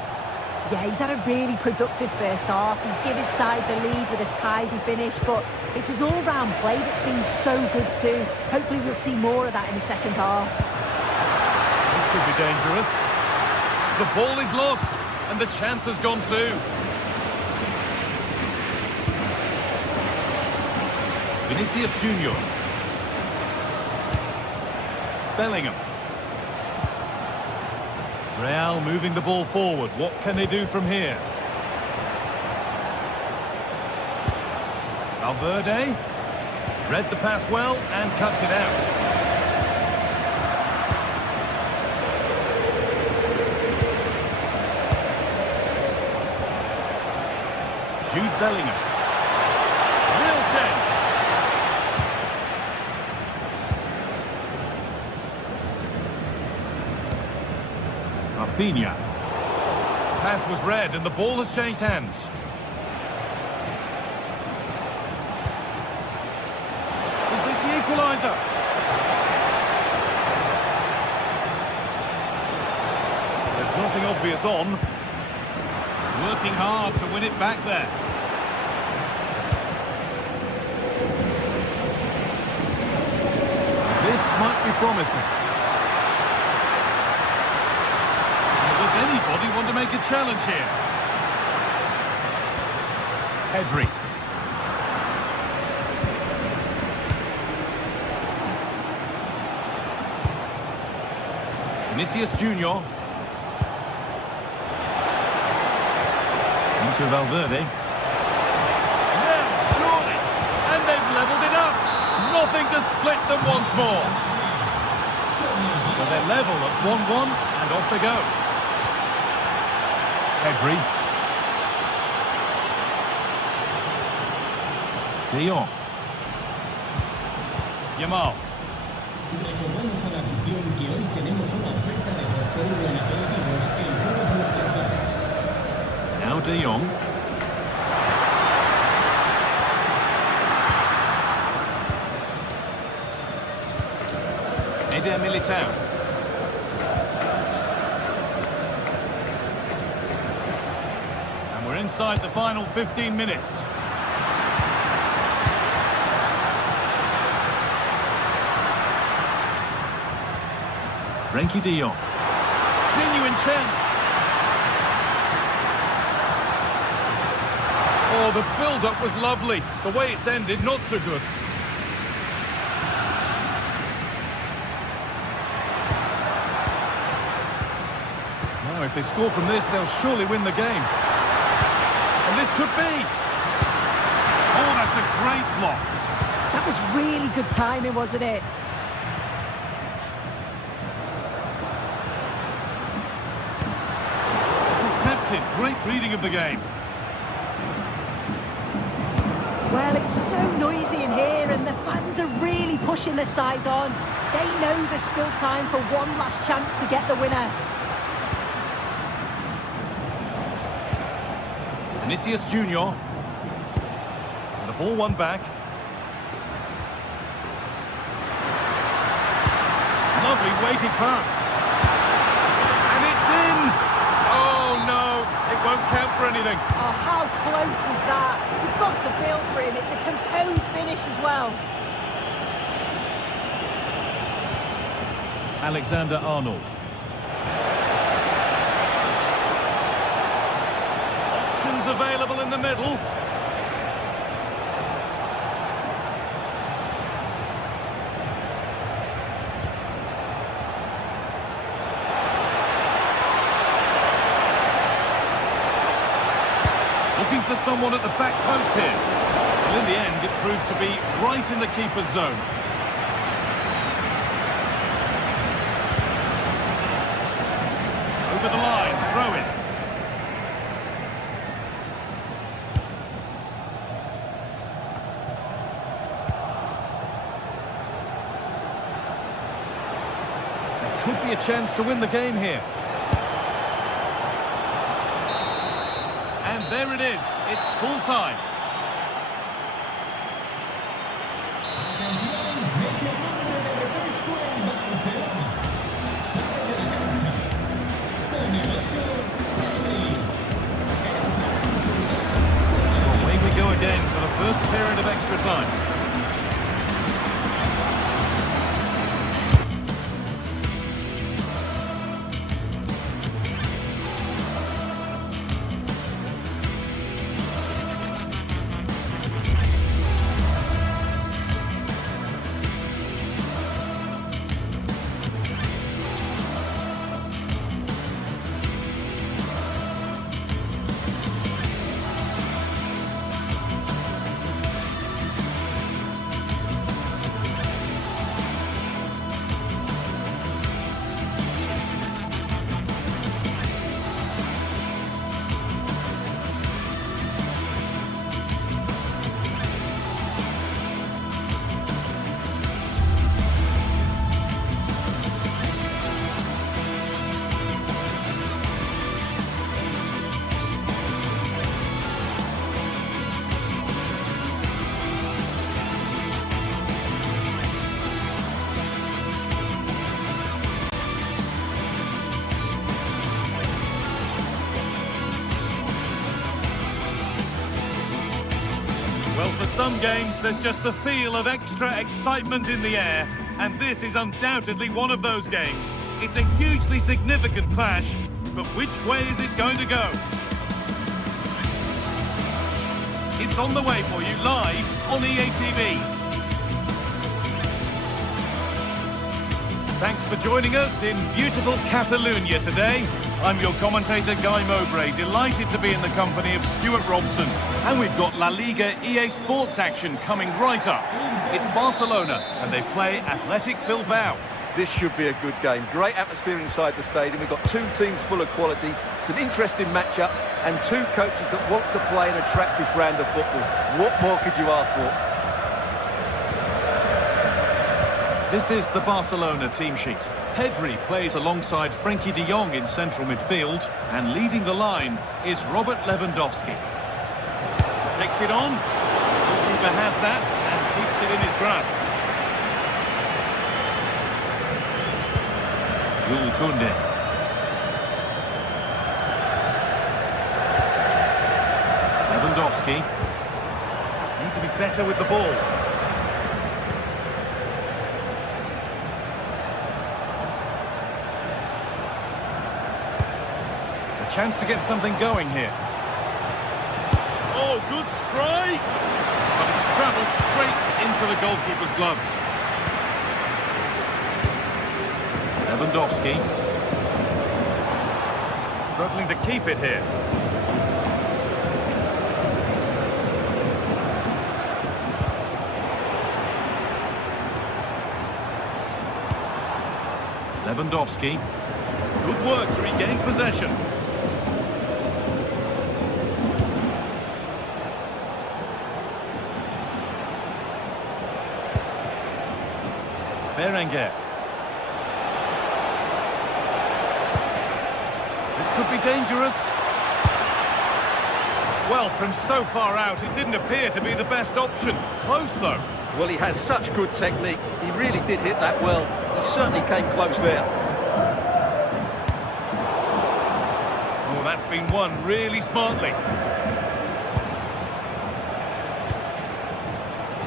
Yeah, he's had a really productive first half. He gave his side the lead with a tidy finish, but it's his all-round play that's been so good too. Hopefully we'll see more of that in the second half. This could be dangerous. The ball is lost, and the chance has gone too. Vinicius Junior. Bellingham. Real moving the ball forward. What can they do from here? Valverde. Read the pass well and cuts it out. Jude Bellingham. Real chance. Rafinha. Pass was read and the ball has changed hands. Is this the equaliser? There's nothing obvious on. Working hard to win it back there. This might be promising. Does anybody want to make a challenge here? Pedri. Vinicius Junior. Into Valverde. Now, surely! And they've levelled it up! Nothing to split them once more. So they're level at 1-1 and off they go. Pedri. De Jong. Yamal. Recordamos a la afición que hoy tenemos una oferta de postre en aperitivos en todos nuestros bares. Now De Jong. Eder Militao. And we're inside the final 15 minutes. Frenkie de Jong. Genuine chance. Oh, the build-up was lovely. The way it's ended, not so good. Now, if they score from this, they'll surely win the game. And this could be. Oh, that's a great block. That was really good timing, wasn't it? Intercepted. Great reading of the game. Well, it's so noisy in here and the fans are really pushing their side on. They know there's still time for one last chance to get the winner. Vinicius Junior. And the ball won back. Lovely weighted pass. And it's in! Oh no, it won't count for anything. Oh, how close was that? You've got to feel for him. It's a composed finish as well. Alexander-Arnold. Options available in the middle. Looking for someone at the back post here. Well, in the end, it proved to be right in the keeper's zone. Over the line, throw in. There could be a chance to win the game here. And there it is, it's full time. Well, away we go again for the first period of extra time. Well, for some games, there's just the feel of extra excitement in the air, and this is undoubtedly one of those games. It's a hugely significant clash, but which way is it going to go? It's on the way for you live on EA TV. Thanks for joining us in beautiful Catalonia today. I'm your commentator, Guy Mowbray, delighted to be in the company of Stuart Robson. And we've got La Liga EA Sports action coming right up. It's Barcelona, and they play Athletic Bilbao. This should be a good game. Great atmosphere inside the stadium. We've got two teams full of quality, some interesting matchups, and two coaches that want to play an attractive brand of football. What more could you ask for? This is the Barcelona team sheet. Pedri plays alongside Frenkie de Jong in central midfield, and leading the line is Robert Lewandowski. Takes it on. Goalkeeper has that and keeps it in his grasp. Jules Koundé. Lewandowski. Need to be better with the ball. Chance to get something going here. Oh, good strike! But it's travelled straight into the goalkeeper's gloves. Lewandowski. Struggling to keep it here. Lewandowski. Good work to regain possession. Berenguer. This could be dangerous. Well, from so far out, it didn't appear to be the best option. Close, though. Well, he has such good technique. He really did hit that well. He certainly came close there. Oh, that's been won really smartly.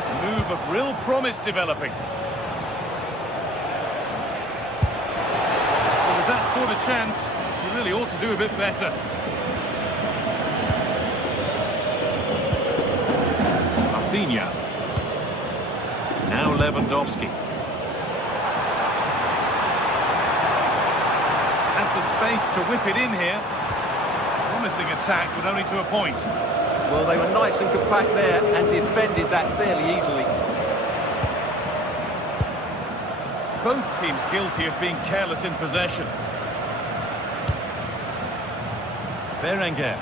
A move of real promise developing. That sort of chance, you really ought to do a bit better. Rafinha. Now Lewandowski. Has the space to whip it in here. Promising attack, but only to a point. Well, they were nice and compact there and defended that fairly easily. Both teams guilty of being careless in possession. Berenguer.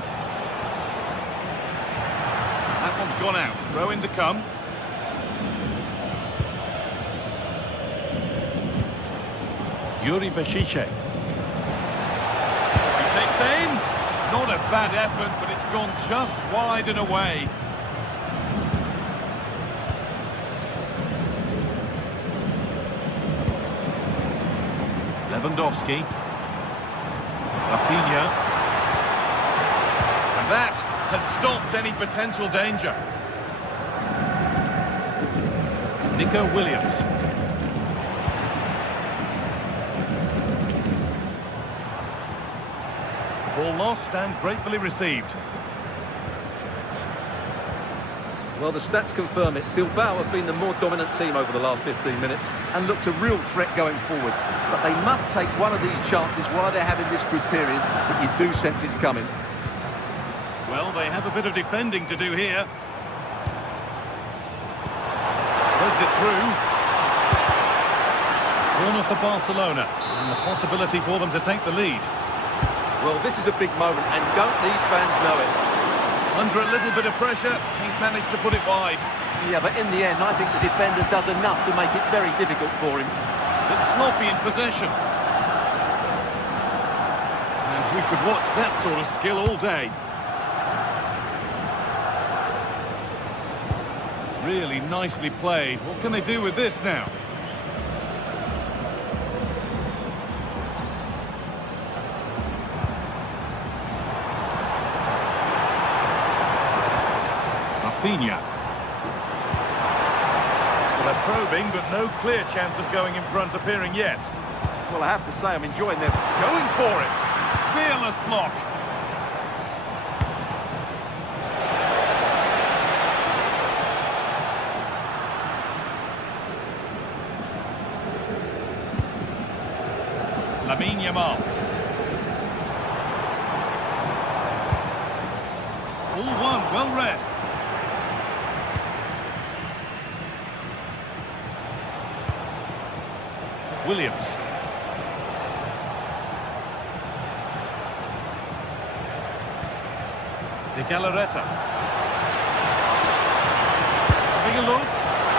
That one's gone out. Throw in to come. Yuri Bešiček. He takes aim. Not a bad effort, but it's gone just wide and away. Lewandowski. Rafinha. And that has stopped any potential danger. Nico Williams. Ball lost and gratefully received. Well, the stats confirm it. Bilbao have been the more dominant team over the last 15 minutes and looked a real threat going forward. But they must take one of these chances while they're having this good period, but you do sense it's coming. Well, they have a bit of defending to do here. Threads it through. Corner for Barcelona, and the possibility for them to take the lead. Well, this is a big moment, and don't these fans know it? Under a little bit of pressure, he's managed to put it wide. Yeah, but in the end, I think the defender does enough to make it very difficult for him. But sloppy in possession. And we could watch that sort of skill all day. Really nicely played. What can they do with this now? Rafinha. Well, they're probing, but no clear chance of going in front appearing yet. Well, I have to say, I'm enjoying their... Going for it. Fearless block. Lamine Yamal. Well read. Williams. De Galarreta. Having a look,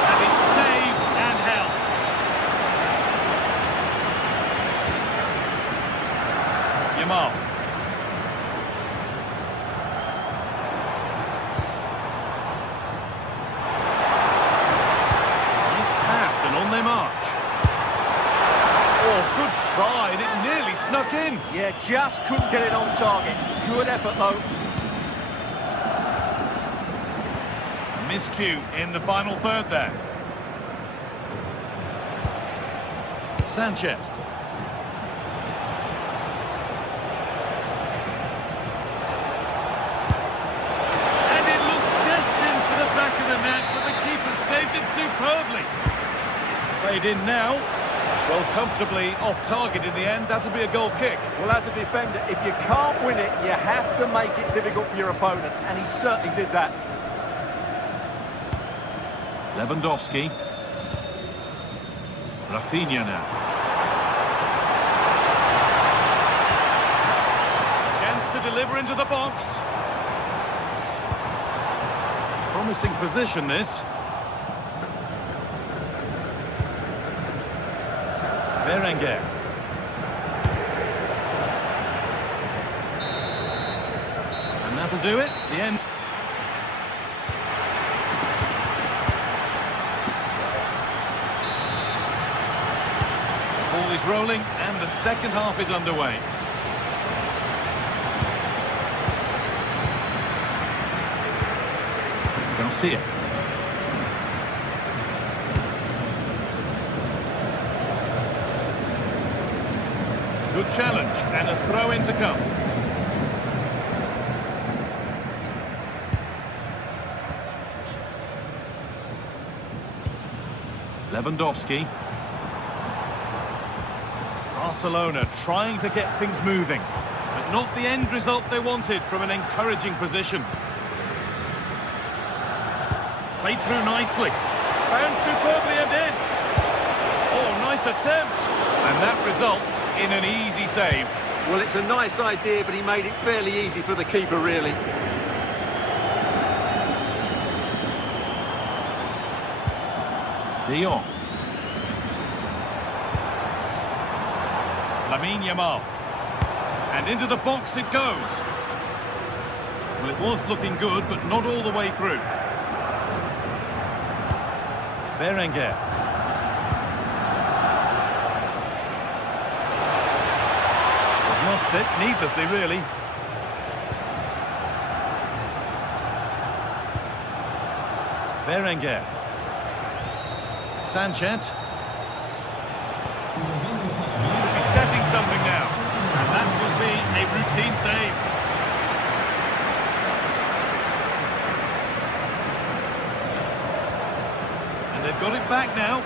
and it's saved and held. Yamal. Nice pass and on their march. Oh, good try, and it nearly snuck in. Yeah, just couldn't get it on target. Good effort, though. Miscue in the final third there. Sanchez. And it looked destined for the back of the net, but the keeper saved it superbly. It's played in now. Well, comfortably off target in the end. That'll be a goal kick. Well, as a defender, if you can't win it, you have to make it difficult for your opponent, and he certainly did that. Lewandowski. Rafinha now. Chance to deliver into the box. Promising position, this. Berenguer. And that'll do it. The end. The ball is rolling and the second half is underway. Garcia. Good challenge and a throw in to come. Lewandowski. Barcelona trying to get things moving, but not the end result they wanted from an encouraging position. Played through nicely. Found superbly and in. Oh, nice attempt. And that results in an easy save. Well, it's a nice idea, but he made it fairly easy for the keeper, really. De Jong. Lamine Yamal. And into the box it goes. Well, it was looking good, but not all the way through. Berenguer. They've lost it, needlessly, really. Berenguer. Sanchez. He's setting something now, and that will be a routine save. And they've got it back now.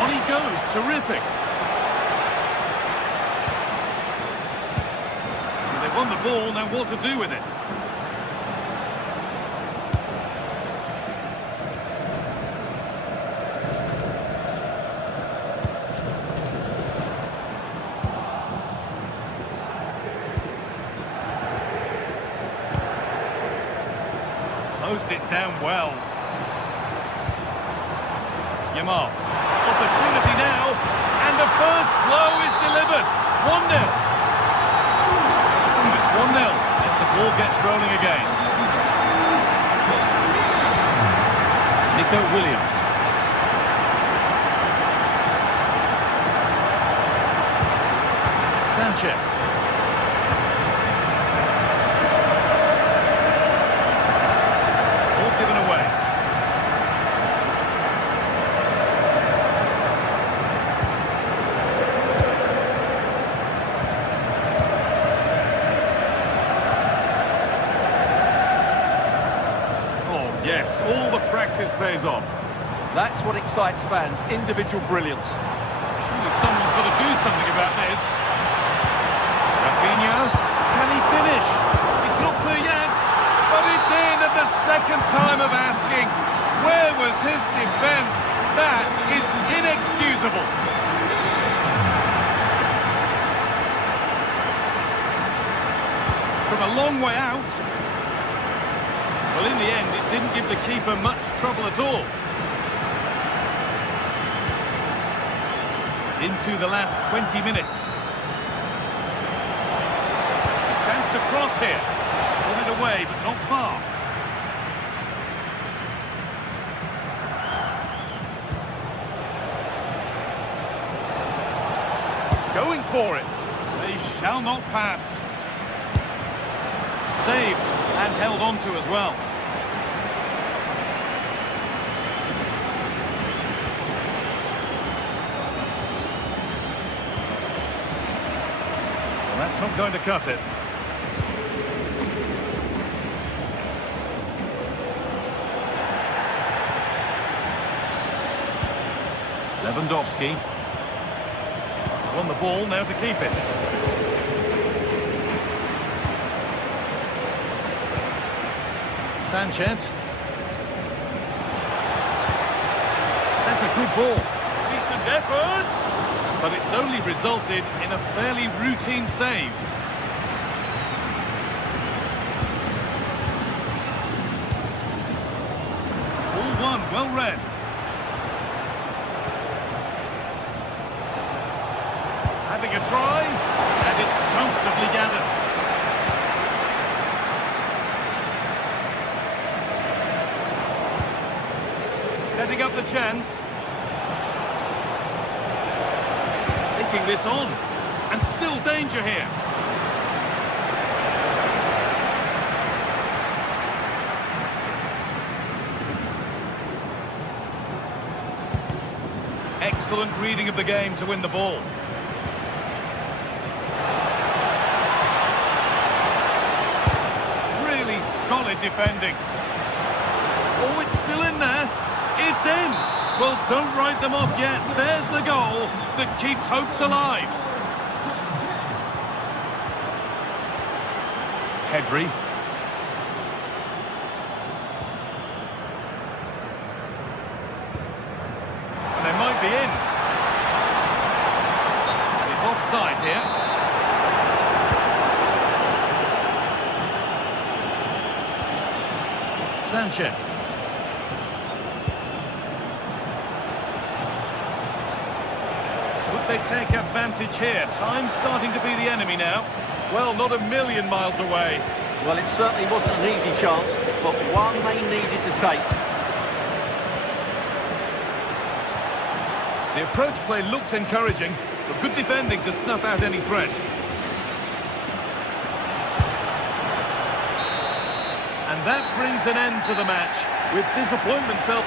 On he goes, terrific. And they've won the ball, now what to do with it? Closed it down well. Yamal. Opportunity now. And the first blow is delivered. 1-0. It's 1-0 as the ball gets rolling again. Nico Williams. Sanchez. Given away. Oh yes, all the practice pays off. That's what excites fans, individual brilliance. Surely someone's got to do something about this. Rafinha. he finish? It's not clear yet, but it's in at the second time of asking. Where was his defence? That is inexcusable. From a long way out. Well, in the end, it didn't give the keeper much trouble at all. Into the last 20 minutes. A chance to cross here. Put it away, but not far. Going for it. They shall not pass. Saved and held on to as well. Well, that's not going to cut it. Lewandowski. Won the ball, now to keep it. Sanchez. That's a good ball. Decent effort, but it's only resulted in a fairly routine save. All one, well read. Having a try, and it's comfortably gathered. Setting up the chance. Taking this on. And still danger here. Excellent reading of the game to win the ball. Really solid defending. Oh, it's still in there. It's in! Well, don't write them off yet. There's the goal that keeps hopes alive. Pedri. And they might be in. He's offside here. Sanchez. They take advantage here. Time's starting to be the enemy now. Well, not a million miles away. Well, it certainly wasn't an easy chance, but one they needed to take. The approach play looked encouraging, but good defending to snuff out any threat. And that brings an end to the match, with disappointment felt.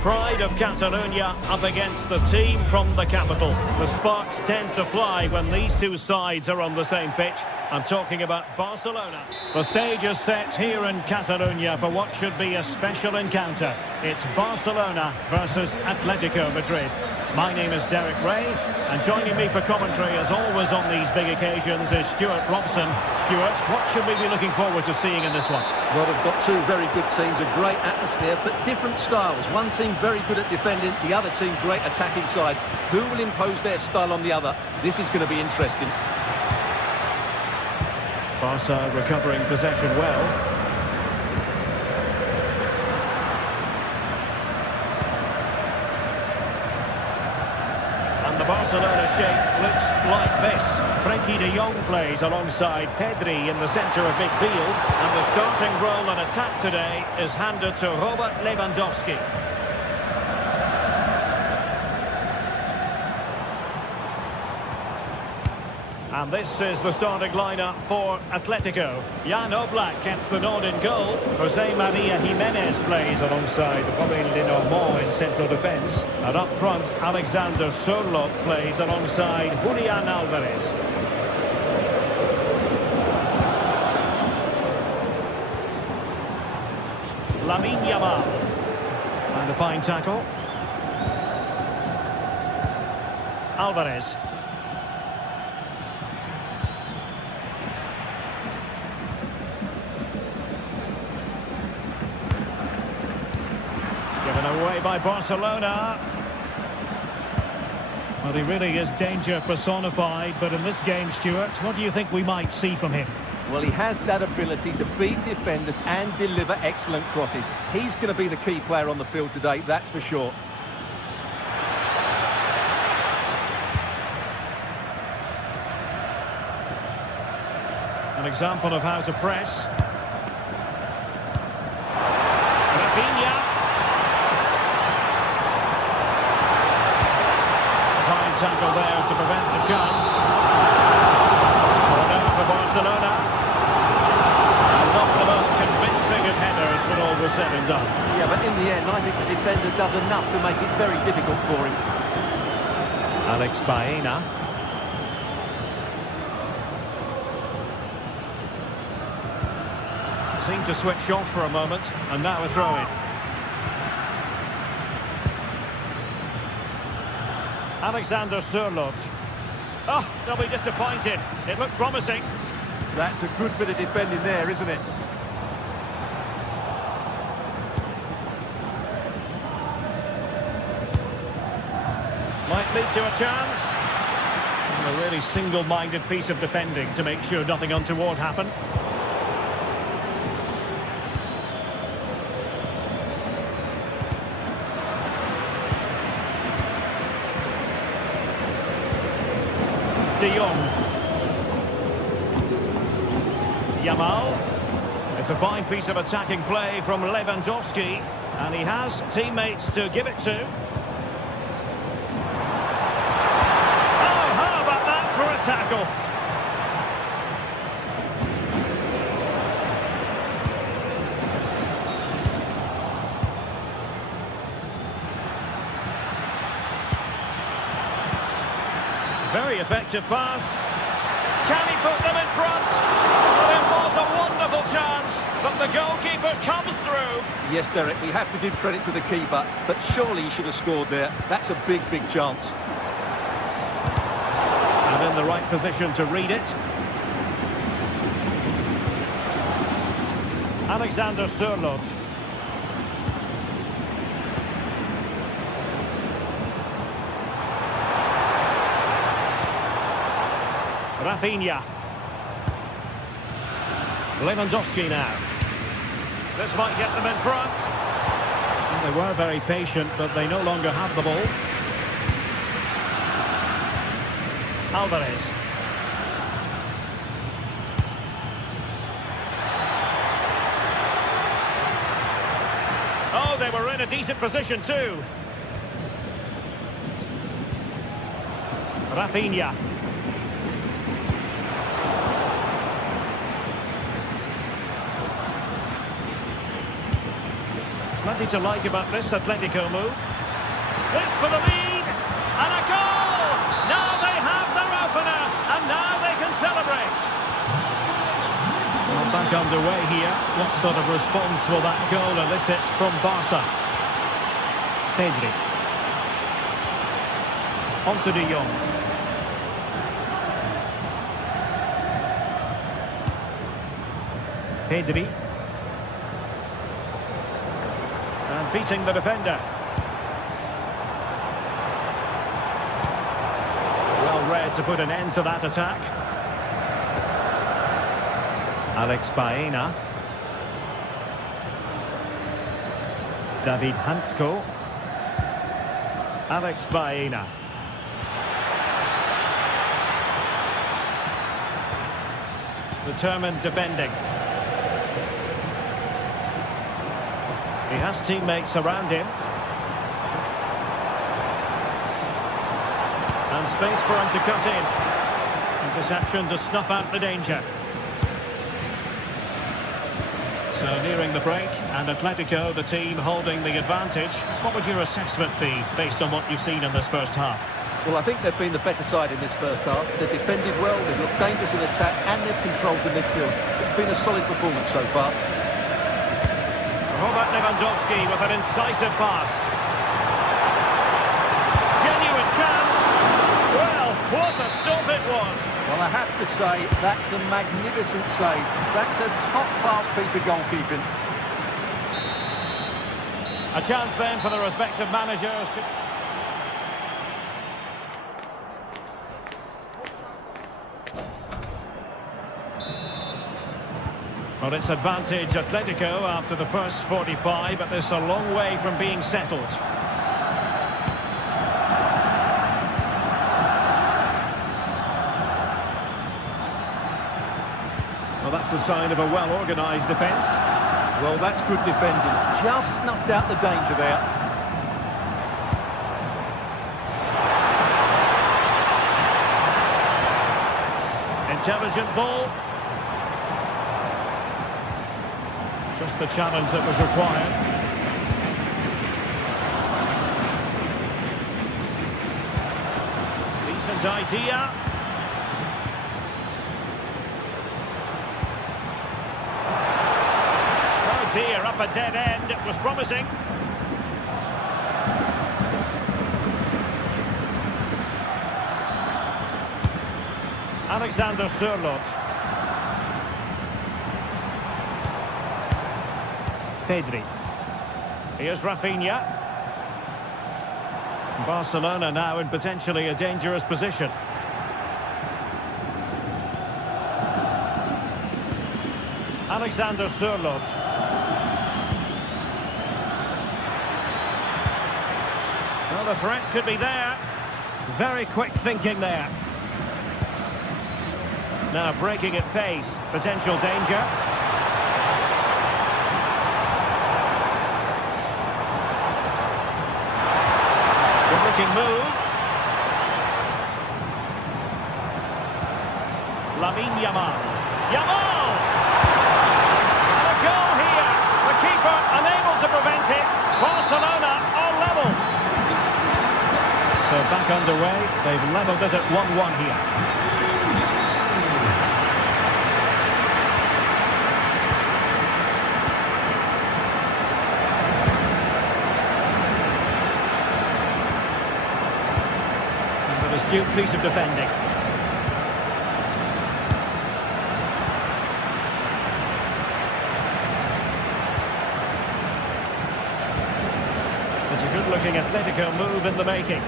pride of Catalonia up against the team from the capital. The sparks tend to fly when these two sides are on the same pitch. I'm talking about Barcelona. The stage is set here in Catalonia for what should be a special encounter. It's Barcelona versus Atletico Madrid. My name is Derek Ray, and joining me for commentary, as always on these big occasions, is Stuart Robson. Stuart, what should we be looking forward to seeing in this one? Well, they've got two very good teams, a great atmosphere, but different styles. One team very good at defending, the other team great attacking side. Who will impose their style on the other? This is going to be interesting. Barca recovering possession well. And the Barcelona shape looks like this. Frenkie de Jong plays alongside Pedri in the centre of midfield. And the starting role in attack today is handed to Robert Lewandowski. And this is the starting lineup for Atletico. Jan Oblak gets the nod in goal. Jose Maria Jimenez plays alongside Robin Lenormand in central defence. And up front, Alexander Sørloth plays alongside Julian Alvarez. Lamine Yamal. And a fine tackle. Alvarez. Given away by Barcelona. Well, he really is danger personified, but in this game, Stuart, what do you think we might see from him? Well, he has that ability to beat defenders and deliver excellent crosses. He's going to be the key player on the field today, that's for sure. An example of how to press. Rafinha. Fine tackle there to prevent the chance. Corner for Barcelona. And not the most convincing of headers when all was said and done. Yeah, but in the end, I think the defender does enough to make it very difficult for him. Alex Baena. Seemed to switch off for a moment, and now a throw-in. Alexander Sørloth. Oh, they'll be disappointed. It looked promising. That's a good bit of defending there, isn't it? Might lead to a chance. And a really single-minded piece of defending to make sure nothing untoward happened. De Jong. Yamal. It's a fine piece of attacking play from Lewandowski, and he has teammates to give it to. Oh, how about that for a tackle? Very effective pass. Can he put them in front? It was a wonderful chance, but the goalkeeper comes through. Yes, Derek, we have to give credit to the keeper, but surely he should have scored there. That's a big, big chance. And in the right position to read it. Alexander Sørloth. Rafinha. Lewandowski now. This might get them in front. And they were very patient, but they no longer have the ball. Alvarez. Oh, they were in a decent position too. Rafinha. Plenty to like about this Atletico move. This for the lead, and a goal! Now they have their opener, and now they can celebrate. Well, back underway here. What sort of response will that goal elicit from Barca? Pedri. On to De Jong. Pedri. And beating the defender. Well read to put an end to that attack. Alex Baena. David Hansko. Alex Baena. Determined defending. He has teammates around him. And space for him to cut in. Interception to snuff out the danger. So nearing the break, and Atletico, the team holding the advantage. What would your assessment be based on what you've seen in this first half? Well, I think they've been the better side in this first half. They've defended well, they've looked dangerous in attack, and they've controlled the midfield. It's been a solid performance so far. Robert Lewandowski with an incisive pass. Genuine chance. Well, what a stop it was. Well, I have to say, that's a magnificent save. That's a top-class piece of goalkeeping. A chance then for the respective managers to... Well, it's advantage Atletico after the first 45, but this is a long way from being settled. Well, that's a sign of a well-organised defence. Well, that's good defending. Just snuffed out the danger there. Intelligent ball. Just the challenge that was required. Decent idea. Oh dear, up a dead end. It was promising. Alexander Sørloth. Pedri. Here's Rafinha. Barcelona now in potentially a dangerous position. Alexander Sørloth. Well, the threat could be there. Very quick thinking there. Now breaking at pace. Potential danger. Move. Lamine Yamal. Yamal! And a goal here. The keeper unable to prevent it. Barcelona on level. So back underway. They've levelled it at 1-1 here. Astute piece of defending. It's a good-looking Atletico move in the making.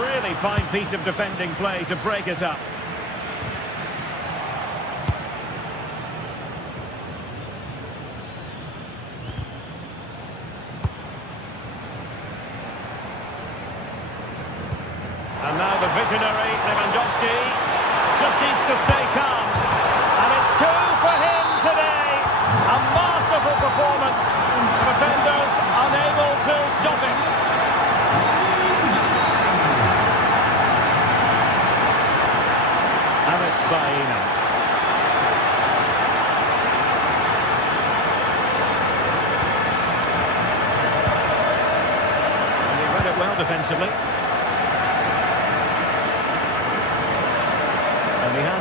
Really fine piece of defending play to break it up. And now the visionary Lewandowski just needs to stay calm. And it's 2 for him today. A masterful performance. Defenders unable to stop it. Alex Baena.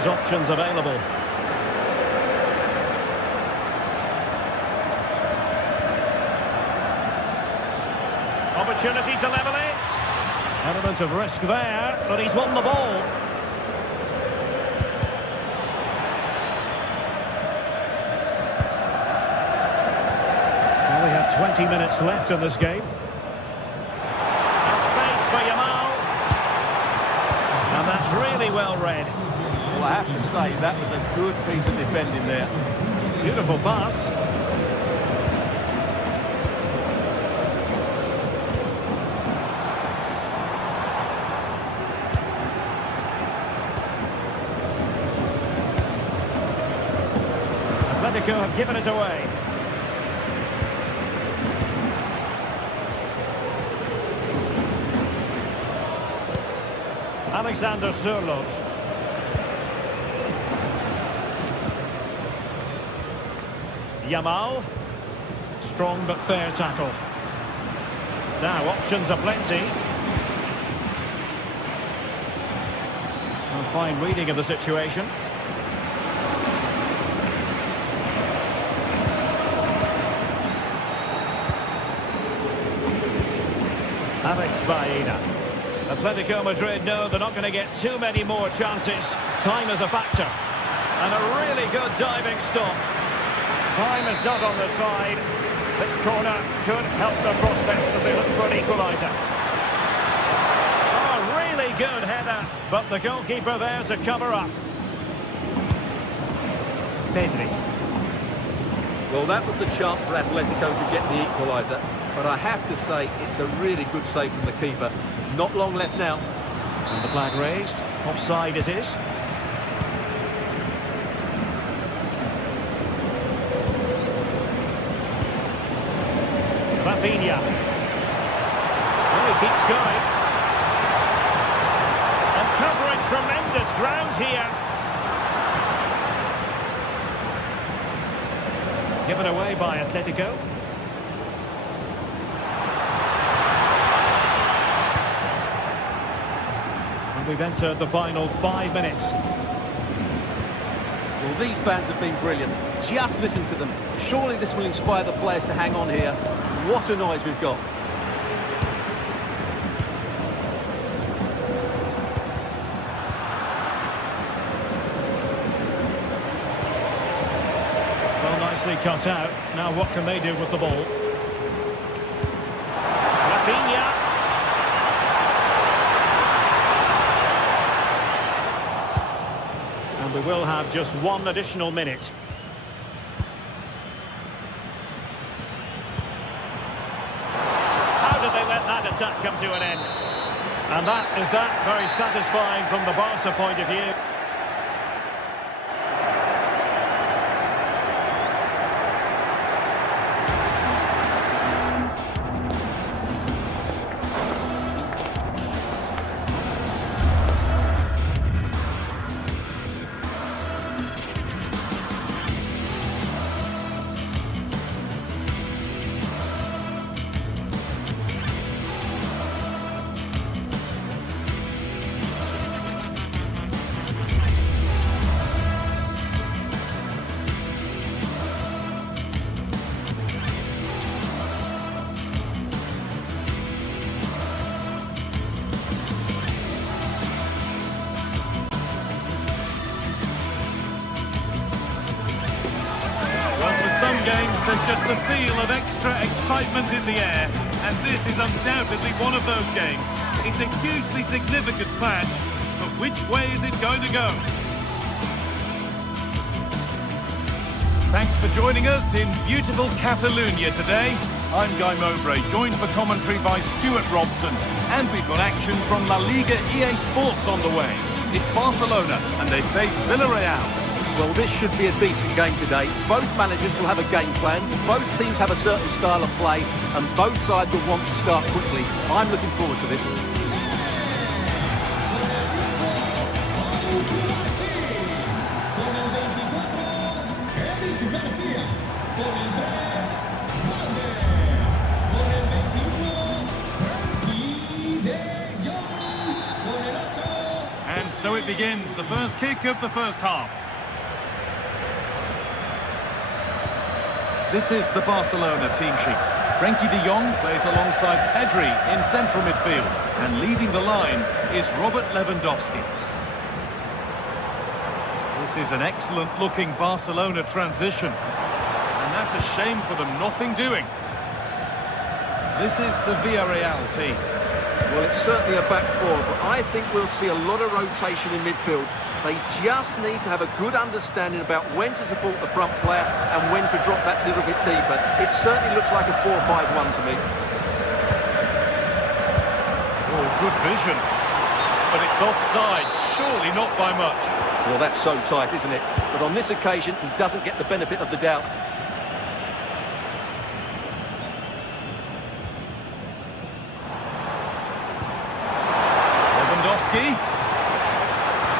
has options available. Opportunity to level it. Element of risk there, but he's won the ball. Well, we have 20 minutes left in this game. And space for Yamal. And that's really well read. Well, I have to say, that was a good piece of defending there. Beautiful pass. Atletico have given it away. Alexander Sørloth. Yamal. Strong but fair tackle. Now options are plenty. A fine reading of the situation. Alex Baena. Atletico Madrid know they're not going to get too many more chances. Time is a factor. And a really good diving stop. Time is not on the side. This corner could help the prospects as they look for an equaliser. Oh, really good header. But the goalkeeper there to cover up. Pedri. Well, that was the chance for Atletico to get the equaliser. But I have to say, it's a really good save from the keeper. Not long left now. And the flag raised. Offside it is. Rafinha. Oh, he keeps going. And covering tremendous ground here. Given away by Atletico. We've entered the final 5 minutes. Well, these fans have been brilliant. Just listen to them. Surely this will inspire the players to hang on here. What a noise we've got. Well, nicely cut out. Now what can they do with the ball? Rafinha. And we will have just one additional minute. How did they let that attack come to an end? And that is that. Very satisfying from the Barca point of view. Some games, there's just a feel of extra excitement in the air, and this is undoubtedly one of those games. It's a hugely significant clash, but which way is it going to go? Thanks for joining us in beautiful Catalonia today. I'm Guy Mowbray, joined for commentary by Stuart Robson, and we've got action from La Liga EA Sports on the way. It's Barcelona, and they face Villarreal. Well, this should be a decent game today. Both managers will have a game plan. Both teams have a certain style of play, and both sides will want to start quickly. I'm looking forward to this. And so it begins, the first kick of the first half. This is the Barcelona team sheet. Frenkie de Jong plays alongside Pedri in central midfield. And leading the line is Robert Lewandowski. This is an excellent-looking Barcelona transition. And that's a shame for them, nothing doing. This is the Villarreal team. Well, it's certainly a back four, but I think we'll see a lot of rotation in midfield. They just need to have a good understanding about when to support the front player and when to drop that little bit deeper. It certainly looks like a 4-5-1 to me. Oh, good vision. But it's offside, surely not by much. Well, that's so tight, isn't it? But on this occasion, he doesn't get the benefit of the doubt. Lewandowski.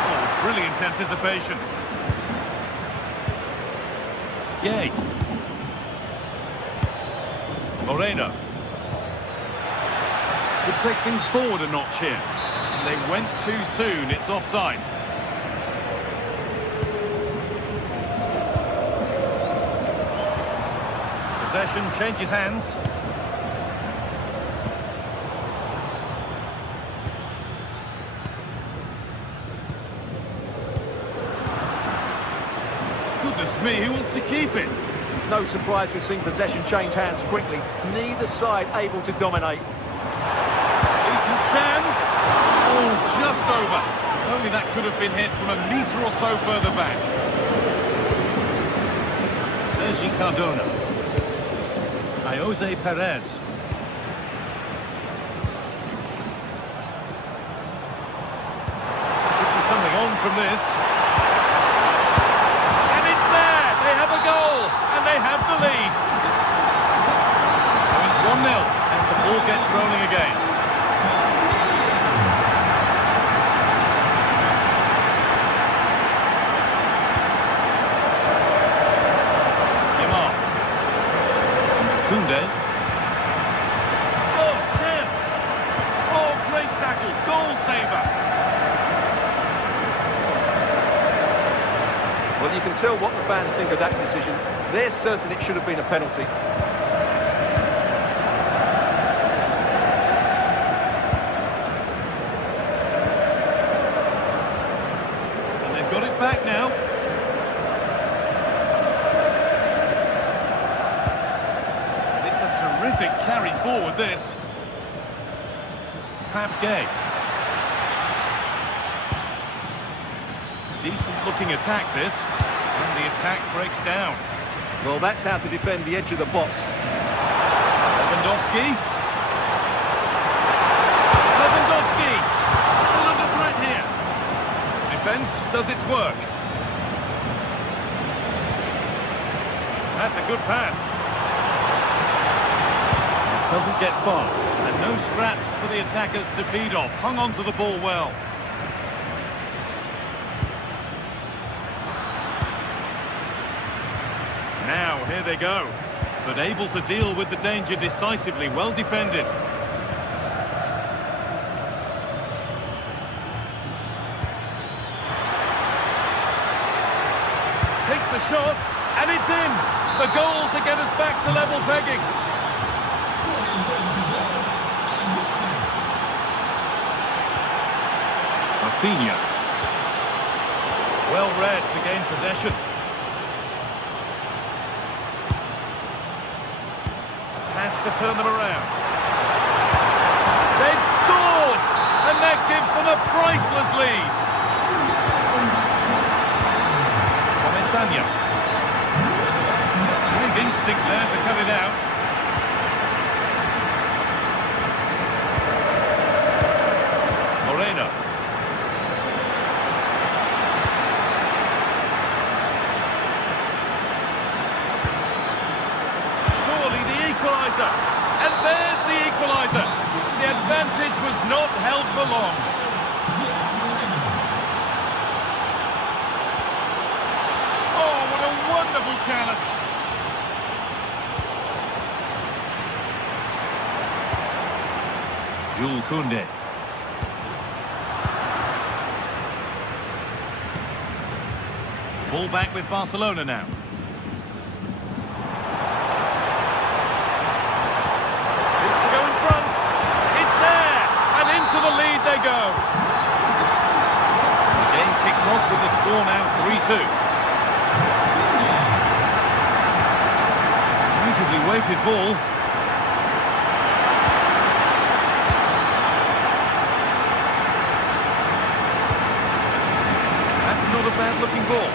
Oh, brilliant anticipation. Yay. Moreno. Could take things forward a notch here. And they went too soon, it's offside. Possession changes hands. Goodness me, who wants to keep it? No surprise we've seen possession change hands quickly. Neither side able to dominate. Decent chance. Oh, just over. Only that could have been hit from a metre or so further back. Sergi Cardona. Jose Perez. Could be something on from this. And it's there! They have a goal! And they have the lead. So it's 1-0 as the ball gets rolling again. Koundé. Oh, chance! Oh, great tackle, goal saver. Well, you can tell what the fans think of that decision. They're certain it should have been a penalty. And they've got it back now. Terrific carry forward, this. Pap Gay. Decent looking attack, this. And the attack breaks down. Well, that's how to defend the edge of the box. Lewandowski. Lewandowski! Still under threat here. Defence does its work. That's a good pass. Doesn't get far, and no scraps for the attackers to feed off. Hung on to the ball well. Now, here they go, but able to deal with the danger decisively, well defended. Takes the shot, and it's in! The goal to get us back to level pegging. Rafinha. Well read to gain possession. Has to turn them around. They've scored! And that gives them a priceless lead. Comesaña. Great instinct there to cut it out. Moreno. And there's the equaliser. The advantage was not held for long. Oh, what a wonderful challenge. Jules Koundé. Ball back with Barcelona now. It's to go in front. It's there. And into the lead they go. The game kicks off with the score now 3-2. Beautifully weighted ball. That's not a bad looking ball.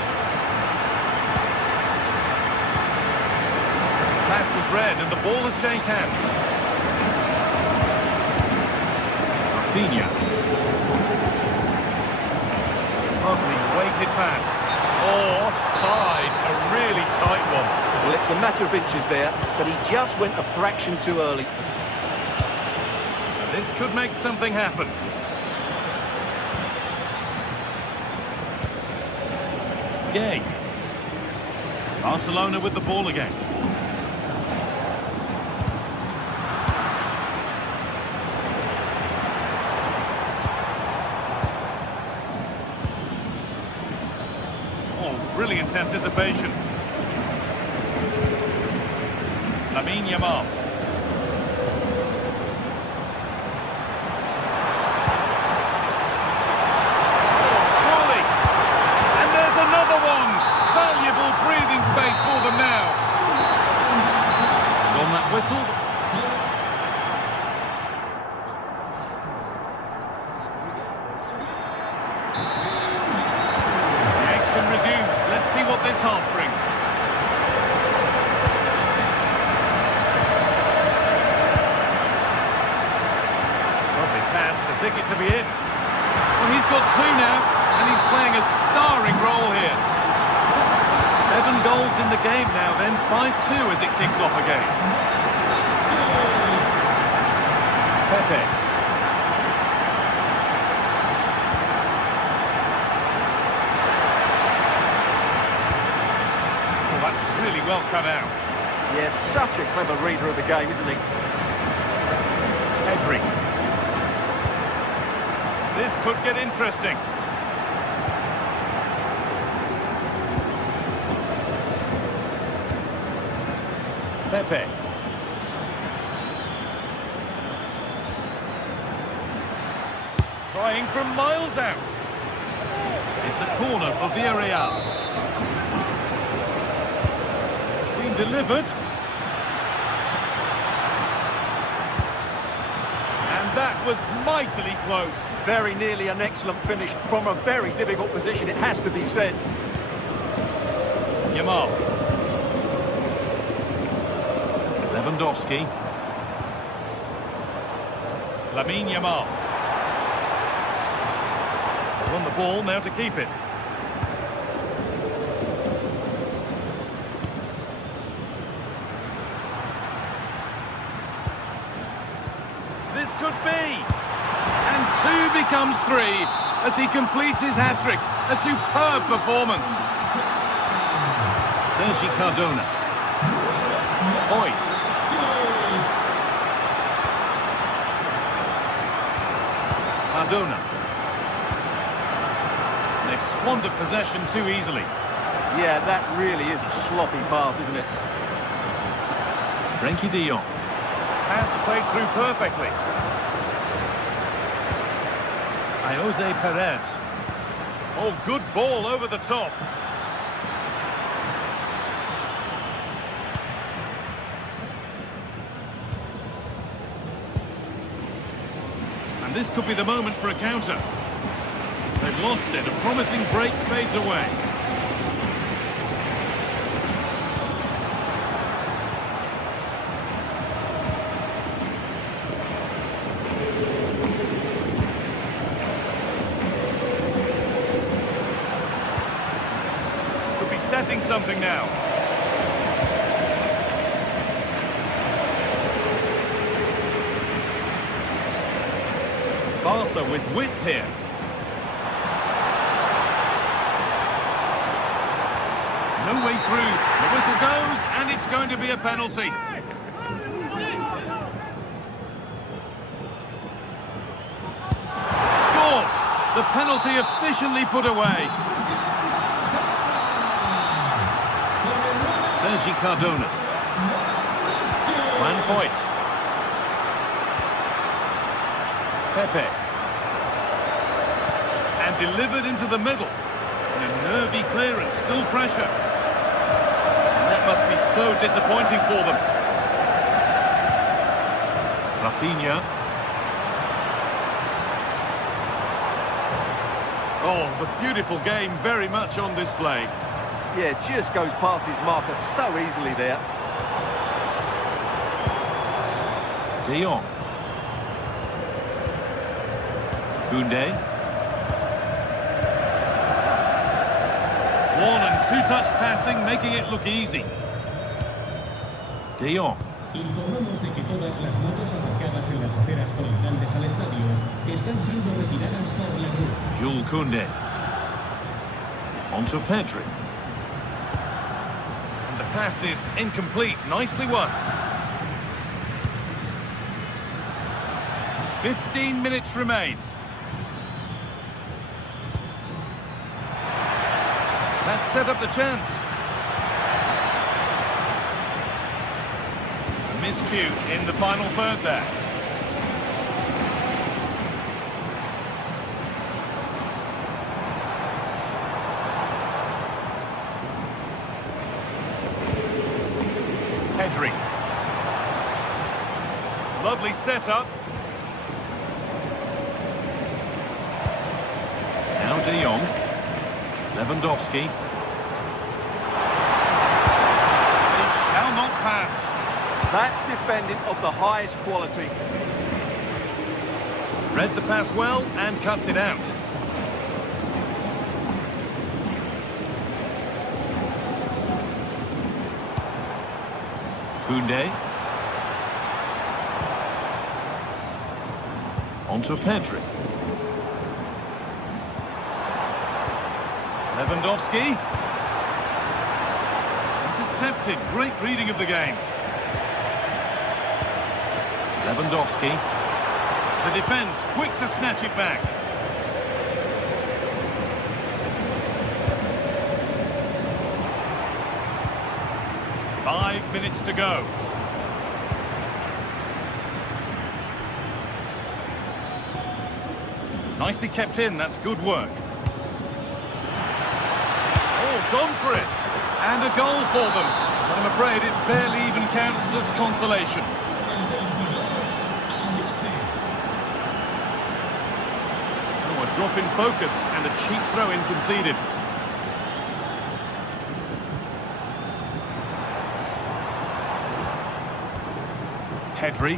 Pass was read and the ball has changed hands. Rafinha. Lovely weighted pass. Oh, offside. A really tight one. Well, it's a matter of inches there, but he just went a fraction too early. This could make something happen. Gay. Barcelona with the ball again. Oh, brilliant anticipation. Yamal. Surely. And there's another one. Valuable breathing space for them now. And on that whistle. The action resumes. Let's see what this half brings. Ticket to be in. Well, he's got two now, and he's playing a starring role here. 7 goals in the game now, then 5-2 as it kicks off again. Pepe. Oh, that's really well cut out. Yes, such a clever reader of the game, isn't he? Pedri. This could get interesting. Pepe. Trying from miles out. It's a corner for Villarreal. It's been delivered. That was mightily close. Very nearly an excellent finish from a very difficult position, it has to be said. Yamal. Lewandowski. Lamine Yamal. They won the ball, now to keep it. This could be. And 2 becomes 3 as he completes his hat-trick. A superb performance. Sergi Cardona. Point. Cardona. They've squandered possession too easily. Yeah, that really is a sloppy pass, isn't it? Frenkie de Jong. Pass played through perfectly. Jose Perez. Oh, good ball over the top. And this could be the moment for a counter. They've lost it. A promising break fades away. Setting something now. Barca with width here. No way through. The whistle goes, and it's going to be a penalty. Scores! The penalty efficiently put away. Sergi Cardona. Van Voigt. Pepe. And delivered into the middle. And a nervy clearance, still pressure. And that must be so disappointing for them. Rafinha. Oh, the beautiful game very much on display. Yeah, just goes past his marker so easily there. De Jong. Koundé. One and two-touch passing, making it look easy. De Jong. Informamos de que todas las motos aparcadas en las aceras colindantes al estadio están siendo retiradas por la grúa. Jules Koundé. Onto Pedri. And the pass is incomplete. Nicely won. 15 minutes remain. That set up the chance. A miscue in the final third there. Pedri. Lovely setup. Now De Jong. Lewandowski. He shall not pass. That's defending of the highest quality. Read the pass well and cuts it out. Koundé. Onto Pedri. Lewandowski. Intercepted. Great reading of the game. Lewandowski. The defence quick to snatch it back. Five minutes to go. Nicely kept in, that's good work. Oh, gone for it. And a goal for them. But I'm afraid it barely even counts as consolation. Oh, a drop in focus and a cheap throw-in conceded. Pedri.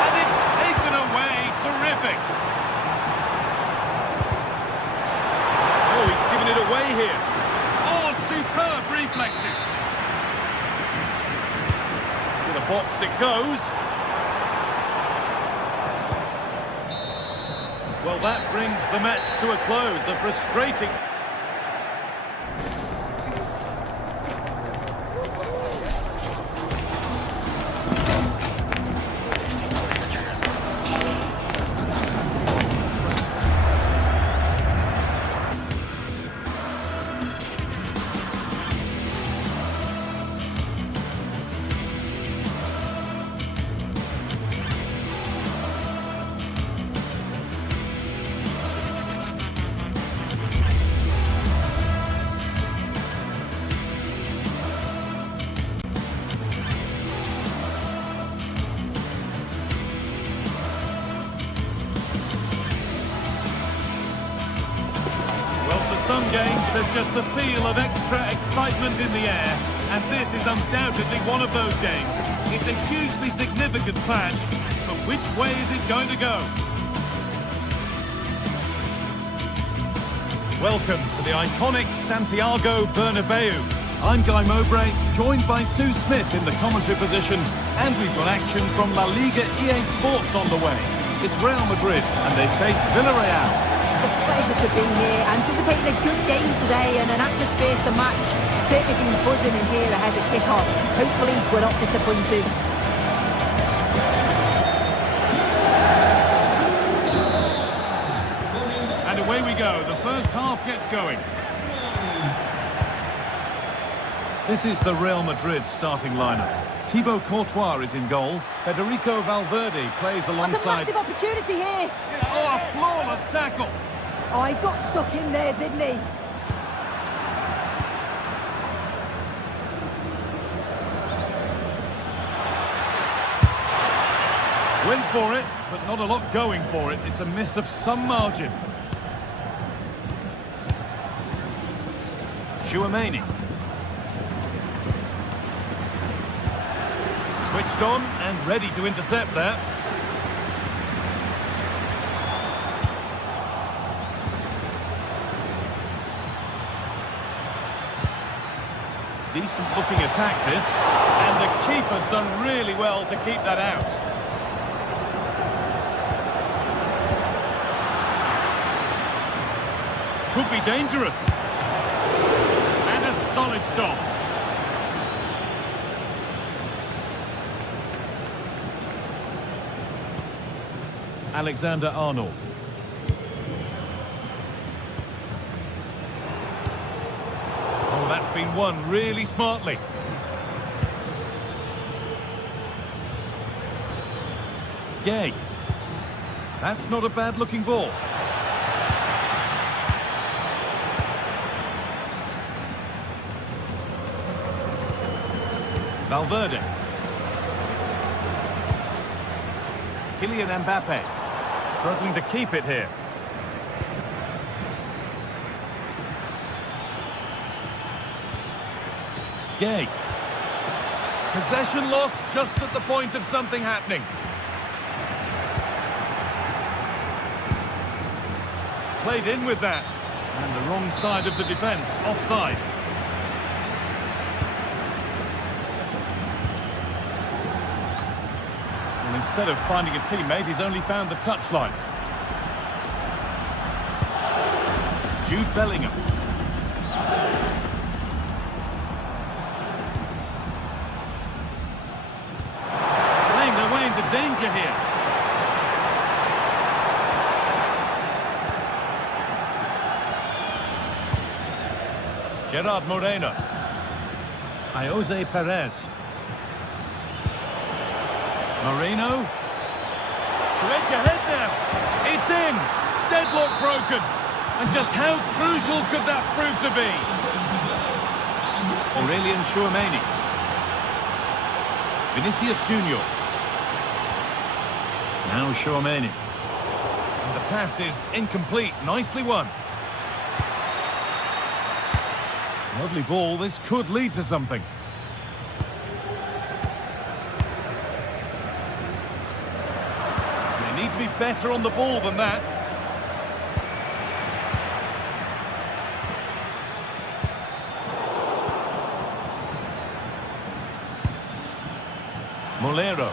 And it's taken away. Terrific. Oh, he's given it away here. Oh, superb reflexes. To the box it goes. Well, that brings the match to a close. A frustrating... Some games, there's just the feel of extra excitement in the air, and this is undoubtedly one of those games. It's a hugely significant clash, but which way is it going to go? Welcome to the iconic Santiago Bernabeu. I'm Guy Mowbray, joined by Sue Smith in the commentary position, and we've got action from La Liga GTSports on the way. It's Real Madrid, and they face Villarreal. It's a pleasure to be here, anticipating a good game today and an atmosphere to match. Certainly been buzzing in here ahead of kick-off. Hopefully we're not disappointed. And away we go, the first half gets going. This is the Real Madrid starting lineup. Thibaut Courtois is in goal. Federico Valverde plays That's a alongside... massive opportunity here. Oh, a flawless tackle! Oh, he got stuck in there, didn't he? Went for it, but not a lot going for it. It's a miss of some margin. Tchouaméni. Switched on and ready to intercept there. Decent looking attack this, and the keeper's done really well to keep that out. Could be dangerous. And a solid stop. Alexander-Arnold. Oh, that's been won really smartly. Gay. That's not a bad-looking ball. Valverde. Kylian Mbappe. Struggling to keep it here. Gay. Possession lost just at the point of something happening. Played in with that. And the wrong side of the defence, offside. And instead of finding a teammate, he's only found the touchline. Jude Bellingham. Playing their way into danger here. Gerard Moreno. Jose Perez. Moreno. To edge ahead there. It's in. Deadlock broken. And just how crucial could that prove to be? Aurelien Tchouaméni. Vinicius Junior. Now Tchouaméni. And the pass is incomplete. Nicely won. Lovely ball. This could lead to something. They need to be better on the ball than that. Molero.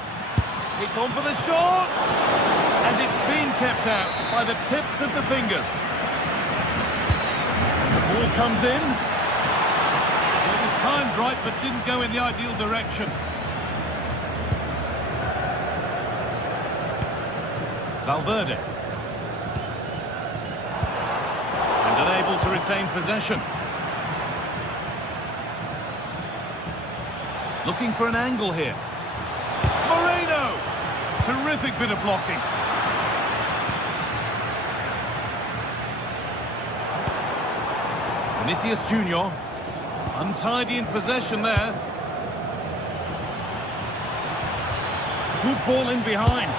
It's on for the shot! And it's been kept out by the tips of the fingers. And the ball comes in. It was timed right, but didn't go in the ideal direction. Valverde. And unable to retain possession. Looking for an angle here. Moreno! Terrific bit of blocking. Vinicius Junior. Untidy in possession there. Good ball in behind.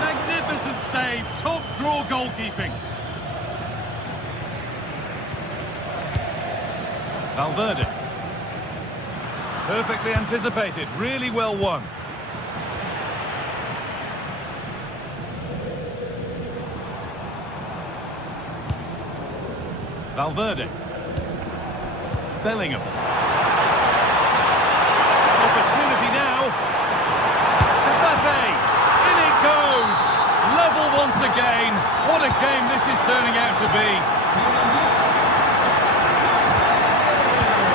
Magnificent save. Top draw goalkeeping. Valverde. Perfectly anticipated. Really well won. Valverde. Bellingham. Opportunity now. Mbappe. In it goes. Level once again. What a game this is turning out to be.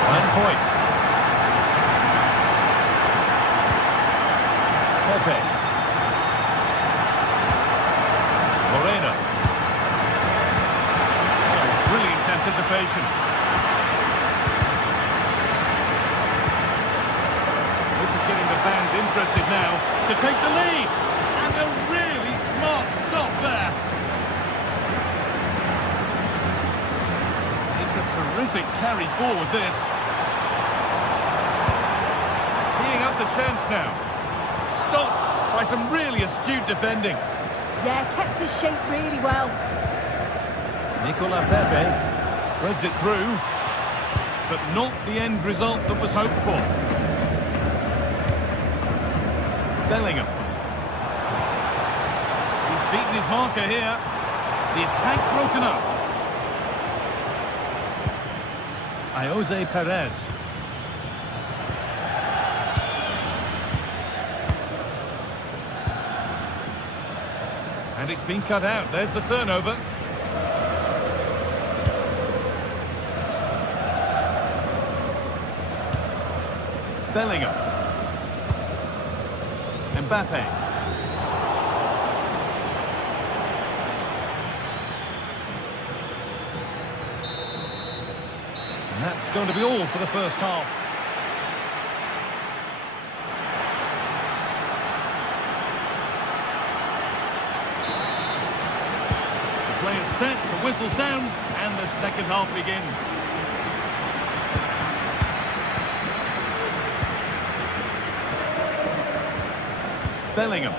9 points. Pepe. Moreno. Oh, brilliant anticipation. take the lead. And a really smart stop there. It's a terrific carry forward, this. Teeing up the chance now. Stopped by some really astute defending. Yeah, kept his shape really well. Nicola Pepe threads it through, but not the end result that was hoped for. Bellingham. He's beaten his marker here. The attack broken up. Jose Perez. And it's been cut out. There's the turnover. Bellingham. Mbappe. And that's going to be all for the first half. The play is set, the whistle sounds, and the second half begins. Bellingham.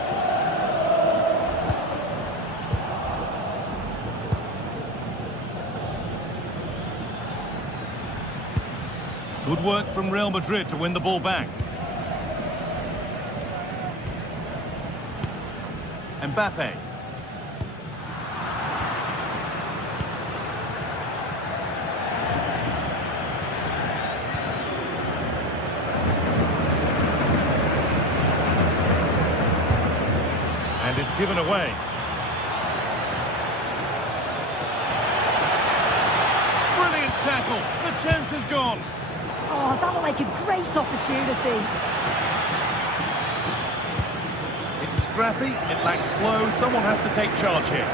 Good work from Real Madrid to win the ball back. Mbappe. And it's given away. Brilliant tackle. The chance is gone. Oh, that looked like a great opportunity. It's scrappy, it lacks flow. Someone has to take charge here.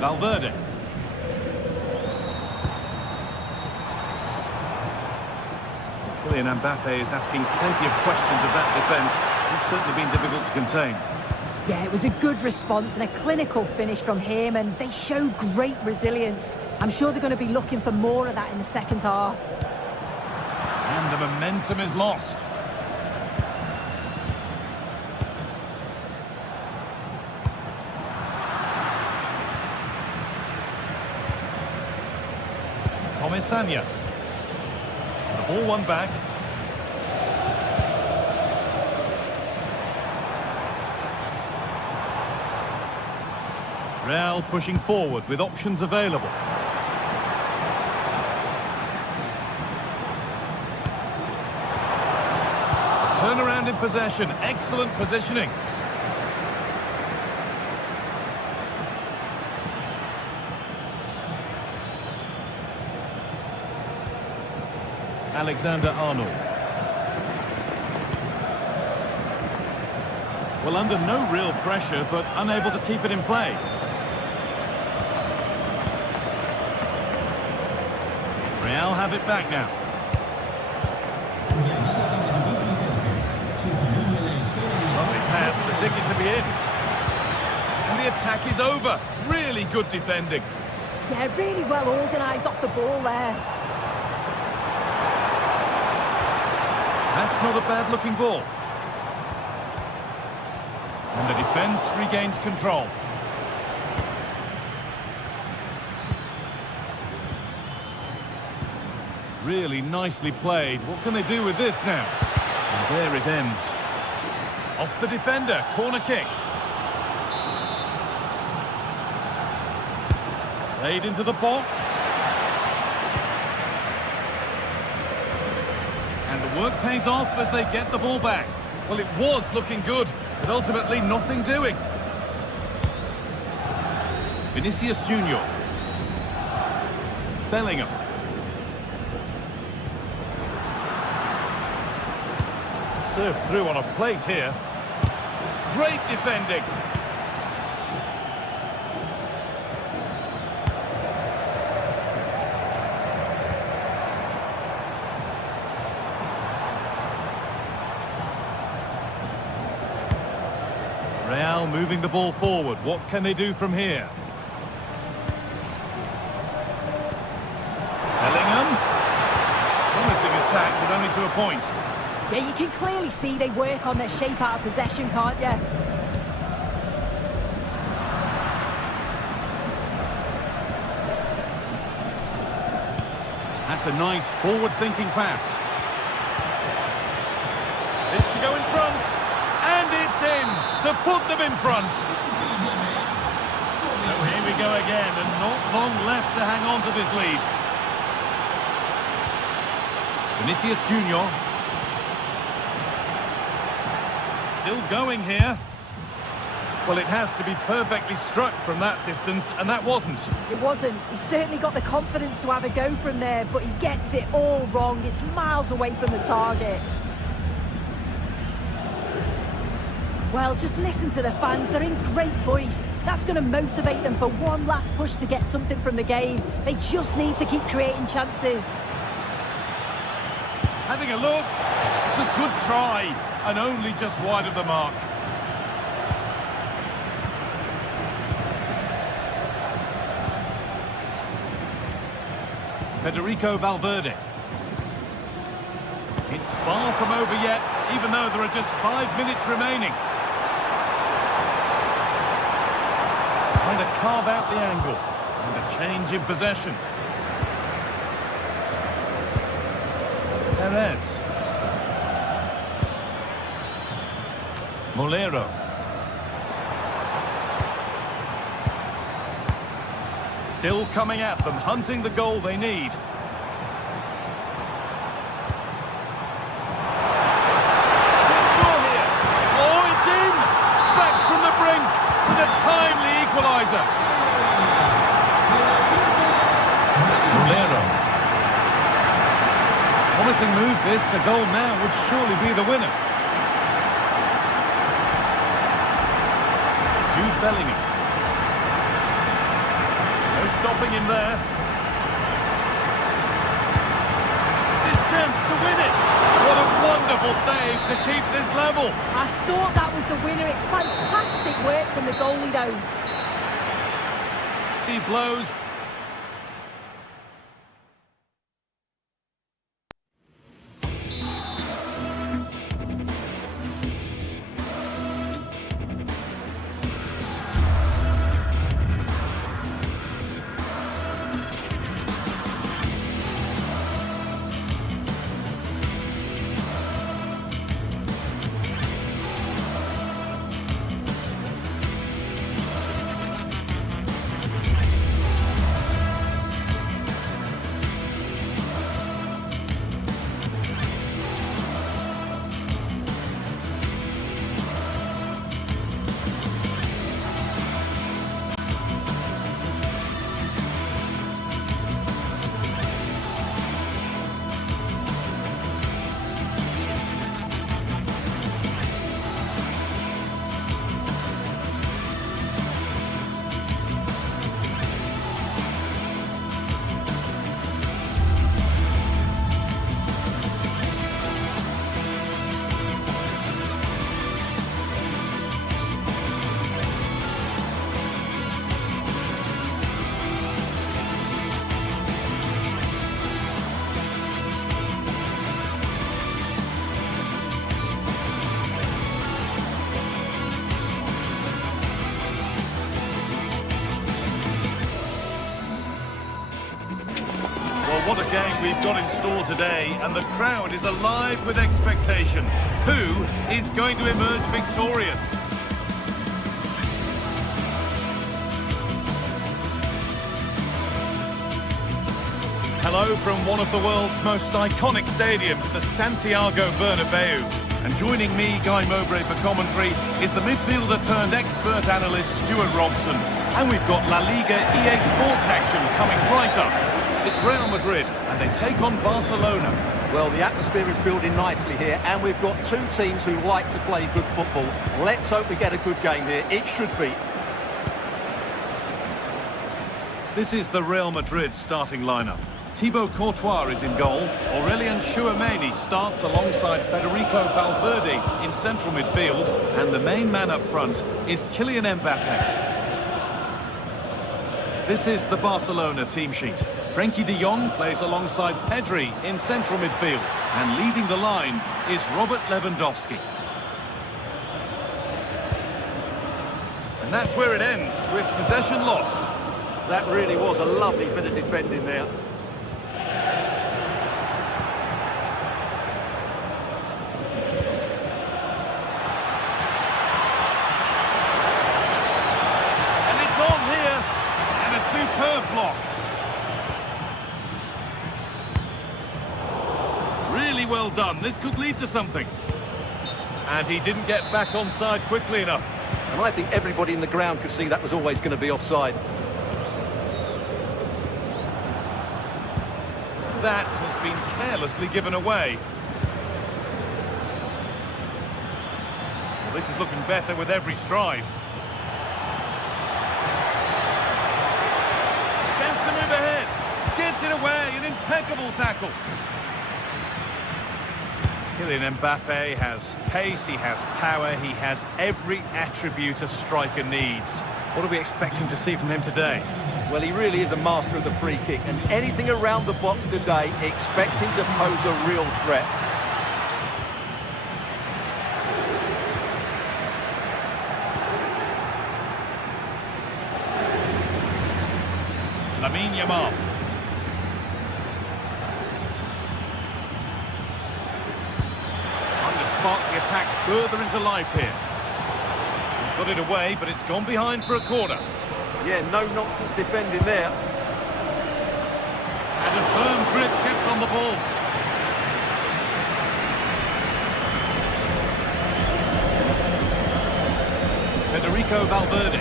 Valverde. Kylian Mbappe is asking plenty of questions of that defence. It's certainly been difficult to contain. Yeah, it was a good response and a clinical finish from him, and they show great resilience. I'm sure they're going to be looking for more of that in the second half. And the momentum is lost. Comesaña. The ball won back. Real pushing forward with options available. Turnaround in possession. Excellent positioning. Alexander-Arnold. Well, under no real pressure, but unable to keep it in play. Real have it back now. Lovely pass, the ticket to be in. And the attack is over. Really good defending. Yeah, really well organised off the ball there. That's not a bad-looking ball. And the defence regains control. Really nicely played. What can they do with this now? And there it ends. Off the defender, corner kick. Played into the box. And the work pays off as they get the ball back. Well, it was looking good, but ultimately nothing doing. Vinicius Junior. Bellingham. Served through on a plate here. Great defending. Real moving the ball forward. What can they do from here? Bellingham. Promising attack, but only to a point. Yeah, you can clearly see they work on their shape out of possession, can't you? That's a nice forward-thinking pass. This to go in front. And it's in to put them in front. So here we go again, and not long left to hang on to this lead. Vinicius Junior. Still going here. Well, it has to be perfectly struck from that distance, and that wasn't. It wasn't. He's certainly got the confidence to have a go from there, but he gets it all wrong. It's miles away from the target. Well, just listen to the fans. They're in great voice. That's going to motivate them for one last push to get something from the game. They just need to keep creating chances. Having a look. It's a good try, and only just wide of the mark. Federico Valverde. It's far from over yet, even though there are just 5 minutes remaining. Trying to carve out the angle. And a change in possession. Perez. Molero. Still coming at them, hunting the goal they need. Should score here. Oh, it's in! Back from the brink with a timely equaliser. Molero. Promising move this. A goal now would surely be the winner. Jude Bellingham. Stopping him there. This chance to win it. What a wonderful save to keep this level. I thought that was the winner. It's fantastic work from the goalie, though. He blows. What a game we've got in store today, and the crowd is alive with expectation. Who is going to emerge victorious? Hello from one of the world's most iconic stadiums, the Santiago Bernabeu. And joining me, Guy Mowbray, for commentary is the midfielder turned expert analyst Stuart Robson. And we've got La Liga GTSports action coming right up. It's Real Madrid, and they take on Barcelona. Well, the atmosphere is building nicely here, and we've got two teams who like to play good football. Let's hope we get a good game here. It should be. This is the Real Madrid starting lineup. Thibaut Courtois is in goal. Aurelien Tchouameni starts alongside Federico Valverde in central midfield. And the main man up front is Kylian Mbappe. This is the Barcelona team sheet. Frenkie de Jong plays alongside Pedri in central midfield. And leading the line is Robert Lewandowski. And that's where it ends, with possession lost. That really was a lovely bit of defending there. And it's on here, and a superb block. Really well done. This could lead to something. And he didn't get back on side quickly enough. And I think everybody in the ground could see that was always going to be offside. That has been carelessly given away. Well, this is looking better with every stride. Chance to move ahead. Gets it away, an impeccable tackle. Kylian Mbappe has pace, he has power, he has every attribute a striker needs. What are we expecting to see from him today? Well, he really is a master of the free kick, and anything around the box today, expect him to pose a real threat. Lamine Yamal. Trying to spark the attack further into life here. Got it away, but it's gone behind for a corner. Yeah, no nonsense defending there. And a firm grip kept on the ball. Federico Valverde.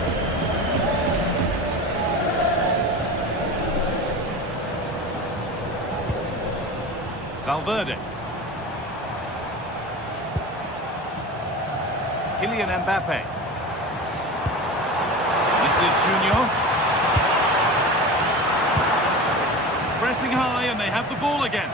Valverde. Kylian Mbappe. Junior. Pressing high, and they have the ball again.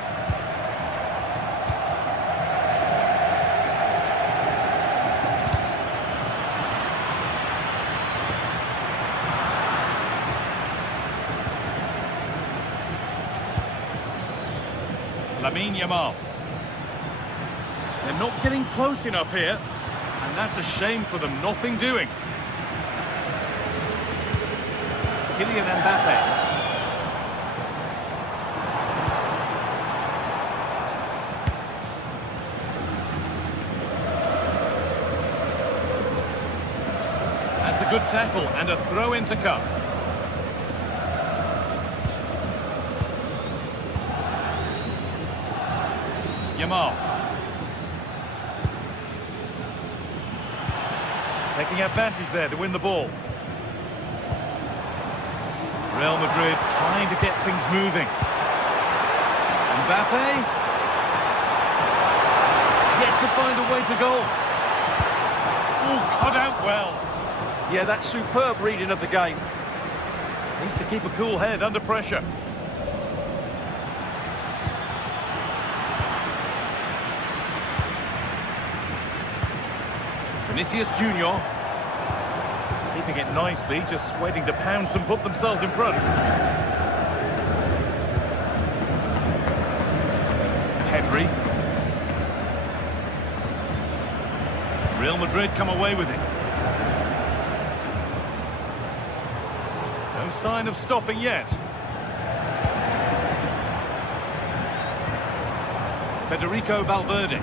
Lamine Yamal. They're not getting close enough here, and that's a shame for them. Nothing doing. Kylian Mbappe. That's a good tackle and a throw in to come. Yamal. Taking advantage there to win the ball. Real Madrid trying to get things moving. Mbappe. Yet to find a way to goal. Oh, cut out well. Yeah, that's superb reading of the game. Needs to keep a cool head under pressure. Vinicius Junior. Keeping it nicely, just waiting to pounce and put themselves in front. Pedri. Real Madrid come away with it. No sign of stopping yet. Federico Valverde.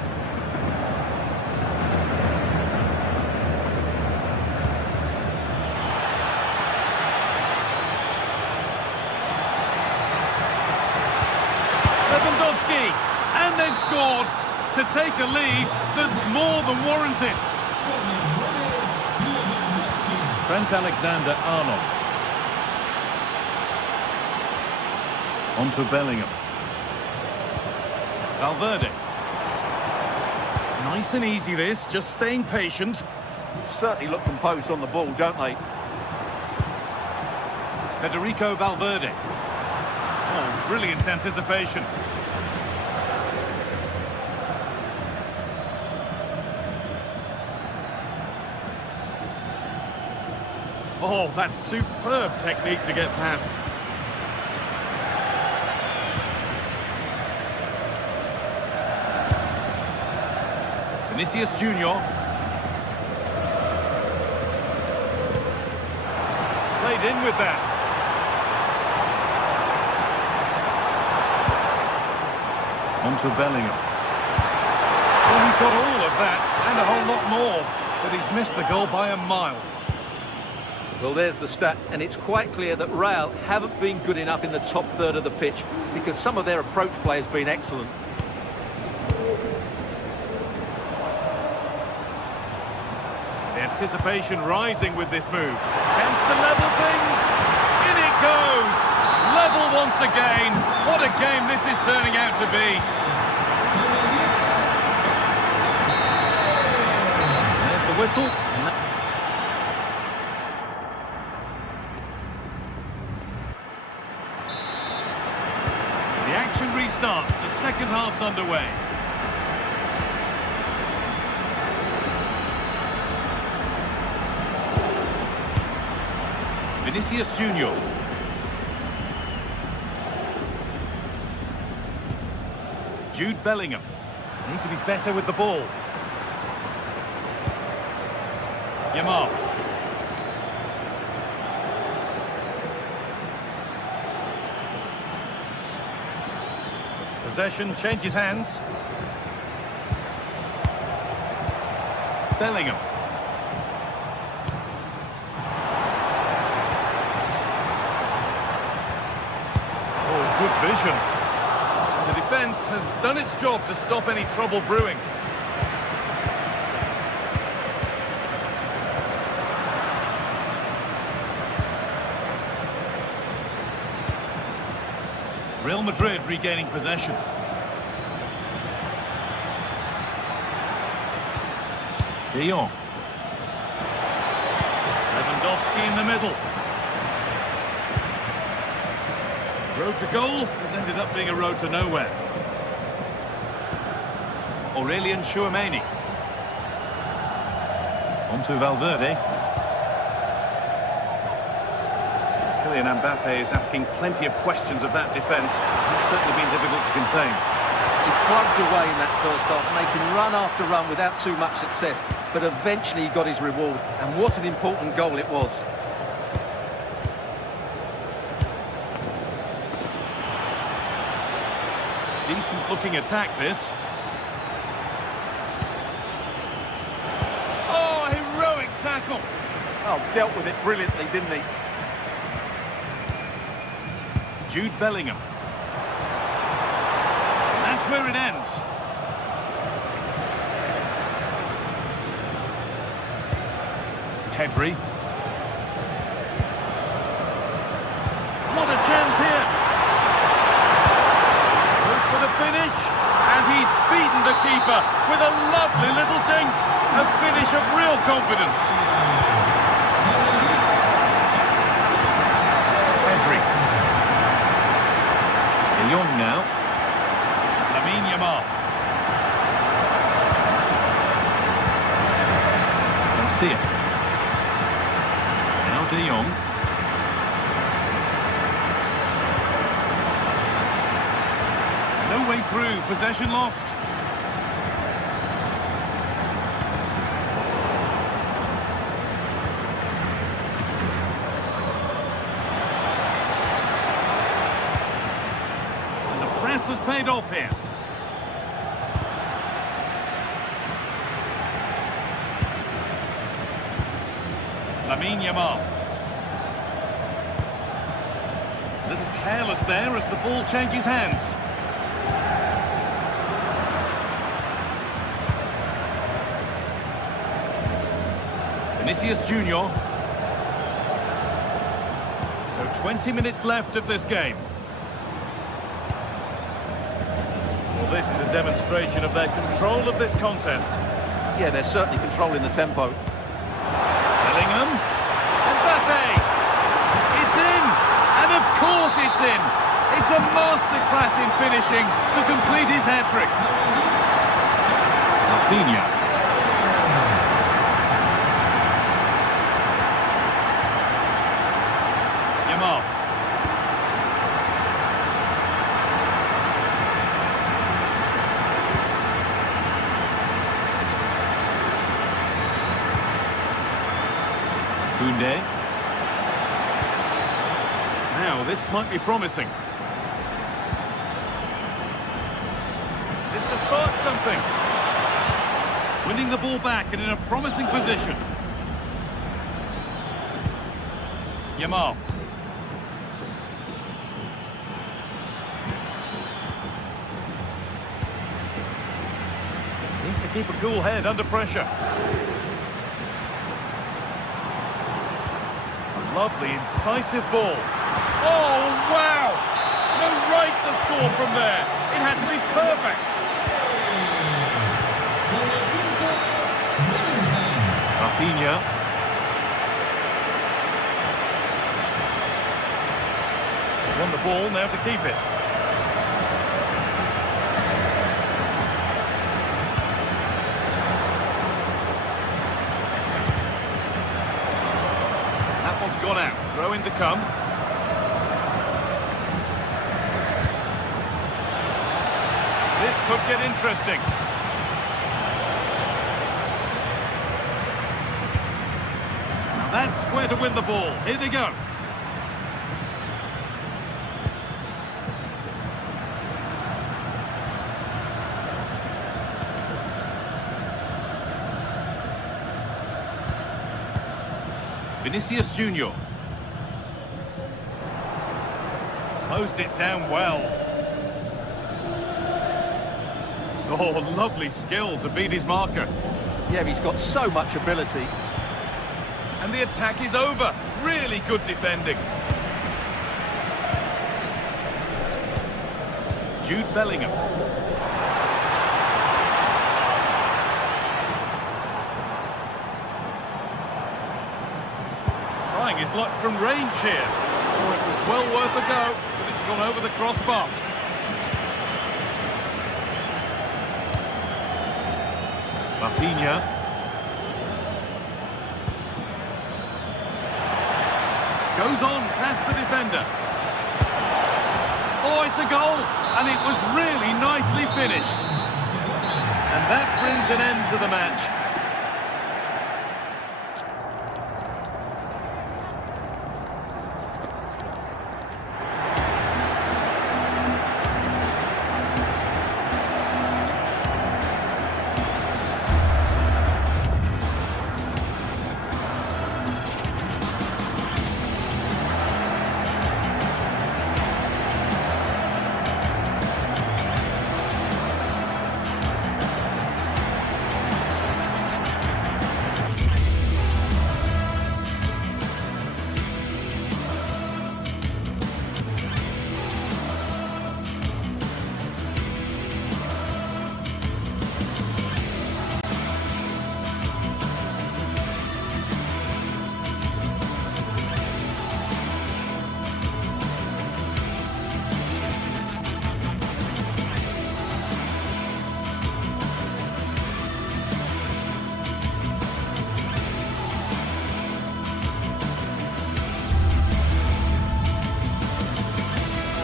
And they've scored to take a lead that's more than warranted. Trent Alexander-Arnold. On to Bellingham. Valverde. Nice and easy this, just staying patient. Certainly look composed on the ball, don't they? Federico Valverde. Oh, brilliant anticipation. Oh, that's superb technique to get past. Vinicius Junior. Played in with that. On to Bellingham. Well, he got all of that and a whole lot more, but he's missed the goal by a mile. Well, there's the stats, and it's quite clear that Real haven't been good enough in the top third of the pitch because some of their approach play has been excellent. The anticipation rising with this move. Chance to level things. In it goes. Level once again. What a game this is turning out to be. There's the whistle. The action restarts. The second half's underway. Vinicius Junior. Jude Bellingham. Need to be better with the ball. Yamal. Possession changes hands. Bellingham. Oh, good vision. The defence has done its job to stop any trouble brewing. Real Madrid regaining possession. De Jong. Lewandowski in the middle. Road to goal has ended up being a road to nowhere. Aurelien Tchouameni. On to Valverde. Kylian Mbappe is asking plenty of questions of that defence. It's certainly been difficult to contain. He plugged away in that first half, making run after run without too much success, but eventually he got his reward, and what an important goal it was. Decent looking attack this. Oh, heroic tackle. Oh, dealt with it brilliantly, didn't he? Jude Bellingham. That's where it ends. Pedri. What a chance here. Goes for the finish. And he's beaten the keeper with a lovely little dink. A finish of real confidence. Pedri. De Jong now. Yamal. Garcia. Now De Jong. No way through. Possession lost. And the press has paid off here. Yamal. A little careless there as the ball changes hands. Vinicius Junior. So 20 minutes left of this game. This is a demonstration of their control of this contest. Yeah, they're certainly controlling the tempo. Bellingham. Mbappe. It's in. And of course it's in. It's a masterclass in finishing to complete his hat-trick. Rafinha. Yamal. Koundé. Now, this might be promising. This to spark something. Winning the ball back and in a promising position. Yamal. Needs to keep a cool head under pressure. Lovely, incisive ball. Oh, wow! No right to score from there. It had to be perfect. Rafinha. Won the ball, now to keep it. Gone out. Throw in to come. This could get interesting. That's where to win the ball. Here they go. Vinicius Junior. Closed it down well. Oh, lovely skill to beat his marker. Yeah, he's got so much ability. And the attack is over. Really good defending. Jude Bellingham. Trying his luck from range here. Oh, it was well worth a go, but it's gone over the crossbar. Rafinha. Goes on past the defender. Oh, it's a goal, and it was really nicely finished. And that brings an end to the match.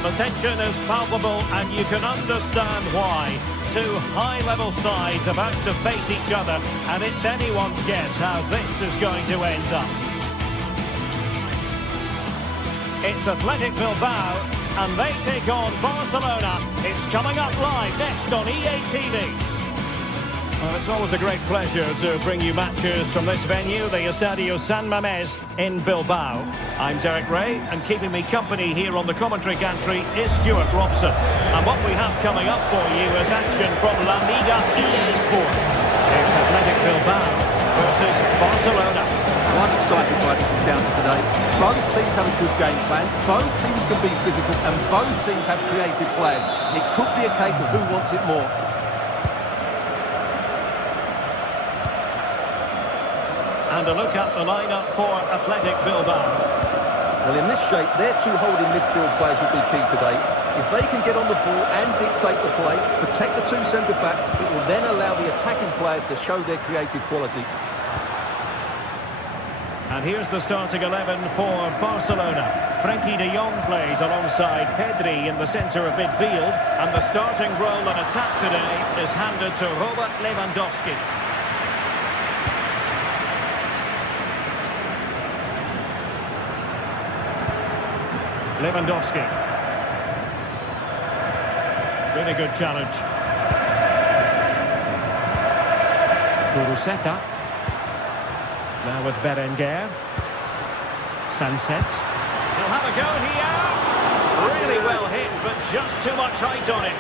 The tension is palpable and you can understand why. Two high-level sides about to face each other, and it's anyone's guess how this is going to end up. It's Athletic Bilbao, and they take on Barcelona. It's coming up live next on EA TV. Well, it's always a great pleasure to bring you matches from this venue, the Estadio San Mamés in Bilbao. I'm Derek Ray, and keeping me company here on the commentary gantry is Stuart Robson. And what we have coming up for you is action from La Liga EA Sports. It's Athletic Bilbao versus Barcelona. One excited by this encounter today. Both teams have a good game plan, both teams can be physical, and both teams have creative players. It could be a case of who wants it more. And a look at the lineup for Athletic Bilbao. Well, in this shape, their two holding midfield players will be key today. If they can get on the ball and dictate the play, protect the two centre-backs, it will then allow the attacking players to show their creative quality. And here's the starting 11 for Barcelona. Frenkie de Jong plays alongside Pedri in the centre of midfield. And the starting role in attack today is handed to Robert Lewandowski. Lewandowski. Really good challenge. Kuruseta. Now with Berenguer. Sunset. He'll have a go here. Really well hit, but just too much height on it.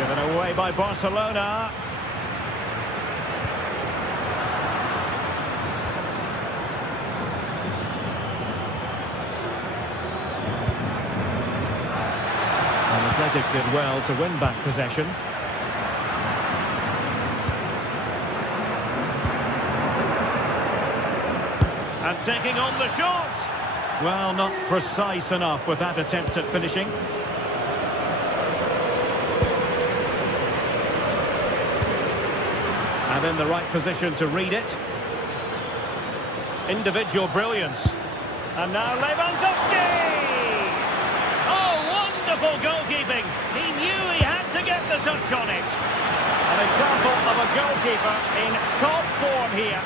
Given away by Barcelona. Athletic did well to win back possession. And taking on the shot. Well, not precise enough with that attempt at finishing. And in the right position to read it. Individual brilliance. And now Lewandowski! Goalkeeping. He knew he had to get the touch on it. An example of a goalkeeper in top form here.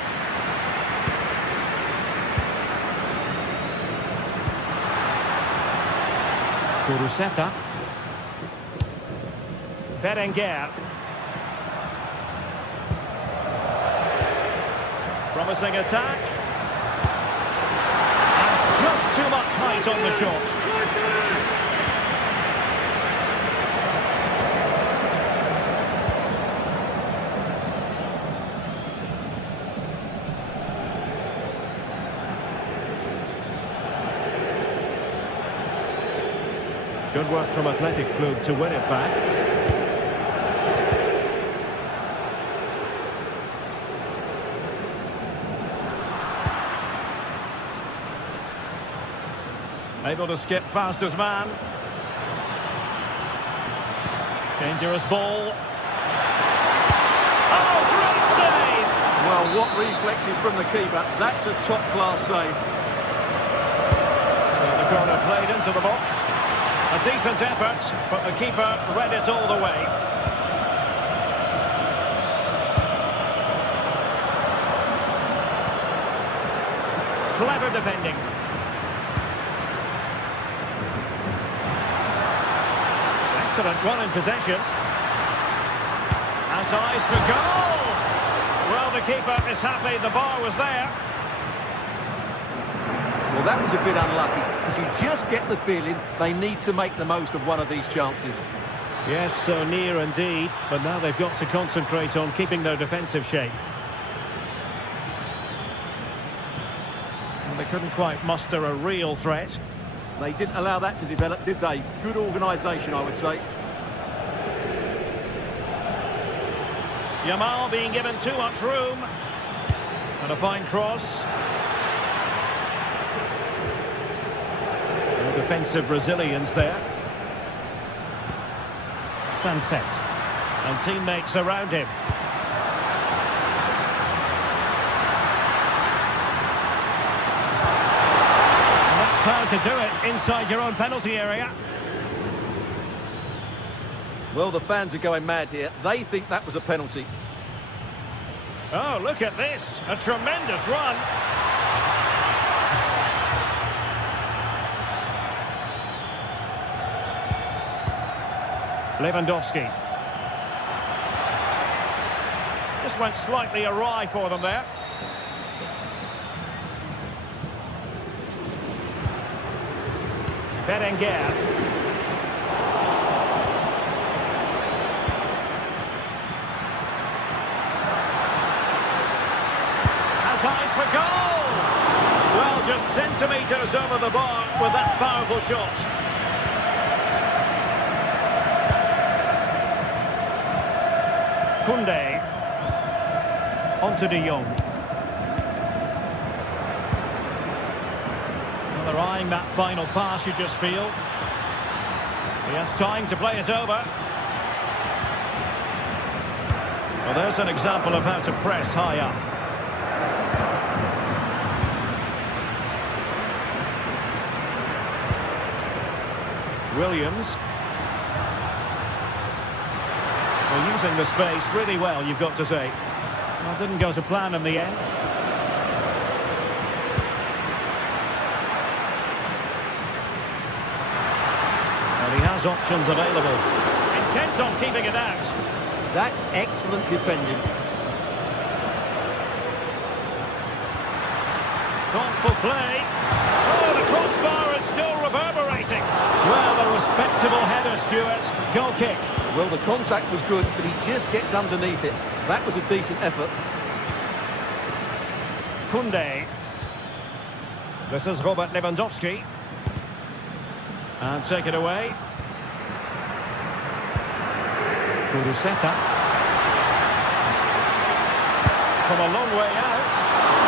Kuruseta. Berenguer. Promising attack. And just too much height on the shot. Good work from Athletic Club to win it back. Able to skip past his man. Dangerous ball. Oh, great save! Well, what reflexes from the keeper. That's a top-class save. So the corner played into the box. A decent effort, but the keeper read it all the way. Clever defending. Excellent run in possession. Has eyes for goal! Well, the keeper is happy the bar was there. Well, that was a bit unlucky, because you just get the feeling they need to make the most of one of these chances. Yes, so near indeed, but now they've got to concentrate on keeping their defensive shape. And they couldn't quite muster a real threat. They didn't allow that to develop, did they? Good organisation, I would say. Yamal being given too much room. And a fine cross. Defensive resilience there. Sunset. And teammates around him. And that's how to do it inside your own penalty area. Well, the fans are going mad here. They think that was a penalty. Oh, look at this. A tremendous run. Lewandowski. Just went slightly awry for them there. Berenguer. for goal! Well, just centimetres over the bar with that powerful shot. Koundé. Onto De Jong. Well, they're eyeing that final pass, you just feel. He has time to play it over. Well, there's an example of how to press high up. Williams. Well, using the space really well, you've got to say. Well, didn't go to plan in the end. Well, he has options available. Intents on keeping it out. That's excellent defending. Thoughtful play. Oh, the crossbar is still reverberating. Well, a respectable header, Stuart. Goal kick. Well, the contact was good, but he just gets underneath it. That was a decent effort. Koundé. This is Robert Lewandowski. And take it away. Kuruseta. From a long way out.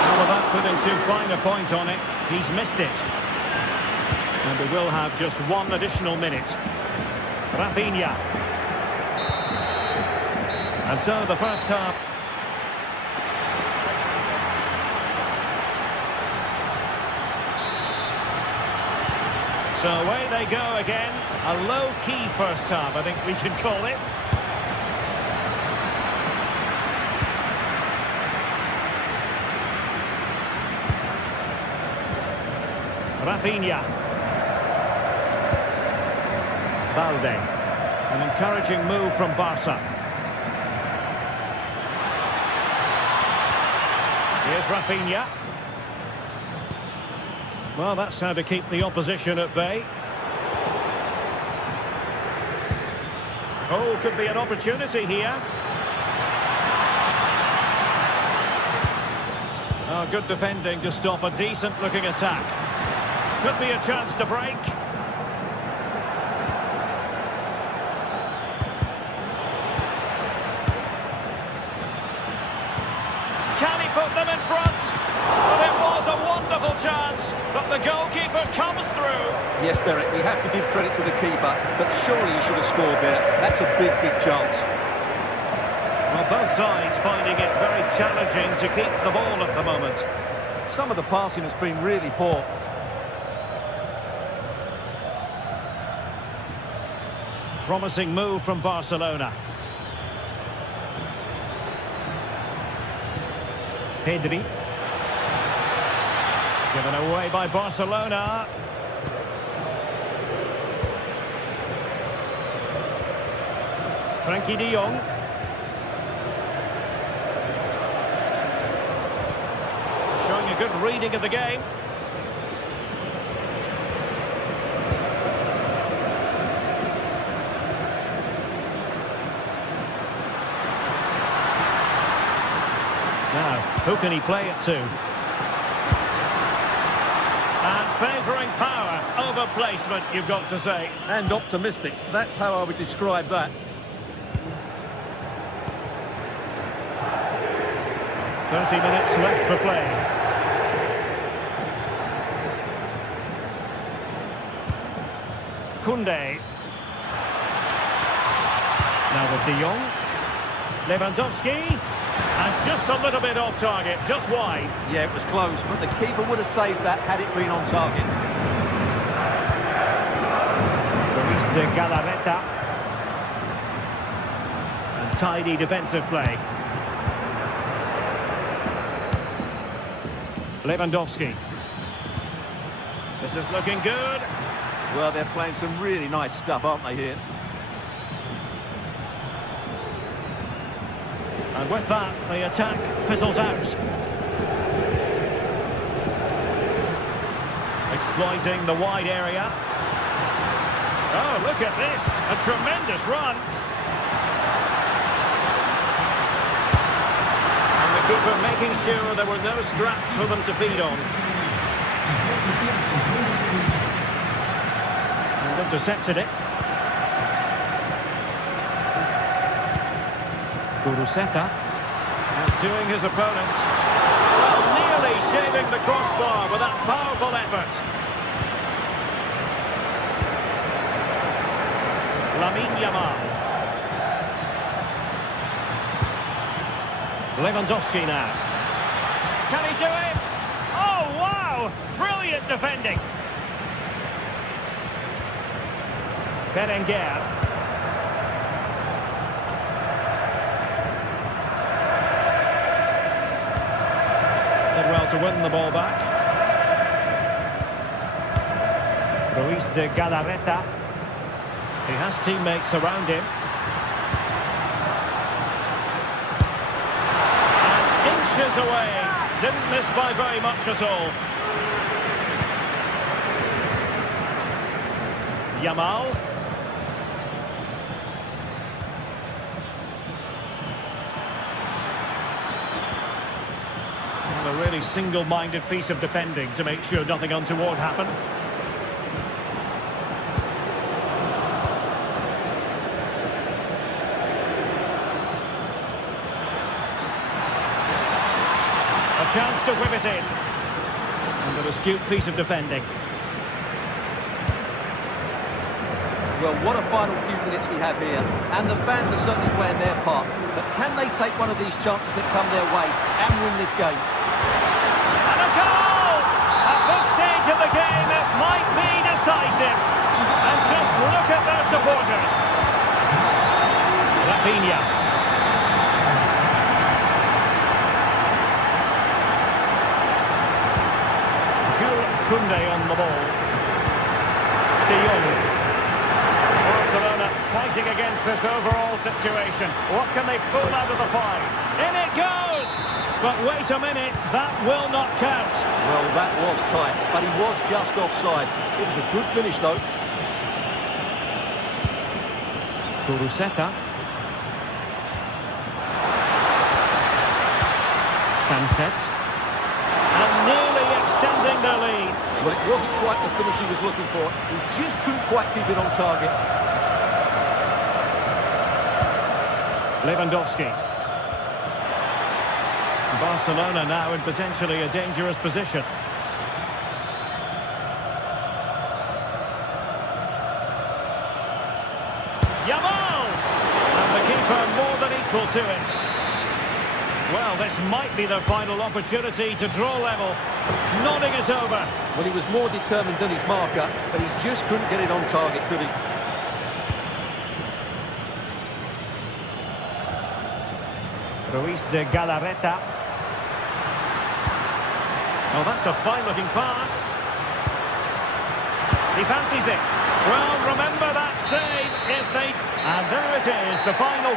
And without putting too fine a point on it, he's missed it. And we will have just one additional minute. Rafinha. And so the first half. So away they go again. A low-key first half, I think we can call it. Rafinha. Balde. An encouraging move from Barca. Here's Rafinha. Well, that's how to keep the opposition at bay. Oh, could be an opportunity here. Oh, good defending to stop a decent-looking attack. Could be a chance to break. Can he put them in front? Well, it was a wonderful chance, but the goalkeeper comes through. Yes, Derek, we have to give credit to the keeper, but surely he should have scored there. That's a big, big chance. Well, both sides finding it very challenging to keep the ball at the moment. Some of the passing has been really poor. Promising move from Barcelona. Pedri. Given away by Barcelona. Frankie de Jong. Showing a good reading of the game. Now, who can he play it to? And favouring power over placement, you've got to say. And optimistic. That's how I would describe that. 30 minutes left for play. Koundé. Now with De Jong. Lewandowski. And just a little bit off target, just wide. Yeah, it was close, but the keeper would have saved that had it been on target. Luis de Galarreta. And tidy defensive play. Lewandowski. This is looking good. Well, they're playing some really nice stuff, aren't they, here? And with that, the attack fizzles out. Exploiting the wide area. Oh, look at this. A tremendous run. And the keeper making sure there were no scraps for them to feed on. And intercepted it. Kuruseta outdoing his opponent. Well, nearly shaving the crossbar with that powerful effort. Lamine Yamal. Lewandowski now. Can he do it? Oh, wow! Brilliant defending. Berenguer. Did well to win the ball back. Ruiz de Galarreta. He has teammates around him. And inches away. Didn't miss by very much at all. Yamal. And a really single-minded piece of defending to make sure nothing untoward happened. A chance to whip it in. And an astute piece of defending. Well, what a final few minutes we have here, and the fans are certainly playing their part. But can they take one of these chances that come their way and win this game? And a goal! At this stage of the game, it might be decisive. And just look at their supporters. Rafinha. Jules Koundé on the ball. De Jong. Barcelona fighting against this overall situation. What can they pull out of the fight? In it goes! But wait a minute, that will not count. Well, that was tight, but he was just offside. It was a good finish, though. Kuruseta. Sunset. And nearly extending their lead. Well, it wasn't quite the finish he was looking for. He just couldn't quite keep it on target. Lewandowski. Barcelona now in potentially a dangerous position. Yamal! And the keeper more than equal to it. Well, this might be their final opportunity to draw level. Nodding it over. Well, he was more determined than his marker, but he just couldn't get it on target, could he? Ruiz de Galarreta. Oh, that's a fine-looking pass. He fancies it. Well, remember that save if they... And there it is, the final...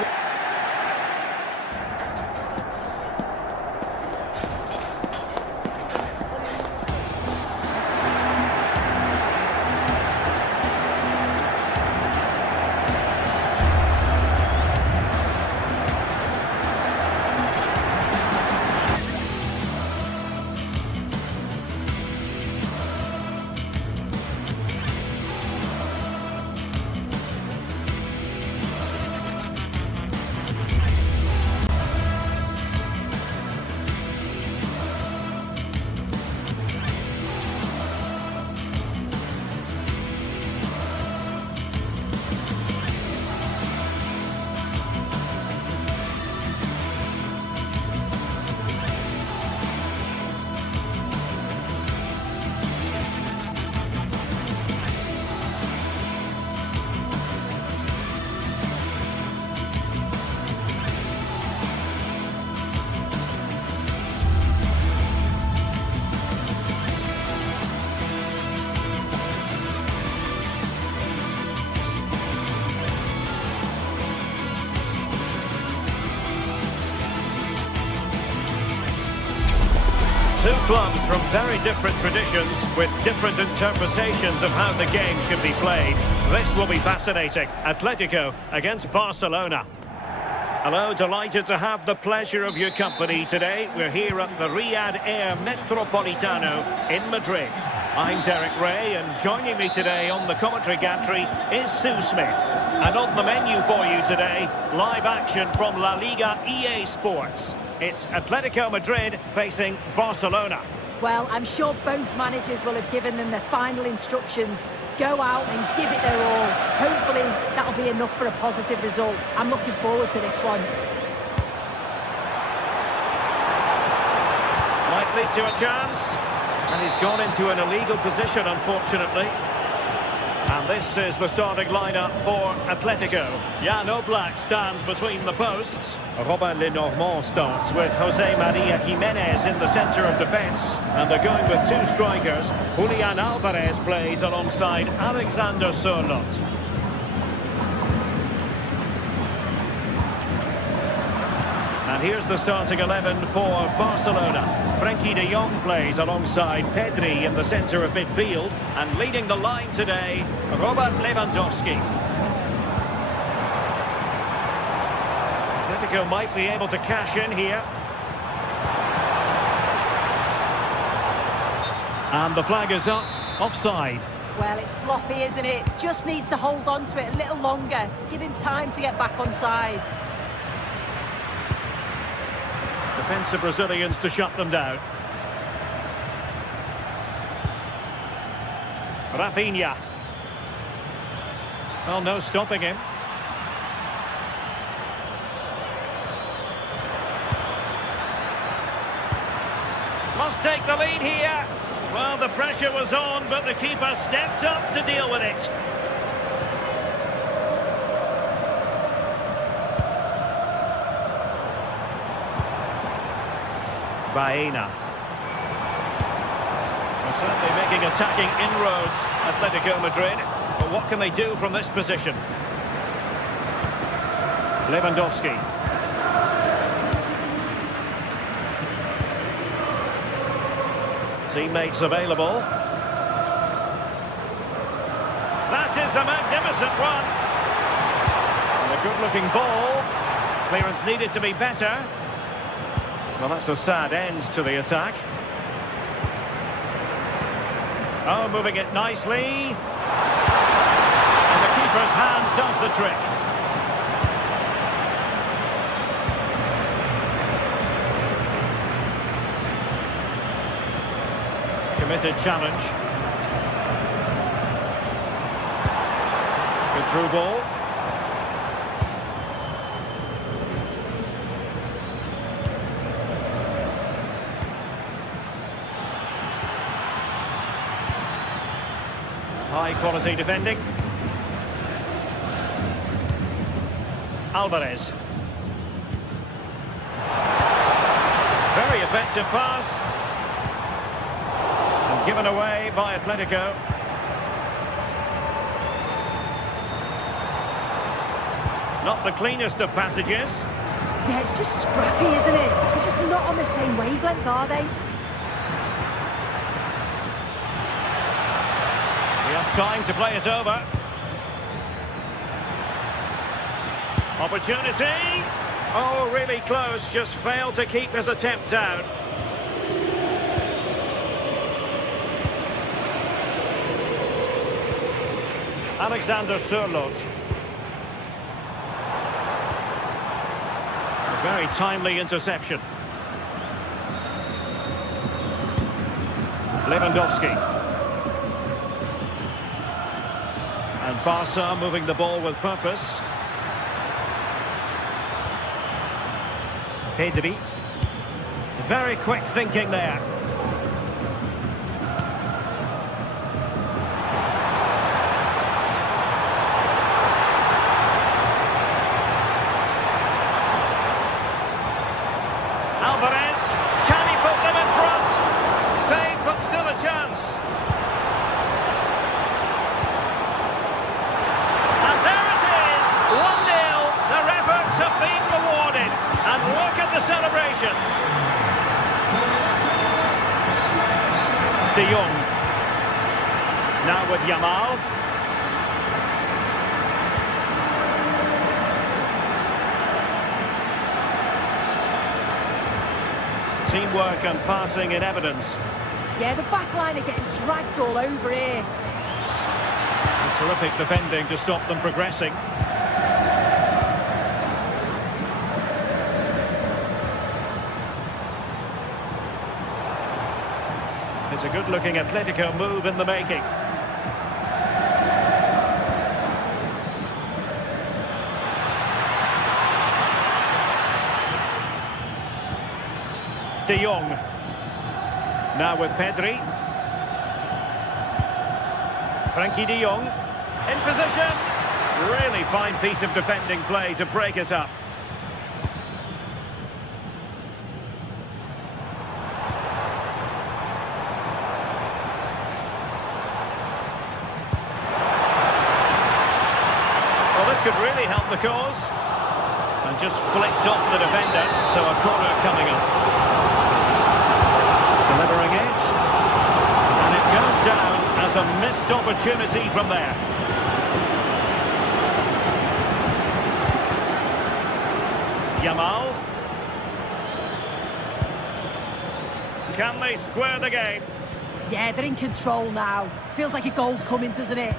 Two clubs from very different traditions with different interpretations of how the game should be played. This will be fascinating. Atletico against Barcelona. Hello, delighted to have the pleasure of your company today. We're here at the Riyadh Air Metropolitano in Madrid. I'm Derek Ray, and joining me today on the commentary gantry is Sue Smith. And on the menu for you today, live action from La Liga EA Sports. It's Atletico Madrid facing Barcelona. Well, I'm sure both managers will have given them their final instructions. Go out and give it their all. Hopefully, that'll be enough for a positive result. I'm looking forward to this one. Might lead to a chance. And he's gone into an illegal position, unfortunately. And this is the starting lineup for Atletico. Jan Oblak stands between the posts. Robin Lenormand starts with Jose Maria Jimenez in the centre of defence. And they're going with two strikers. Julian Alvarez plays alongside Alexander Sørloth. And here's the starting 11 for Barcelona. Frenkie de Jong plays alongside Pedri in the centre of midfield. And leading the line today, Robert Lewandowski. Atletico might be able to cash in here. And the flag is up, offside. Well, it's sloppy, isn't it? Just needs to hold on to it a little longer. Give him time to get back onside. Defensive Brazilians to shut them down. Rafinha. Well, no stopping him. Must take the lead here. Well, the pressure was on, but the keeper stepped up to deal with it. Baena. Well, certainly making attacking inroads, Atletico Madrid. But what can they do from this position? Lewandowski. Teammates available. That is a magnificent run. And a good-looking ball. Clearance needed to be better. Well, that's a sad end to the attack. Oh, moving it nicely. And the keeper's hand does the trick. Committed challenge. Good through ball. High quality defending. Alvarez. Very effective pass. And given away by Atletico. Not the cleanest of passages. Yeah, it's just scrappy, isn't it? They're just not on the same wavelength, are they? He has time to play it over. Opportunity. Oh, really close. Just failed to keep his attempt down. Alexander Sørloth. A very timely interception. Lewandowski. And Barca moving the ball with purpose. Pedri. Very quick thinking there. Alvarez. Can he put them in front? Save, but still a chance. And there it is. 1-0. Their efforts have been rewarded. And look at the celebrations. De Jong. Now with Yamal. Teamwork and passing in evidence. Yeah, the back line are getting dragged all over here. Terrific defending to stop them progressing. It's a good-looking Atletico move in the making. De Jong. Now with Pedri. Frankie de Jong. In position. Really fine piece of defending play to break us up. Well, this could really help the cause. And just flicked off the defender, so a corner coming up. Delivering it. And it goes down as a missed opportunity from there. Yamal. Can they square the game? Yeah, they're in control now. Feels like a goal's coming, doesn't it?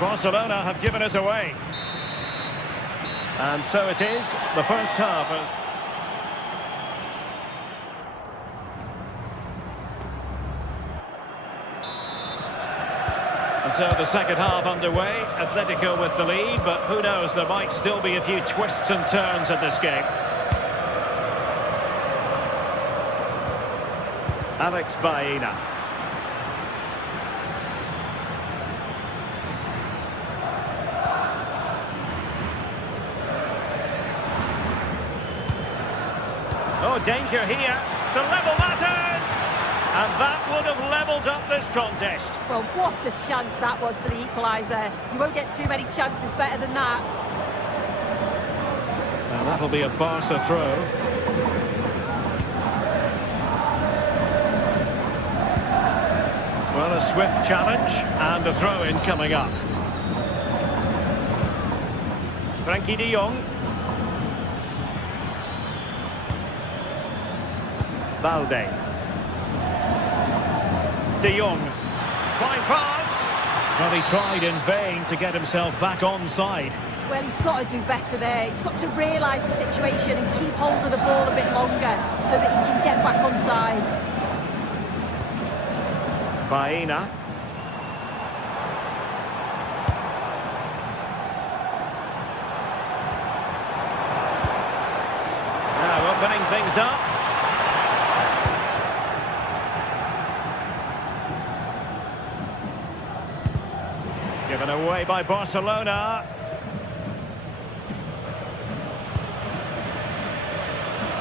Barcelona have given us away. And so it is, the first half. And so the second half underway. Atletico with the lead, but who knows, there might still be a few twists and turns in this game. Alex Baena. Oh, danger here to level matters! And that would have levelled up this contest. Well, what a chance that was for the equaliser. You won't get too many chances better than that. Now that'll be a Barca throw. Well, a swift challenge and a throw-in coming up. Frankie de Jong. Balde. De Jong. Fine pass. Well, he tried in vain to get himself back onside. Well, he's got to do better there. He's got to realise the situation and keep hold of the ball a bit longer so that he can get back onside. Baena. Now opening things up. Given away by Barcelona.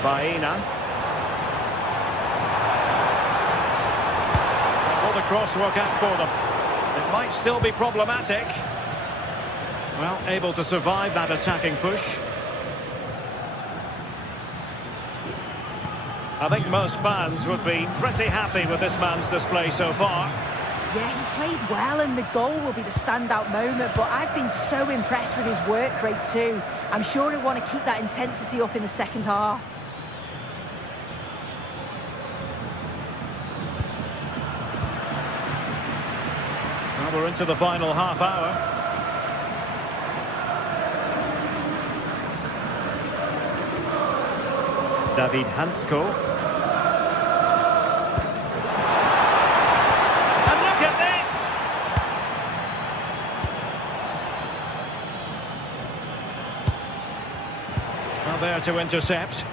Baena. Will the cross work out for them? It might still be problematic. Well, able to survive that attacking push. I think most fans would be pretty happy with this man's display so far. Yeah, he's played well and the goal will be the standout moment, but I've been so impressed with his work rate too. I'm sure he'll want to keep that intensity up in the second half. Well, we're into the final half hour. David Hansko. And look at this! Well, there to intercept.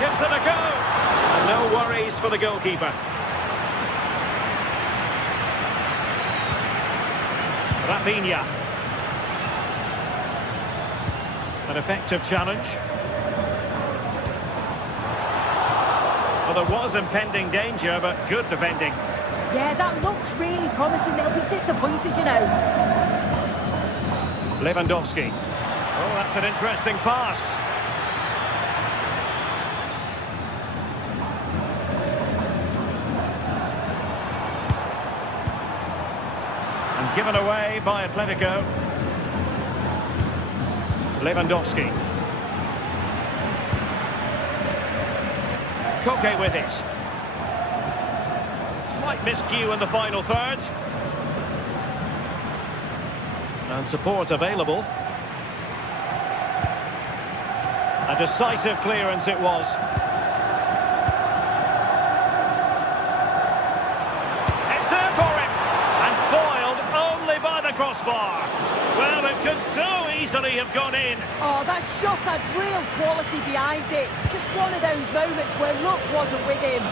Gives it a go. And no worries for the goalkeeper. Rafinha. An effective challenge. Well, there was impending danger, but good defending. Yeah, that looks really promising. They'll be disappointed, you know. Lewandowski. Oh, that's an interesting pass. And given away by Atletico. Lewandowski. Koke with it. Slight miscue in the final third. And support available. A decisive clearance it was. It's there for him. And foiled only by the crossbar. Well, it could so easily have gone in. Oh, that shot had real quality behind it. Just one of those moments where luck wasn't with him.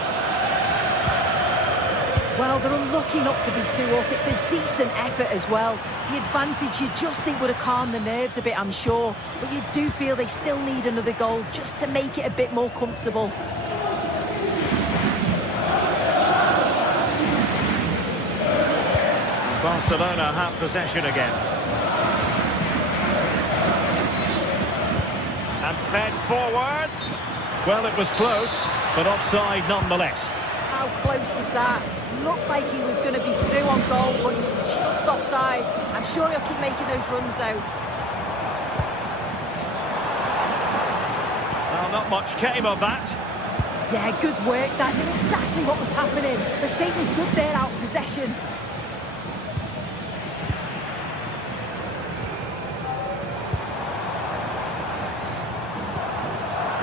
Well, they're unlucky not to be 2 up. It's a decent effort as well. The advantage you just think would have calmed the nerves a bit, I'm sure. But you do feel they still need another goal just to make it a bit more comfortable. Barcelona have possession again. And fed forwards. Well, it was close, but offside nonetheless. How close was that? Looked like he was going to be through on goal, but he's just offside. I'm sure he'll keep making those runs, though. Well, not much came of that. Yeah, good work. That knew exactly what was happening. The shape is good there, out of possession.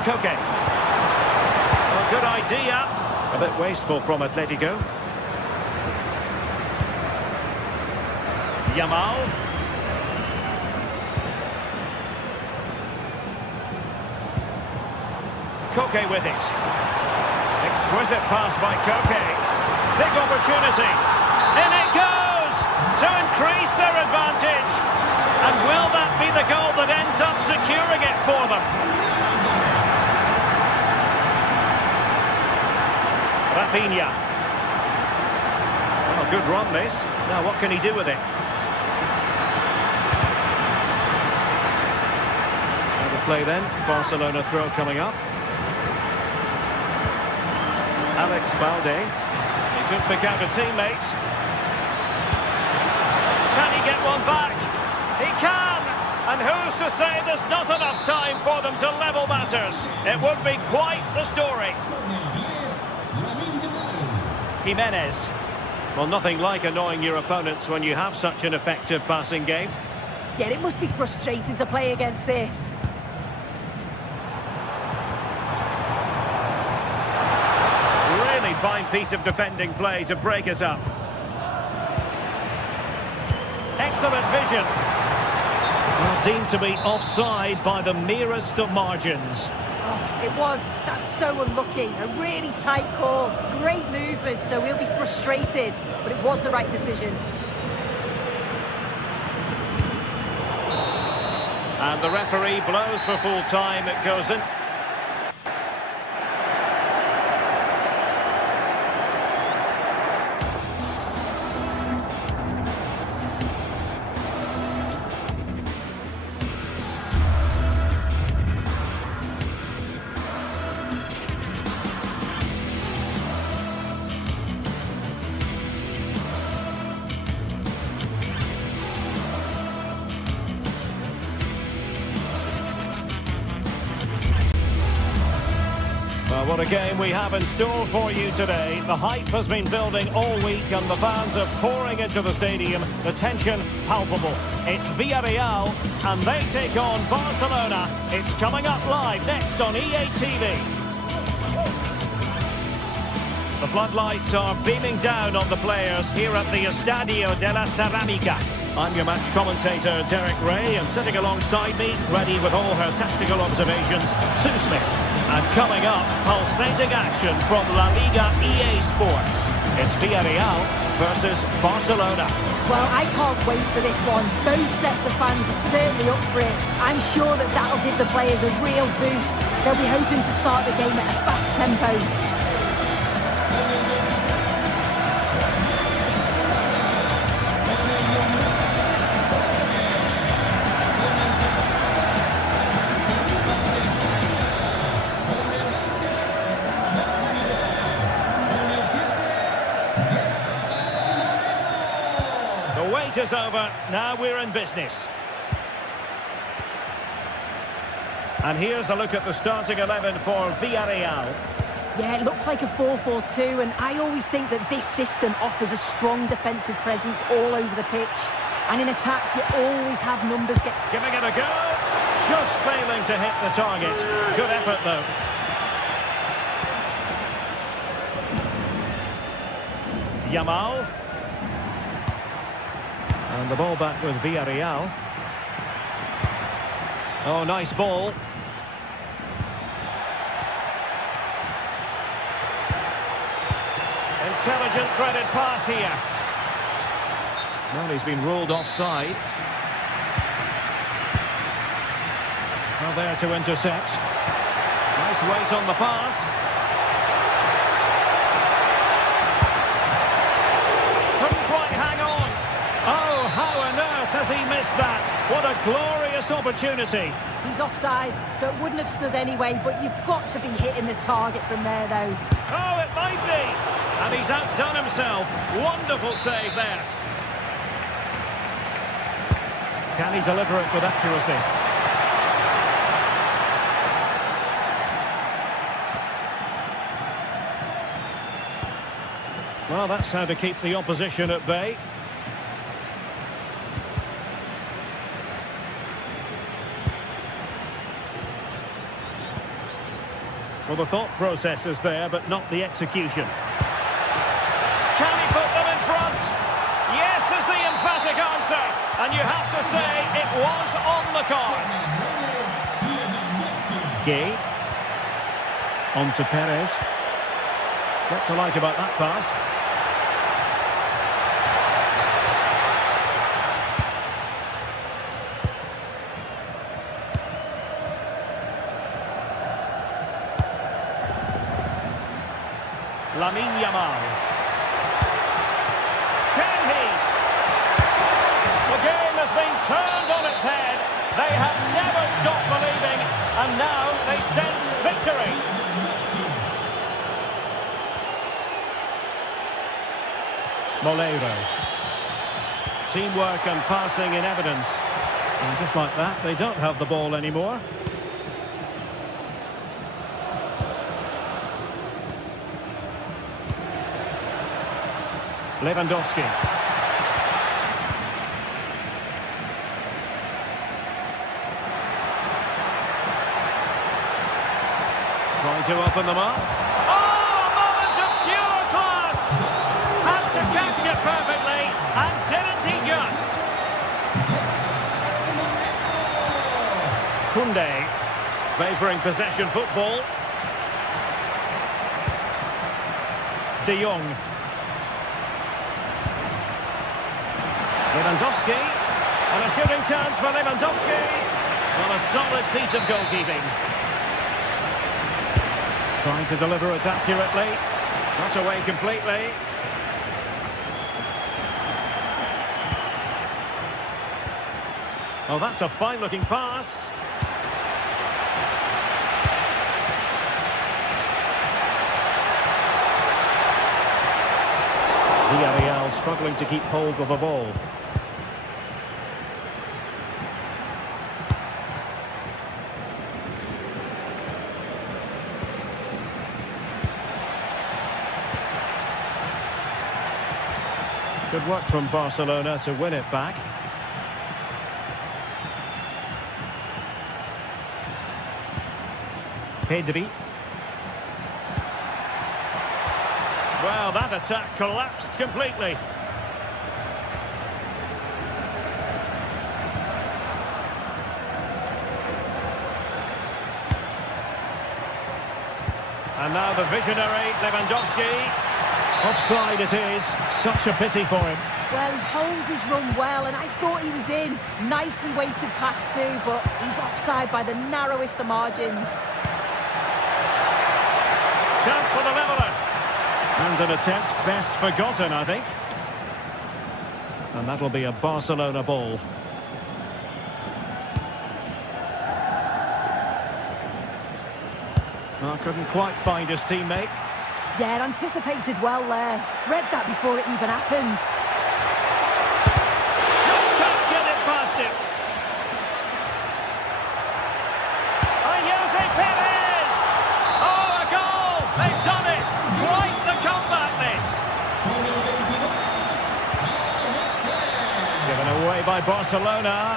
Koke. Well, good idea. A bit wasteful from Atletico. Yamal. Koke with it. Exquisite pass by Koke. Big opportunity. In it goes to increase their advantage. And will that be the goal that ends up securing it for them? Rafinha. Oh, good run this. Now what can he do with it? Another play then. Barcelona throw coming up. Alex Balde. He could pick out a teammate. Can he get one back? He can! And who's to say there's not enough time for them to level matters? It would be quite the story. Jimenez. Well, nothing like annoying your opponents when you have such an effective passing game. Yeah, it must be frustrating to play against this. Really fine piece of defending play to break us up. Excellent vision. Well, deemed to be offside by the merest of margins. Oh, it was. That's so unlucky. A really tight call. Great movement, so we'll be frustrated. But it was the right decision. And the referee blows for full time. It goes in. Well, what a game we have in store for you today. The hype has been building all week and the fans are pouring into the stadium. The tension palpable. It's Villarreal and they take on Barcelona. It's coming up live next on EA TV. The floodlights are beaming down on the players here at the Estadio de la Ceramica. I'm your match commentator, Derek Ray, and sitting alongside me, ready with all her tactical observations, Sue Smith. And coming up, pulsating action from La Liga EA Sports. It's Villarreal versus Barcelona. Well, I can't wait for this one. Both sets of fans are certainly up for it. I'm sure that that'll give the players a real boost. They'll be hoping to start the game at a fast tempo. The wait is over. Now we're in business. And here's a look at the starting 11 for Villarreal. Yeah, it looks like a 4-4-2, and I always think that this system offers a strong defensive presence all over the pitch. And in attack, you always have numbers Giving it a go. Just failing to hit the target. Good effort, though. Yamal. And the ball back with Villarreal. Oh, nice ball. Intelligent threaded pass here. Well, he's been ruled offside. Well, there to intercept. Nice weight on the pass. Couldn't quite hang on. Oh, how on earth has he missed that? What a glorious opportunity. He's offside, so it wouldn't have stood anyway, but you've got to be hitting the target from there, though. Oh, it might be. And he's outdone himself. Wonderful save there. Can he deliver it with accuracy? Well, that's how to keep the opposition at bay. Well, the thought process is there, but not the execution. Can he put them in front? Yes is the emphatic answer. And you have to say it was on the cards. Gay. On to Perez. What to like about that pass? Lamine Yamal. Can he? The game has been turned on its head. They have never stopped believing, and now they sense victory. Molero. Teamwork and passing in evidence. And just like that, they don't have the ball anymore. Lewandowski. Trying to open them up. Oh, a moment of pure class! Had to catch it perfectly, and didn't he just? Koundé, favouring possession football. De Jong. Lewandowski, and a shooting chance for Lewandowski. Well, a solid piece of goalkeeping. Trying to deliver it accurately. Not away completely. Oh, that's a fine-looking pass. Villarreal struggling to keep hold of the ball. Good work from Barcelona to win it back. Pedri. Well, that attack collapsed completely. And now the visionary Lewandowski. Offside it is. Such a pity for him. Well, he holds his run well, and I thought he was in. Nicely weighted pass too, but he's offside by the narrowest of margins. Chance for the leveller. And an attempt best forgotten, I think. And that'll be a Barcelona ball. Oh, couldn't quite find his teammate. Yeah, anticipated well there. Read that before it even happened. Just can't get it past him. I by Barcelona.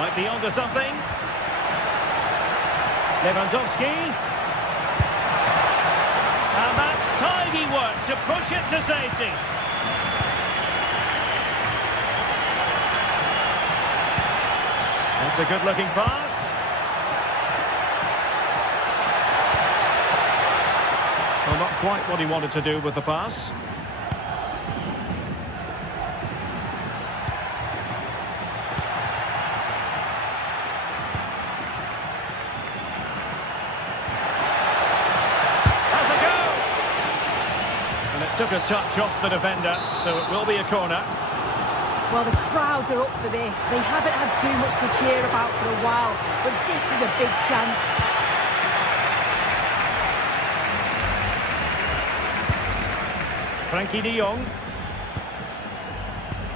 Might be onto something. Lewandowski. And that's tidy work to push it to safety. That's a good-looking pass. Well, not quite what he wanted to do with the pass. Took a touch off the defender, so it will be a corner. Well, the crowd are up for this. They haven't had too much to cheer about for a while, but this is a big chance. Frankie de Jong.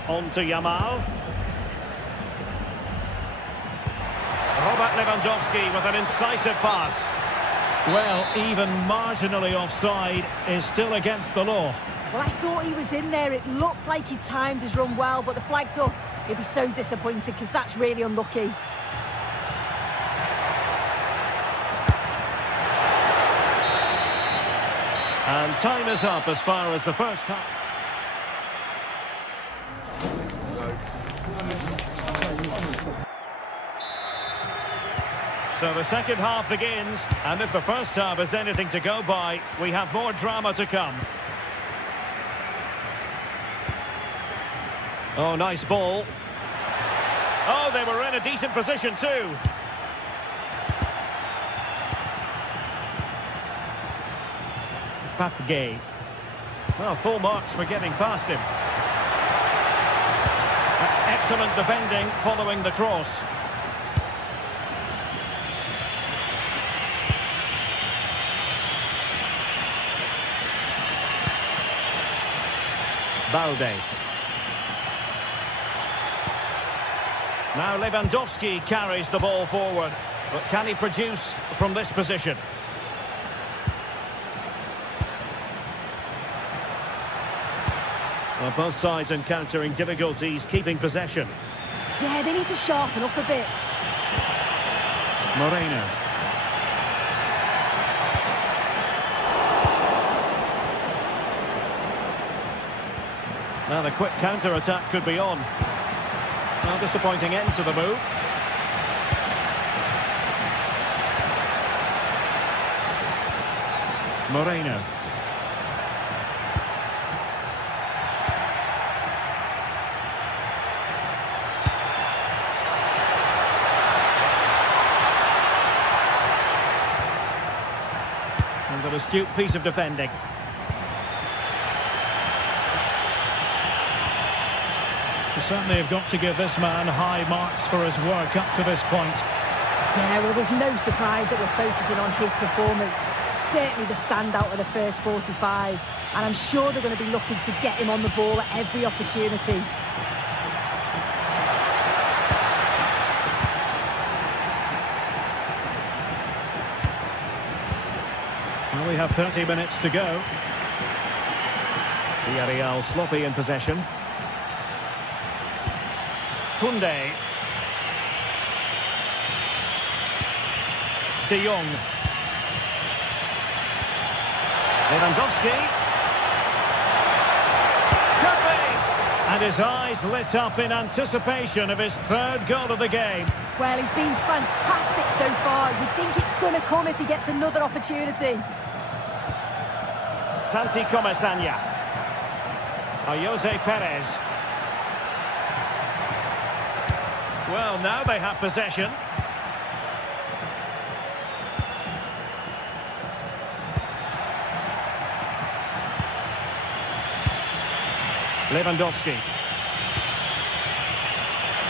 On to Yamal. Robert Lewandowski with an incisive pass. Well, even marginally offside is still against the law. Well, I thought he was in there. It looked like he timed his run well, but the flag's up. He'll be so disappointed because that's really unlucky. And time is up as far as the first half. So the second half begins, and if the first half is anything to go by, we have more drama to come. Oh, nice ball. Oh, they were in a decent position too. Papgay. Well, full marks for getting past him. That's excellent defending following the cross. Balde. Now Lewandowski carries the ball forward, but can he produce from this position? Well, both sides encountering difficulties keeping possession. Yeah, they need to sharpen up a bit. Moreno. Now the quick counter-attack could be on. Well, disappointing end to the move. Moreno. And an astute piece of defending. Certainly have got to give this man high marks for his work up to this point. Yeah, well, there's no surprise that we're focusing on his performance. Certainly the standout of the first 45. And I'm sure they're going to be looking to get him on the ball at every opportunity. Well, we have 30 minutes to go. Villarreal sloppy in possession. Koundé. De Jong. Lewandowski. Could be! And his eyes lit up in anticipation of his third goal of the game. Well, he's been fantastic so far. You'd think it's going to come if he gets another opportunity. Santi Comesaña. Jose Perez. Well, now they have possession. Lewandowski.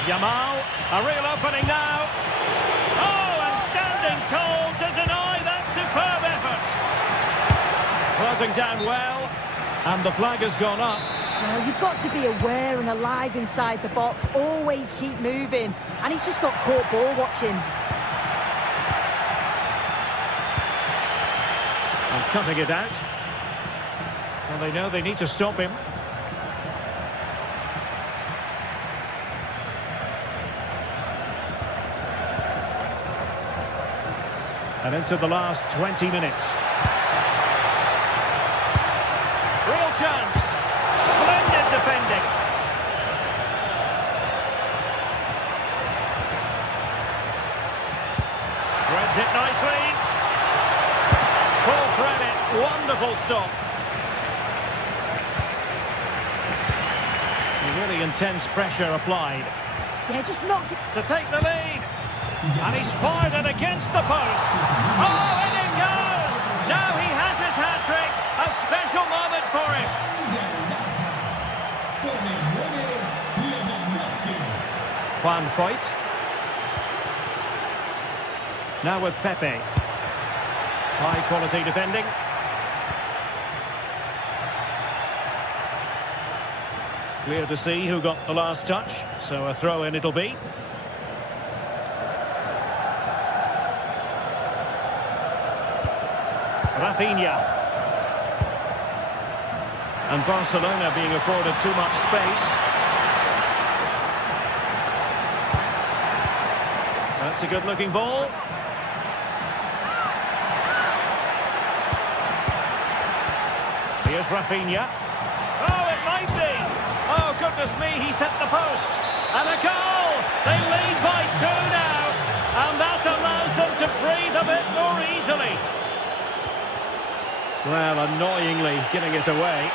Yamal, a real opening now. Oh, and standing tall to deny that superb effort. Closing down well, and the flag has gone up. Well, you've got to be aware and alive inside the box. Always keep moving. And he's just got caught ball watching. cutting it out. Well, they know they need to stop him. And into the last 20 minutes. Real chance. Splendid defending. Threads it nicely. Full credit. Wonderful stop. Really intense pressure applied. Yeah, just not... To take the lead. And he's fired it against the post. Oh, in it goes! Now he has his hat-trick. A special moment for him. Juan Foyt. Now with Pepe. High quality defending. Clear to see who got the last touch, so a throw-in it'll be. Rafinha. And Barcelona being afforded too much space. That's a good-looking ball. Here's Rafinha. Oh, it might be. Oh, goodness me, he's hit the post. And a goal! They lead by 2 now. And that allows them to breathe a bit more easily. Well, annoyingly giving it away.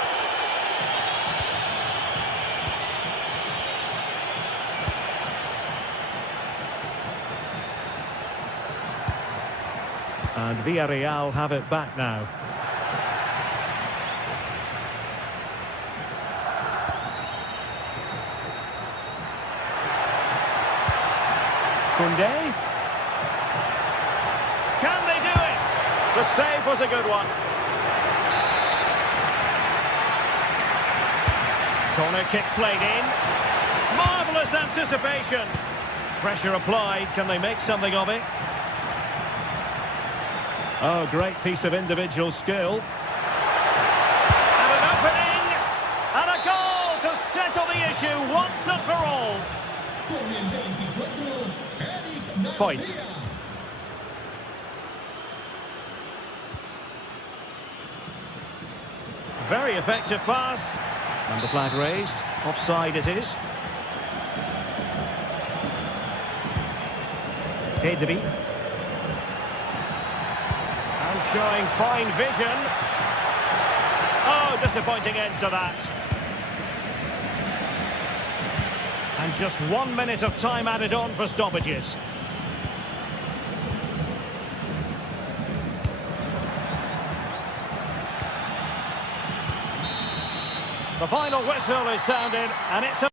And Villarreal have it back now. Koundé. Can they do it? The save was a good one. Corner kick played in. Marvellous anticipation. Pressure applied. Can they make something of it? Oh, great piece of individual skill. And an opening. And a goal to settle the issue once and for all. Foyt. Very effective pass. And the flag raised. Offside it is. Pedri. And showing fine vision. Oh, disappointing end to that. And just 1 minute of time added on for stoppages. The final whistle is sounded, and it's a